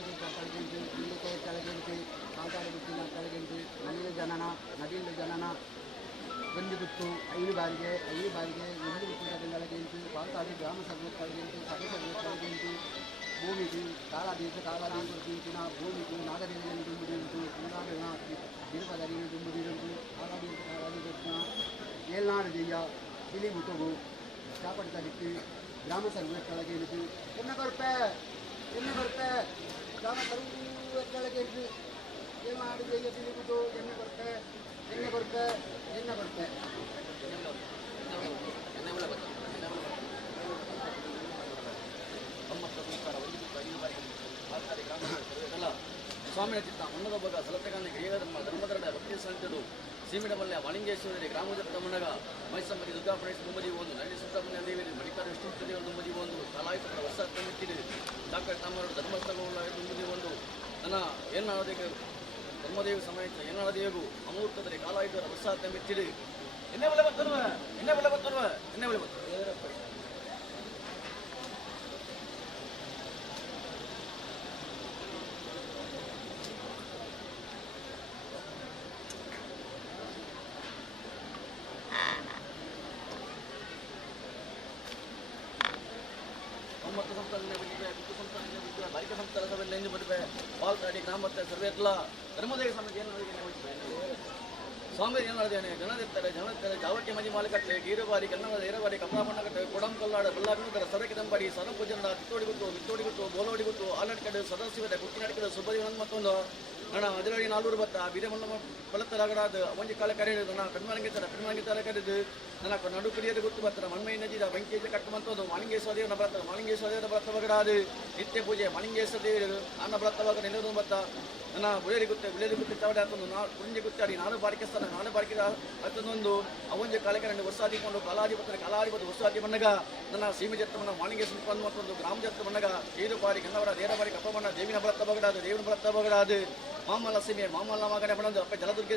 ಕಾಂತಿ ಕೆಳಗಿಂದು ಇಲ್ಲಿಕೆ ಕೆಳಗಿಂದು ಕಾಲ್ತಾಡಿ ಗುತ್ತಿನ ಕೆಳಗಿಂದು ನದಿಯಲ್ಲಿ ಜನನ ಗಂಜುಗುತ್ತು 5 ಬಾರಿಗೆ ಗಂಜು ಗುತ್ತಿನ ಕೆಳಗಿಂದು ಕಾಲ್ತಾಡಿ ಗ್ರಾಮ ಸರ್ವೆ ಕೆಳಗಿಂದು ಸಭೆ ಸರ್ವೆ ಕೆಳಗಿಂದು ಭೂಮಿಗೆ ಕಾಲಾದೀರ್ಘ ಭೂಮಿಗೆ ನಾಗದೇವಿಯನ್ನು ದುಂಬುದಿರುಂಟು ಉಂಗಾಡಿನ ದೀರ್ಘದರಿಯನ್ನು ದುಂಬುದಿರುಂಟು ಕಾಲಾದೀರ್ಘ ಏಳ್ನಾಡು ದೆಯ್ಯ ತಿಳಿ ಮುಟುಗು ಚಾಪಡಿ ತಡಿಟ್ಟು ಗ್ರಾಮ ಸರ್ವೆ ಕೆಳಗೆ ಇಳಿದು ಎಣ್ಣೆ ಕೊರಪೆ ಗ್ರಾಮ ಸರ್ವೆ ಕೆಳಗೆ ಇಳಿದು ಏಳ್ನಾಡು ದೆಯ್ಯ ತಿಳಿ ಮುಟು ಎಣ್ಣೆ ಕೊರಪೆ ಸ್ವಾಮಿಯ ಚಿತ್ತ ಮಣ್ಣದ ಬಗ ಸಲತೆಗಾನೆ ಧರ್ಮದರಡ ಭಕ್ತಿ ಸಂತರು ಸೀಮಿಡಮಲ್ಲೆ ವಾಣಿಂಗೇಶ್ವರಿ ಗ್ರಾಮದ ಮಣ್ಣಗ ಮೈಸಮ್ಮದಿ ದುರ್ಗಾಪುರೇಶ್ ದುಂಬದಿ ಒಂದು ನಲ್ಲಿ ಸುಬ್ರಹ್ಮಣ್ಯ ದೇವಿ ಮಡಿಕಾರ ವಿಷ್ಣುದೇವ ದುಂಬದಿ ಒಂದು ಕಲಾಯುತರ ವರ್ಷ ತಂದಿಟ್ಟಿದೆ ಡಾಕ್ಟರ್ ತಾಮರು ಧರ್ಮಸ್ಥಳ ದುಂಬದಿ ಒಂದು ನನ್ನ ಏನಾಳದೇಗ ಧರ್ಮದೇವ ಸಮೇತ ಏನಾಳದೇವು ಅಮೂರ್ತದಲ್ಲಿ ಕಾಲಾಯುತರ ವರ್ಷ ತಂಬಿಟ್ಟಿದೆ ಎಣ್ಣೆ ಬೆಲೆ ಬತ್ತಲ್ವ ಒಂಬತ್ತು ಸಂಸ್ಥಾನ ಗುತ್ತು ಸಂಸ್ಥಾನ ಬಾರಿಕೆ ಸಂಸ್ಥಾನ ಸಭೆಯಲ್ಲಿ ಎಂದು ಬದುವೆ ಪಾಲ್ತಾಡಿ ಗ್ರಾಮತ್ತೆ ಸರ್ವೇತ್ಲ ಧರ್ಮದೇವ ಸಮೇತ ಏನು ಸ್ವಾಮಿ ಏನಾಡಿದ್ದೇನೆ ಜನದಿರ್ತಾರೆ ಜಾವಕ್ಕೆ ಮಜಿ ಮಾಲಕಟ್ಟೆ ಗೀರುಬಾರಿ ಕನ್ನಡದ ಏರಬಾರಿ ಕಮಲಾಪಣ್ಣಕಟ್ಟೆ ಕೊಡಂ ಕಲ್ಲಾಡ ಬಲ್ಲಾಗುಂದರ ಸರಕ್ಕೆ ತಂಬಾಡಿ ಸರಂ ಪೂಜನ ಮಿತ್ತೋಡಿಗುತ್ತು ಬೋಲೋಡಿಗುತ್ತು ಆಲಡ್ಕಡೆ ಸದಸ್ಯದ ಕುಟ್ಟಿನಡಿಕದ ಸುಬ್ಬದಿ ಮತ್ತೊಂದು ನನ್ನ ಅದಿರಡಿ 400 ಬತ್ತ ಬಿರೆಮಲ್ಲ ಬಳತ್ತರಾಗಡಾದ ಒಂಜಿ ಕಾಲ ಕರೆಯುವುದು ನನ್ನ ಕಣ್ಮಂಗಿತರ ಕರೆದು ನನ್ನ ನಡು ಕುಡಿಯದ ಗುತ್ತು ಬರ್ತಾರೆ ಮಣ್ಮೈ ನಜಿದ ಬೆಂಕೇಜ ಕಟ್ಟು ಮಂತೋದು ಮಾಲಿಂಗೇಶ್ವರ ಬರ್ತಾರೆ ಮಾಲಿಂಗೇಶ್ವರ ಬರ್ತವಗಡಾದು ನಿತ್ಯ ಪೂಜೆ ಮಾಲಿಂಗೇಶ್ವರ ದೇವರು ನನ್ನ ಬರ್ತವಾಗ ನೆನೆದು ಬತ್ತ ನನ್ನ ಬುಳೇರಿ ಗುತ್ತೆ ಚಾವಡೆ ಹಾಕೊಂಡು ಕುಂಜಿ ಗುತ್ತಾಡಿ ನಾನು ಬಾರಿಕೆ ಹತ್ತೊಂದು ಅವೊಂಜಿ ಕಾಲಕರನ್ನು ಹೊಸಾದಿಕೊಂಡು ಕಾಲಾಧಿಪತಿ ಹೊಸಾದಿ ಬಣ್ಣಗ ನನ್ನ ಸೀಮೆ ಜತ್ತಮನ್ನ ಮಾಲಿಂಗೇಶ್ವರ ಬಂದು ಮತ್ತೊಂದು ಗ್ರಾಮ ಜತ್ತ ಬಣ್ಣಗ ಏರು ಬಾರಿ ಕನ್ನವರ ದೇರ ಬಾರಿ ಕಪ್ಪ ಬಣ್ಣ ದೇವಿನ ಬಳತ್ತವಗಡಾದು ದೇವಿನ ಬಳತ್ತವಗಡಾದು ಮಾಮಲ್ಲ ಸೀಮೆ ಮಾಮಲ್ಲ ಮಗನೆ ಬಣ್ಣದು ಅಪ್ಪ ಜಲದುರ್ಗ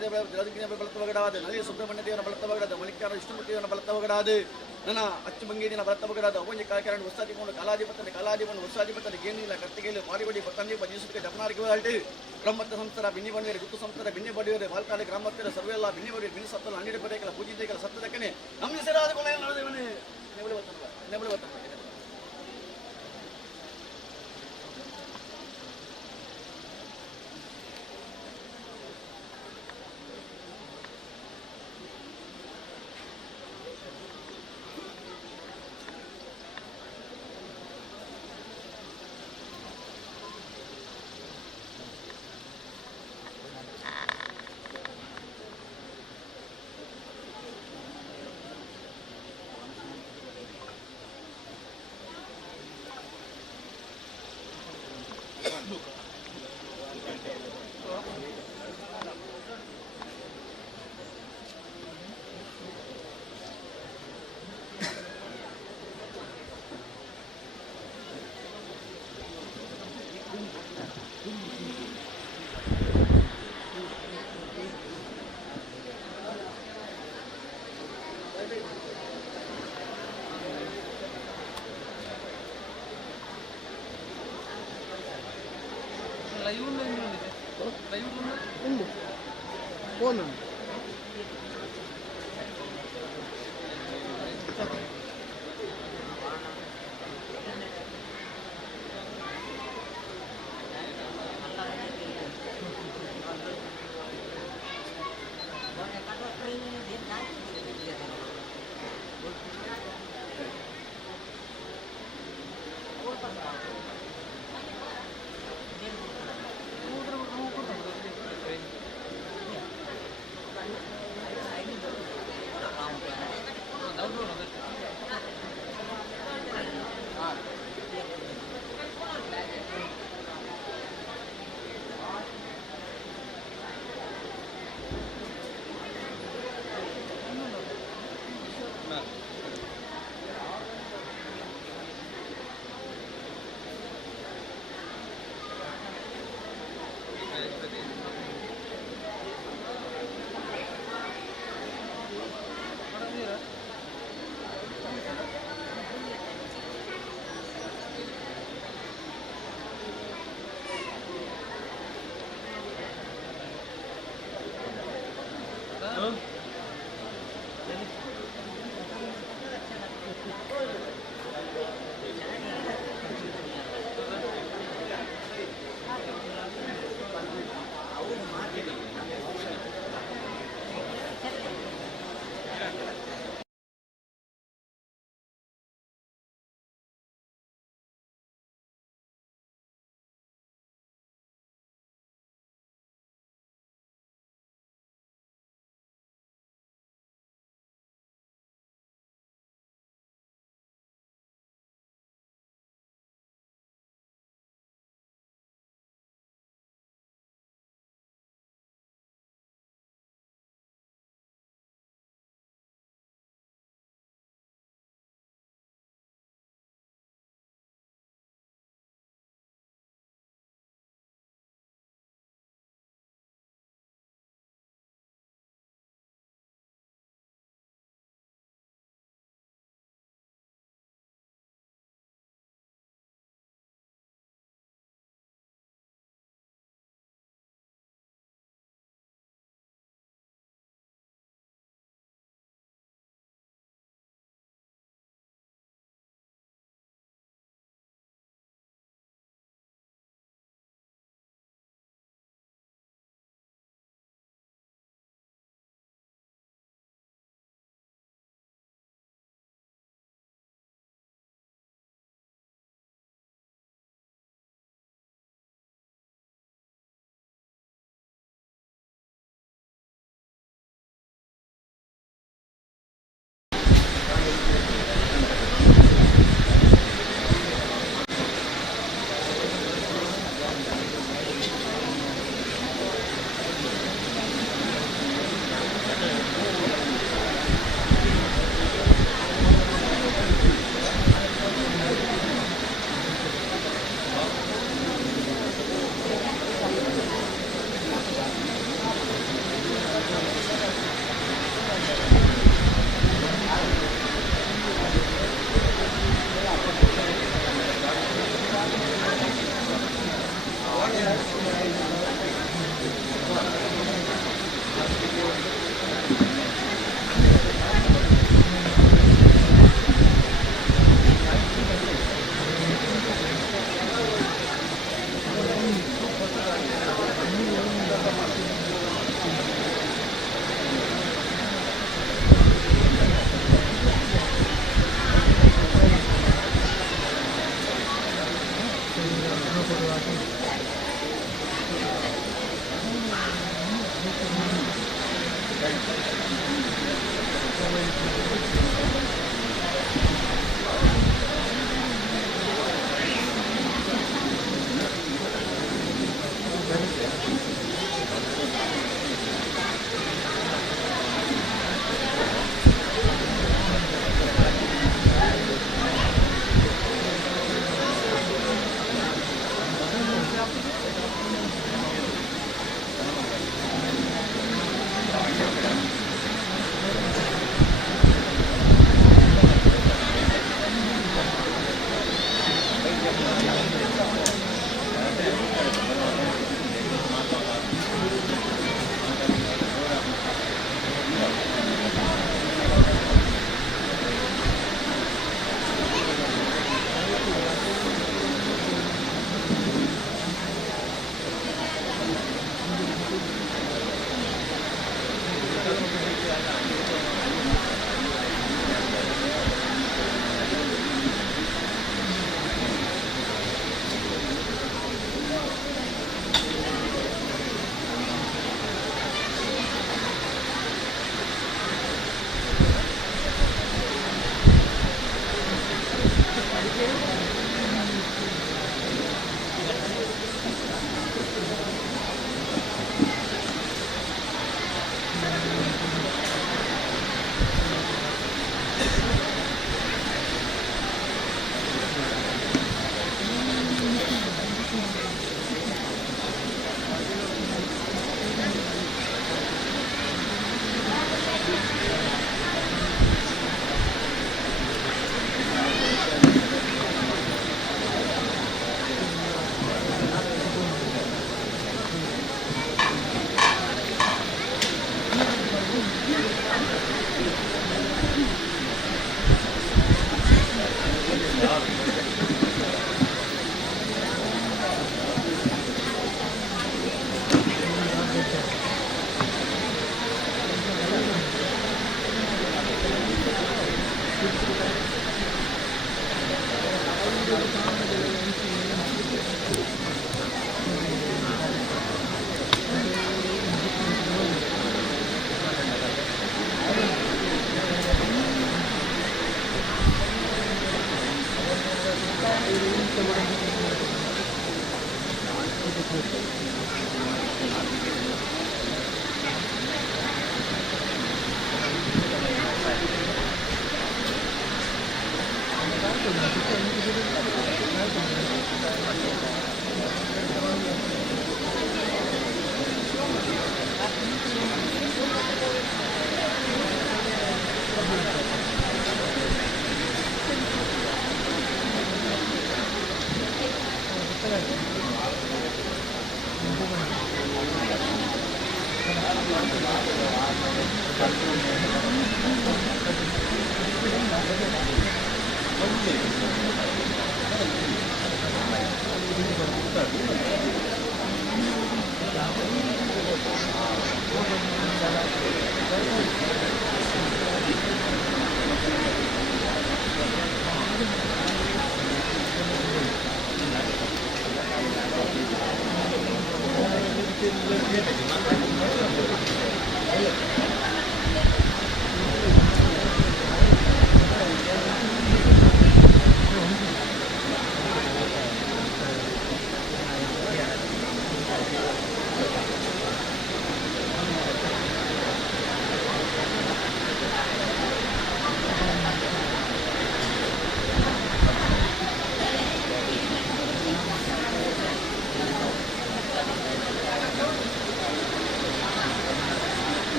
ಬಳತ್ತವಗಡಾದು ನಲ್ಲಿ ಸುಬ್ರಹ್ಮಣ್ಯ ದೇವನ ಬಳತ್ತವಗಡಾದು ಮಲ್ಲಿಕಾರ ವಿಷ್ಣುಮೂರ್ತಿಯವನ ಬಳತ್ತವಗಡಾದು ನನ್ನ ಅಚ್ಚುಭಂಗಿದಿನ ಬಳತ್ತವಗಡಾದು ಅವೊಂಜಿ ಕಾಲಕರನ್ನು ಹೊಸಾದಿಕೊಂಡು ಕಾಲಾಧಿಪತಿ ಹೊಸಾಧಿಪತಿ ಗೇನಿಲ್ಲ ಕತ್ತಿಗೆಯಲ್ಲಿ ಪಾರಿಬಡಿ ಪತ್ತಂದಿ ಬಜಿಸುತ್ತೆ ಜಪನಾರಿಗೆ ಹೊರಟು ಬ್ರಹ್ಮತ್ತ ಸಂಸ್ಥರ ಬಿನ್ನಿ ಬಂಡಿಯರು ಗುತ್ತು ಸಂಸ್ಥರ ಬಿನ್ನಿ ಬಡಿಯವರು ಬಾಲ್ತಾಳೆ ಗ್ರಾಮಸ್ಥರ ಸರ್ವೆಲ್ಲ ಬಿನ್ನಿ ಬಡಿ ಬಿನ್ನಿ ಸತ್ತಲು 12 ಪಡೆಗಳ ಪೂಜಿತೆಗಳ ಸತ್ತದಕ್ಕನೆ ನಮ್ಮ ಹೆಸರಾದ ಕೊನೆ ನಡೆದೇವನೇ ನೆಬಳು ഉണ്ട് പോകുന്നുണ്ട്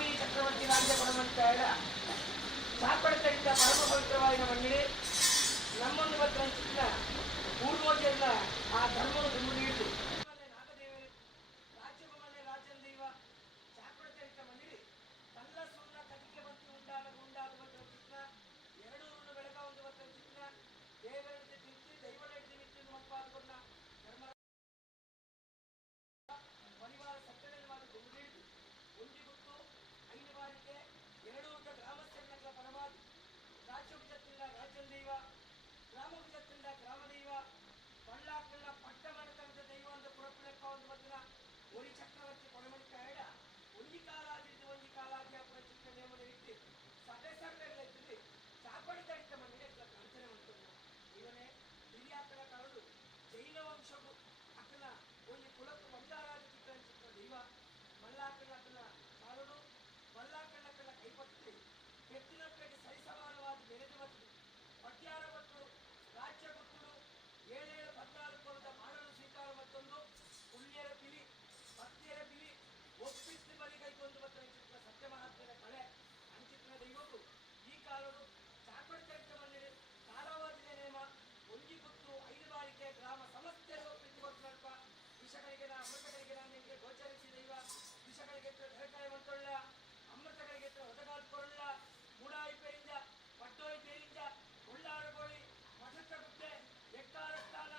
ಸ್ವಾಮಿ ಚಕ್ರವರ್ತಿ ರಾಜ್ಯ ಪರಮಂತಾಯಡ ಚಾಪಡತಡಿತ ಪರಮ ಪವಿತ್ರವಾದ ಮಂಡಿಗೆ ನಮ್ಮೊಂದು ಭದ್ರ ಚಿತ್ರ ಪೂರ್ವಜರ ಆ ಧರ್ಮವನ್ನು ತುಂಬ ನೀಡಿತು ನಾಗದೇವರು ರಾಜ್ಯಭವನ ರಾಜನ್ ದೈವ ಚಾಪಡತಡಿತ ಮಂಡಿಗೆ ಕಲ್ಲ ಸುಣ್ಣ ಕದಿಕೆ ಬಂತು ಉಂಡಾದ ಭದ್ರ ಚಿತ್ರ ಎರಡು ಊರು ಬೆಳಗ ಒಂದು ಭದ್ರ ಚಿತ್ರ ದೇವರಂತೆ ತಿಂತಿ ದೈವಳೆಡ್ದು ನಿಂತು ಮಪ್ಪಾದುಕೊಂಡ ಧರ್ಮ ಪರಿವಾರ ಸತ್ಯದಲ್ಲಿ ತುಂಬ ನೀಡಿತು ಒಂದಿ ಗುತ್ತು ಐದು ಬಾರಿಗೆ ಎರಡು ಊಟ ಗ್ರಾಮಸ್ಥರ ಪರಮಾದ ರಾಜ್ಯಭುಜತ್ತಿಂದ ರಾಜ್ಯನ್ ದೈವ ಗ್ರಾಮಭುಜತ್ತಿಂದ ಗ್ರಾಮದೈವ ಬಳ್ಳಾಕುಳ್ಳ ಪಟ್ಟ ಮನೆತನದ ದೈವ ಅಂತ ಪುರಪ್ಪಲೆಪ್ಪ ಒಂದು ಭದ್ರ ಒಲಿ ಚಕ್ರವರ್ತಿ ಕೊಡಮಣಿಕಾಯಡ ಒಂಜಿ ಕಾಲಾದಿದ್ದು ಒಂಜಿ ಕಾಲಾದ್ಯಾಪುರ ಚಿಕ್ಕ ನೇಮದ ವ್ಯಕ್ತಿ ಸಭೆ ಸರ್ಕಾರದಲ್ಲಿ ಚಾಪಡಿ ತಡಿತ ಮನೆಗೆ ಕಂಚನೆ ಮಾಡ್ತಾರೆ ಇವನೇ ಹಿರಿಯಾಕನ ಕಾರಡು ಜೈನ ವಂಶವು ಅಕ್ಕನ ಒಂದು ಕುಲಕ್ಕೆ ಬಂಗಾರಾದ ಚಿತ್ರ ಚಿತ್ರ ದೈವ ಮಲ್ಲಾಕನ ಅಕ್ಕನ ಕಾರಡು ಮಲ್ಲಾಕಣ್ಣಕ್ಕನ ಕೈಪಟ್ಟು ಕೆತ್ತಿನಪ್ಪಗೆ ಸರಿಸಮಾನವಾದ ಬೆಳೆದು ಬಂತು ಪಟ್ಯಾರ ಭಟ್ರು ರಾಜ್ಯ ಭಕ್ತರು 7-14 ಕೊರದ ಮಾಡಲು ಸ್ವೀಕಾರ ಮತ್ತೊಂದು ಪುಣ್ಯರ ಪಿಲಿ ಭಕ್ತಿಯರ ಪಿಲಿ ಒಪ್ಪಿಟ್ಟು ಬಲಿ ಕೈಗೊಂಡು ಬತ್ತ ಚಿತ್ರ ಸತ್ಯ ಮಹಾತ್ಮರ ಕಳೆ ಅಂಚಿತ್ರ ದೈವವು ಈ ಕಾಲವು ಚಾಪಡಿ ಚರಿತ್ರ ಮಂದಿರ ಕಾಲಾವಧಿಯ ನೇಮ ಒಂಜಿ ಗುತ್ತು 5 ಬಾರಿಕೆ ಗ್ರಾಮ ಸಮಸ್ಯೆಗಳು ಒಪ್ಪಿಟ್ಟು ಕೊಟ್ಟಲ್ಪ ವಿಷಗಳಿಗೆ ಅಮೃತಗಳಿಗೆ ನಿಮಗೆ ಗೋಚರಿಸಿ ದೈವ ವಿಷಗಳಿಗೆ ಧರಕಾಯ ಮಂತೊಳ್ಳ ಅಮೃತಗಳಿಗೆ ಹೊದಗಾಲ್ಕೊಳ್ಳ ಮೂಡಾಯಿಪೆಯಿಂದ ಪಟ್ಟೋಯಿಪೆಯಿಂದ ಉಳ್ಳಾರಗೋಳಿ ಮಠಕ್ಕ ಗುಡ್ಡೆ ಎಕ್ಕಾರ ಸ್ಥಾನ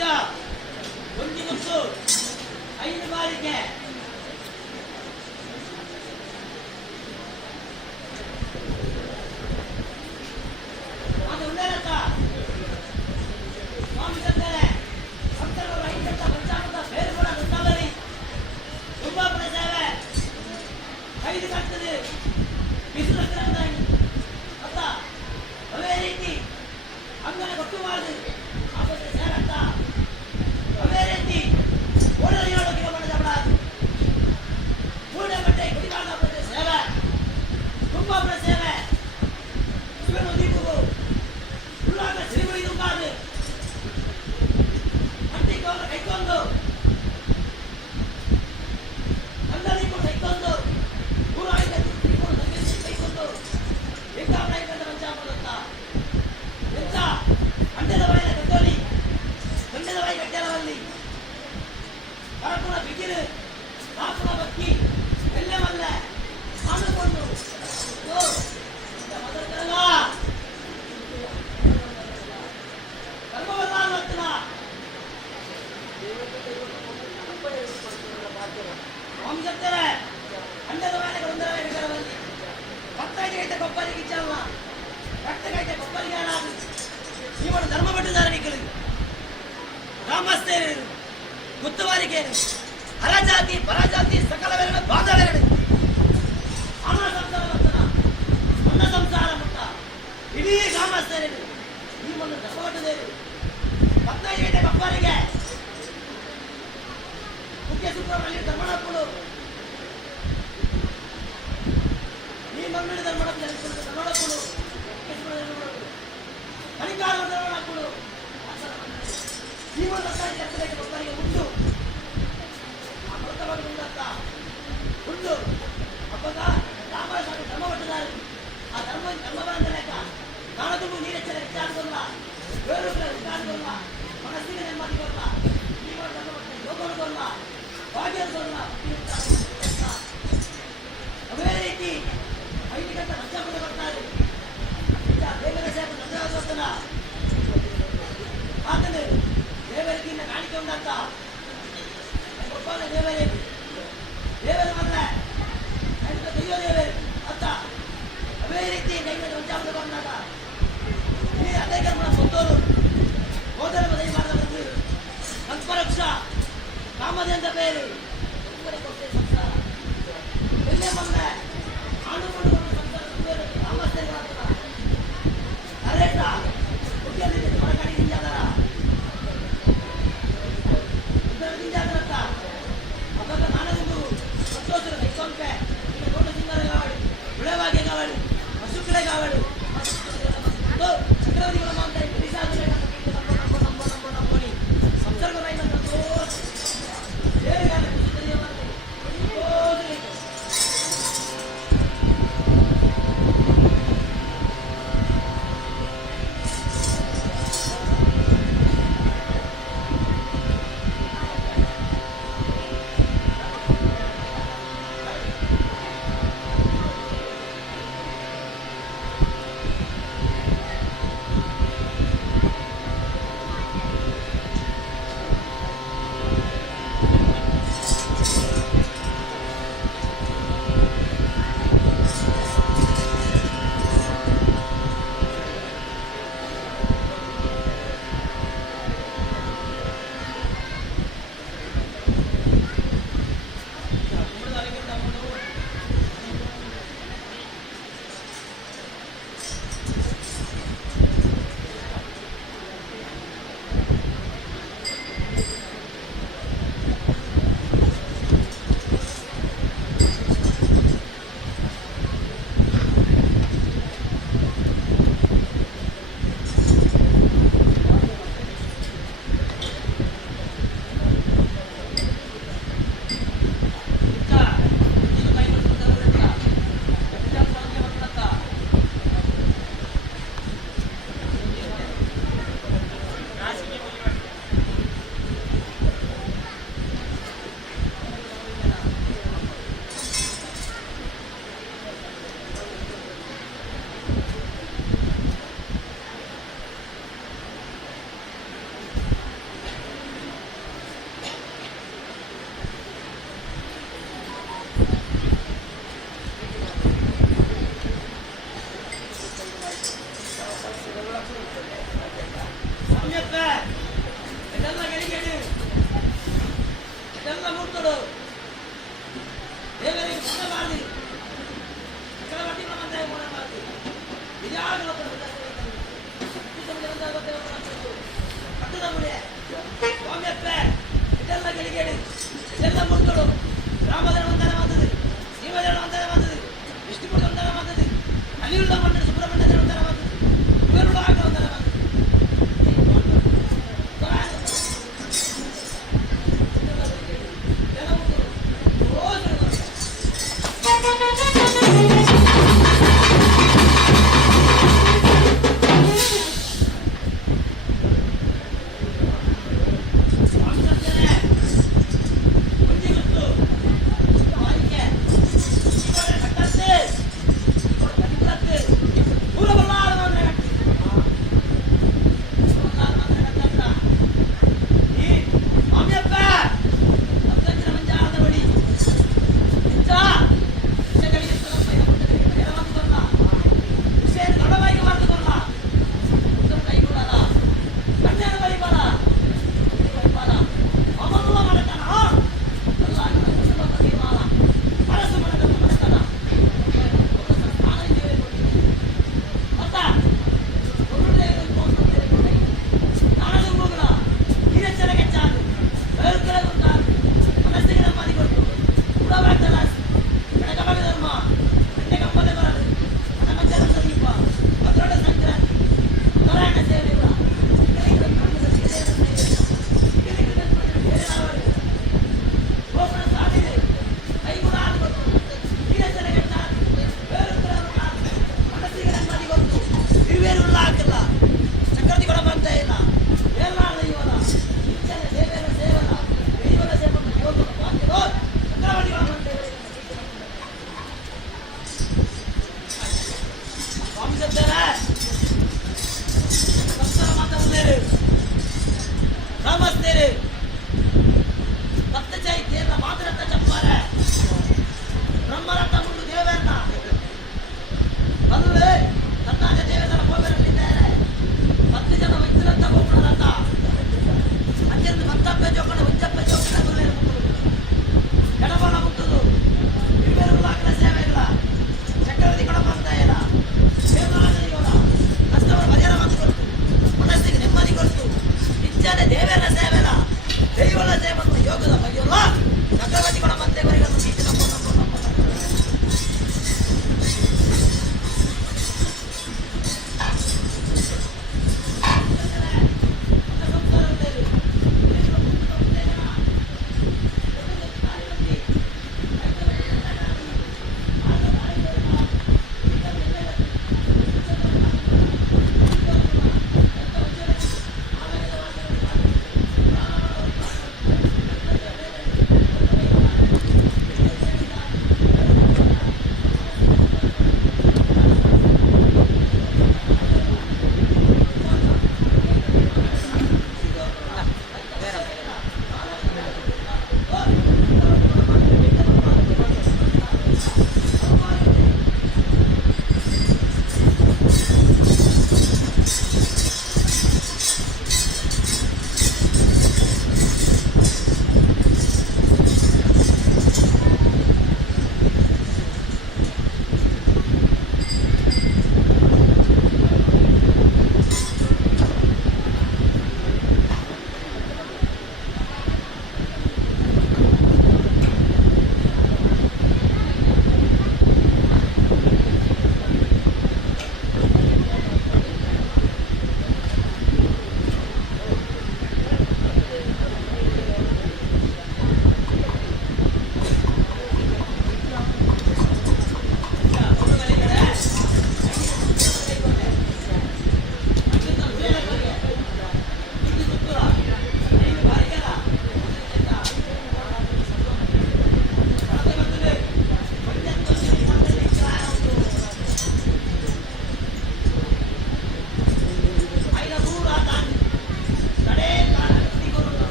ಅಜ್ಜ ಒಂದು ಗುತ್ತು 5 ಬಾರಿಗೆ ಅದು ಒಳ್ಳೆಯದಕ್ಕ ಸ್ವಾಮಿ ಸತ್ತರೆ ಸಂತರು ರೈತ ಪಂಚಾಮೃತ ಬೇರೆ ಕೂಡ ಗೊತ್ತಾಗಲಿ ತುಂಬಾ ಸೇವೆ 5 ಆಗ್ತದೆ ಬಿಸಿಲು ಅತ್ತ ಅದೇ ರೀತಿ ಅಂಗನ ಗೊತ್ತು ಮಾಡಿದೆ ಆಗುತ್ತೆ ಸೇರತ್ತ ಅದೇ ರೀತಿ ಓಡಲು 7 ಕಿಲೋಮೀಟರ್ ಬಡಾದು 3 ಗಂಟೆ ಕುಡಿದಾಡ ಸೇವೆ ತುಂಬಾ ಸೇವೆ ಇವನು ದೀಪು ಉಳ್ಳಾಗ ಸಿರಿಮುಡಿದು ಕಾದು ಹಟ್ಟಿ ಕೋಲ ಕೈಕೊಂಡು ಅಂಗಡಿ ಕೂಡ ಕೈಕೊಂಡು ಊರಾಗ ಕೈಕೊಂಡು ಬೇಕಾದ ಪಂಚಾಮೃತ ಎಂತ ಅಂಡದ ಬಾಯಿನ ಕಟ್ಟೋಲಿ ಗಂಡದ ಬಾಯಿ ಕಟ್ಟಲವಲ್ಲಿ ಕರಕುಳ ಬಿಗಿರು ಕಾಕುಳ ಬಕ್ಕಿ ಎಲ್ಲೆ ಮಲ್ಲ ಆನುಕೊಂಡು ಮೊದಲ ಕರ್ಮವಲ್ಲ ಅನ್ನೋತ್ತಿನ ವಂಶತ್ತರೆ ಅಂಡದ ಬಾಯಿನ ಗಂಡದ ಬಾಯಿ ಕಟ್ಟಲವಲ್ಲಿ ಕತ್ತೈತೆ ಕೊಪ್ಪರಿಗೆ ಇಚ್ಚಲ್ಲ ರಕ್ತಗೈತೆ ಕೊಪ್ಪರಿಗೆ ಏನಾಗಲಿ ಇವನು ಧರ್ಮ ಪಟ್ಟದಾರಣಿಗಳು ಗ್ರಾಮಸ್ಥರು ಗುತ್ತುವಾರಿಕೆಯರು ಹರಜಾತಿ ಪರಜಾತಿ ಸಕಲವೆರಡು ಬಾಧವೆರಡು ಅನ್ನ ಸಂಸಾರ ಮತ್ತನ ಅನ್ನ ಸಂಸಾರ ಮತ್ತ ಇಡೀ ಗ್ರಾಮಸ್ಥರು ಇವನು ಧರ್ಮ ಪಟ್ಟದೇರು 15 ಕೊಪ್ಪರಿಗೆ ಮುಖ್ಯ ಸೂತ್ರದಲ್ಲಿ ಧರ್ಮಣಕ್ಕಳು ಈ ಮಂಗಳಿ ಧರ್ಮಣಕ್ಕಳು ಧರ್ಮಣಕ್ಕಳು ಅಧಿಕಾರ ಧರ್ಮಣಕ್ಕಳು ಜೀವನ ಎತ್ತರಕ್ಕೆ ಕೊಪ್ಪರಿಗೆ ಉಂಟು ಆ ಮೃತವಾಗಿ ಉಂಟಂತ ಉಂಟು ಹಬ್ಬದ ರಾಮಸ್ವಾಮಿ ಧರ್ಮ ಪಟ್ಟದಾರಿ ಆ ಧರ್ಮವಂತ ಲೆಕ್ಕ ಕಾಣದುಂಬು ನೀರೆಚ್ಚರ ಹೆಚ್ಚಾಗೋಲ್ಲ ಬೇರು ಹೆಚ್ಚಾಗೋಲ್ಲ ಮನಸ್ಸಿಗೆ ನೆಮ್ಮದಿ ಬರಲ್ಲ ಜೀವನ ಧರ್ಮ ಪಟ್ಟ ಯೋಗವಲ್ಲ ಭಾಗ್ಯದಲ್ಲ ಅದೇ ರೀತಿ 5 ಗಂಟೆ ಪಂಚಾಮೃತ ಬರ್ತಾರೆ ದೇವರ ಸೇವೆ ನಂದನ ಆತನು ದೇವರಿಗೆ ಕಾಣಿಕೆ ಉಂಟಂತ ಒಬ್ಬನ ದೇವರೇ ದೇವರ ಮಲ್ಲ ದೈವ ದೇವರು ಅತ್ತ ಅದೇ ರೀತಿ ನೈವೇದ್ಯ ಪಂಚಾಮೃತ ಬಂದಾಗ ಈ ಅದೇ ಕರ್ಮ ಸೊತ್ತೋರು ಹೋದರ ಮದುವೆ ಮಾಡಿದ ಕಲ್ಪವೃಕ್ಷ ಕಾಮದೆ ಅಂತ ಬೇರೆ ಸಂಸಾರ ಎಲ್ಲೇ ಬಂದ ಆಡುಕೊಂಡು ಸಂಸಾರ ಕಾಮಸ್ಥರಿಗೆ ಮಾಡ್ತಾರ ಕರೆಕ್ಟ ಮುಖ್ಯದಲ್ಲಿ ಹೊರಗಡೆ ನಿಂತಾರ ನಿಂತಾದ್ರತ್ತ ಅವಾಗ ನಾನೊಂದು ಸಂತೋಷದ ಕೈಕೊಂಡೆ ಈಗ ದೊಡ್ಡ ಸಿಂಗರ ಕಾವಡು ಉಳವಾಗಿ ಕಾವಡು ಹಸುಕಳೆ ಕಾವಡು ಚಕ್ರವರ್ತಿಗಳ ಮಾತ್ರ ಸಂಸರ್ಗ ಸ್ವಾಮ್ಯಪ್ಪ ಇದೆಲ್ಲ ಗೆಳಿಗೆಡಿ ಇದೆಲ್ಲ ಮುಟ್ಟುಡು ದೇವರಿಗೆ ಪೂಜೆ ಮಾಡಿ ಚಕ್ರವರ್ತಿ ಮಂತ್ರಾಯ ಪೂಜೆ ಮಾಡಿ ಇದಾಗಲೂ ಕಟ್ಟದ ಮುಡಿಯ ಸ್ವಾಮ್ಯಪ್ಪ ಇದೆಲ್ಲ ಗೆಳಿಗೆಡಿ ಇದೆಲ್ಲ ಮುಟ್ಟುಡು ರಾಮದೇವ ವಂದನೆ ಮಾಡ್ತದೆ ಶಿವದೇವ ವಂದನೆ ಮಾಡ್ತದೆ ವಿಷ್ಣುಪುರ ವಂದನೆ ಮಾಡ್ತದೆ ಅಲ್ಲಿಯುಳ್ಳ ಮಂಡಳ ಸುಬ್ರಹ್ಮಣ್ಯ ದೇವ ವಂದನೆ ಮಾಡ್ತದೆ ಇವೆರಡು ಆಗ ವಂದನೆ ಮಾಡ್ತದೆ ಚಕ್ರವರ್ತಿ ಕೊಡ ಬಂತ ಇಲ್ಲ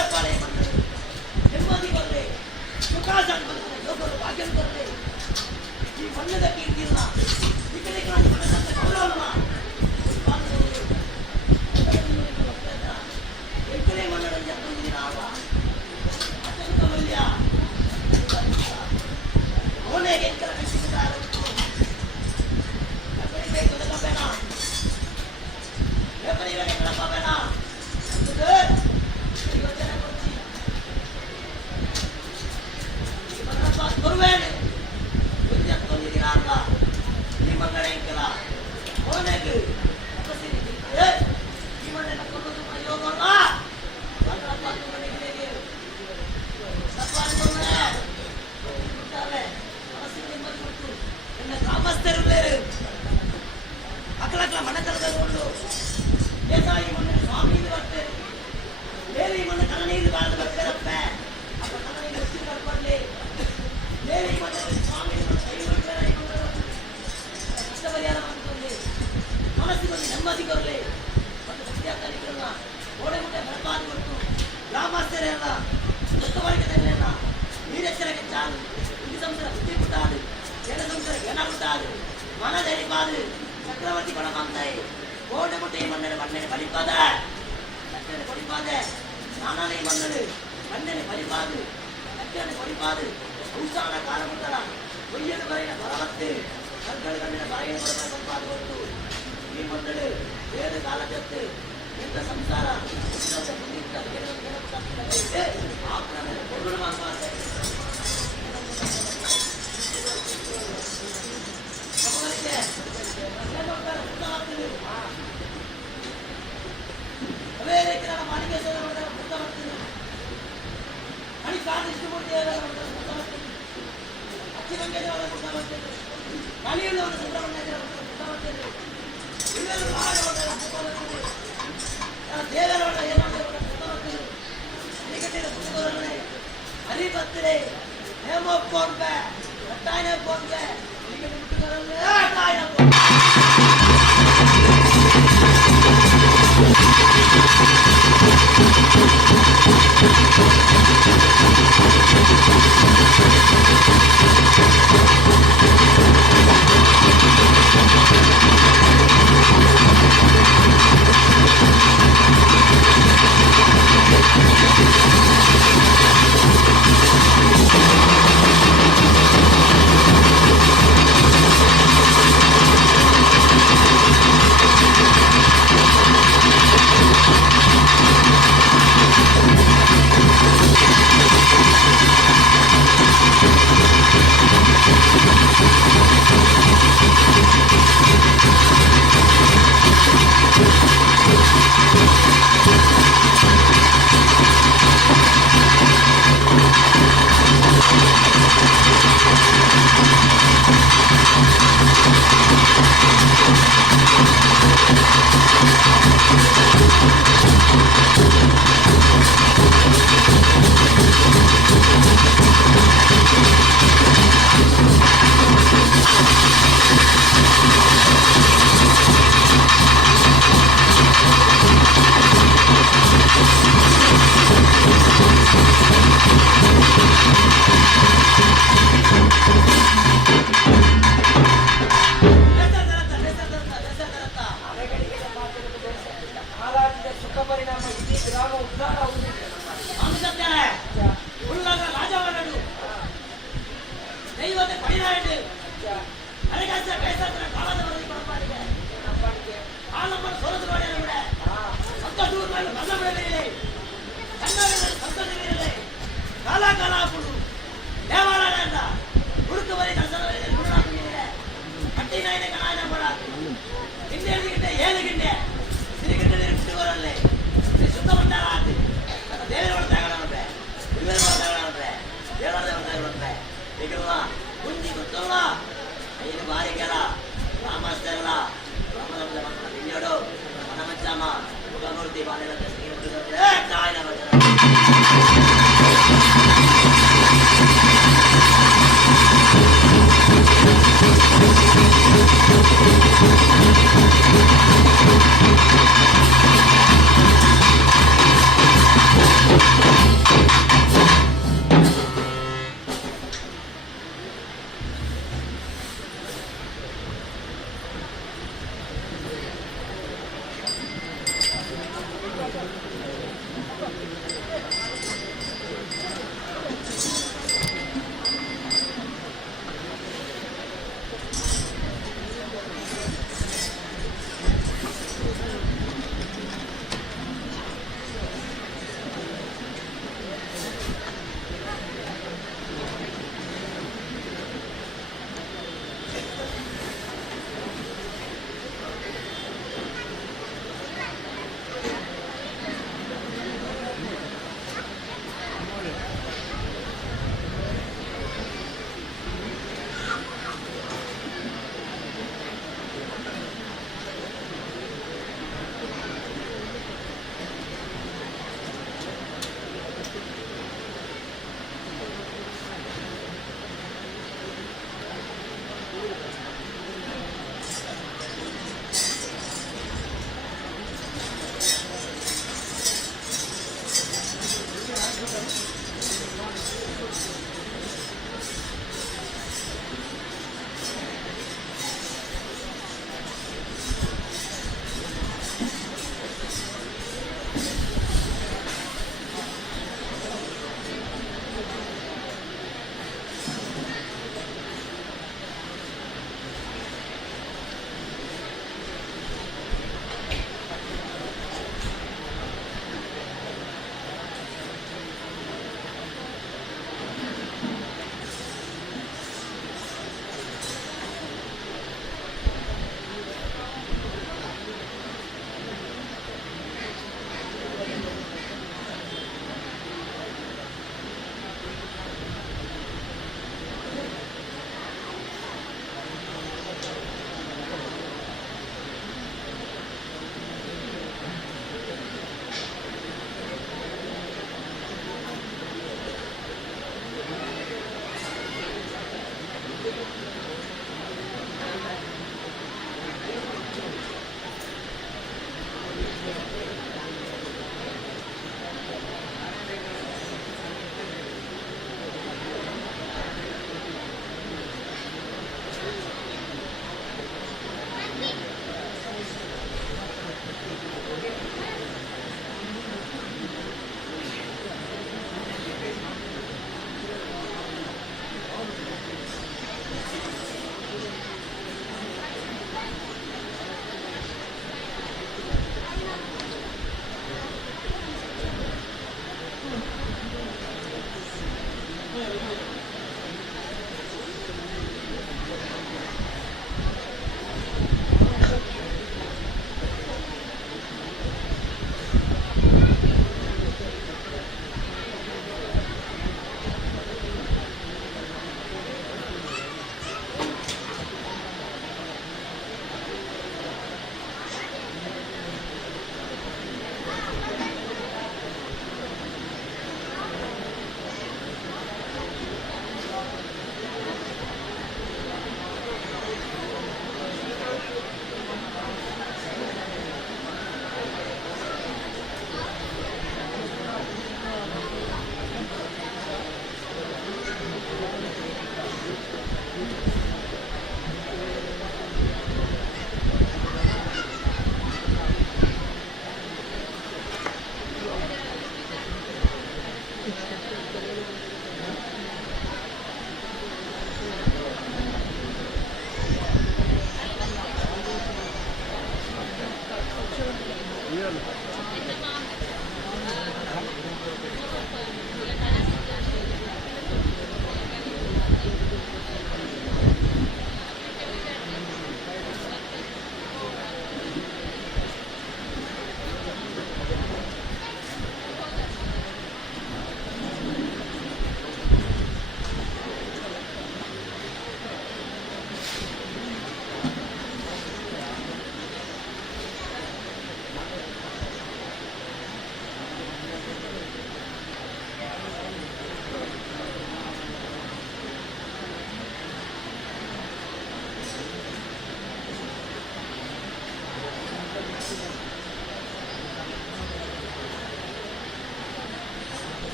ದೇವಪಾಲಯ ಮಂಡಳಿ ನೆಮ್ಮದಿ ಬರಲಿ, ಸುಖ ಶಾಂತಿ ಲೋಕದ ಭಾಗ್ಯ ಬರಲಿ. ಈ ಮಣ್ಣದ ಕೀರ್ತಿಯನ್ನ ಈ ಕಡೆ ಮಣ್ಣದಂತ ಗೌರವನ ಎಕ್ಕಡೆ ಮಣ್ಣದಂತ ತಂದಿದ್ದೀನ ಆಗ ಅತ್ಯಂತ ಮಲ್ಯ ಅವನಿಗೆ ಎಕ್ಕರ ಕಟ್ಟಿದ್ದಾರೆ ಬೇಡ ಬರುವೇನೆ ತಂದಿದ್ದೀನ ಈ ಮಗಳ ಎಂಕಲ ಅವನಿಗೆ ಈ ಮಣ್ಣಿನ ಕೊಡೋದು ಪ್ರಯೋಗವಲ್ಲ. ಗ್ರಾಮಸ್ಥರು ಅಕ್ಕಲಕ್ಕಲ ಮನೆ ತರಕೊಂಡು ದೇಸಾಯಿ ಮಣ್ಣಿನ ಸ್ವಾಮಿ ಬರ್ತೇನೆ ಬೇರೆ ಈ ಮಣ್ಣು ಕನ್ನೀರು ಬಾಳದು ಬರ್ತಾರಪ್ಪ ಅಪ್ಪ ಕನ್ನೀರು ಹೆಚ್ಚು ಕರ್ಕೊಳ್ಳಿ ಬೇರೆ ಈ ಮಣ್ಣಲ್ಲಿ ಸ್ವಾಮಿ ಕಷ್ಟ ಪರಿಹಾರ ಮಾಡ್ಕೊಳ್ಳಿ, ಮನಸ್ಸಿಗೊಂದು ನೆಮ್ಮದಿ ಕೊರಲಿ ಮತ್ತು ಸತ್ಯಾಕಾರಿಗಳನ್ನ ಗೋಡೆ ಮುಟ್ಟೆ ಬರ್ಬಾದು ಕೊಟ್ಟು ಗ್ರಾಮಸ್ಥರೆಲ್ಲ ಸುತ್ತವರ್ಗದಲ್ಲೆಲ್ಲ ನೀರೆಚ್ಚರಕ್ಕೆ ಚಾಲು ಈ ಸಂಸಾರ ಬುದ್ಧಿ ಬಿಟ್ಟಾದು ಕೆಲ ಸಂಸಾರ ಗೆಣ ಬಿಟ್ಟಾದು ಮನ ಧರಿಪಾದು ಚಕ್ರವರ್ತಿ ಬಣ ಬಂದಾಯಿ கோட்டை முட்டை மண்ணனை மண்ணனை பழிப்பாத கட்டனை பொடிப்பாத நானாலே மண்ணனு மண்ணனை பழிப்பாது கட்டனை பொடிப்பாது உசான காலம் உண்டா பொய்யது வரையின பரவத்து கண்கள் கண்ணின வரையின பரப்பாது கொண்டு ಈ ಮಣ್ಣಳು வேறு காலத்து இந்த ಸಂಸಾರ ಅದೇ ರೀತಿ ನಮ್ಮ ಮಾಲಿಕೆ ಪುಟ್ಟ ಮಾಡ್ತೀನಿ ಹಣಿ ಕಾಲು ಇಷ್ಟಮೂರ್ತಿ ಪುಟ್ಟ ಮಾಡ್ತೀನಿ ಅಕ್ಕಿ ರಂಗೇಜವರ ಪುಟ್ಟ ಮಾಡ್ತೀನಿ ಮನೆಯುಳ್ಳವರ ಸುಬ್ರಹ್ಮಣ್ಯ ಪುಟ್ಟ ಮಾಡ್ತೀನಿ ಇವೆಲ್ಲ ಮಾಡುವವರ ಪುಟ್ಟ ಮಾಡ್ತೀನಿ ದೇವರವರ ಏನಾದರೂ ಪುಟ್ಟ ಮಾಡ್ತೀನಿ ನಿಕಟಿನ ಪುಟ್ಟದವರನ್ನೇ ಹರಿಬತ್ತರೆ ಹೇಮೋ ಪೋನ್ಪೆ ಒಟ್ಟಾಯನೆ ಪೋನ್ಪೆ ನಿಕಟಿ ಪುಟ್ಟದವರನ್ನೇ ಒಟ್ಟಾಯನೆ ಪೋನ್ಪೆ you.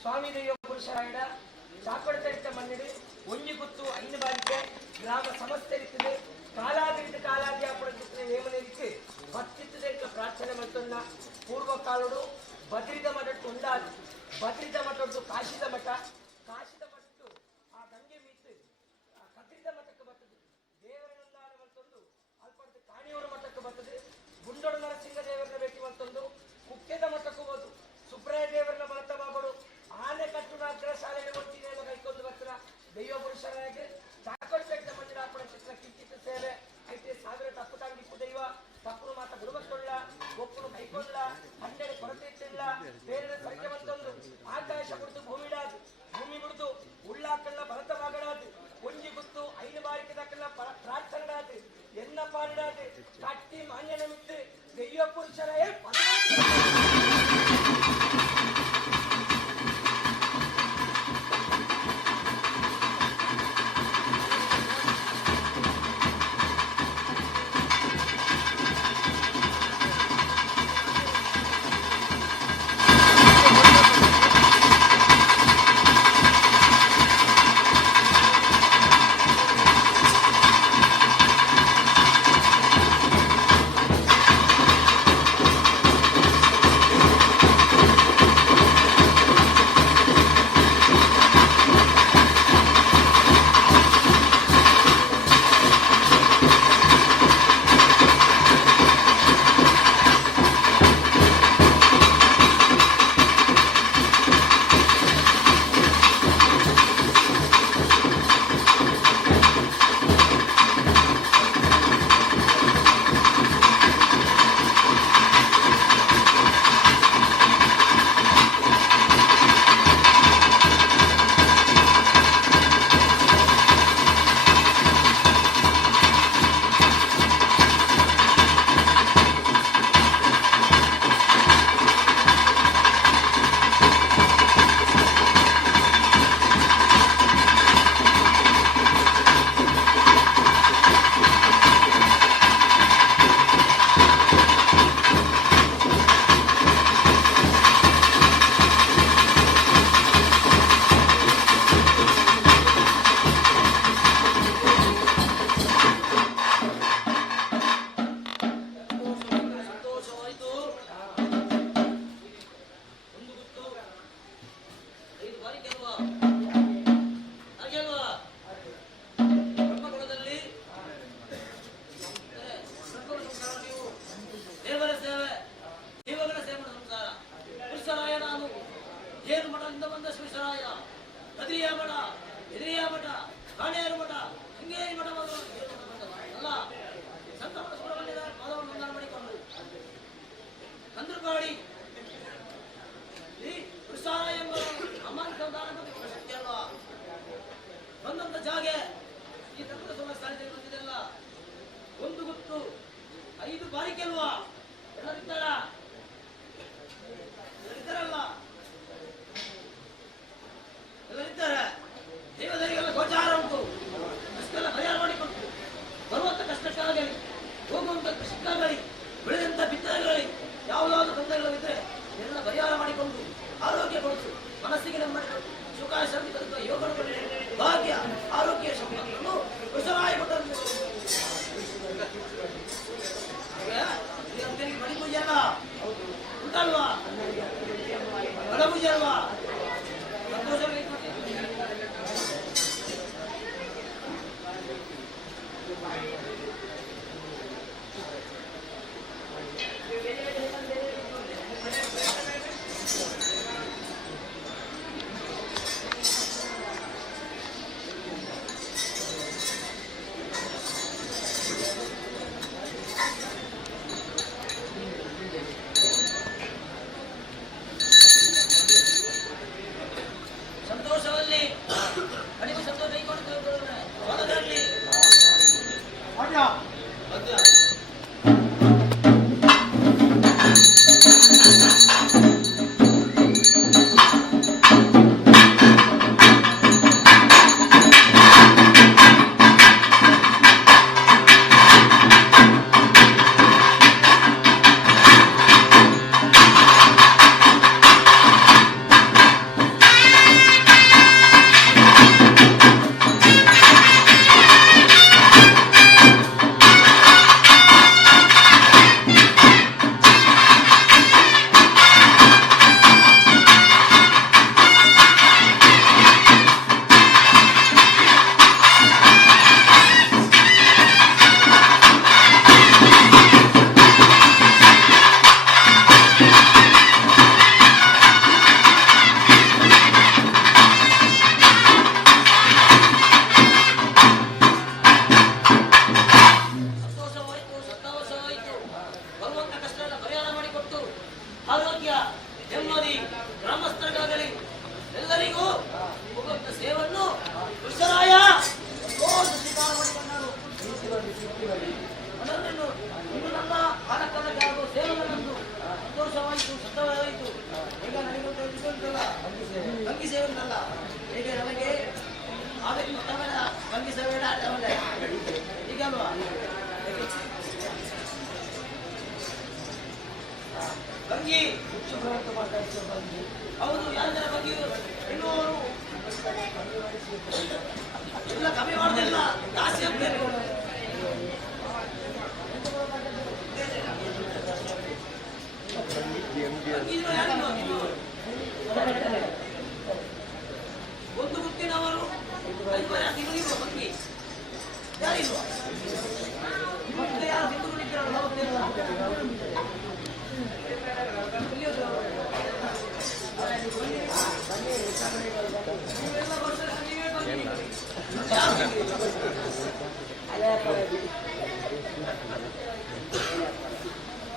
ಸ್ವಾಮಿ ದೈವ ಪುರುಷರಾಯಡ ಚಾಕೊಡತ ಮಣ್ಣಿಡು ಒಂಜಿ ಗುತ್ತು ಐದು ಬಾರಿಕೆ ಗ್ರಾಮ ಸಮಸ್ಯೆ ಇರ್ತದೆ ಕಾಲಾದಿರಿತ ಕಾಲಾಧ್ಯಾಪನ ನೇಮನಿರಿಕೆ ಭಕ್ತಿತ್ವ ಪ್ರಾರ್ಥನೆ ಮತ್ತೊಂದ ಪೂರ್ವ ಕಾಲುಡು ಬದ್ರಿದ ಮಠಟ್ಟು ಉಂಡಾದು ಬದ್ರಿದ ಮಠದ್ದು ಕಾಶಿದ ಮಠ ಕಾಶಿದ ಮಠದ್ದು ಆ ಗಂಗೆ ಮೀತು ಕದ್ರಿದ ಮಠಕ್ಕೆ ಬರ್ತದೆ ದೇವರ ನಂದಾನ ಮತ್ತೊಂದು ಅಲ್ಪಡ್ದು ಕಾಣಿಯೂರು ಮಠಕ್ಕೆ ಬರ್ತದೆ ಗುಂಡೋಡು ನರಸಿಂಹ ದೇವರನ್ನ ಭೇಟಿ ಮತ್ತೊಂದು ಕುಕ್ಕೆದ ಮಠಕ್ಕೂ ಹೋದು ಸುಬ್ರಾಯ ದೇವರನ್ನ ಮಲತವಾಗೋಡು ಆನೆ ಕಟ್ಟು ಅಗ್ರ ಶಾಲೆಗೆ ಒಟ್ಟಿಗೆಲ್ಲ ಕೈಕೊಂಡು ಬರ್ತಾರ ದೈವ ಪುರುಷರಾಗಿ ಚಾಕೊಳ್ಪೇಟ ಮಂದಿರಾಪಣ ಚಿತ್ರ ಕಿಂಚಿತ್ ಸೇವೆ ಐತೆ ಸಾವಿರ ತಪ್ಪು ತಂಗಿಪ್ಪು ದೈವ ತಪ್ಪು ಮಾತ ಗುರುಮತ್ತೊಳ್ಳ ಒಪ್ಪನು ಕೈಕೊಳ್ಳ ಹನ್ನೆರಡು ಕೊರತೆ ಇಟ್ಟಿಲ್ಲ ಬೇರೆ ಸರಿಗೆ ಮತ್ತೊಂದು ಆಕಾಶ ಬಿಡ್ದು ಭೂಮಿ ಬಿಡ್ದು ಉಳ್ಳಾಕಲ್ಲ ಭರತವಾಗಡಾದು ಒಂಜಿ ಗುತ್ತು ಐದು ಬಾರಿಕೆ ದಕ್ಕಲ್ಲ ಪ್ರಾರ್ಥನೆಡಾದು ಎನ್ನ ಪಾಡಿಡಾದು ಕಟ್ಟಿ ಮಾನ್ಯನ ಮಿತ್ತು ದೈವ ಪುರುಷರೇ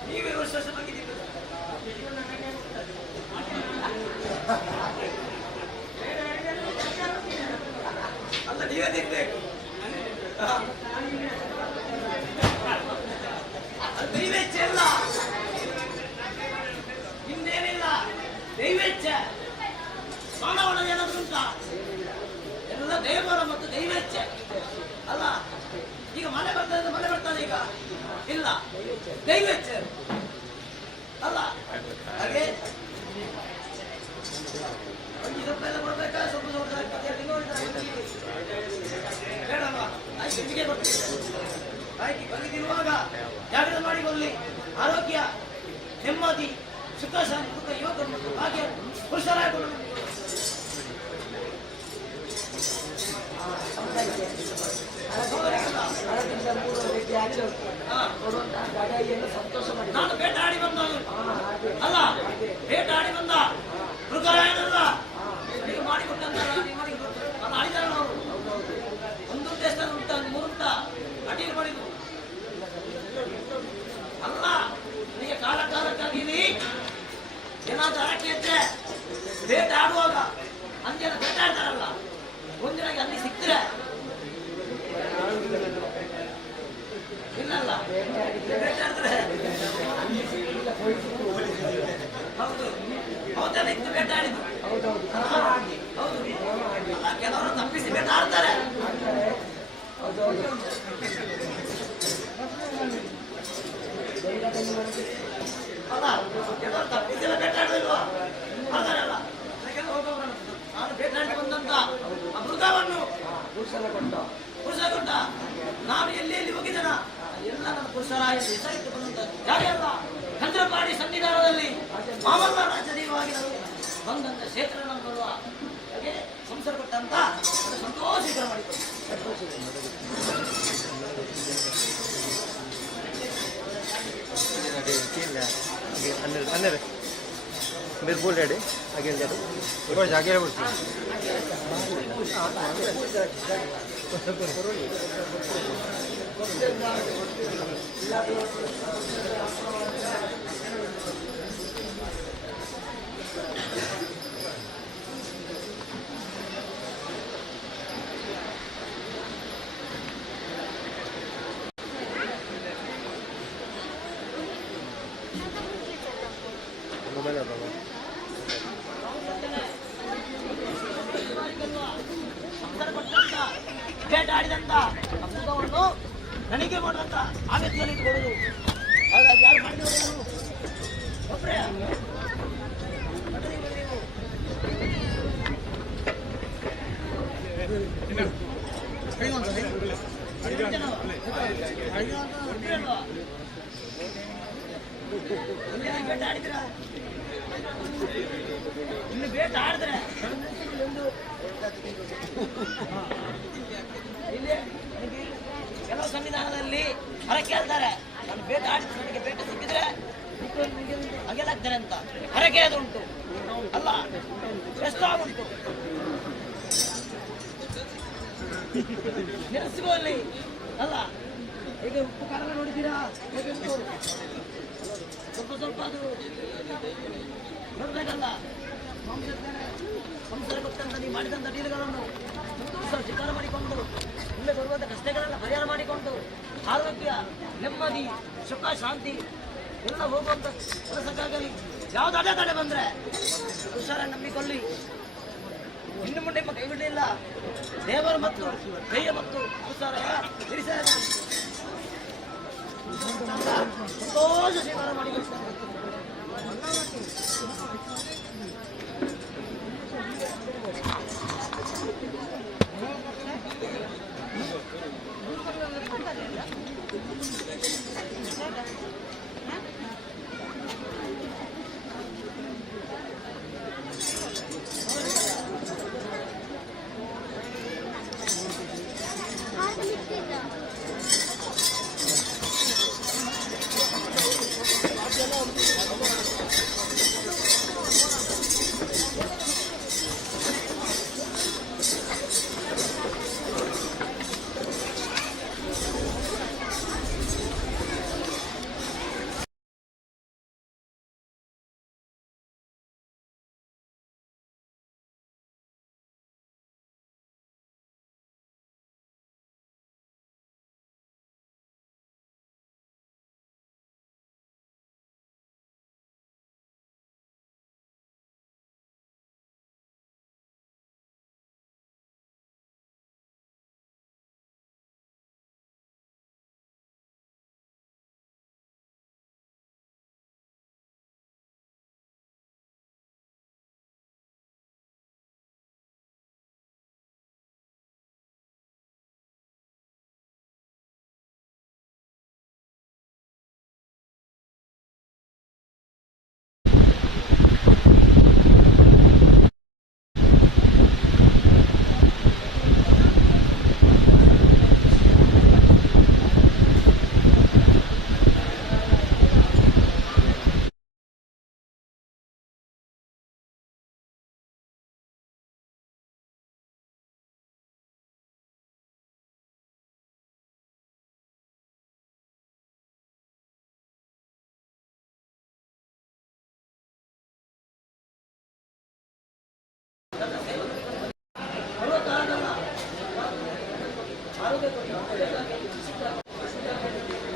ನೀವೇ ವರ್ಷ ಆಗಿದ್ದೀರಿ. ಅಲ್ಲ ನೀವೇ ತಿನ್ಬೇಕು. ದೈವೇಚ್ಛ ಇಲ್ಲ, ಇನ್ನೇನಿಲ್ಲ. ದೈವೇಚ್ಛ ಮಾನವನ ಏನಾದ್ರು ಉಂಟ? ಎಲ್ಲ ದೇವರ ಮತ್ತು ದೈವೇಚ್ಛ ಅಲ್ಲ. ಈಗ ಮಳೆ ಬರ್ತದೆ ಈಗ ಇಲ್ಲ, ದೈವೇಚ್ಛ ಅಲ್ಲ. ಹಾಗೆ ಒಂದು ಸ್ವಲ್ಪ ಎಲ್ಲ ಕೊಡ್ಬೇಕಾ? ಸ್ವಲ್ಪ ಬೇಡಲ್ವಾ? ಆಯ್ತು, ನಿಮಗೆ ಬರ್ತೀವಿ. ಆಯ್ತು, ಬದುಕಿರುವಾಗ ಜಾಗ್ರತೆ ಮಾಡಿಕೊಳ್ಳಿ. ಆರೋಗ್ಯ, ನೆಮ್ಮದಿ, ಸುಖ ಶಾಂತಿ, ಸುಖ ಯುವಕರು ಮತ್ತು ಭಾಗ್ಯ ಪುರುಷರಾಗಿಕೊಳ್ಳಿ. ನಾನು ಬೇಟಾಡಿ ಬಂದ ಅಲ್ಲ, ಬೇಟಾಡಿ ಬಂದ ಮೃಗರಾಯನಲ್ಲ. ನೀವು ಮಾಡಿಕೊಟ್ಟಂತ ನಾನು ಆಡಿದಾರ ಅವರು ಒಂದು ದೇಶ ಉಂಟ, ಮೂರುಂಟ ಅಡಿಗೆ ಮಾಡಿದ್ರು ಅಲ್ಲ. ನಿಮಗೆ ಕಾಲಕ್ಕಾಗಿ ಏನಾದ್ರೂ ಅರಕೆ ಇದ್ರೆ ಬೇಟಾಡುವಾಗ ಅಂಜನ ಬೇಟಾಡ್ತಾರಲ್ಲ, ಒಂದಿನಾಗಿ ಅಲ್ಲಿ ಸಿಕ್ತರೆ ಇಲ್ಲಲ್ಲ ಬೇಟಾಡ್ತಾರೆ. ಹೌದು, ಹೌದಲ್ಲ, ಇತ್ತು ಬೇಟಾಡಿದ್ರು. ಹೌದು, ಕೆಲವರು ತಪ್ಪಿಸಿ ಬೇಟಾಡ್ತಾರೆ. ಅಲ್ಲ, ಕೆಲವರು ತಪ್ಪಿಸಿಲ್ಲ ಬೇಟಾಡೋದಿಲ್ವಾ? ಅದಲ್ಲ, ನಾನು ಬೇಟಾಡಿ ಬಂದಂತ ಆ ಮೃಗವನ್ನು ಪುರುಷ ಕೊಟ್ಟ. ನಾನು ಎಲ್ಲಿ ಹೋಗಿದ್ದೇನ ಎಲ್ಲ ನನ್ನ ಪುರುಷರಾಯ ಹೆಸರಿಟ್ಟು ಬಂದಂತ ಜಾಗ ಅಲ್ಲ. ಚಂದ್ರಪಾಡಿ ಸನ್ನಿಧಾನದಲ್ಲಿ ಮಾಮಲ್ಲ ರಾಜದೀಯವಾಗಿ ಬಂದಂತ ಕ್ಷೇತ್ರ ನಾವು ಬರುವ ಹಾಗೆ ಸಂಸಾರ ಕೊಟ್ಟಂತ ಸಂತೋಷೀಕರ ಮಾಡಿಕೊಂಡು मेरे बोल रहे आगे आगे बोलते मोबाइल आता है ಬೇಟಾಡಿದಂತ ಅದ್ಭುತವನ್ನು ನನಗೆ ಮಾಡುವಂತ ಆ ವ್ಯಕ್ತಿಯಲ್ಲಿ ಇಟ್ಕೊಳ್ಳೋದು. ಹಾಗಾಗಿ ಯಾರು ಮಾಡಿದ್ರು ಯಾರು ಒಬ್ಬರೇ ಬೇಟಾಡಿದ್ರ ಇನ್ನು ಬೇಟಾಡಿದ್ರೆ ಇಲ್ಲಿ ಕೆಲವು ಸನ್ನಿಧಾನದಲ್ಲಿ ಹರಕೆ ಹೇಳ್ತಾರೆ. ನಾನು ಬೇಟಾಡಿ ನನಗೆ ಬೇಟ ಸಿಕ್ಕಿದ್ರೆ ಹಾಗೆಲ್ಲಾಗ್ತಾರೆ ಅಂತ ಹರಕೆ ಅದು ಉಂಟು ಅಲ್ಲ, ಎಷ್ಟಾಗುಂಟು ನೆನೆಸಿಕೊಳ್ಳಿ ಅಲ್ಲ. ಈಗ ಉಪ್ಪು ಖಾರ ನೋಡಿದ್ದೀರಾ ಹೇಗುಂಟು? ಸ್ವಲ್ಪ ಸ್ವಲ್ಪ ಅದು ನೋಡ್ಬೇಕಲ್ಲ. ಸಂಸಾರ ಕೊಟ್ಟಂತ ನೀವು ಮಾಡಿದಂಥ ಡೀಲ್ಗಳನ್ನು ಸ್ವೀಕಾರ ಮಾಡಿಕೊಂಡು ಮುಂದೆ ಬರುವಂಥ ಕಷ್ಟಗಳೆಲ್ಲ ಪರಿಹಾರ ಮಾಡಿಕೊಂಡು ಆರೋಗ್ಯ, ನೆಮ್ಮದಿ, ಸುಖ, ಶಾಂತಿ ಎಲ್ಲ ಹೋಗುವಂಥ ಕೆಲಸಕ್ಕಾಗಲಿ. ಯಾವ್ದು ಅಡೆತಡೆ ಬಂದರೆ ಹುಷಾರ ನಂಬಿಕೊಳ್ಳಿ. ಇನ್ನು ಮುಂದೆ ನಿಮ್ಮ ಕೈ ಬಿಡಲಿಲ್ಲ. ದೇವರು ಮತ್ತು ಕೈಯ ಮತ್ತು ಹುಷಾರ ಸಂತೋಷ ಸ್ವೀಕಾರ ಮಾಡಿಕೊಳ್ತಾರೆ.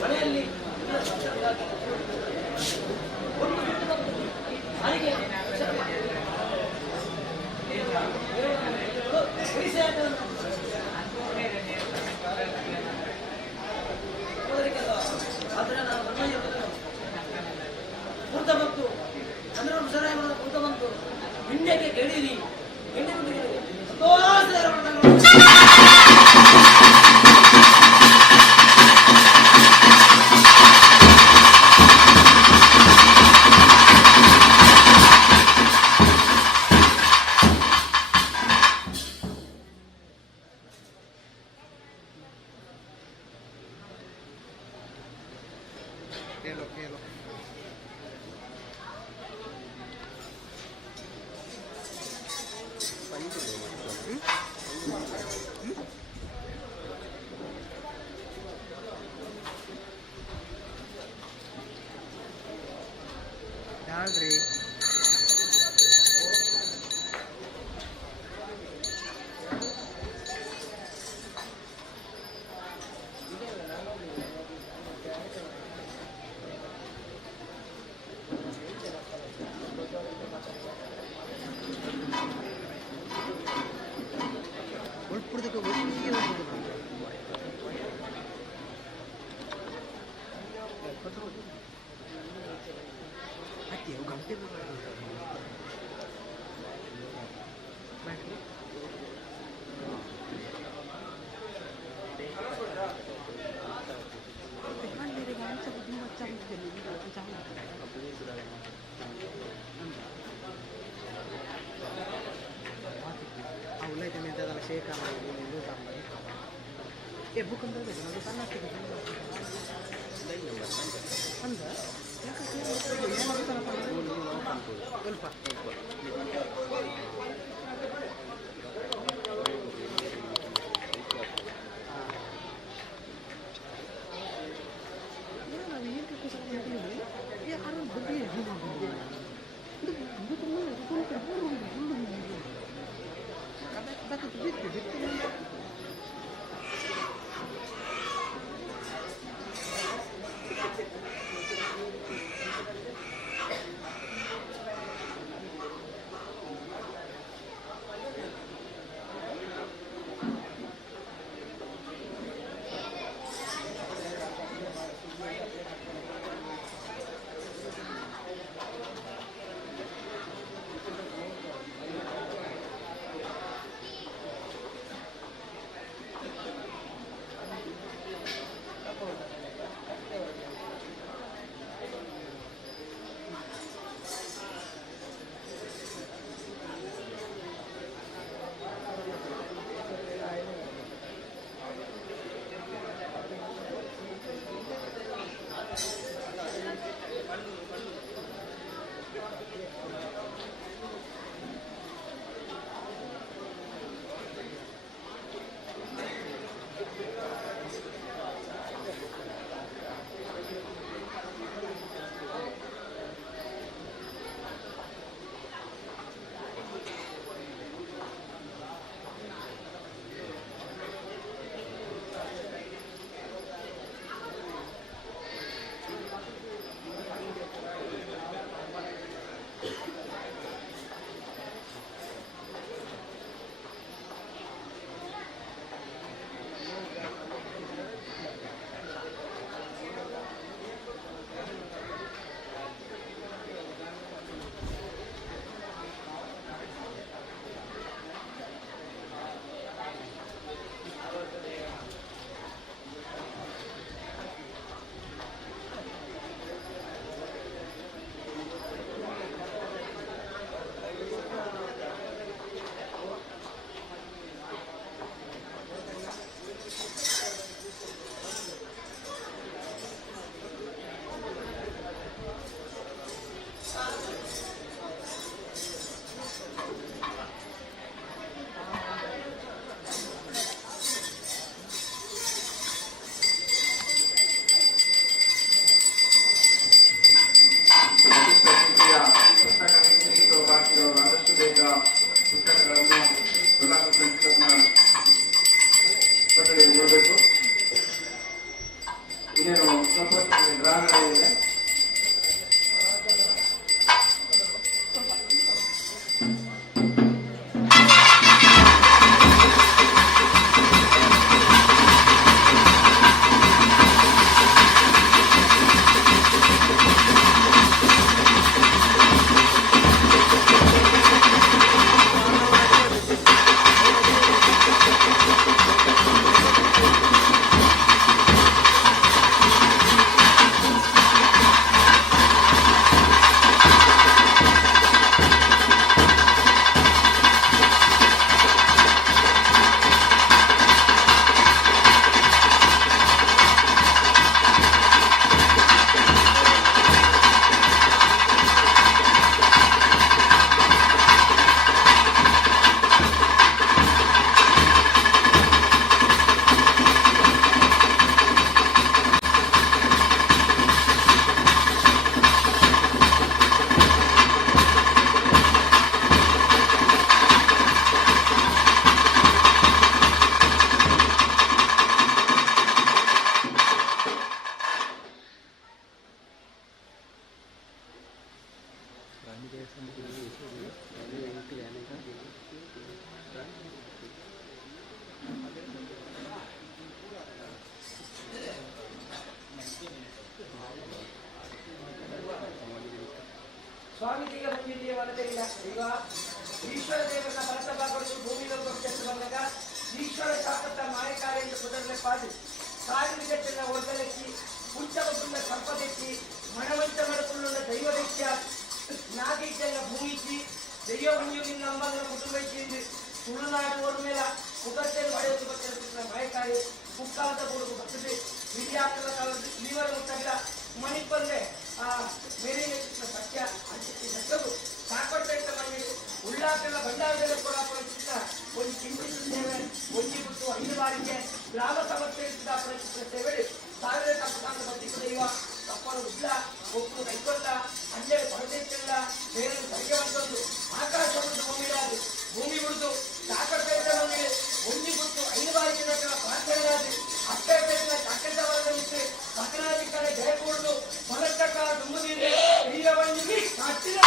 ಮನೆಯಲ್ಲಿ ಬಂತು ಚಂದ್ರಬಾಬು ಸರಾಯ ಬಂತು ಇಂಡಿಯಾಗೆ ಗೆಳೀರಿ ಹೇಳ್ರಿ ಉಳ್ಪುಡ್ದಕ್ಕೆ ಗಂಟೆ ಅವಲೈತೆ ನಿಂತದಲ್ಲ ಶೇಖರ ಏ ಬುಕ್ ಅಂತ ಅದು ಸಣ್ಣ ಅಂದ ಸ್ವಲ್ಪ ಕೊರತೆಯಿಲ್ಲ. ಈಗ ಈಶ್ವರ ದೇವರ ಭರತ ಭಾಗವತ ಭೂಮಿలో ಬಂದಾಗ ಈಶ್ವರ ಶಾಸಕ ಮಾಯಕಾರ್ಯ ಕುದುರಲೆ ಪಾದಿ ಕಾಡಿನ ಜಟ್ಟಿನ ಒಡ್ಡಲೆಕ್ಕಿ ಉಚ್ಚವಗುಳ್ಳ ಸಂಪದೆಕ್ಕಿ ಮಣವಂಚ ಮಡಕುಳ್ಳ ದೈವದೈತ್ಯ ನಾಗೈತ್ಯಲ್ಲ ಭೂಮಿಸಿ ದೈವ ಹುಂಜುಗಿನ ನಂಬಂಗ ಕುಟುಂಬೈತಿ ತುಳುನಾಡು ಓರ್ಮೇಲ ಮುಖತ್ತೇನು ಹೊಡೆಯುವುದು ಬರ್ತದೆ ಮಾಯಕಾರಿ ಮುಕ್ಕಾಲದ ಕೊಡುಗು ಬರ್ತದೆ ವಿದ್ಯಾರ್ಥಿಗಳ ಕಾಲದ ಇಲ್ಲಿವರ ಮುಟ್ಟಾಗಿಲ್ಲ ಮಣಿಪಲ್ಲೇ ಆ ಮೇಲಿನ ಸತ್ಯ ಅಂಚಿಕೆ ಸತ್ಯವು ಸಾಕೊಟ್ಟಂತ ಮನೆ ಉಳ್ಳಾಕೆಲ್ಲ ಬಂಡಾರದಲ್ಲಿ ಕೂಡ ಪರಿಚಿತ ಒಂದು ಚಿಂತಿಸುತ್ತೇವೆ ಒಂಜಿ ಬಿಟ್ಟು 5 ಬಾರಿಗೆ ಗ್ರಾಮ ಸಮಸ್ಯೆ ಪರಿಚಿತ ಸೇವೆ ಸಾವಿರ ತಪ್ಪಂತ ಬದುಕು ದೈವ ತಪ್ಪಲು ಇಲ್ಲ ಒಪ್ಪು ಕೈಗೊಳ್ಳ ಹನ್ನೆರಡು ಕೊರತೆಯಿಲ್ಲ ಬೇರೆ ಸರಿಗವಂತದ್ದು ಆಕಾಶ ಬಿಟ್ಟು ಭೂಮಿಯಾದು ಭೂಮಿ ಬಿಡುದು ಸಾಕಟ್ಟಂತ ಮನೆ ಒಂಜಿ ಬಿಟ್ಟು 5 ಬಾರಿಗೆ ಪ್ರಾರ್ಥನೆಯಾದ ಅಷ್ಟೇ ಚಕ್ಕಂತ ಪಕ್ಕನಾಧಿಕಾರ ಜಯಕೂಡದು ಹೊಲಕ್ಕ ದುಮ್ಮದಿದೆ ವೀರವಂಜಿ ಕಟ್ಟಿದ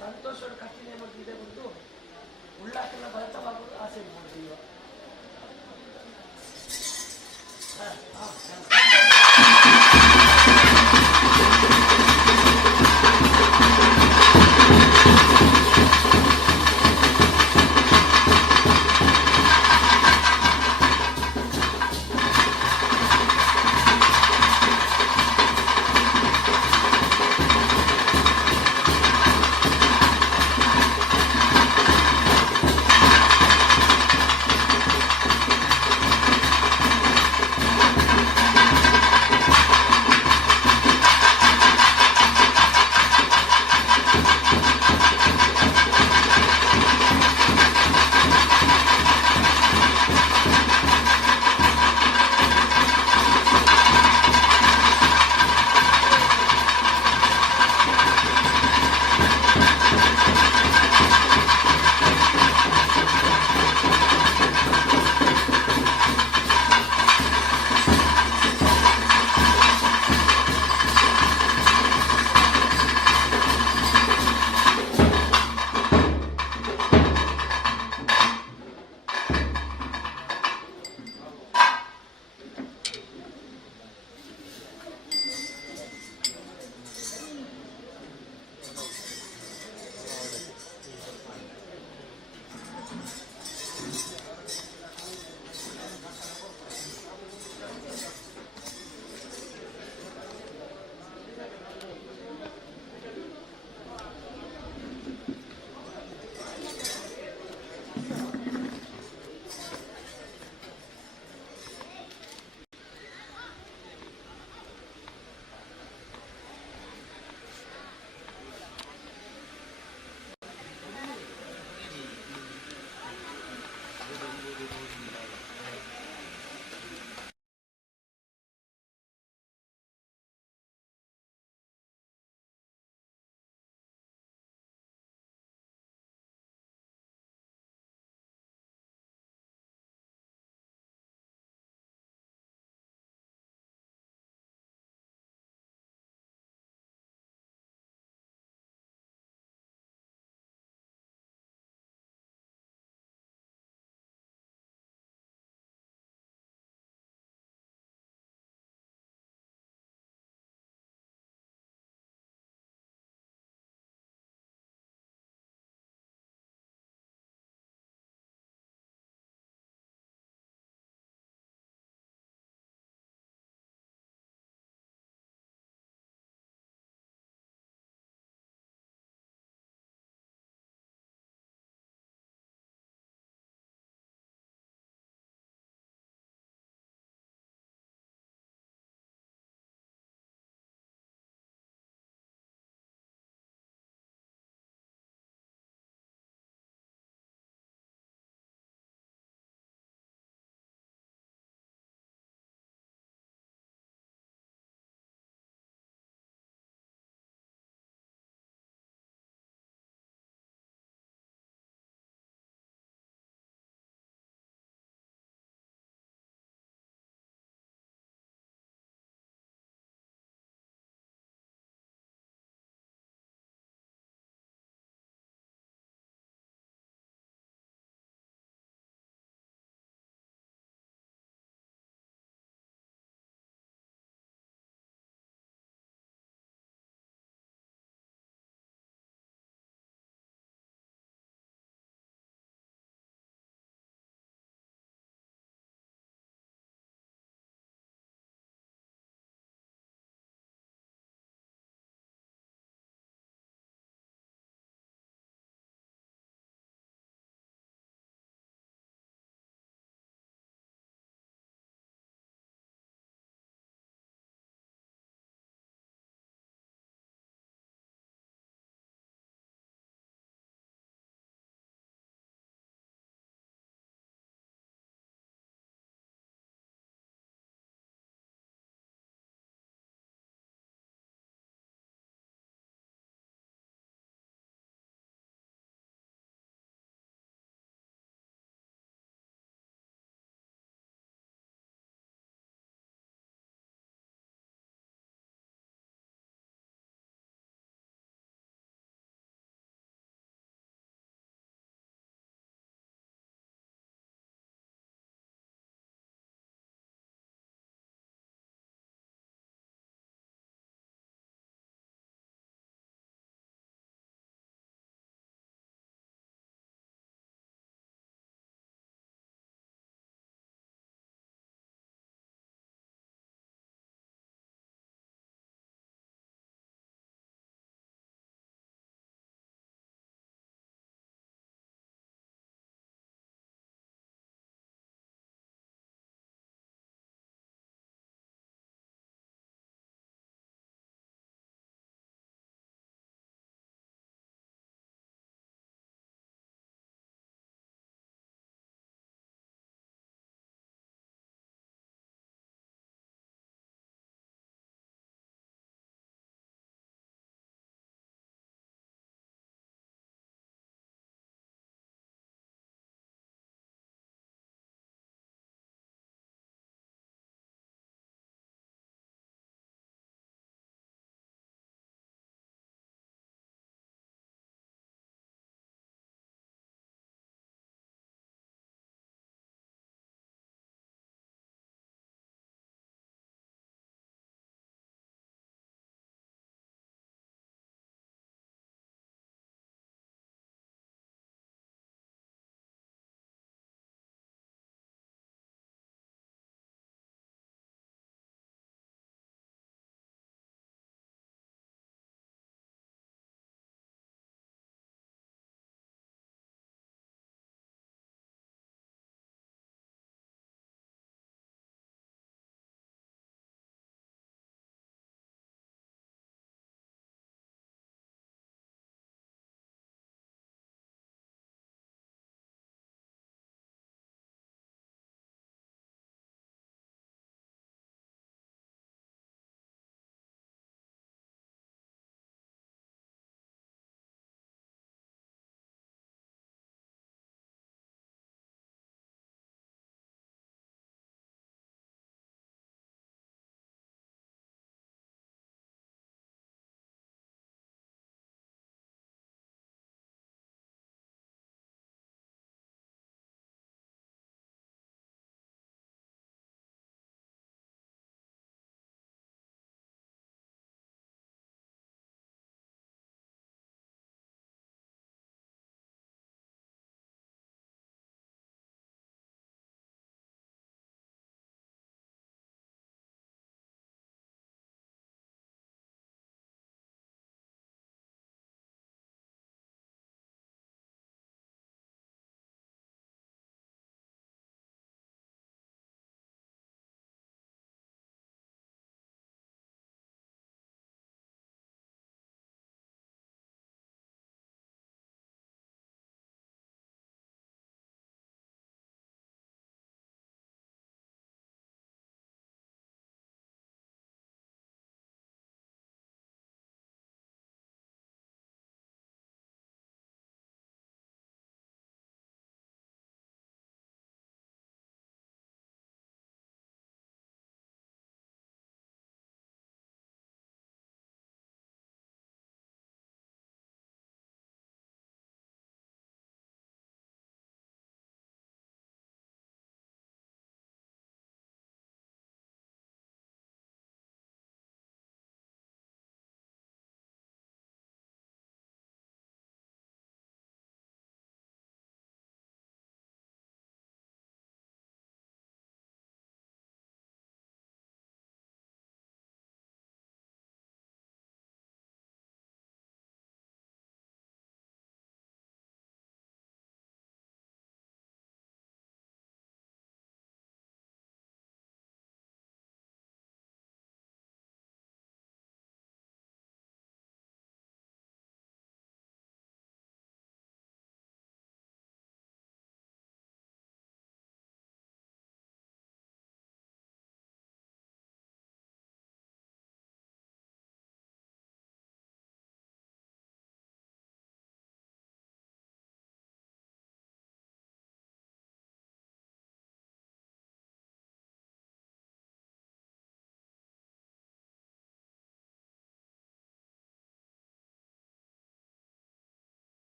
ಸಂತೋಷದ ಕಟ್ಟಿನ ಇದೆ ಒಂದು ಉಳ್ಳಾಕೆಲ್ಲ ಭರತವಾಗುವುದು ಆಸೆ ಮೂಡಿದೆಯೋ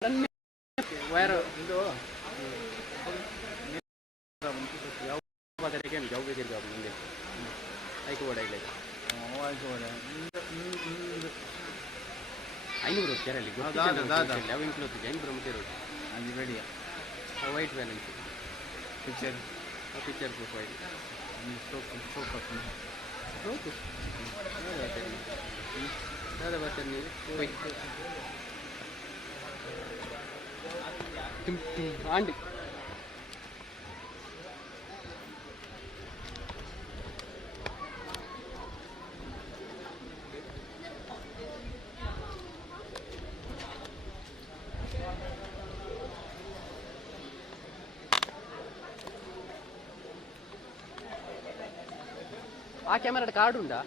ವೈರ್ ಇದು ಯಾವ ಬಾದರಿಗೆ ಯಾವ ಬೇಕಿರೋ ಮುಂದೆ ಆಯ್ಕೆ ಓಡ ಇಲ್ಲ ಐನೂರು ಕೆರಲ್ಲಿ ಯಾವ ಇಂಕ್ಲೂ ಐನೂರು ಮುಖ್ಯ ಅದು ಬೇಡಿ ವೈಟ್ ಬ್ಯಾಲೆನ್ಸ್ ಪಿಕ್ಚರ್ ಪ್ರೊಫೈಲ್ ಹೌದು ದಾದಾ ಬರ್ತಾರೆ ನೀವು ಆಂಡಿ ఆ కెమెరా కార్డు ఉందా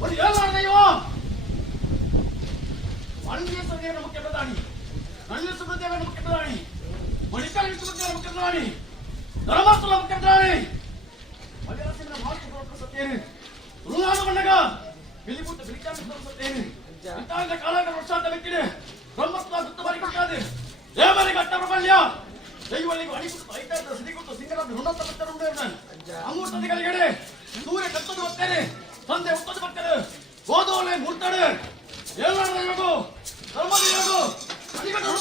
ಒಂದು ಏನಾರ ದೈವಂ ಮಂಜೇಶ್ವರಿಯನ್ನು ಮುಖ್ಯ ಪ್ರಧಾನಿ ನಳಿನ ಸುಬ್ರದೇವನ ಮುಖ್ಯ ಪ್ರಧಾನಿ ಮಣಿಕರ್ಣ ಸುಬ್ರದೇವನ ಮುಖ್ಯ ಪ್ರಧಾನಿ ಧರ್ಮಸ್ಥಳ ಮುಖ್ಯ ಪ್ರಧಾನಿ ಮಲಯಾಳಸಿನ ಮಹಾತ್ಮ ಸತ್ಯೇನು ತುಳುನಾಡು ಮಣ್ಣಗ ಬಿಲಿಪುಟ್ಟ ಬಿಲಿಚಾಂದ್ರ ಸತ್ಯೇನು ಇಂತಹ ಕಾಲದ ವರ್ಷಾಂತ ವ್ಯಕ್ತಿದೆ ಬ್ರಹ್ಮಸ್ಥಳ ಗುತ್ತಬಾರಿ ಕೊಟ್ಟಾದೆ ದೇವರಿಗೆ ಕಟ್ಟ ಪ್ರಬಲ್ಯ ದೈವಳಿಗೆ ಅಣಿಪುಟ್ಟು ಐತಾದ ಸಿಡಿಗುಟ್ಟು ಸಿಂಗರ ಋಣತ ಭಕ್ತರು ಉಂಡೇವನ ಅಮೂರ್ತದಿಗಳಿಗೆ ಸೂರ್ಯ ಕತ್ತದು ಬರ್ತೇನೆ ತಂದೆ ಉತ್ತದ ಬರ್ತೇನೆ ಓದೋಲೆ ಮುರ್ತಾಡೆ ಎಲ್ಲರೂ ದೈವಗೂ ಧರ್ಮ ದೈವಗೂ ಅಡಿಗಟ್ಟು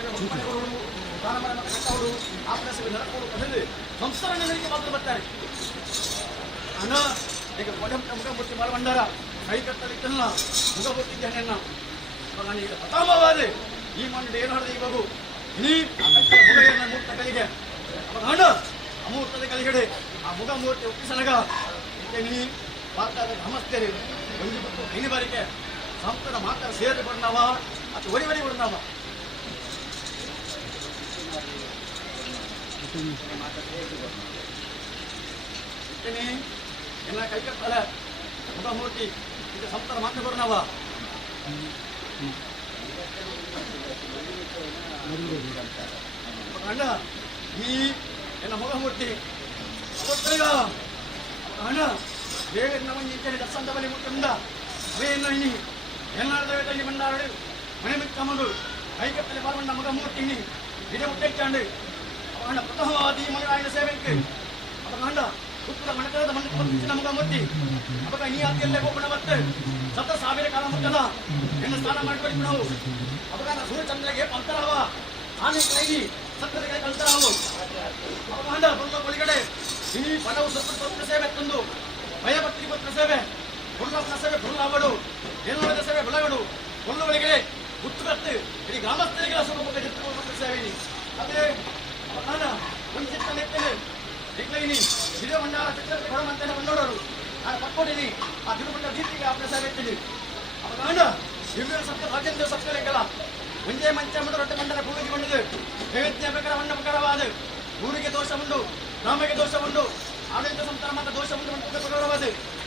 ಸೇವೆ ಮನೆ ಕೊಡುವುದು ದಾನ ಮನೆ ಮತ್ತೆ ಕಟ್ಟುವುದು ಆಪ್ತ ಸೇವೆ ನರಕುವುದು ಅದರಲ್ಲಿ ಸಂಸಾರ ನೆಲೆಗೆ ಮಾತ್ರ ಬರ್ತಾರೆ ಹಣ ಈಗ ಮುಖಮೂರ್ತಿ ಮಾರಬಂಡಾರ ಕೈ ಕತ್ತಲಿಕ್ಕಲ್ಲ ಮುಖಮೂರ್ತಿದ್ದೇನೆ ನಾನು ಈಗ ಪ್ರಥಮವಾದೆ ಈ ಮಣ್ಣು ಏನು ಮಾಡಿದೆ ಈ ಮಗು ಇನಿ ಆ ಕಟ್ಟೆ ಮುಖವನ್ನು ಮೂರ್ತ ಕಲಿಗೆ ಹಣ ಅಮೂರ್ತದ ಕಲಿಗಡೆ ಆ ಮುಖಮೂರ್ತಿ ಒಪ್ಪಿಸನಗ ನೀ ಮಾತಾಡ ನಮಸ್ತೇರಿ ಒಂದು ಬಿಟ್ಟು ಐದು ಬಾರಿಗೆ ಸಂಪದ ಮಾತಾಡ ಸೇರಿ ಬಿಡ್ನಾವ ಅಥವಾ ಒಡಿ ಒಡಿ ಬಿಡ್ನಾವ ಇಟ್ಟನಿ ಎಲ್ಲ ಕೈ ಕಟ್ಟಲ್ಲ ಮುಖಮೂರ್ತಿ ಇದು ಸಂಪದ ಮಾತಾಡ ಬಿಡ್ನಾವ ಅಣ್ಣ ಈ ಎಲ್ಲ ಮುಖಮೂರ್ತಿ ಅಣ್ಣ ದೇವೇನ ಇಂಚನೆ ದರ್ಶನ ಬಲಿ ಮುಟ್ಟಂದ ಅವೇನ ಇನಿ ಎಲ್ಲ ದೇವತೆಗೆ ಬಂದಾರಡು ಮನೆ ಮಿಕ್ಕಮದು ಕೈಕತ್ತಲೆ ಬಾರಣ್ಣ ಮುಖಮೂರ್ತಿ ಇನಿ ಇಡೆ ಮುಟ್ಟೆಚ್ಚಾಂಡು ಅಣ್ಣ ಪ್ರಥಮವಾದಿ ಮಗರಾಯನ ಸೇವೆಕ್ಕೆ ಅಣ್ಣ ಉತ್ತರ ಮಣಕರದ ಮಣ್ಣಿನ ಮುಖಮೂರ್ತಿ ಅವಾಗ ಈ ಆತಿಯಲ್ಲೇ ಹೋಗೋಣ ಮತ್ತೆ 7,000 ಕಾಲ ಮುಟ್ಟದ ಹೆಣ್ಣು ಸ್ನಾನ ಮಾಡ್ಕೊಳ್ಳಿ ನಾವು ಅವಾಗ ಸೂರ್ಯಚಂದ್ರಗೆ ಪಂತರಾವ ಆನೆ ಕೈಗಿ ಸತ್ತರಿಗೆ ಕಲ್ತರಾವು ಅವಾಗ ಬಂದ ಒಳಗಡೆ ಈ ಬಲವು ಸ್ವಲ್ಪ ಸೇವೆ ತಂದು ಭಯಭಕ್ತಿ ಪತ್ರ ಸೇವೆ ಬುರ್ಲಪ್ಪನ ಸೇವೆ ಬುರ್ಲಾವಡು ಎಲ್ಲದ ಸೇವೆ ಬುಲಗಡು ಬುರ್ಲ ಒಳಗಡೆ ಗುತ್ತು ಕತ್ತು ಇಡೀ ಗ್ರಾಮಸ್ಥರಿಗೆ ಸುಖ ಚಿತ್ರ ಸೇವೆ ಅದೇ ಅವಾಗ ಒಂದು ಚಿತ್ರ ನೆತ್ತಲೆ ಇಕ್ಲೈನಿ ಹಿರಿಯ ಮಂಡಲ ಚಿತ್ರ ಕೊಡಮಂತಾನೆ ಬಂದೋಡರು ನಾನು ಪಕ್ಕೊಟ್ಟಿನಿ ಆ ತಿರುಮಂಡ ದೀಪಿಗೆ ಆಪ್ನ ಸೇವೆ ಇರ್ತೀನಿ ಅವಾಗ ದಿವ್ಯ ಸಪ್ತ ರಾಜೇಂದ್ರ ಸಪ್ತಲೆಕ್ಕಲ್ಲ ಒಂದೇ ಮಂಚ ಮತ್ತು ರೊಟ್ಟೆ ಮಂಡಲ ಕೂಗಿ ಬಂದಿದೆ ನೈವೇದ್ಯ ಪ್ರಕಾರ ಮಣ್ಣ ಪ್ರಕಾರವಾದ ಊರಿಗೆ ದೋಷ ಉಂಟು ಗ್ರಾಮಕ್ಕೆ ದೋಷ ಉಂಟು ಆಡಳಿತ ಸಂತಾನ ಮತ್ತು ದೋಷ ಉಂಟು ಪ್ರಕಾರವಾದ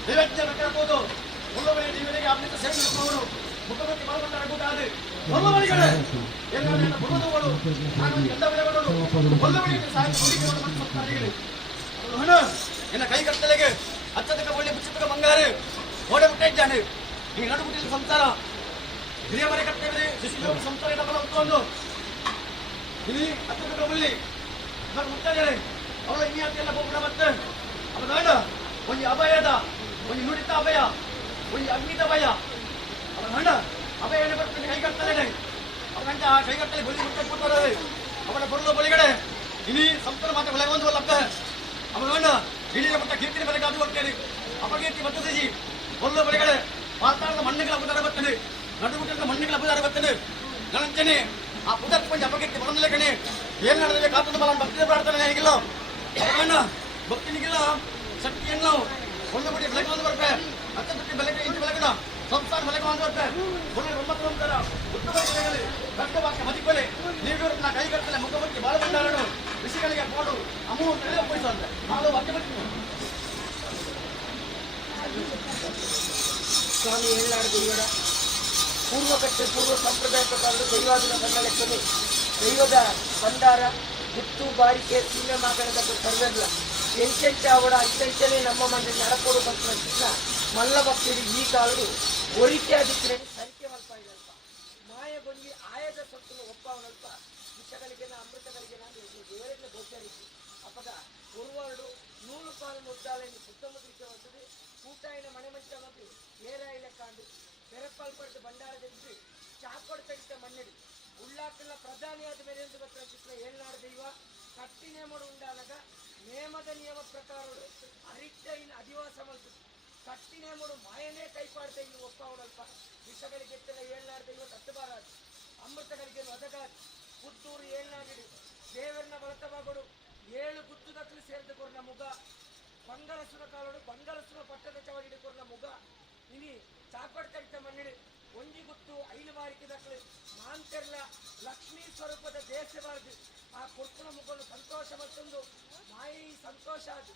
ನೈವೇದ್ಯ ಪ್ರಕಾರ ಹೋದು ಒಳ್ಳೊಳ್ಳೆ ದೇವರಿಗೆ ಆಪ್ನಿತ ಸೇವೆ ಮಾಡುವವರು ಮುಖಮುಖಿ ಪಾಲ್ಗೊಂಡರ ಕೂಟ ಅದು ಒಳ್ಳೊಳ್ಳಿಗಳೇ ಏನಾದ್ರೆ ಬರುವುದವರು ನಾನು ಎಲ್ಲ ಬೆಳೆಗಳು ಒಳ್ಳೊಳ್ಳಿಗೆ ಸಾಹಿತ್ಯ ಎನ್ನ ಕೈ ಕತ್ತಲೆಗೆ ಅಚ್ಚದಕ ಒಳ್ಳೆ ಮುಚ್ಚಿತಕ ಬಂಗಾರೆ ಓಡೆ ಮುಟ್ಟಿದ್ದಾನೆ ಈ ನಡುಗುಟ್ಟಿನ ಸಂಸಾರ ಹಿರಿಯ ಮನೆ ಕಟ್ಟೆ ಶಿಶು ಸಂಸಾರ ಡಬಲ ಉತ್ತೊಂದು ಇಲ್ಲಿ ಅಚ್ಚದಕ ಬಳ್ಳಿ ಮುಟ್ಟಿದ್ದಾರೆ ಅವಳ ಈ ಆತಿಯೆಲ್ಲ ಹೋಗೋಣ ಮತ್ತೆ ಅವನ ಒಂದು ಅಭಯದ ಒಂದು ನುಡಿತ ಅಭಯ ಒಂದು ಅಗ್ನಿತ ಭಯ ಅವನ ಅಭಯ ಬರ್ತದೆ ಕೈ ಕಟ್ಟಲೇನೆ ಅವನಂತ ಕೈ ಕಟ್ಟಲೆ ಬಳ್ಳಿ ಮುಟ್ಟ ಕೂತಾರೆ ಅವನ ಬರುವುದು ಬಳಿಗಡೆ ಇನಿ ಸಂಸಾರ ಮಾತ್ರ ಬೆಳೆ ಒಂದು ಲಕ್ಕ ಅವನ ಹಿರಿಯ ಮಟ್ಟ ಕೀರ್ತಿನ ಬೆಲೆಗೆ ಅದು ಹೋಗ್ತೇನೆ ಅಪಕೀರ್ತಿ ಬರ್ತದೆ ಬರುವುದು ಬಳಿಗಡೆ ಮಾತಾಡದ ಮಣ್ಣಿಗಳ ಪುದಾರ ಬರ್ತದೆ ನಡುಗುಟ್ಟದ ಮಣ್ಣಿಗಳ ಪುದಾರ ಬರ್ತದೆ ನನಂತೇನೆ ಆ ಪುದಾರ ಕೊಂಚ ಅಪಕೀರ್ತಿ ಬರೋದಿಲ್ಲ ಕಣೆ ಏನ್ ನಡೆದಿದೆ ಕಾತದ ಬಲ ಭಕ್ತಿ ಪ್ರಾರ್ಥನೆ ಹೇಗಿಲ್ಲ ಅವನ ಭಕ್ತಿನಿಗಿಲ್ಲ ಶಕ್ತಿಯನ್ನು ಒಂದು ಬಡಿ ಬೆಳಗ್ಗೆ ಒಂದು ಬರ್ತೆ ಅಚ್ಚ ಬೆಳಗ್ಗೆ ಇಂಚು ಬೆಳಗಣ ಸಂಸಾರ ಬೆಳಗ್ಗೆ ಒಂದು ಬರ್ತೆ ಒಳ್ಳೆ ಒಂಬತ್ತು ನಂತರ ಉತ್ತಮ ಕಷ್ಟವಾಕ್ಯ ಮದಿಕೊಲೆ ನೀವು ನಾ ಕೈ ಕಟ್ಟಲೆ ಮುಖಮುಖಿ ಬಾಳ ಬಂದಾರಡು ಋಷಿಗಳಿಗೆ ಕೊಡು ಅಮೌಂಟ್ ಒಪ್ಪಿಸುವಂತೆ ನಾಳೆ ವಾಕ್ಯ ಬರ್ತೀನಿ ಸ್ವಾಮಿ ಹೇಳಲಾರದು ಇವರ ಪೂರ್ವಕಟ್ಟೆ ಪೂರ್ವ ಸಂಪ್ರದಾಯ ಪ್ರಕಾರದ ದೈವಾದಿನ ಬಣ್ಣ ಲೆಕ್ಕಲು ದೈವದ ಭಂಡಾರ ಗುತ್ತು ಬಾರಿಕೆ ಸೀಮೆ ಮಾತಾಡಿದ ಸರ್ವೆಲ್ಲ ಎಂಚೆಂಚೆ ಅವಡ ಅಂಚೆಂಚನೆ ನಮ್ಮ ಮಂದಿ ನಡಕೋಡು ಬಂದ ಮಲ್ಲ ಭಕ್ತರು ಈ ಕಾಲರು ಒರಿಕೆ ಆದಿದ್ರೆ ಸರಿಕೆ ಮಲ್ಪ ಇದಲ್ಪ ಮಾಯಗೊಂಡಿ ಆಯದ ಸೊತ್ತು ಒಪ್ಪವನಲ್ಪ ವಿಷಗಳಿಗೆ ಅಮೃತಗಳಿಗೆ ನಾನು ದೇವರಿಗೆ ಗೋಚರಿಸಿ ಅಪದ ಒರುವಾಡು ನೂಲು ಪಾಲು ಮುದ್ದಾಲೆಯನ್ನು ಸುತ್ತಮುತ್ತಲಿಕ್ಕೆ ಬಂದது ಕೂಟಾಯಿನ ಮನೆ ಮಂಚ ಮತ್ತು ಏರಾಯಿಲೆ ಕಾಂಡು ಬೆರಪಲ್ಪಟ್ಟು ಬಂಡಾರದಲ್ಲಿ ಚಾಕೋಡು ತೆಗಿತ ಮಣ್ಣೆಡಿ ಉಳ್ಳಾಕಲ್ಲ ಪ್ರಧಾನಿಯಾದ ಮೇಲೆ ಎಂದು ಗೊತ್ತಿರೋ ಚಿತ್ರ ಏಳ್ನಾಡು ದೈವ ಕಟ್ಟಿ ನೇಮಡು ಉಂಡಾದಾಗ ನೇಮದ ನಿಯಮ ಪ್ರಕಾರ ಅರಿಟ್ಟೈನ ಅಧಿವಾಸ ಮಲ್ತು ಕಟ್ಟಿ ನೇಮಡು ಮಾಯನೇ ಕೈಪಾಡ್ತಾ ಇನ್ನು ಒಪ್ಪವನಲ್ಪ ವಿಷಗಳಿಗೆ ಎತ್ತಲ ಏಳ್ನಾಡು ದೈವ ತಟ್ಟಬಾರದು ಅಮೃತಗಳಿಗೆ ಒದಗಾದು ಪುತ್ತೂರು ಏಳ್ನಾಡಿಡು ದೇವರನ್ನ ಬಳತವಾಗೋಡು 7 ಗುತ್ತುದಕ್ಕಲು ಸೇರಿದುಕೊರ್ನ ಮುಗ ಬಂಗಲಸುರ ಕಾಲೋಡು ಬಂಗಲಸುರ ಪಟ್ಟದ ಚವಡಿಡು ಕೊರ್ನ ಮುಗ ಇನಿ ಚಾಕೋಡ್ ತಡಿತ ಮಣ್ಣಿಡು ಒಂಜಿ ಗುತ್ತು 5 ಬಾರಿಕೆ ದಕ್ಕಲು ಮಾಂತೆರ್ಲ ಲಕ್ಷ್ಮೀ ಸ್ವರೂಪದ ದೇಶವಾದ ಆ ಕೊರ್ಪುನ ಮುಗಲು ಸಂತೋಷ ಮತ್ತೊಂದು ಮಾಯಿ ಸಂತೋಷ ಅದು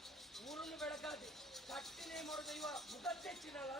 ಊರನ್ನು ಬೆಳಗಾದು ಕಟ್ಟಿನೇ ದೈವ ಮುಗದ್ದೆಚ್ಚಿನಲ್ಲ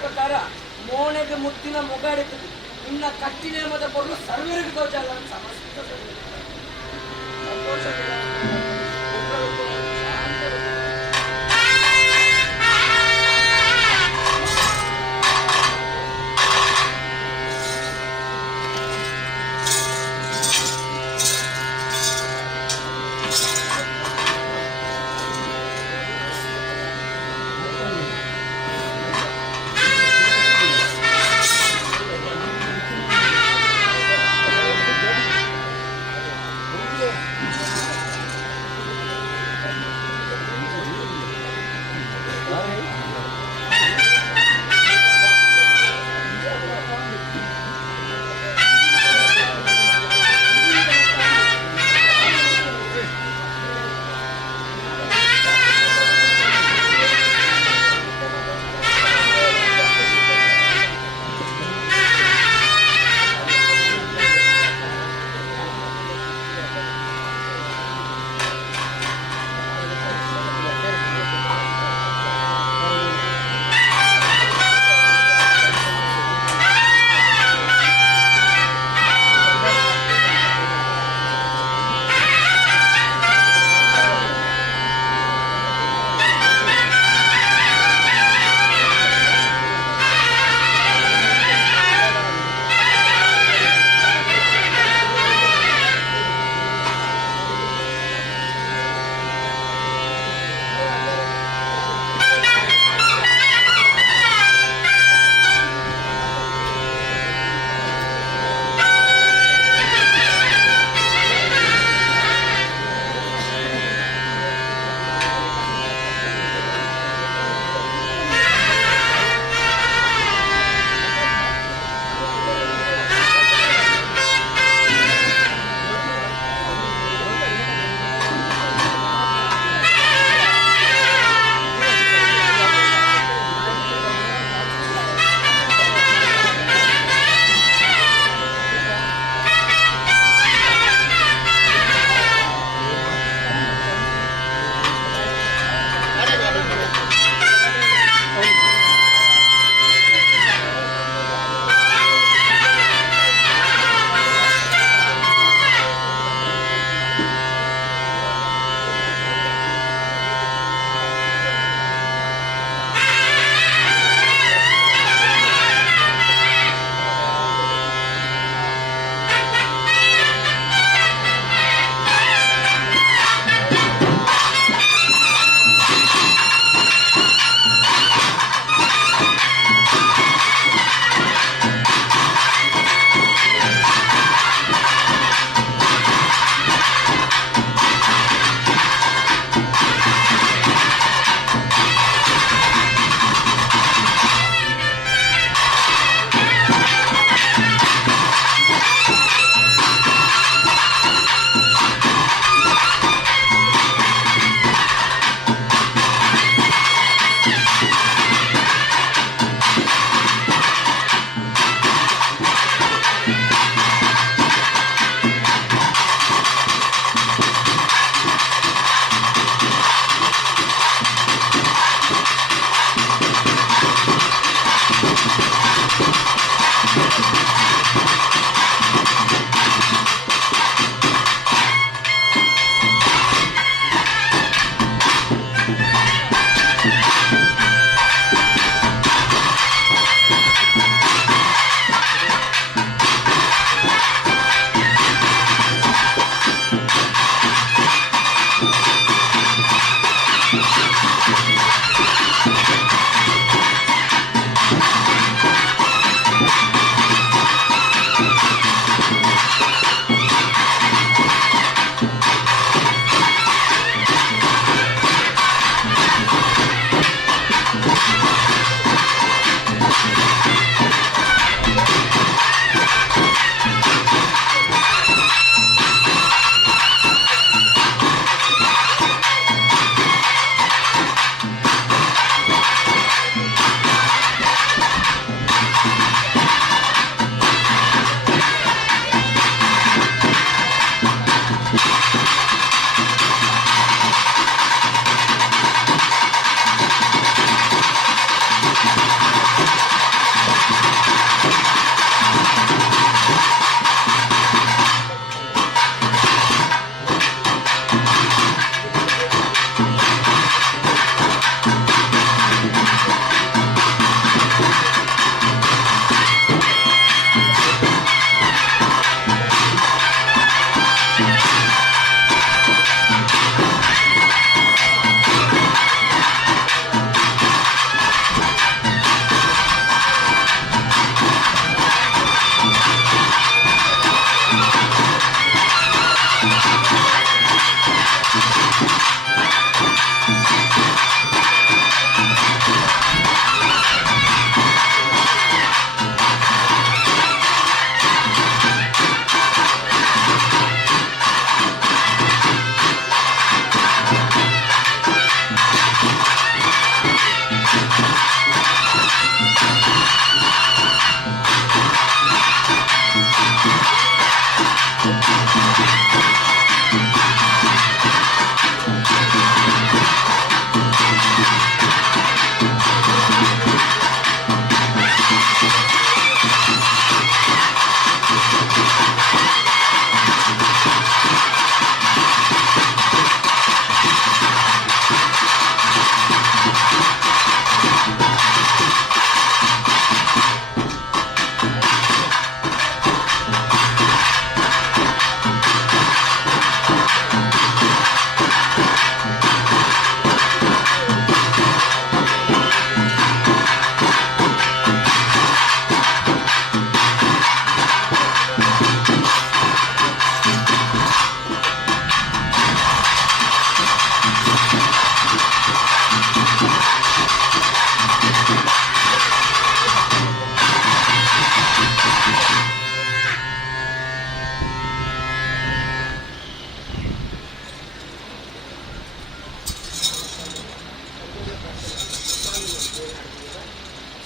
ಪ್ರಕಾರ ಮೋನೆಗೆ ಮುತ್ತಿನ ಮೊಗಾಡಿತು ಇನ್ನ ಕಟ್ಟಿನ ಮದ ಬರಲು ಸರ್ವರಿಗೆ ತೋಚಾಗ ಸಮಸ್ತ ಸಂತೋಷ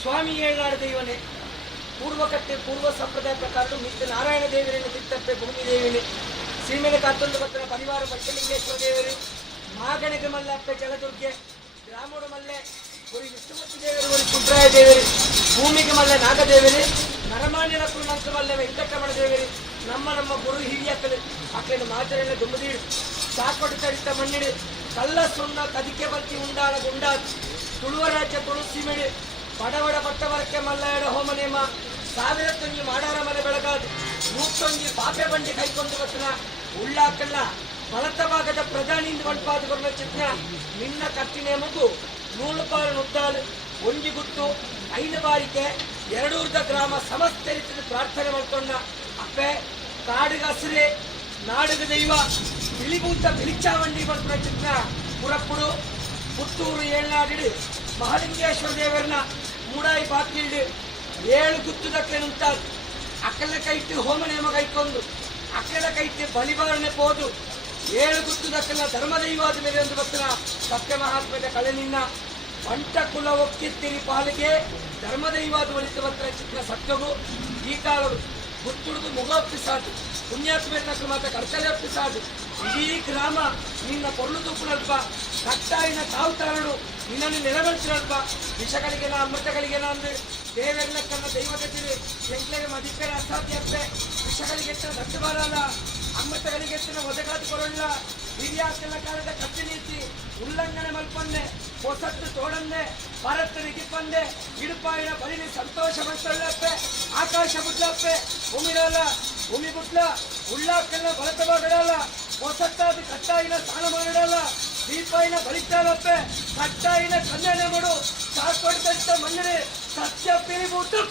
ಸ್ವಾಮಿ ಏಳ್ನಾಡು ದೈವನೇ ಪೂರ್ವಕಟ್ಟೆ ಪೂರ್ವ ಸಂಪ್ರದಾಯ ಪ್ರಕಾರ ಮಿತ್ರ ನಾರಾಯಣ ದೇವರನ್ನು ತಿತ್ತಪ್ಪೆ ಭೂಮಿ ದೇವಿನಿ ಸೀಮೆಲೆ ಕಾತ್ತೊಂದು ಭಕ್ತರ ಪರಿವಾರ ಪಂಚಲಿಂಗೇಶ್ವರ ದೇವರು ಮಾಗಣೆಗೆ ಮಲ್ಲಪ್ಪೆ ಜಲದುರ್ಗೆ ಗ್ರಾಮೋಡ ಮಲ್ಲೆ ஒரு விஷ்ணுமூர்த்தி தேவர் ஒரு குன்றாய தேவர் ಭೂಮಿಗೆ ಮಲ್ಲೆ ನಾಗದೇವರಿ ನರಮಾನ್ಯನ ಕುರುನಂತ ಮಲ್ಲೆ ವೆಂಕಟರಮಣ ದೇವರಿ ನಮ್ಮ ಗುರು ಹಿರಿಯಕ್ಕಳು ಅಕ್ಕಳು ಮಾಚರೆಲ್ಲ ದುಮ್ಮದೀಡು ಸಾಕೊಡು ತಡಿತ ಮಣ್ಣಿಡು ಕಲ್ಲ ಸುಣ್ಣ ಕದಿಕೆ ಬರ್ತಿ ಉಂಡಾಳ ಗುಂಡಾದ ತುಳುವ ರಾಜ್ಯ ತುಳಸಿ ಮೆಡಿ ಬಡವಡ ಪಟ್ಟವರಕ್ಕೆ ಮಲ್ಲಾಯಡ ಹೋಮ ನೇಮ ಸಾವಿರ ತೊಂಗಿ ಮಾಡಾರ ಮನೆ ಬೆಳಗಾದು ನೂತ್ತೊಂಗಿ ಪಾಪೆ ಬಂಡಿ ಕೈಕೊಂಡು ಬತ್ತನ ಉಳ್ಳಾಕಲ್ಲ ಬಲತ ಭಾಗದ ಪ್ರಧಾನಿಯಿಂದ ಬಂಡ್ಪಾದ ಬರುವ ಚಿತ್ರ ನಿನ್ನ ಕಟ್ಟಿನ ಮಗು ನೂಲುಪಾಲು ನುದ್ದಾಲು ಒಂಜಿ ಗುತ್ತು ಐದು ಬಾರಿಕೆ ಎರಡೂರ್ದ ಗ್ರಾಮ ಸಮಸ್ತ ರೀತಿಯ ಪ್ರಾರ್ಥನೆ ಮಾಡ್ಕೊಂಡ ಅಪ್ಪೆ ಕಾಡಿಗ ಹಸಿರೆ ನಾಡಿಗ ದೈವ ಬಿಳಿಭೂತ ಬಿಳಿಚಾವಂಡಿ ಬರ್ಪುರ ಚಿತ್ರ ಪುರಪ್ಪುಡು ಪುತ್ತೂರು ಏಳ್ನಾಡಿಡು ಮಹಾಲಿಂಗೇಶ್ವರ ದೇವರನ್ನ ಮೂಡಾಯಿ ಬಾಕಿಲ್ಡು 7 ಗುತ್ತುದಕ್ಕೆ ನುಂತಾದು ಅಕ್ಕಲ ಕೈಟ್ಟು ಹೋಮ ನೇಮ ಕೈಕೊಂಡು ಅಕ್ಕಲ ಕೈಟ್ಟು ಬಲಿಬಾರಣೆ ಪೋದು 7 ಗುತ್ತುದಕ್ಕೆಲ್ಲ ಧರ್ಮದೈವಾದ ಮೇಲೆ ಒಂದು ಭಕ್ತನ ಸತ್ಯ ಮಹಾತ್ಮದ ಕಳೆ ನಿನ್ನ ಬಂಟ ಕುಲ ಒಕ್ಕಿತ್ತಿರಿ ಪಾಲಿಗೆ ಧರ್ಮದೈವಾದ ಒಳಿತು ಭಕ್ತರ ಚಿತ್ರ ಸತ್ಯವು ಈ ಕಾಲವು ಗುತ್ತುಡುದು ಮುಗೋಪ್ಪಿಸಾದು ಪುಣ್ಯಾತ್ಮೇತಕ್ಕೆ ಮಾತ್ರ ಕರ್ತವ್ಯಪ್ಪಿಸಾದು ಇಡೀ ಗ್ರಾಮ ನಿನ್ನ ಕೊರಳು ತೂಪುನಲ್ಪ ಕಟ್ಟಾಯಿನ ತಾವು ತಾರಡು ನಿನ್ನನ್ನು ನೆರವೇರಿಸಿನಲ್ಪ ವಿಷಗಳಿಗೆನ ಅಮೃತಗಳಿಗೆನ ಅಂದು ದೇವರನ್ನ ಕನ್ನ ದೈವಗತಿರಿ ಎಂಟ್ಲೆಗೆ ಮದಿಪೇರ ಅಸಾಧ್ಯತೆ ವಿಷಗಳಿಗೆತ್ತಿನ ದತ್ತು ಬರಲ್ಲ ಅಮೃತಗಳಿಗೆತ್ತಿನ ಒದಗಾದು ಕೊರಲ್ಲ ಹಿರಿಯಾಕೆಲ್ಲ ಕಾಲದ ಕಟ್ಟಿ ನೀತಿ ಉಲ್ಲಂಘನೆ ಮಲ್ಪಂದೆ ಹೊಸತ್ತು ತೋಡಂದೆ ಭಾರತ ನಿಗಿಪ್ಪಂದೆ ಇಡುಪಾಯಿನ ಬಲಿನಿ ಸಂತೋಷ ಮಂತ್ರಲ್ಲಪ್ಪೆ ಆಕಾಶ ಬುಡ್ಲಪ್ಪೆ ಭೂಮಿಡಲ್ಲ ಭೂಮಿ ಬುಡ್ಲ ಉಳ್ಳಾಕೆಲ್ಲ ಭರತ ಬಾಗಡಲ್ಲ ಹೊಸತ್ತಾದ ಕಟ್ಟಾಯಿನ ಸ್ನಾನ ಮಾಡಿಡಲ್ಲ ದೀಪಾಯಿನ ಬಲಿತಾಲಪ್ಪೆ ಕಟ್ಟಾಯಿನ ಕನ್ಯನೆ ಮಾಡು ಸಾಕೊಡ್ದಂತ ಮನ್ನಡೆ ಸತ್ಯ ಪಿರಿಬೂತು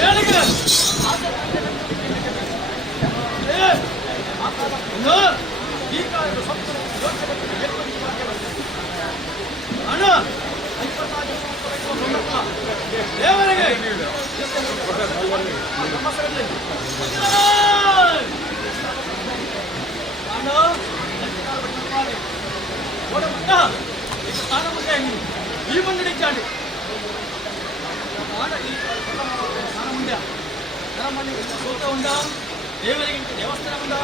ಏಳಿಗೆ ಇನ್ನು ಈ ಕಾಲದ ಸಂಪೂರ್ಣ ಹಣ 25 ದೇವರಿಗೆ ఈ మంది ఇచ్చాడు సూత ఉందా దేవరికి దేవస్థానం ఉందా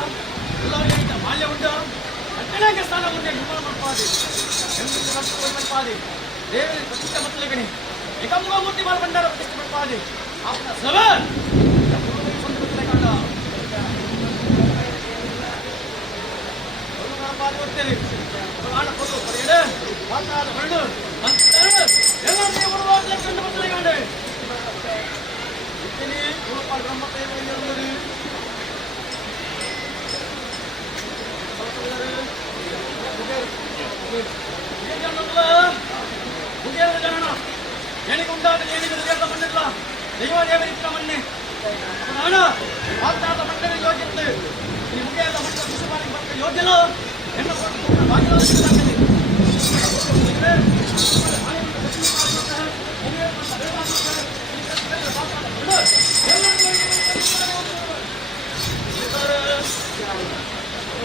పిల్లలకి మాల్యం ఉందా అక్కడే స్థానం ఉండే నిర్మాణ మండపాది మండపాది ದೇವರಿಗೆ ಪ್ರತಿಷ್ಠೆ ಮತ್ತಲಗಣಿ ಏಕಂಬ ಮೂರ್ತಿ ಮಾರ ಭಂಡಾರ ಪ್ರತಿಷ್ಠೆ ಮಂಡಪಾದಿ ಆಪ್ನ ಸವರ್ ಬರ್ತೀರಿ ಆಣ ಕೊಟ್ಟು ಪಡೆಯಡೆ ಮಾತಾಡ ಹೊರಡು ಅಂತ ಎಲ್ಲರೂ ಬರುವಾಗಲೇ ಕಂಡು ಬರ್ತಲಗಂಡೆ ಇತ್ತಿನಿ ರೂಪಾಯಿ ಬ್ರಹ್ಮತೆ ಬಂದಿರುವುದು ಏನಿಗುಂಟಾದ ಏನಿಗೆ ದೇವರ ಮಣ್ಣಿಲ್ಲ ದೈವ ದೇವರಿಕ್ಕ ಮಣ್ಣೆ ಹಣ ಮಾತಾದ ಮಣ್ಣೆ ಯೋಗ್ಯತೆ ಈ ಮುಗಿಯಾದ ಮಣ್ಣ ಶಿಶುಮಾರಿ ಬರ್ತ ಯೋಗ್ಯನ ಹೆಣ್ಣು ಕೊಟ್ಟು ಭಾಗ್ಯವಾದ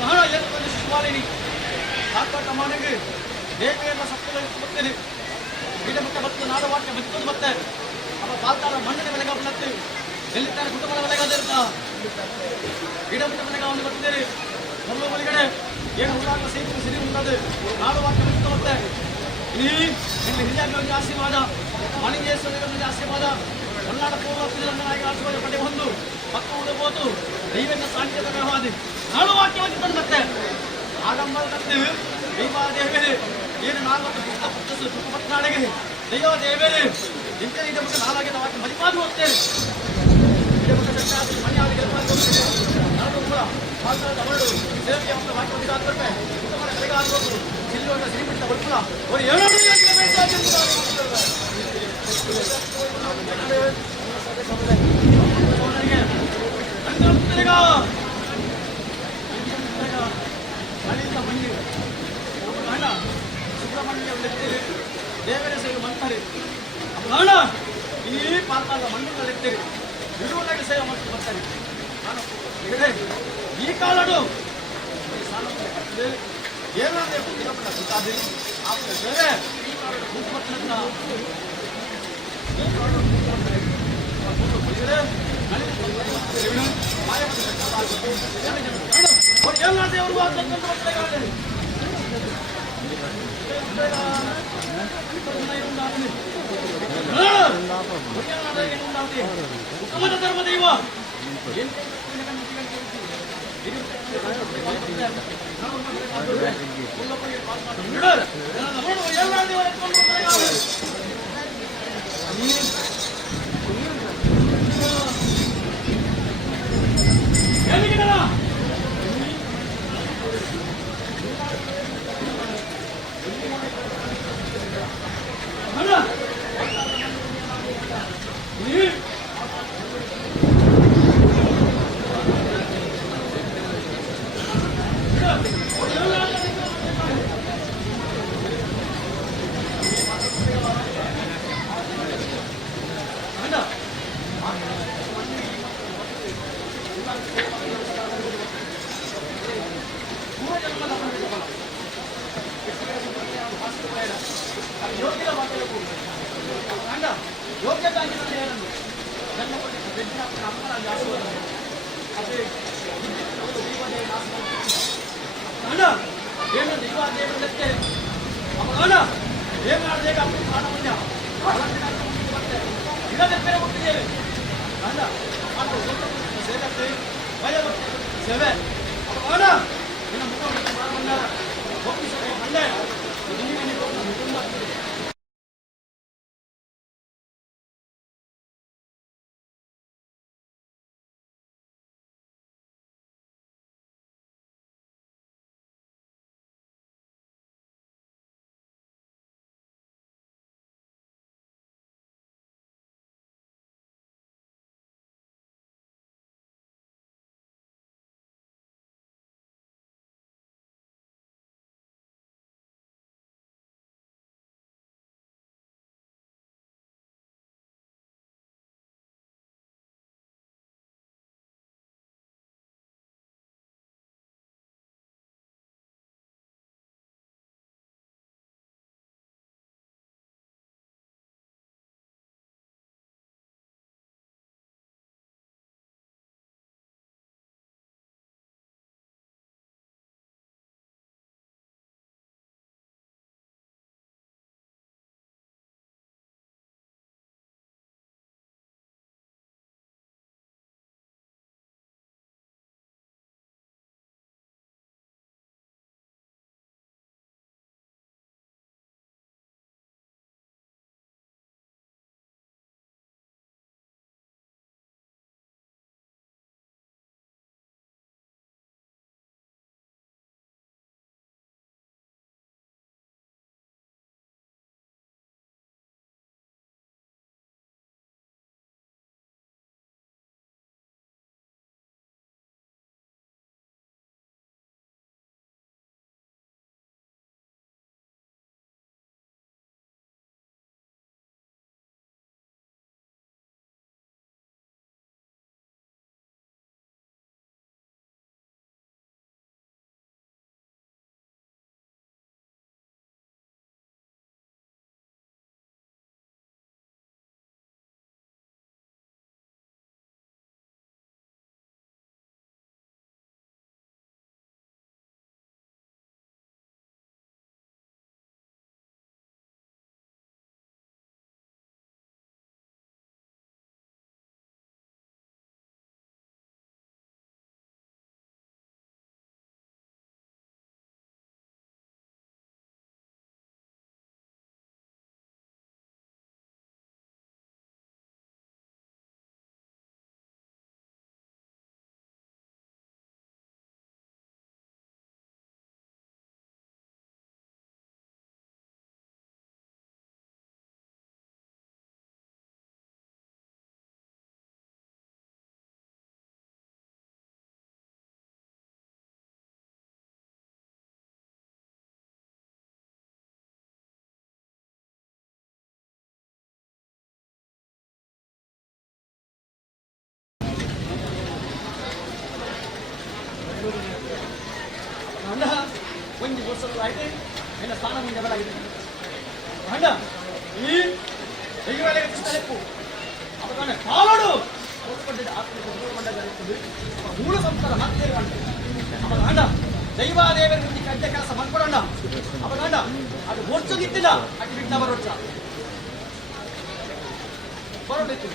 ಹಣ ಎತ್ತು ಶಿಶುಮಾಲಿನಿ ಸಾಕಾಟ ಮಾನಗೆ ದೇವಿಯನ್ನ ಸತ್ತಲು ಬರ್ತೇನೆ ಗಿಡಮುಟ್ಟ ಬತ್ತು ನಾಡವಾಟ್ಯ ಬತ್ತದು ಮತ್ತೆ ಅವ ಪಾಲ್ತಾರ ಮಣ್ಣಿನ ಬೆಲೆಗ ಬರುತ್ತೆ ಎಲ್ಲಿದ್ದಾರೆ ಕುಟುಂಬದ ಬೆಲೆಗಾದಿರ್ತ ಗಿಡಮುಟ್ಟ ಬೆಲೆಗ ಅವನು ಬರ್ತೇನೆ ಮೊದಲು ಮನೆಗಡೆ ಏನು ಉಳ್ಳಾಟ ಸೇತು ಸಿರಿ ಉಂಟದು ನಾಡವಾಟ್ಯ ಬತ್ತು ಮತ್ತೆ ಇಲ್ಲಿ ಹಿರಿಯಾಗಿ ಆಶೀರ್ವಾದ ಮಣಿಗೇಶ್ವರಿಗೆ ಆಶೀರ್ವಾದ ಹೊನ್ನಾಡ ಪೂರ್ವನಾಗಿ ಆಶೀರ್ವಾದ ಪಡೆ ಹೊಂದು ಪಕ್ಕ ಉಡಬಹುದು ದೈವನ ಸಾಂಖ್ಯದ ವ್ಯವಹಾರ ನಾಡವಾಟ್ಯವಾಗಿ ತಂದು ಮತ್ತೆ ಆಡಂಬರ ತಂದು ದೈವಾದೇವರೇ ಏನು 40 ಪುಸ್ತಕ ಸುತ್ತಮುತ್ತನಾಡಿಗೆ ದೈವ ದೇವರೇ ಇಂಥ ಇದೆ ಬಗ್ಗೆ ನಾಲಾಗಿನ ವಾಕ್ಯ ಮರಿಪಾದು ಹೋಗ್ತೇನೆ ಇದೆ ಬಗ್ಗೆ ಸತ್ಯಾದ ಮನೆ ಆಗಿ ನಾನು ಕೂಡ ಮಾತಾಡ ಅವರು ಸೇವೆಗೆ ಅಂತ ವಾಕ್ಯ ಬಂದಿದ್ದಾರೆ ಉತ್ತಮ ಕಲೆಗೆ ಆಗಬೇಕು ಸಿಲ್ಲೋಣ ಶ್ರೀಮಂತ ಬರುತ್ತಲ್ಲ ಅವರು ಏನಾದರೂ ಸುಬ್ರಹ್ಮಣ್ಯ ದೇವರ ಸೇವೆ ಮಾಡ್ತಾರೆ ಅಲ್ಲ ಈ ಪಾಲ್ಪಾದ ಮಣ್ಣುಗಳಿರ್ತೀರಿ ಬಿಡುವನಾಗಿ ಸೇವೆ ಮಾಡ್ಕೊಂಡು ಬರ್ತಾರೆ ನಾನು ಈ ಕಾಲಡು ಏನಾದ್ರೆ ಗೊತ್ತಾದ್ರೆ ಆ ಸೇವೆ ಉತ್ತಮದ ಧರ್ಮ ದೈವ ಒಂದು ವರ್ಷದ ಆಯ್ತು ಎಲ್ಲ ಸ್ಥಾನ ಮುಂದೆ ಬಲಾಗಿದೆ ಹಂಡ ಈ ದೈವಾಲಯ ಕೃಷ್ಣಲೆಪ್ಪು ಅವನ ಕಾಲೋಡು ಓದ್ಕೊಂಡಿದ್ದ ಆತ್ಮಕ್ಕೆ ಮೂಲ ಸಂಸ್ಕಾರ ಮತ್ತೆ ಅವನ ಹಂಡ ದೈವಾದೇವರ ಮುಂದೆ ಕಡ್ಡ ಕೆಲಸ ಮಾಡ್ಕೊಡೋಣ ಅವನ ಹಂಡ ಅದು ಓಡ್ಸೋದಿತ್ತಿಲ್ಲ ಅದು ಬಿಟ್ಟ ಬರೋಡ್ಸ ಬರೋದಿತ್ತು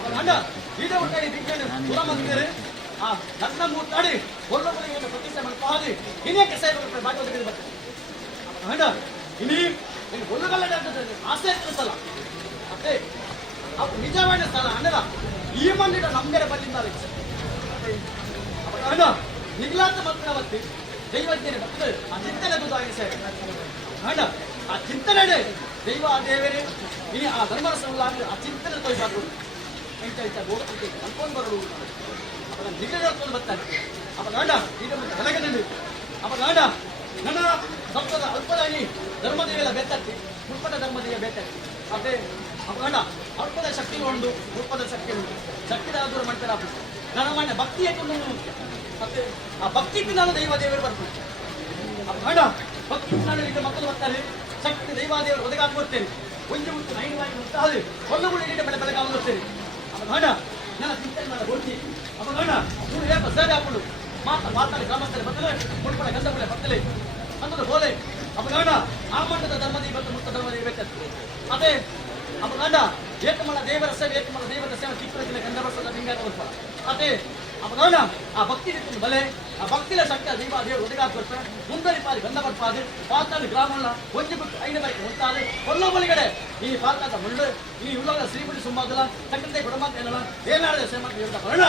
ಅವನ ಹಂಡ ಈಗ ಉಂಟಾಡಿ ಬಿಟ್ಟೇನು ದೂರ ಮಂದಿರು ಆ ನನ್ನ ಮೂತಾಡಿ ಒಳ್ಳೊಬ್ಬರಿಗೆ ಒಂದು ಪ್ರತಿಷ್ಠೆ ಮಾಡ್ಕೊಂಡು ಇನ್ನೇ ಕೆಲಸ ಭಾಗವತಿಗೆ ಬರ್ತದೆ ಹಂಡ ಇನ್ನೀ ಒಳ್ಳೆಗಲ್ಲ ಆಸೆ ಇರ್ತಲ್ಲ ಮತ್ತೆ ಅವು ನಿಜವಾದ ಸ್ಥಳ ಅಣ್ಣದ ಈ ಮಂದಿರ ನಮ್ಗೆ ಬಂದಿದ್ದಾರೆ ಅಣ್ಣ ನಿಗ್ಲಾತ ಮಕ್ಕಳ ಬತ್ತಿ ದೈವಜ್ಞನೆ ಬರ್ತದೆ ಆ ಚಿಂತನೆ ದುದಾಗಿ ಸೇರಿ ಅಣ್ಣ ಆ ಚಿಂತನೆ ದೈವ ದೇವರೇ ಇನಿ ಆ ಧರ್ಮದ ಸೌಲಾಗಿ ಆ ಚಿಂತನೆ ತೋರಿಸಾಕು ಎಂತ ಇಂತ ಗೋಪಕ್ಕೆ ಅನ್ಕೊಂಡು ಬರಲು ಅವನ ನಿಗ್ರಹ ಹೇಳ್ಕೊಂಡು ಬರ್ತಾನೆ ಅವಾಗ ಅಣ್ಣ ಈಗ ಮುಂದೆ ಬೆಳಗಿನಲ್ಲಿ ಅವಾಗ ಅಣ್ಣ ನನ್ನ ಸಪ್ತದ ಅಲ್ಪದಾಗಿ ಧರ್ಮದೇವಿಯ ಬೇತತ್ತಿ ಮುಲ್ಪದ ಧರ್ಮದೇವಿಯ ಬೇತತ್ತಿ ಮತ್ತೆ ಅವಾಗ ಅಲ್ಪದ ಶಕ್ತಿ ಉಂಟು ಮುಲ್ಪದ ಶಕ್ತಿ ಉಂಟು ಶಕ್ತಿದ ದೂರ ಮಾಡ್ತಾರೆ ನನ್ನ ಮನೆ ಭಕ್ತಿ ಹಾಕೊಂಡು ಮುಖ್ಯ ಮತ್ತೆ ಆ ಭಕ್ತಿ ನಾನು ದೈವ ದೇವರು ಬರ್ತೀನಿ ಅವಾಗ ಭಕ್ತಿ ನಾನು ಈಗ ಮಕ್ಕಳು ಬರ್ತಾರೆ ಶಕ್ತಿ ದೈವಾದೇವರು ಒದಗಾಕಿ ಬರ್ತೇನೆ ಒಂದು ಮುಟ್ಟು ನೈನವಾಗಿ ಮುಟ್ಟಾದ್ರೆ ಒಳ್ಳೆ ನೀಟ ಬೆಳೆ ಬೆಳಗಾವಿ ಬರ್ತೇನೆ ಅವಾಗ ನನ್ನ ಚಿಂತನೆ ಮಾಡಿ ಹೊಡ್ತಿ ಅವಾಗ ನೀವು ಏಪ ಸರಿ ಹಾಕೊಂಡು ಮಾತಾಡಿ ಗ್ರಾಮಸ್ಥರು ಬರ್ತಲೆ ಮುಳ್ಪಡ ಗಂಧಪಡೆ ಬರ್ತಲೆ ಅನ್ನೋದು ಬೋಲೆ ಅವಾಗ ಆ ಮಟ್ಟದ ಧರ್ಮದಿ ಮತ್ತು ಮುಕ್ತ ಧರ್ಮದಿ ಬೇಕಂತ ಅದೇ ಅವಾಗ ಏಕಮಲ ದೇವರ ಸೇವೆ ಏಕಮಲ ದೇವರ ಸೇವೆ ಚಿಕ್ಕದಿನ ಗಂಧವರ್ಷದ ಲಿಂಗಾಟ ಬರ್ಪ ಅದೇ ಅವಾಗ ಆ ಭಕ್ತಿ ಬಲೆ ಆ ಭಕ್ತಿಲ ಶಕ್ತಿ ದೈವ ದೇವರು ಒದಗಾಕಿ ಬರ್ತಾರೆ ಮುಂದರಿ ಪಾಲಿ ಗಂಧ ಬರ್ಪಾದು ಪಾತಾದ ಗ್ರಾಮಲ್ಲ ಒಂದು ಬಿಟ್ಟು ಐದು ಬೈಕ್ ಹೊಂತಾದೆ ಒಳ್ಳೊಬ್ಬಲಿಗಡೆ ಈ ಪಾತಾದ ಮುಂಡು ಈ ಉಳ್ಳದ ಶ್ರೀಮುಡಿ ಸುಂಬಾದಲ ತಕ್ಕಂತೆ ಕೊಡಮಾತ ಏನಲ್ಲ ಏನಾಡಿದೆ ಸೇಮಂತ ಹೇಳ್ತಾ ಬರೋಣ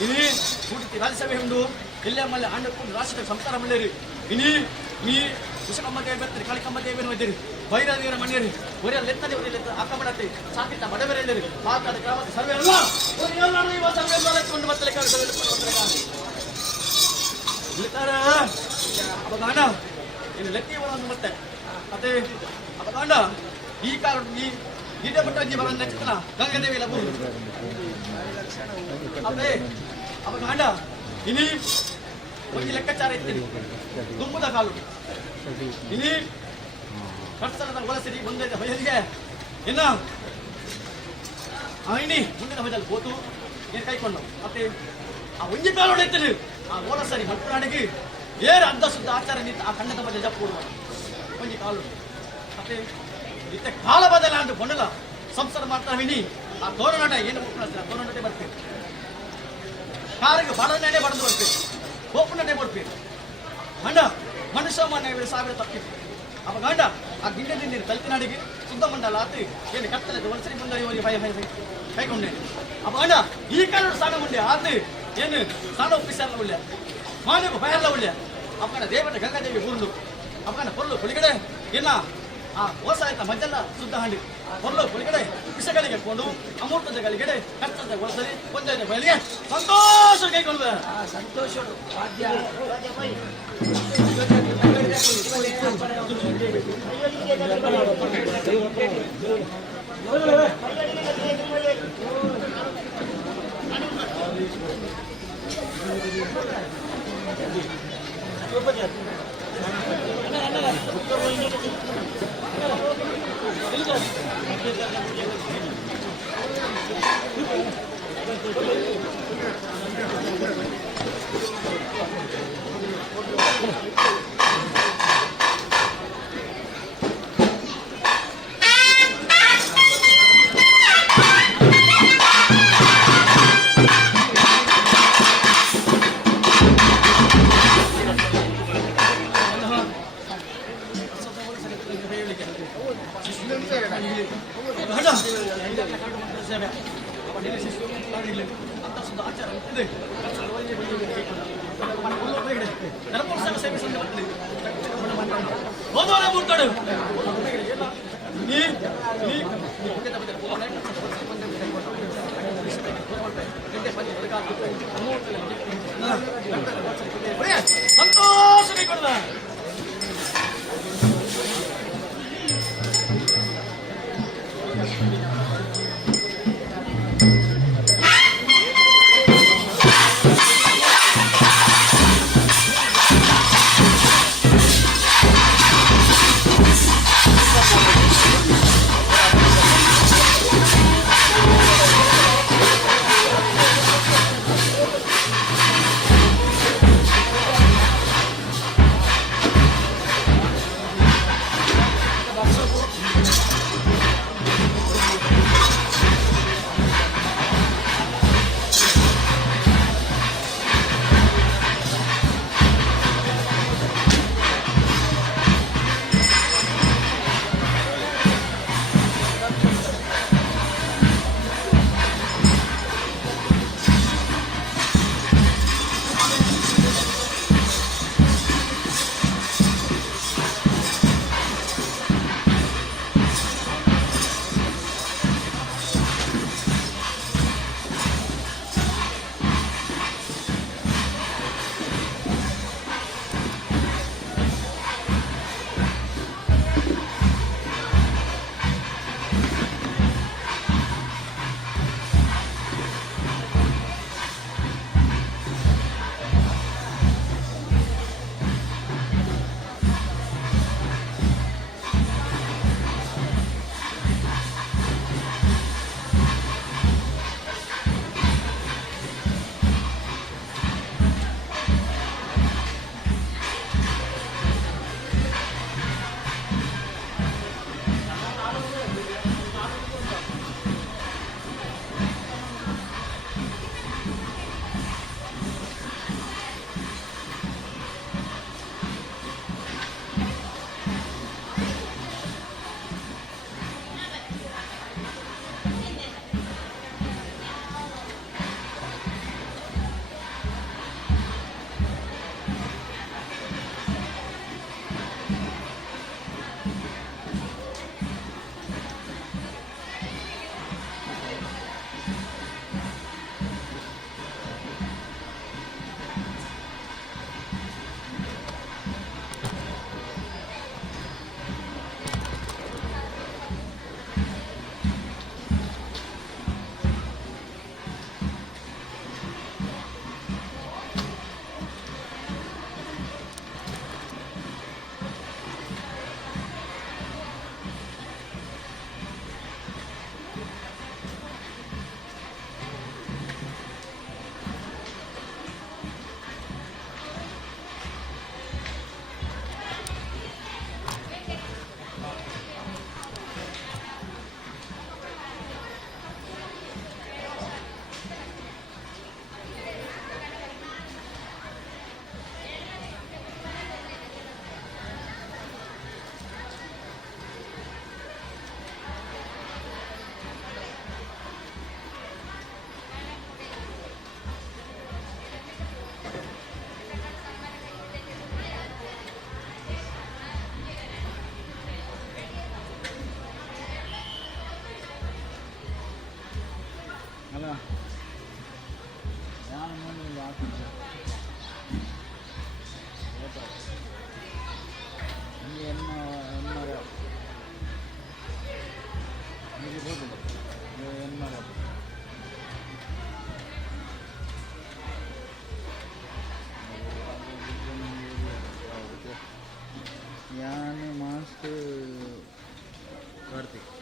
ಇನಿ ಕೂಡಿತಿ ರಾಜ್ಯಸಭೆ ಉಂಡು ಎಲ್ಲೇ ಮಲ್ಲೆ ಆಂಡಕೊಂಡು ರಾಷ್ಟ್ರ ಸಂಸಾರ ಮಳ್ಳೇರಿ ಇನಿ ನೀ ಕುಶಕಮ್ಮ ದೇವಿ ಬರ್ತೀರಿ ಕಾಳಿಕಮ್ಮ ದೇವಿಯನ್ನು ಒಯ್ದಿರಿ ಭೈರ ದೇವರ ಮನೆಯರಿ ಒರಿಯ ಲೆತ್ತ ದೇವರಿ ಲೆತ್ತ ಅಕ್ಕಬಡತ್ತೆ ಸಾಕಿತ್ತ ಬಡಬೇರೆ ಎಲ್ಲರಿ ಪಾತಾದ ಗ್ರಾಮದ ಸರ್ವೆ ಅಲ್ಲ ಸರ್ವೆ ಕೊಂಡು ಬರ್ತಲೆ ಇಲ್ಲಿತಾರ ಅವಾಗ ಇನ್ನು ಲೆಕ್ಕಿಯವರನ್ನು ಮತ್ತೆ ಮತ್ತೆ ಅವಾಗ ಈ ಕಾರಣ ಈ ಇದೇ ಬಿಟ್ಟು ಅಜ್ಜಿ ಬರ ನಕ್ಷತ್ರ ಗಂಗಾದೇವಿ ಇಲ್ಲ ಬಹುದು ಅದೇ ಅವಾಗ ಇನಿ ಒಂದು ಲೆಕ್ಕಾಚಾರ ಇರ್ತೀನಿ ತುಂಬದ ಕಾಲು ಇನಿ ಕಟ್ಟಡದ ಒಳಸಿರಿ ಮುಂದೆ ಬಯಲಿಗೆ ಇನ್ನ ಇನಿ ಮುಂದಿನ ಬಜಲ್ ಗೋತು ಏನು ಕೈಕೊಂಡು ಮತ್ತೆ ಆ ಒಂಜಿ ಕಾಲು ಹೊಡೆಯುತ್ತೀನಿ ಆ ಓಲ ಸರಿ ಮಕ್ಕಳಿಗೆ ಏರು ಅರ್ಧ ಶುದ್ಧ ಆಚಾರ ನಿಂತು ಆ ಕಣ್ಣದ ಬಜೆ ಜಪ್ಪು ಒಂಜಿ ಕಾಲು ಮತ್ತೆ ಇತ್ತೆ ಕಾಲ ಬದಲ ಅಂದು ಕೊಂಡಲ್ಲ ಸಂಸಾರ ಮಾಡ್ತಾವಿನಿ ಆ ತೋರಣಾಟ ಏನು ಮುಟ್ಟ ತೋರಣಾಟ ಬರ್ತೀವಿ ಕಾರಿಗೆ ಬಡನೆ ಬಡದು ಬರ್ತೀವಿ ಕೋಪನೇ ಬರ್ತೀವಿ ಅಣ್ಣ ಮನುಷ್ಯ ಮನೆ ಸಾವಿರ ತಪ್ಪಿತ್ತು ಅವಾಗ ಗಂಡ ಆ ಗಿಂಡ ನೀರು ಕಲ್ತಿನಾಡಿಗೆ ಶುದ್ಧ ಮಂಡಲ ಆತಿ ಏನು ಕತ್ತಲೆ ಒಂದ್ಸರಿ ಮುಂದೆ ಹೋಗಿ ಕೈಕೊಂಡೆ ಅವಾಗ ಈ ಕಾಲ ಸಾಣ ಮುಂಡೆ ಆತು ಏನು ಸಾಣ ಒಪ್ಪಿಸಲ್ಲ ಒಳ್ಳೆ ಮಾನವ ಭಯ ಎಲ್ಲ ಒಳ್ಳೆ ಅಪ್ಪನ ದೇವರ ಗಂಗಾದೇವಿ ಊರ್ಲು ಅಪ್ಪನ ಕೊಲ್ಲು ಕೊಲಿಗಡೆ ಇಲ್ಲ ಆ ಮೋಸ ಆಯ್ತಾ ಮಜ್ಜಲ್ಲ ಶುದ್ಧ ಹಂಡಿ ಕೊಲ್ಲು ಕೊಲಿಗಡೆ ವಿಷಗಳಿಗೆ ಕೊಂಡು ಅಮೂರ್ತಗಳಿಗೆ ಕಷ್ಟದ ಒಳಸರಿ ಒಂದೇ ಬಯಲಿಗೆ ಸಂತೋಷ ಕೈಗೊಳ್ಳುವ ಸಂತೋಷ ಸಂತೋಷ ಕೈಗೊಳ್ಳ ഞാൻ മൂന്ന് ആക്കില്ല ഇനി എന്മാരാ എനിക്ക് പോയിട്ടില്ല എന്മാരാ ഞാൻ മാസ്ക് കാർത്തിക്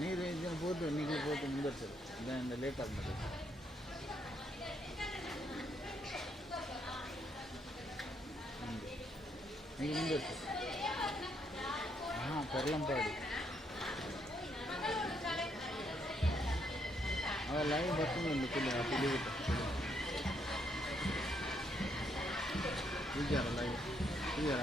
ನೀರು ಹೋದು ನಿಗಲು ಹೋದು ಮುಂದುವರ್ಸೋದು ಇದರಿಂದ ಲೇಟ್ ಆಗ್ತದೆ ನೀವು ಮುಂದುವರ್ಸೋದು ಹಾಂ ಕರ್ಲಂಪಾಡಿ ಲೈವ್ ಬರ್ತೀನಿ ತುಳಿ ಆ ತುಳಿ ಬಿಟ್ಟು ಇದೆಯಾರ ಲೈವ್ ಇದೆಯಾರ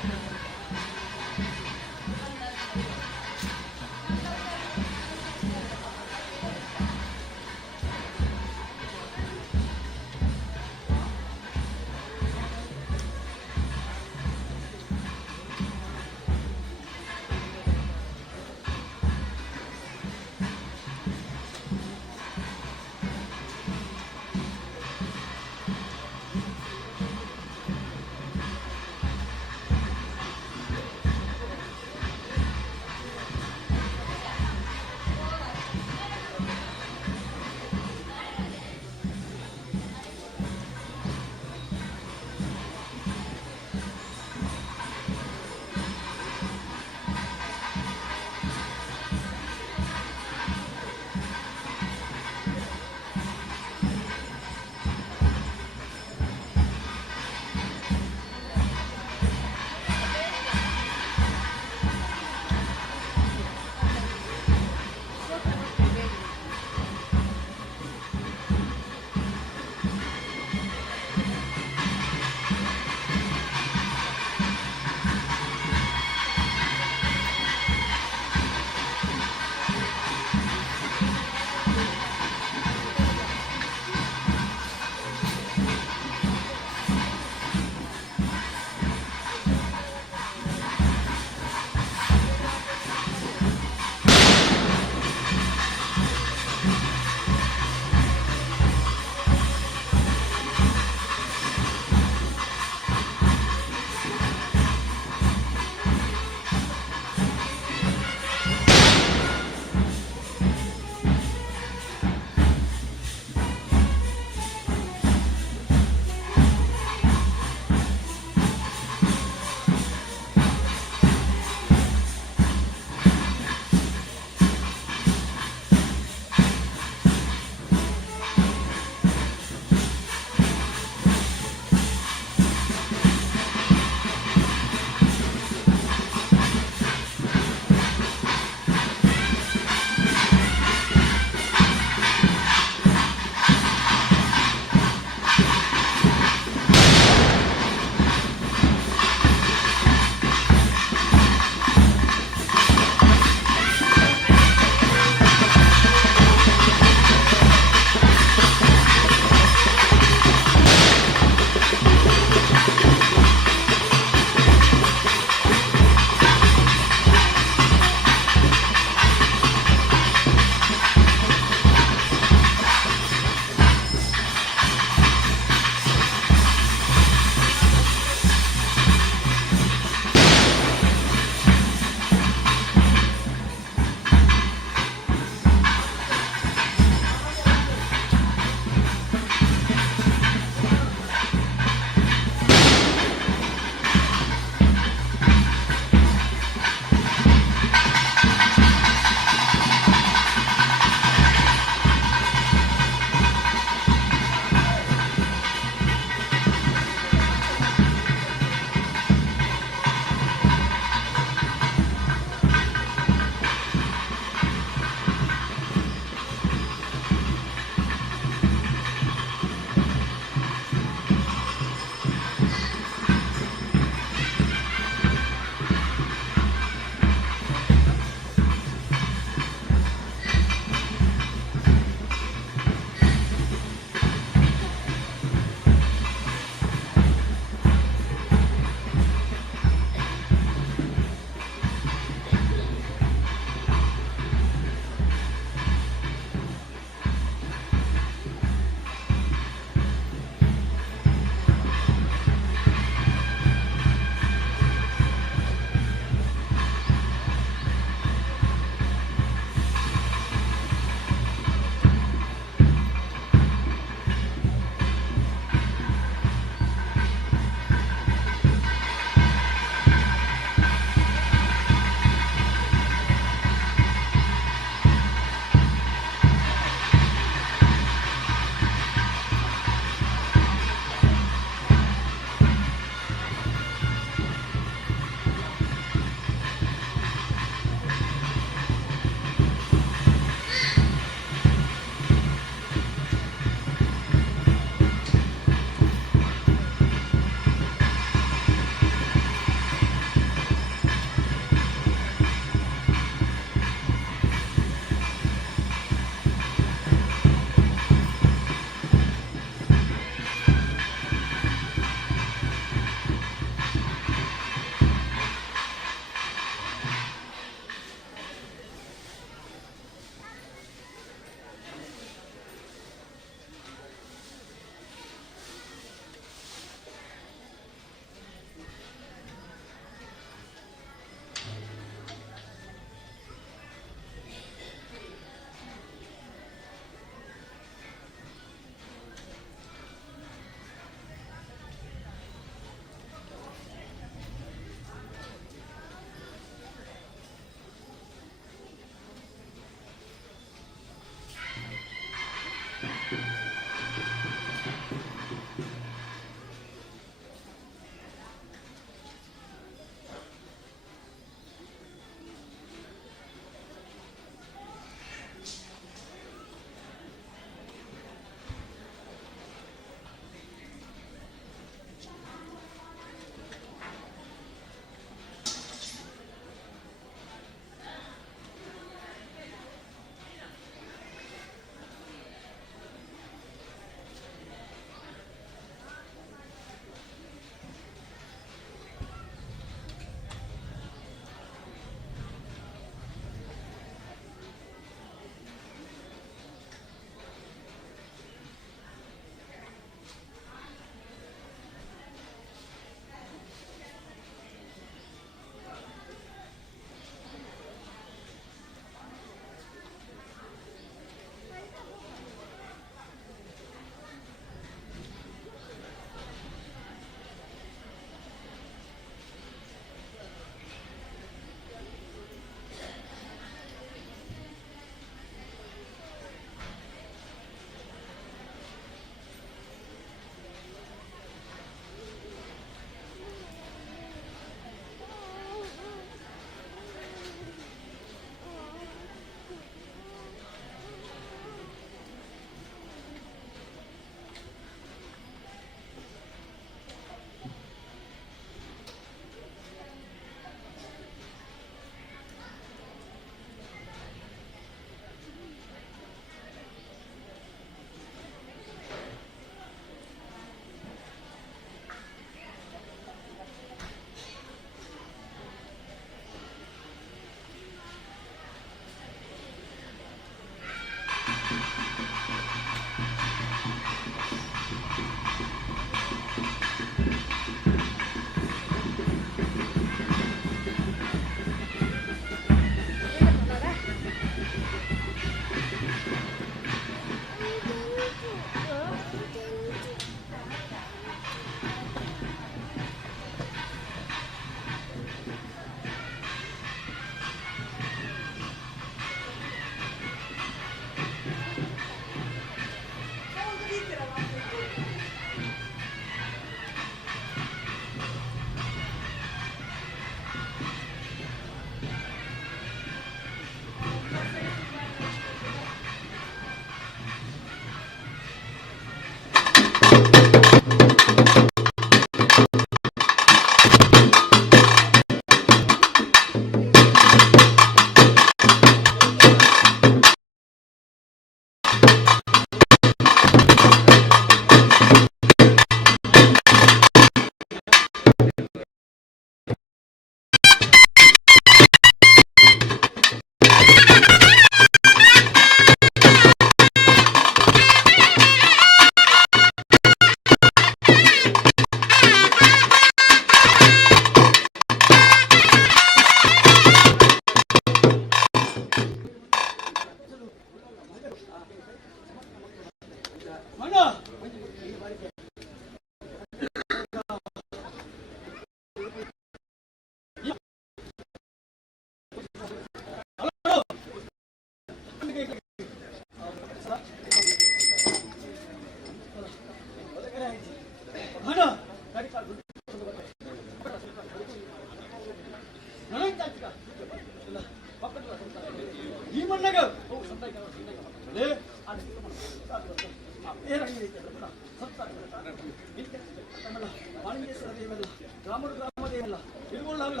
ಗ್ರಾಮದೇ ಇಲ್ಲ ಇರುವುಳ್ಳಲ್ಲ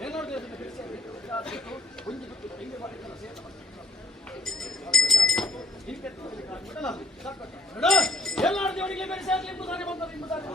ಏನು ನೋಡಿದ್ರೆ ಒಂದು ಬಿಟ್ಟು ಹಿಂಗೆ ಮಾಡಿದ್ದಲ್ಲ ಸೇತ ಎಲ್ಲ ದೇವರಿಗೆ ಬೇರೆ ಸೇರಿ ಎಂಬುದಾಗಿ ಬಂದರು ಎಂಬುದಾಗಿ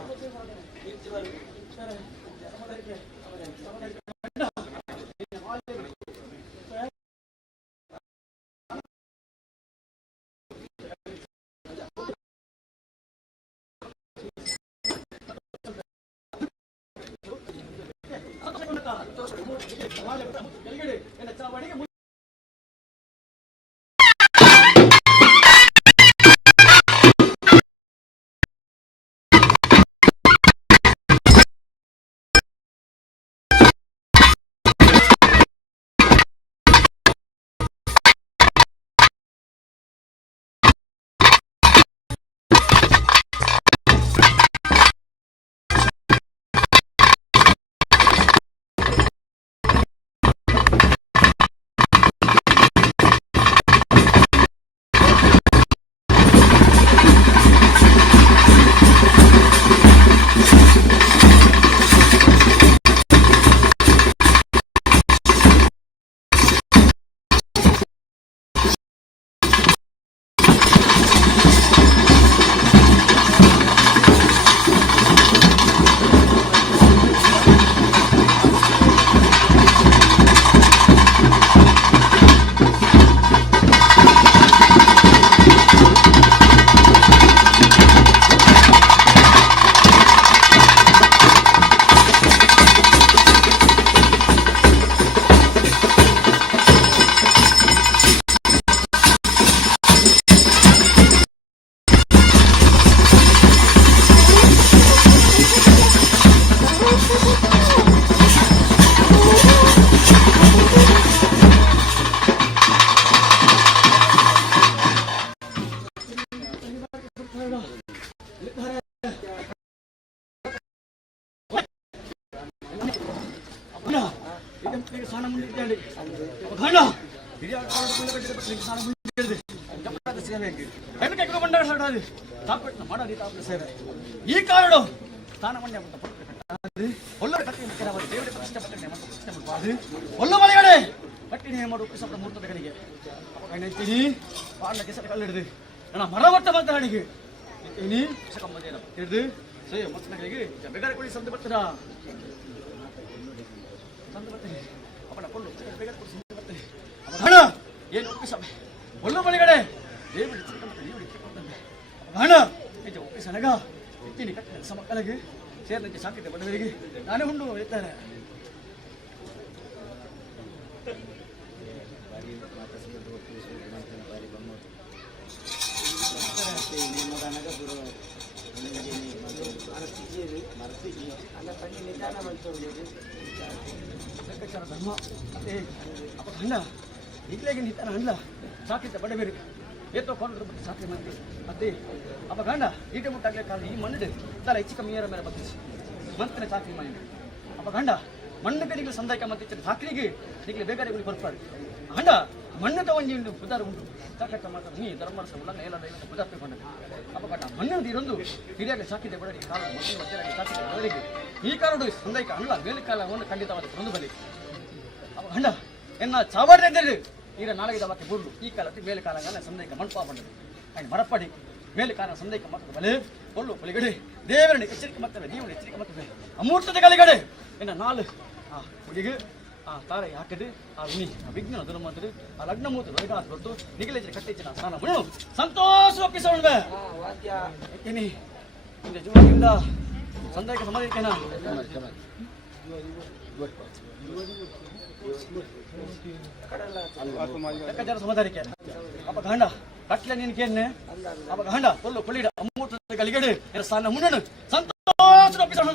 ಸ್ನಾನ ಮುಂದೆ ಈ ಕಾರಣ ಸ್ನಾನ ಮಂಡ್ಯ ಒಳ್ಳೆ ಒಳ್ಳೆ ಮನೆಗಡೆ ಕಟ್ಟಿನ ಮಾಡು ಕೃಷ್ಣ ಮೂರ್ತದ ಕಡೆಗೆ ಹೇಳ್ತೀನಿ ಪಾಂಡ ಕೆಸರ ಕಲ್ಲಿಡಿದು ನನ್ನ ಮರಮಟ್ಟ ಮಾತನಾಡಿಗೆ ಹಿಡಿದು ಸೇ ಮಕ್ಕಳಿಗೆ ಬೇಕಾರೆ ಕೊಡಿ ಸಂದು ಬರ್ತೀರಾ ಸಂದು ಬರ್ತೀನಿ ಅವನ ಕೊಳ್ಳು ಬೇಕಾರೆ ಕೊಡಿ ಸಂದು ಬರ್ತೀನಿ ಹಣ ಏನು ಒಪ್ಪಿಸ ಒಳ್ಳೆ ಮನೆಗಡೆ ಹಣ ನಿಜ ಒಪ್ಪಿಸನಗ ಇತ್ತೀನಿ ಕಟ್ಟಿನ ಮಕ್ಕಳಿಗೆ ಸೇರಿದಂತೆ ಸಾಕಿದ್ದೆ ಬಡವರಿಗೆ ನಾನೇ ಉಂಡು ಇರ್ತಾರೆ ಧರ್ಮ ಮತ್ತೆ ಅಪ್ಪ ಗಂಡ ಈಗಲೇ ನಿಂತಾನ ಅಲ್ಲ ಸಾಕಿದ್ದ ಬಡಬೇರು ಏತೋ ಕೊಂಡು ಮತ್ತೆ ಸಾಕಿ ಮಾಡ್ತೀವಿ ಮತ್ತೆ ಅಪ್ಪ ಗಂಡ ಈಟೆ ಮುಟ್ಟಾಗಲೇ ಕಾಲ ಈ ಮಣ್ಣು ಇದ್ದಾರ ಹೆಚ್ಚು ಕಮ್ಮಿ ಏರ ಮೇಲೆ ಬತ್ತಿಸಿ ಮಂತ್ರಿ ಸಾಕಿ ಮಾಡಿ ಅಪ್ಪ ಗಂಡ ಮಣ್ಣು ಕಡೆಗೆ ಸಂದಾಯಕ ಮತ್ತೆ ಸಾಕಿಗೆ ಈಗಲೇ ಬೇಕಾದ್ರೆ ಬರ್ತಾರೆ ಗಂಡ ಮಣ್ಣು ತಗೊಂಡು ಉಂಟು ಪುದಾರ ಉಂಟು ಸಾಕಕ್ಕ ಮಾತ್ರ ನೀ ಧರ್ಮರ್ಸ ಉಲ್ಲಂಘ ಎಲ್ಲ ಪುದಾರ್ಪೆ ಕೊಂಡದ್ದು ಅಪ್ಪ ಗಂಡ ಮಣ್ಣು ಇರೊಂದು ಹಿರಿಯಾಗಿ ಸಾಕಿದೆ ಬಡವರಿಗೆ ಕಾಲ ಮಕ್ಕಳು ಮಕ್ಕಳಾಗಿ ಸಾಕಿದೆ ಬಡವರಿಗೆ ಈ ಕಾರಣ ಸಂದಾಯಕ ಅಲ್ಲ ಮೇಲುಕಾಲವನ್ನು ಖಂಡಿತವಾದ ಒಂದು ಬಲಿ ಅಪ್ಪ ಗಂಡ ಎನ್ನ ಚಾವಾಡ್ರೆ ಈಗ ನಾಳೆಗಿದ ಮತ್ತೆ ಬುರ್ಲು ಈ ಕಾಲಕ್ಕೆ ಮೇಲೆ ಕಾಲಂಗಲ್ಲ ಸಂದೇಕ ಮಂಟಪ ಬಂದದು ಹಾಗೆ ಮರಪಡಿ ಮೇಲೆ ಕಾಲ ಸಂದೇಕ ಮಕ್ಕಳು ಬಲೆ ಒಳ್ಳು ಬಲಿಗಡೆ ದೇವರನ್ನು ಎಚ್ಚರಿಕೆ ಮಾಡ್ತವೆ ದೇವರ ಎಚ್ಚರಿಕೆ ಮಾಡ್ತವೆ ಅಮೂರ್ತದ ಕಲಿಗಡೆ ಇನ್ನು ನಾಲ್ ಆ ಹುಡುಗಿ ಆ ತಾರೆ ಹಾಕಿದ್ರೆ ಆ ಉನಿ ಆ ವಿಜ್ಞಾನ ದೂರ ಮಾಡಿದ್ರೆ ಆ ಲಗ್ನ ಮೂತು ಲಗ್ನ ಹೊರತು ನಿಗಲೇಜ್ ಕಟ್ಟಿಚ್ಚಿನ ಸ್ನಾನ ಮುಳು ಸಂತೋಷ ಒಪ್ಪಿಸೋಣ ಏನಿ ನಿಂದ ಜೀವನದಿಂದ ಸಂದೇಕ ಸಮಾಧಿಕೇನ ಲೆಕ್ಕಾಚಾರ ಸಮಾಧಾನಕ್ಕೆ ಅಪ್ಪ ಗಂಡ ಕಟ್ಲೆ ನೀನು ಕೇನೆ ಅಪ್ಪ ಗಂಡ ಕೊಲ್ಲು ಕೊಲ್ಲಿಡ ಅಮ್ಮೂಟ ಗಲಿಗಡೆ ಸಾನ ಮುನ್ನಡು ಸಂತೋಷ ಒಪ್ಪಿಸೋಣ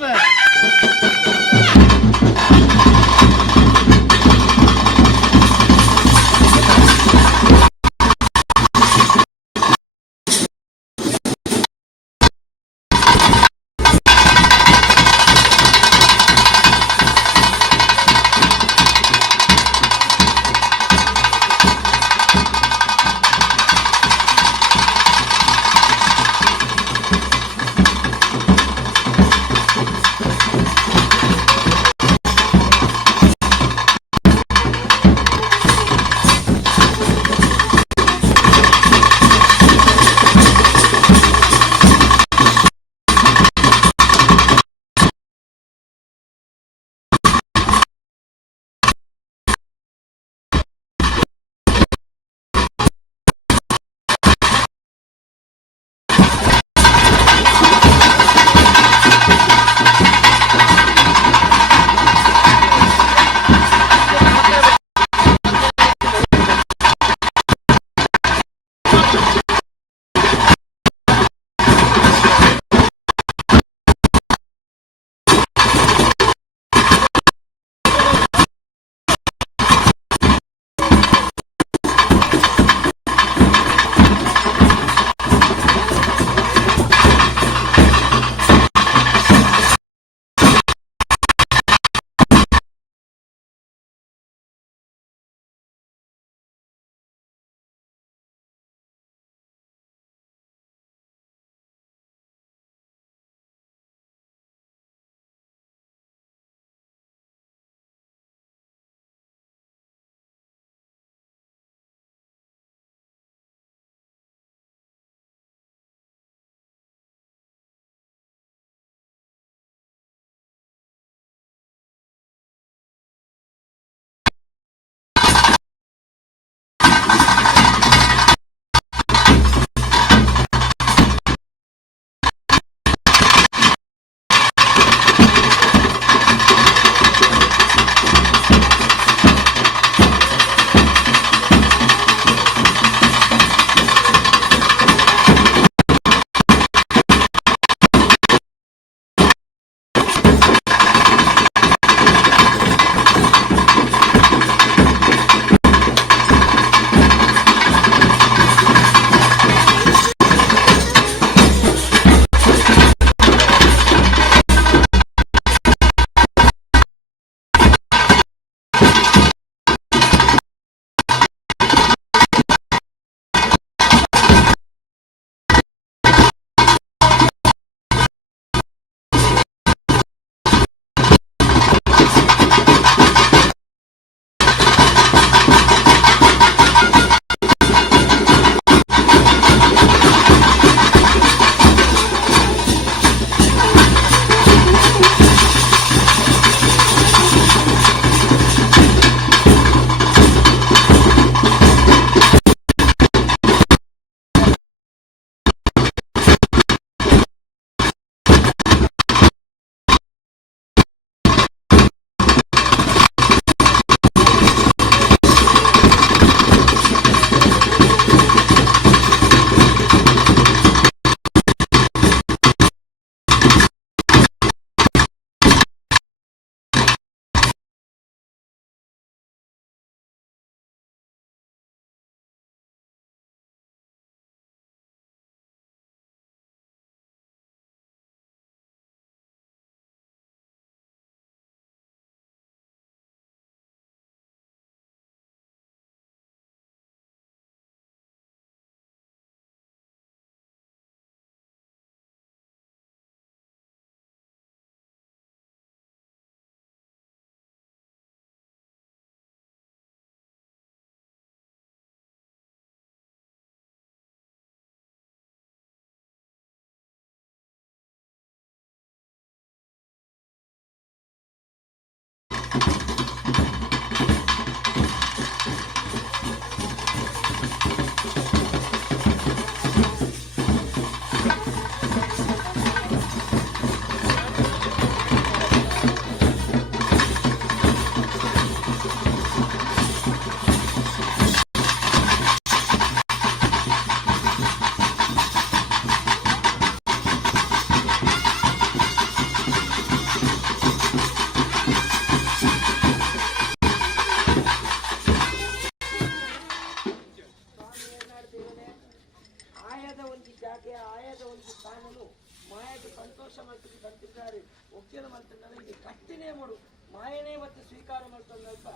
ಆಯದ ಒಂದು ಜಾಗೆ ಆಯದ ಒಂದು ಸ್ಥಾನನು ಮಾಯಕ್ಕೆ ಸಂತೋಷ ಮಾಡ್ತಿದ್ದು ಬರ್ತಿದ್ದಾರೆ ಒಕ್ಕಿನ ಮಾಡ್ತಿದ್ದಾರೆ ಇದು ಕಟ್ಟಿನೇ ಮಾಡು ಮಾಯನೇ ಮತ್ತು ಸ್ವೀಕಾರ ಮಾಡ್ಕೊಂಡಲ್ಪ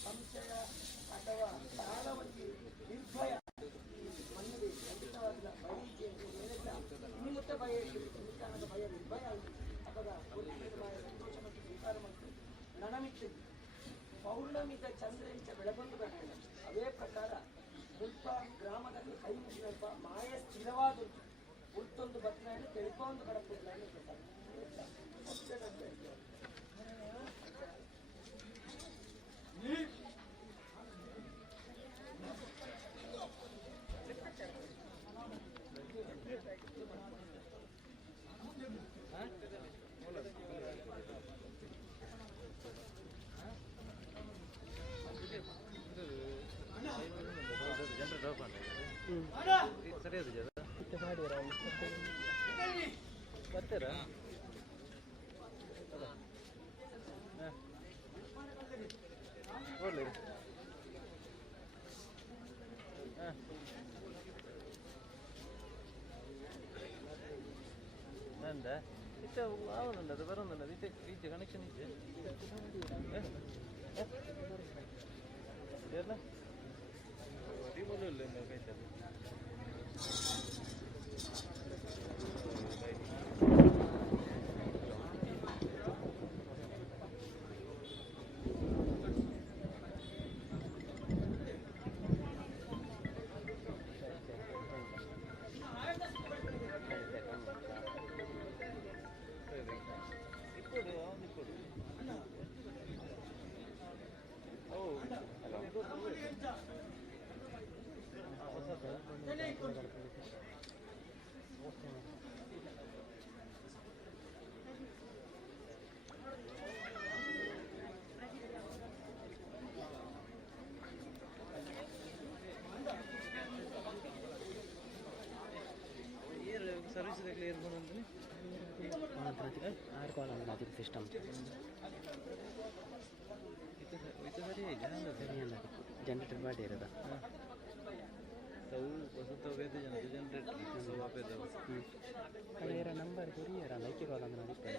ಸಂಶಯ ಅಥವಾ ಸಾಲವಾಗಿ ನಿರ್ಭಯ ಮನವಿ ಖಂಡಿತವಾಗಿಲ್ಲ ಬಯಕೆ ಏನೆಲ್ಲ ನಿಮಿತ್ತ ಭಯ ನಿಮಿತ್ತನದ ಭಯ ನಿರ್ಭಯ ಅಥವಾ ಮಾಯ ಸಂತೋಷ ಮತ್ತು ಸ್ವೀಕಾರ ಮಾಡ್ತಾರೆ ನನಮಿತ್ತು ಪೌರ್ಣಮಿದ ಚಂದ್ರನಿಂದ ಬೆಳಗೊಂಡು ಬರ್ತದೆ ಅದೇ ಪ್ರಕಾರ ಮುಲ್ಪ ಗ್ರಾಮದಲ್ಲಿ ಕೈ ಮುಗಿದಲ್ಪ ಮಾಯ ಸ್ಥಿರವಾದುಂಟು ಉಳ್ತೊಂದು ಬತ್ತನಾಡಿ ತೆಳ್ಕೊಂಡು ಕಡಪುಲ್ಲ ಬರ್ತೀರಾ ನೋಡ್ಲಿ ನಂದ ಇತ್ತ ಆವನುಂಡ ಅದು ಬರೋದುಂಡ ಈಚೆ ಕನೆಕ್ಷನ್ ಇದೆ ಇದೆಲ್ಲ ರಿಮೋಟ್ ಇಲ್ಲ ಕೈತಲ್ಲ सर्विस क्लियर सिस्टम जनरेटर बाटे ಇರೋದ ತಾವು ಹೊಸತ ವೇದ ಜನರೇಟರ್ ಸವಾಪೇದ ಅದೇರ ನಂಬರ್ ಕೊರಿಯರ ಲೈಕ್ ಕಾಲ್ ಅಂದ್ರೆ ನೋಡಿ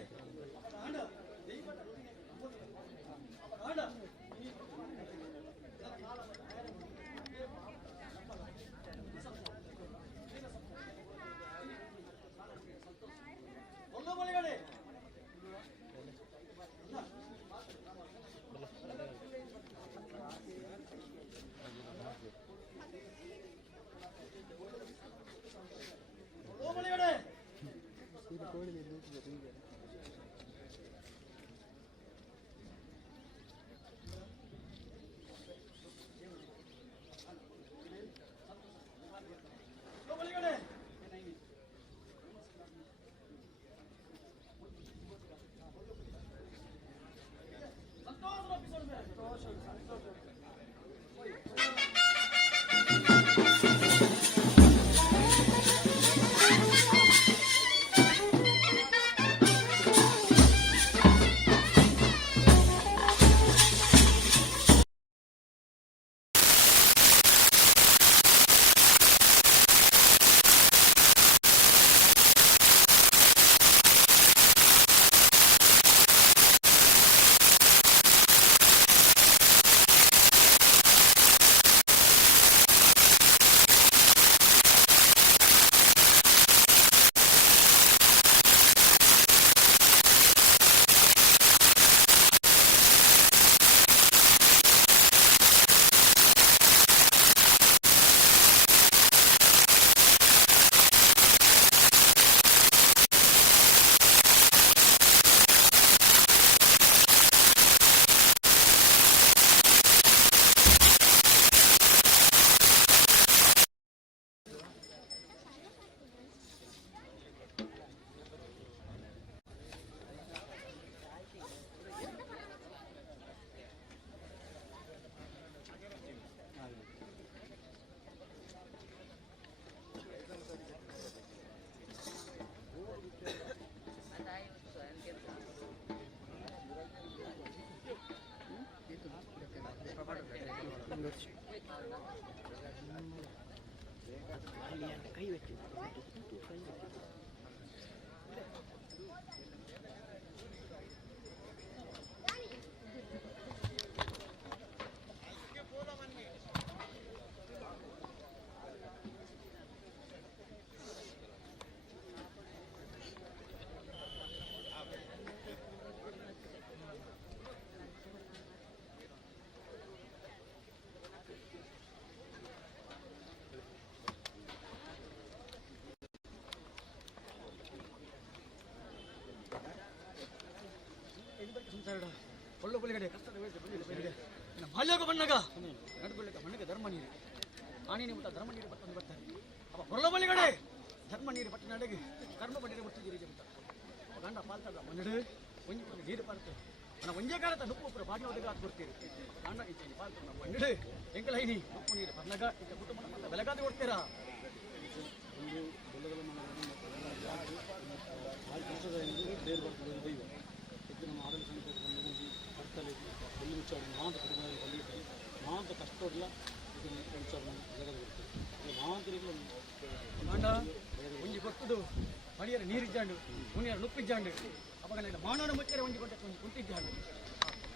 ಕೈ വെച്ചു ಕೈ വെച്ചു ಒಳ್ಳೆ ಬಲಿಗಡೆ ಕಷ್ಟದ ಬಾಲ್ಯೋಗ ಬಣ್ಣಗ ನಡ್ಕೊಳ್ಳಿಕ್ಕೆ ಮಣ್ಣಿಗೆ ಧರ್ಮ ನೀರು ಆನೇನೆ ಮುಟ್ಟ ಧರ್ಮ ನೀರು ಬರ್ತಂದು ಬರ್ತಾರೆ ಅವ ಹೊರಳ ಬಲಿಗಡೆ ಧರ್ಮ ನೀರು ಬಟ್ಟ ನಡೆಗೆ ಕರ್ಮ ಬಡಿಗೆ ಬಿಟ್ಟಿದ್ದೀರಿ ಅಂತ ಗಂಡ ಪಾಲ್ತಲ್ಲ ಮನ್ನಡು ಒಂಜಿ ಒಂದು ನೀರು ಪಾಲ್ತಾರೆ ನನ್ನ ಒಂಜೇ ಕಾಲದ ನುಪ್ಪು ಪುರ ಬಾಗಿ ಒದಗ ಹಾಕಿ ಕೊಡ್ತೀರಿ ಗಂಡ ಇದ್ದೇನೆ ಪಾಲ್ತಾರೆ ನಮ್ಮ ಮನ್ನಡು ಎಂಕಲ ಐನಿ ನುಪ್ಪು ನೀರು ಬಂದಾಗ ಈಗ ಕುಟುಂಬ ಮತ್ತೆ ಬೆಳಗಾದೆ ಕೊಡ್ತೀರಾ ಒಂದು ಬೆಲ್ಲಗಳ ಬೇರೆ ಬರ್ತದೆ ದೈವ ಇದು ನಮ್ಮ ಆಡಳಿತ ಸಮಿತಿ ಬರ್ತಲೆ ಬೆಲ್ಲಿ ಮುಚ್ಚಾಡು ನಾಂತ ಕುಟುಂಬದಲ್ಲಿ ಬಂದಿರ್ತಾರೆ ನಾಂತ ಕಷ್ಟೋಡ್ಲ ಇದನ್ನು ಮುಚ್ಚಾಡು ಜಗದ ಬರ್ತದೆ ನಾಂತರಿಗೂ ಗಂಡ ಒಂಜಿ ಕೊಟ್ಟದು ಮಡಿಯರ ನೀರಿದ್ದಾಂಡು ಮುನಿಯರ ನುಪ್ಪಿದ್ದಾಂಡು ಅವಾಗ ನನ್ನ ಮಾನವನ ಮುಚ್ಚರೆ ಒಂಜಿ ಕೊಟ್ಟ ಒಂಜಿ ಕುಂಟಿದ್ದಾಂಡು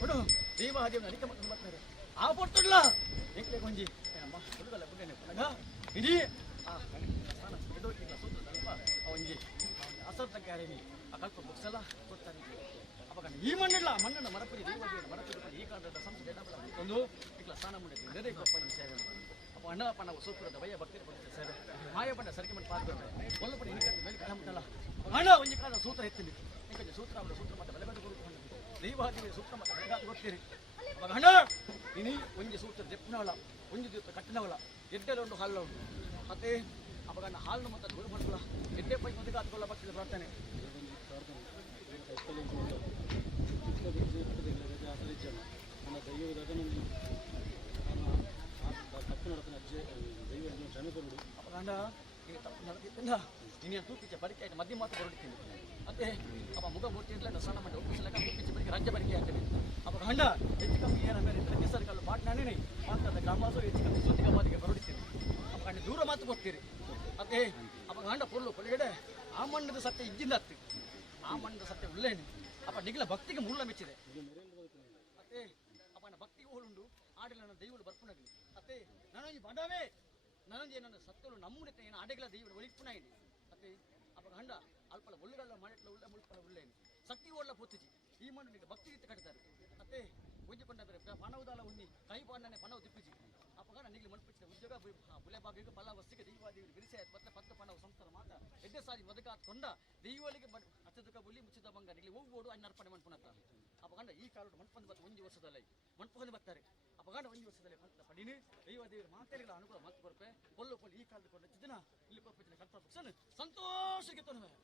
ಕೊಡು ದೇವಾದೇವನ ಅಧಿಕ ಮಕ್ಕಳು ಬರ್ತಾರೆ ಆ ಪೊಟ್ಟಲ್ಲ ಎಂಕೆ ಕೊಂಜಿ ಹುಡುಗಲ್ಲ ಬುಡ್ಡನೆ ಪುನಗ ಇಡೀ ಆ ಸ್ಥಾನ ಎದೋಕಿಲ್ಲ ಸೂತ್ರ ಸ್ವಲ್ಪ ಒಂಜಿ ಅಸರ್ಥ ಕ್ಯಾರೇನಿ ಆ ಕಲ್ಪ ಬುಕ್ಸಲ್ಲ ಕೊಡ್ತಾನೆ ಅವಾಗ ಈ ಮಣ್ಣಿಲ್ಲ ಮಣ್ಣನ್ನ ಮರಪುರಿ ದೇವಾದೇವನ ಮರಪುರಿ ಈ ಕಾಲದ ಸಂಸ್ಕೃತಿ ಒಂದು ಇಟ್ಲ ಸ್ನಾನ ಮಾಡಿದ್ವಿ ನೆರೆ ಕೊಪ್ಪ ಸೇವೆ ಅಪ್ಪ ಅಣ್ಣ ಪಣ್ಣ ಸೂಪುರದ ಭಯ ಭಕ್ತಿ ಕೊಡ್ತಾರೆ ಸೇವೆ ಮಾಯ ಪಂಡ ಸರಿಗೆ ಮಾಡಿ ಪಾಲ್ಗೊಂಡೆ ಒಂದು ಪಡಿ ಮೇಲೆ ಕಾಲಮುಟ್ಟಲ್ಲ ಹಣ ಒಂಜಿ ಕಾಲ ಸೂತ್ರ ಎತ್ತಿಲಿ ಇಂಕೊಂಚ ಸೂತ್ರ ಅವಳ ಸೂತ್ರ ಮತ್ತೆ ಬೆಲೆಗದು ಕೊಡ್ಕೊಂಡು ದೈವಾದೇವಿ ಸೂತ್ರ ಮತ್ತೆ ಬೆಲೆಗಾದು ಗೊತ್ತೀರಿ ಅವಾಗ ಹಣ ಇನಿ ಒಂಜಿ ಸೂತ್ರ ಜಪ್ನವಳ ಒಂಜಿ ದಿವಸ ಕಟ್ಟಿನವಳ ಎಡ್ಡೆಲ್ಲ ಒಂದು ಹಾಲು ಉಂಟು ಮತ್ತೆ ಅವಾಗ ಹಾಲು ಮತ್ತೆ ದೂರ ಮಾಡ್ಕೊಳ ಎಡ್ಡೆ ಪೈ ಮದುವೆ ಹಾತ್ಕೊಳ್ಳ ಭಕ್ತಿಗೆ ಪ್ರಾರ್ಥನೆ ನನ್ನ ದೈವದಾಗ ನನಗೆ ತಪ್ಪು ನಡತಾನೆ ಅಜ್ಜೆ ದೈವ ಕ್ಷಮೆಪಡು ಅಪಗಂಡ ಈಗ ತಪ್ಪು ನಡೆದಿದ್ದ ನೀನು ತೂಪಿಚ್ಚೆ ಬರಿಕೆ ಆಯ್ತು ಮಧ್ಯೆ ಮಾತು ಹೊರಡ್ತೀನಿ ಮತ್ತೆ ಅವ ಮುಗ ಬೋಟಿಂದಲೇ ಸ್ನಾನ ಮಾಡಿ ಒಪ್ಪಿಸಲಕ್ಕ ತೂಪಿಚ್ಚೆ ಬರಿಕೆ ರಾಜ್ಯ ಬರಿಕೆ ಆಗ್ತದೆ ಅಪಗಂಡ ಹೆಚ್ಚು ಕಮ್ಮಿ ಏನಾದ್ರೆ ಹೆಸರು ಕಲ್ಲು ಪಾಟ್ನಾನೇ ಮಾತಾದ ಗ್ರಾಮಾಸು ಹೆಚ್ಚು ಕಮ್ಮಿ ಸೂತಿಗೆ ಮಾತಿಗೆ ಹೊರಡ್ತೀನಿ ಅಪಗಂಡ ದೂರ ಮಾತು ಬರ್ತೀರಿ ಮತ್ತೆ ಅಪಗಂಡ ಪೊರ್ಲು ಕೊಳಗಡೆ ಆ ಮಣ್ಣದ ಸತ್ಯ ಇದ್ದಿಲ್ಲ ಹತ್ತಿ ಆ ಮಣ್ಣದ ಸತ್ಯ ಉಳ್ಳೇನೆ ಅಪ್ಪ ನಿಗ್ಲ ಭಕ್ತಿಗೆ ಮುಳ್ಳ ಮೆಚ್ಚಿದೆ ಮತ್ತೆ ಅಪ್ಪನ ಭಕ್ತಿಗೆ ಹೋಳುಂಡು ಆಡಿಲ್ಲ ನನ್ನ ದೈವಳು ಬರ್ಪುಣಗಲಿ ಮತ್ತೆ ನನಗೆ ಬಂಡವೇ ನನಗೆ ನನ್ನ ಸತ್ತಲು ನಮ್ಮುನಿತ ಏನು ಆಡೆಗಳ ದೈವಳು ಒಳಿಪುಣ ಇದೆ ಮತ್ತೆ ಅಪ್ಪ ಗಂಡ ಅಲ್ಪಲ ಒಳ್ಳೆಗಲ್ಲ ಮಾಡಿಟ್ಲ ಉಳ್ಳ ಮುಳ್ಪಲ ಉಳ್ಳೇನು ಶಕ್ತಿ ಒಳ್ಳ ಪೊತ್ತಿಜಿ ಈ ಮಣ್ಣು ನಿಮಗೆ ಭಕ್ತಿ ರೀತಿ ಕಟ್ತಾರೆ ಮತ್ತೆ ಒಂಜಿಕೊಂಡ ಬೇರೆ ಪಣವುದಾಲ ಉನ್ನಿ ಕೈ ಪಾಂಡನೆ ಪಣವು ತಿಪ್ಪಿಜಿ ಅಪ್ಪ ಗಂಡ ನಿಗ್ಲಿ ಮಣ್ಪಿಚ್ಚಿದ ಉದ್ಯೋಗ ಬುಲೆ ಬಾಗಿಗೆ ಪಲ್ಲ ವಸ್ತಿಗೆ ದೈವಾದೇವಿ ಬಿರಿಸೆ ಮತ್ತೆ ಪತ್ತ ಪಣವು ಸಂಸ್ಥರ ಮಾತ ಎಡ್ಡೆ ಸಾರಿ ಒದಗಾತ್ಕೊಂಡ ದೈವಲಿಗೆ ಅತ್ಯಧಿಕ ಬುಲಿ ಮುಚ್ಚಿದ ಬಂಗ ನಿಗ್ಲಿ ಹೋಗ್ಬೋಡು ಅಣ್ಣರ್ಪಣೆ ಮಣ್ಪುನತ್ತ ಅಪಗಂಡ ಈ ಕಾಲದ ಮಣ್ಪಂದು ಬತ್ತು ಒಂಜಿ ವರ್ಷದಲ್ಲಿ ಮಣ್ಪಂದು ಬರ್ತಾರೆ ಅಪಗಂಡ ಒಂಜಿ ವರ್ಷದಲ್ಲಿ ಪಂತ ಪಡಿನಿ ದೈವದೇವರ ಮಾತೆಗಳ ಅನುಕೂಲ ಮಾತು ಬರ್ಪೆ ಪೊಲ್ಲು ಈ ಕಾಲದ ಕೊಂಡು ದಿನ ಇಲ್ಲಿ ಕೊಪ್ಪಿನ ಕಲ್ಪ ಸಂತೋಷಕ್ಕೆ ತೊಂದರೆ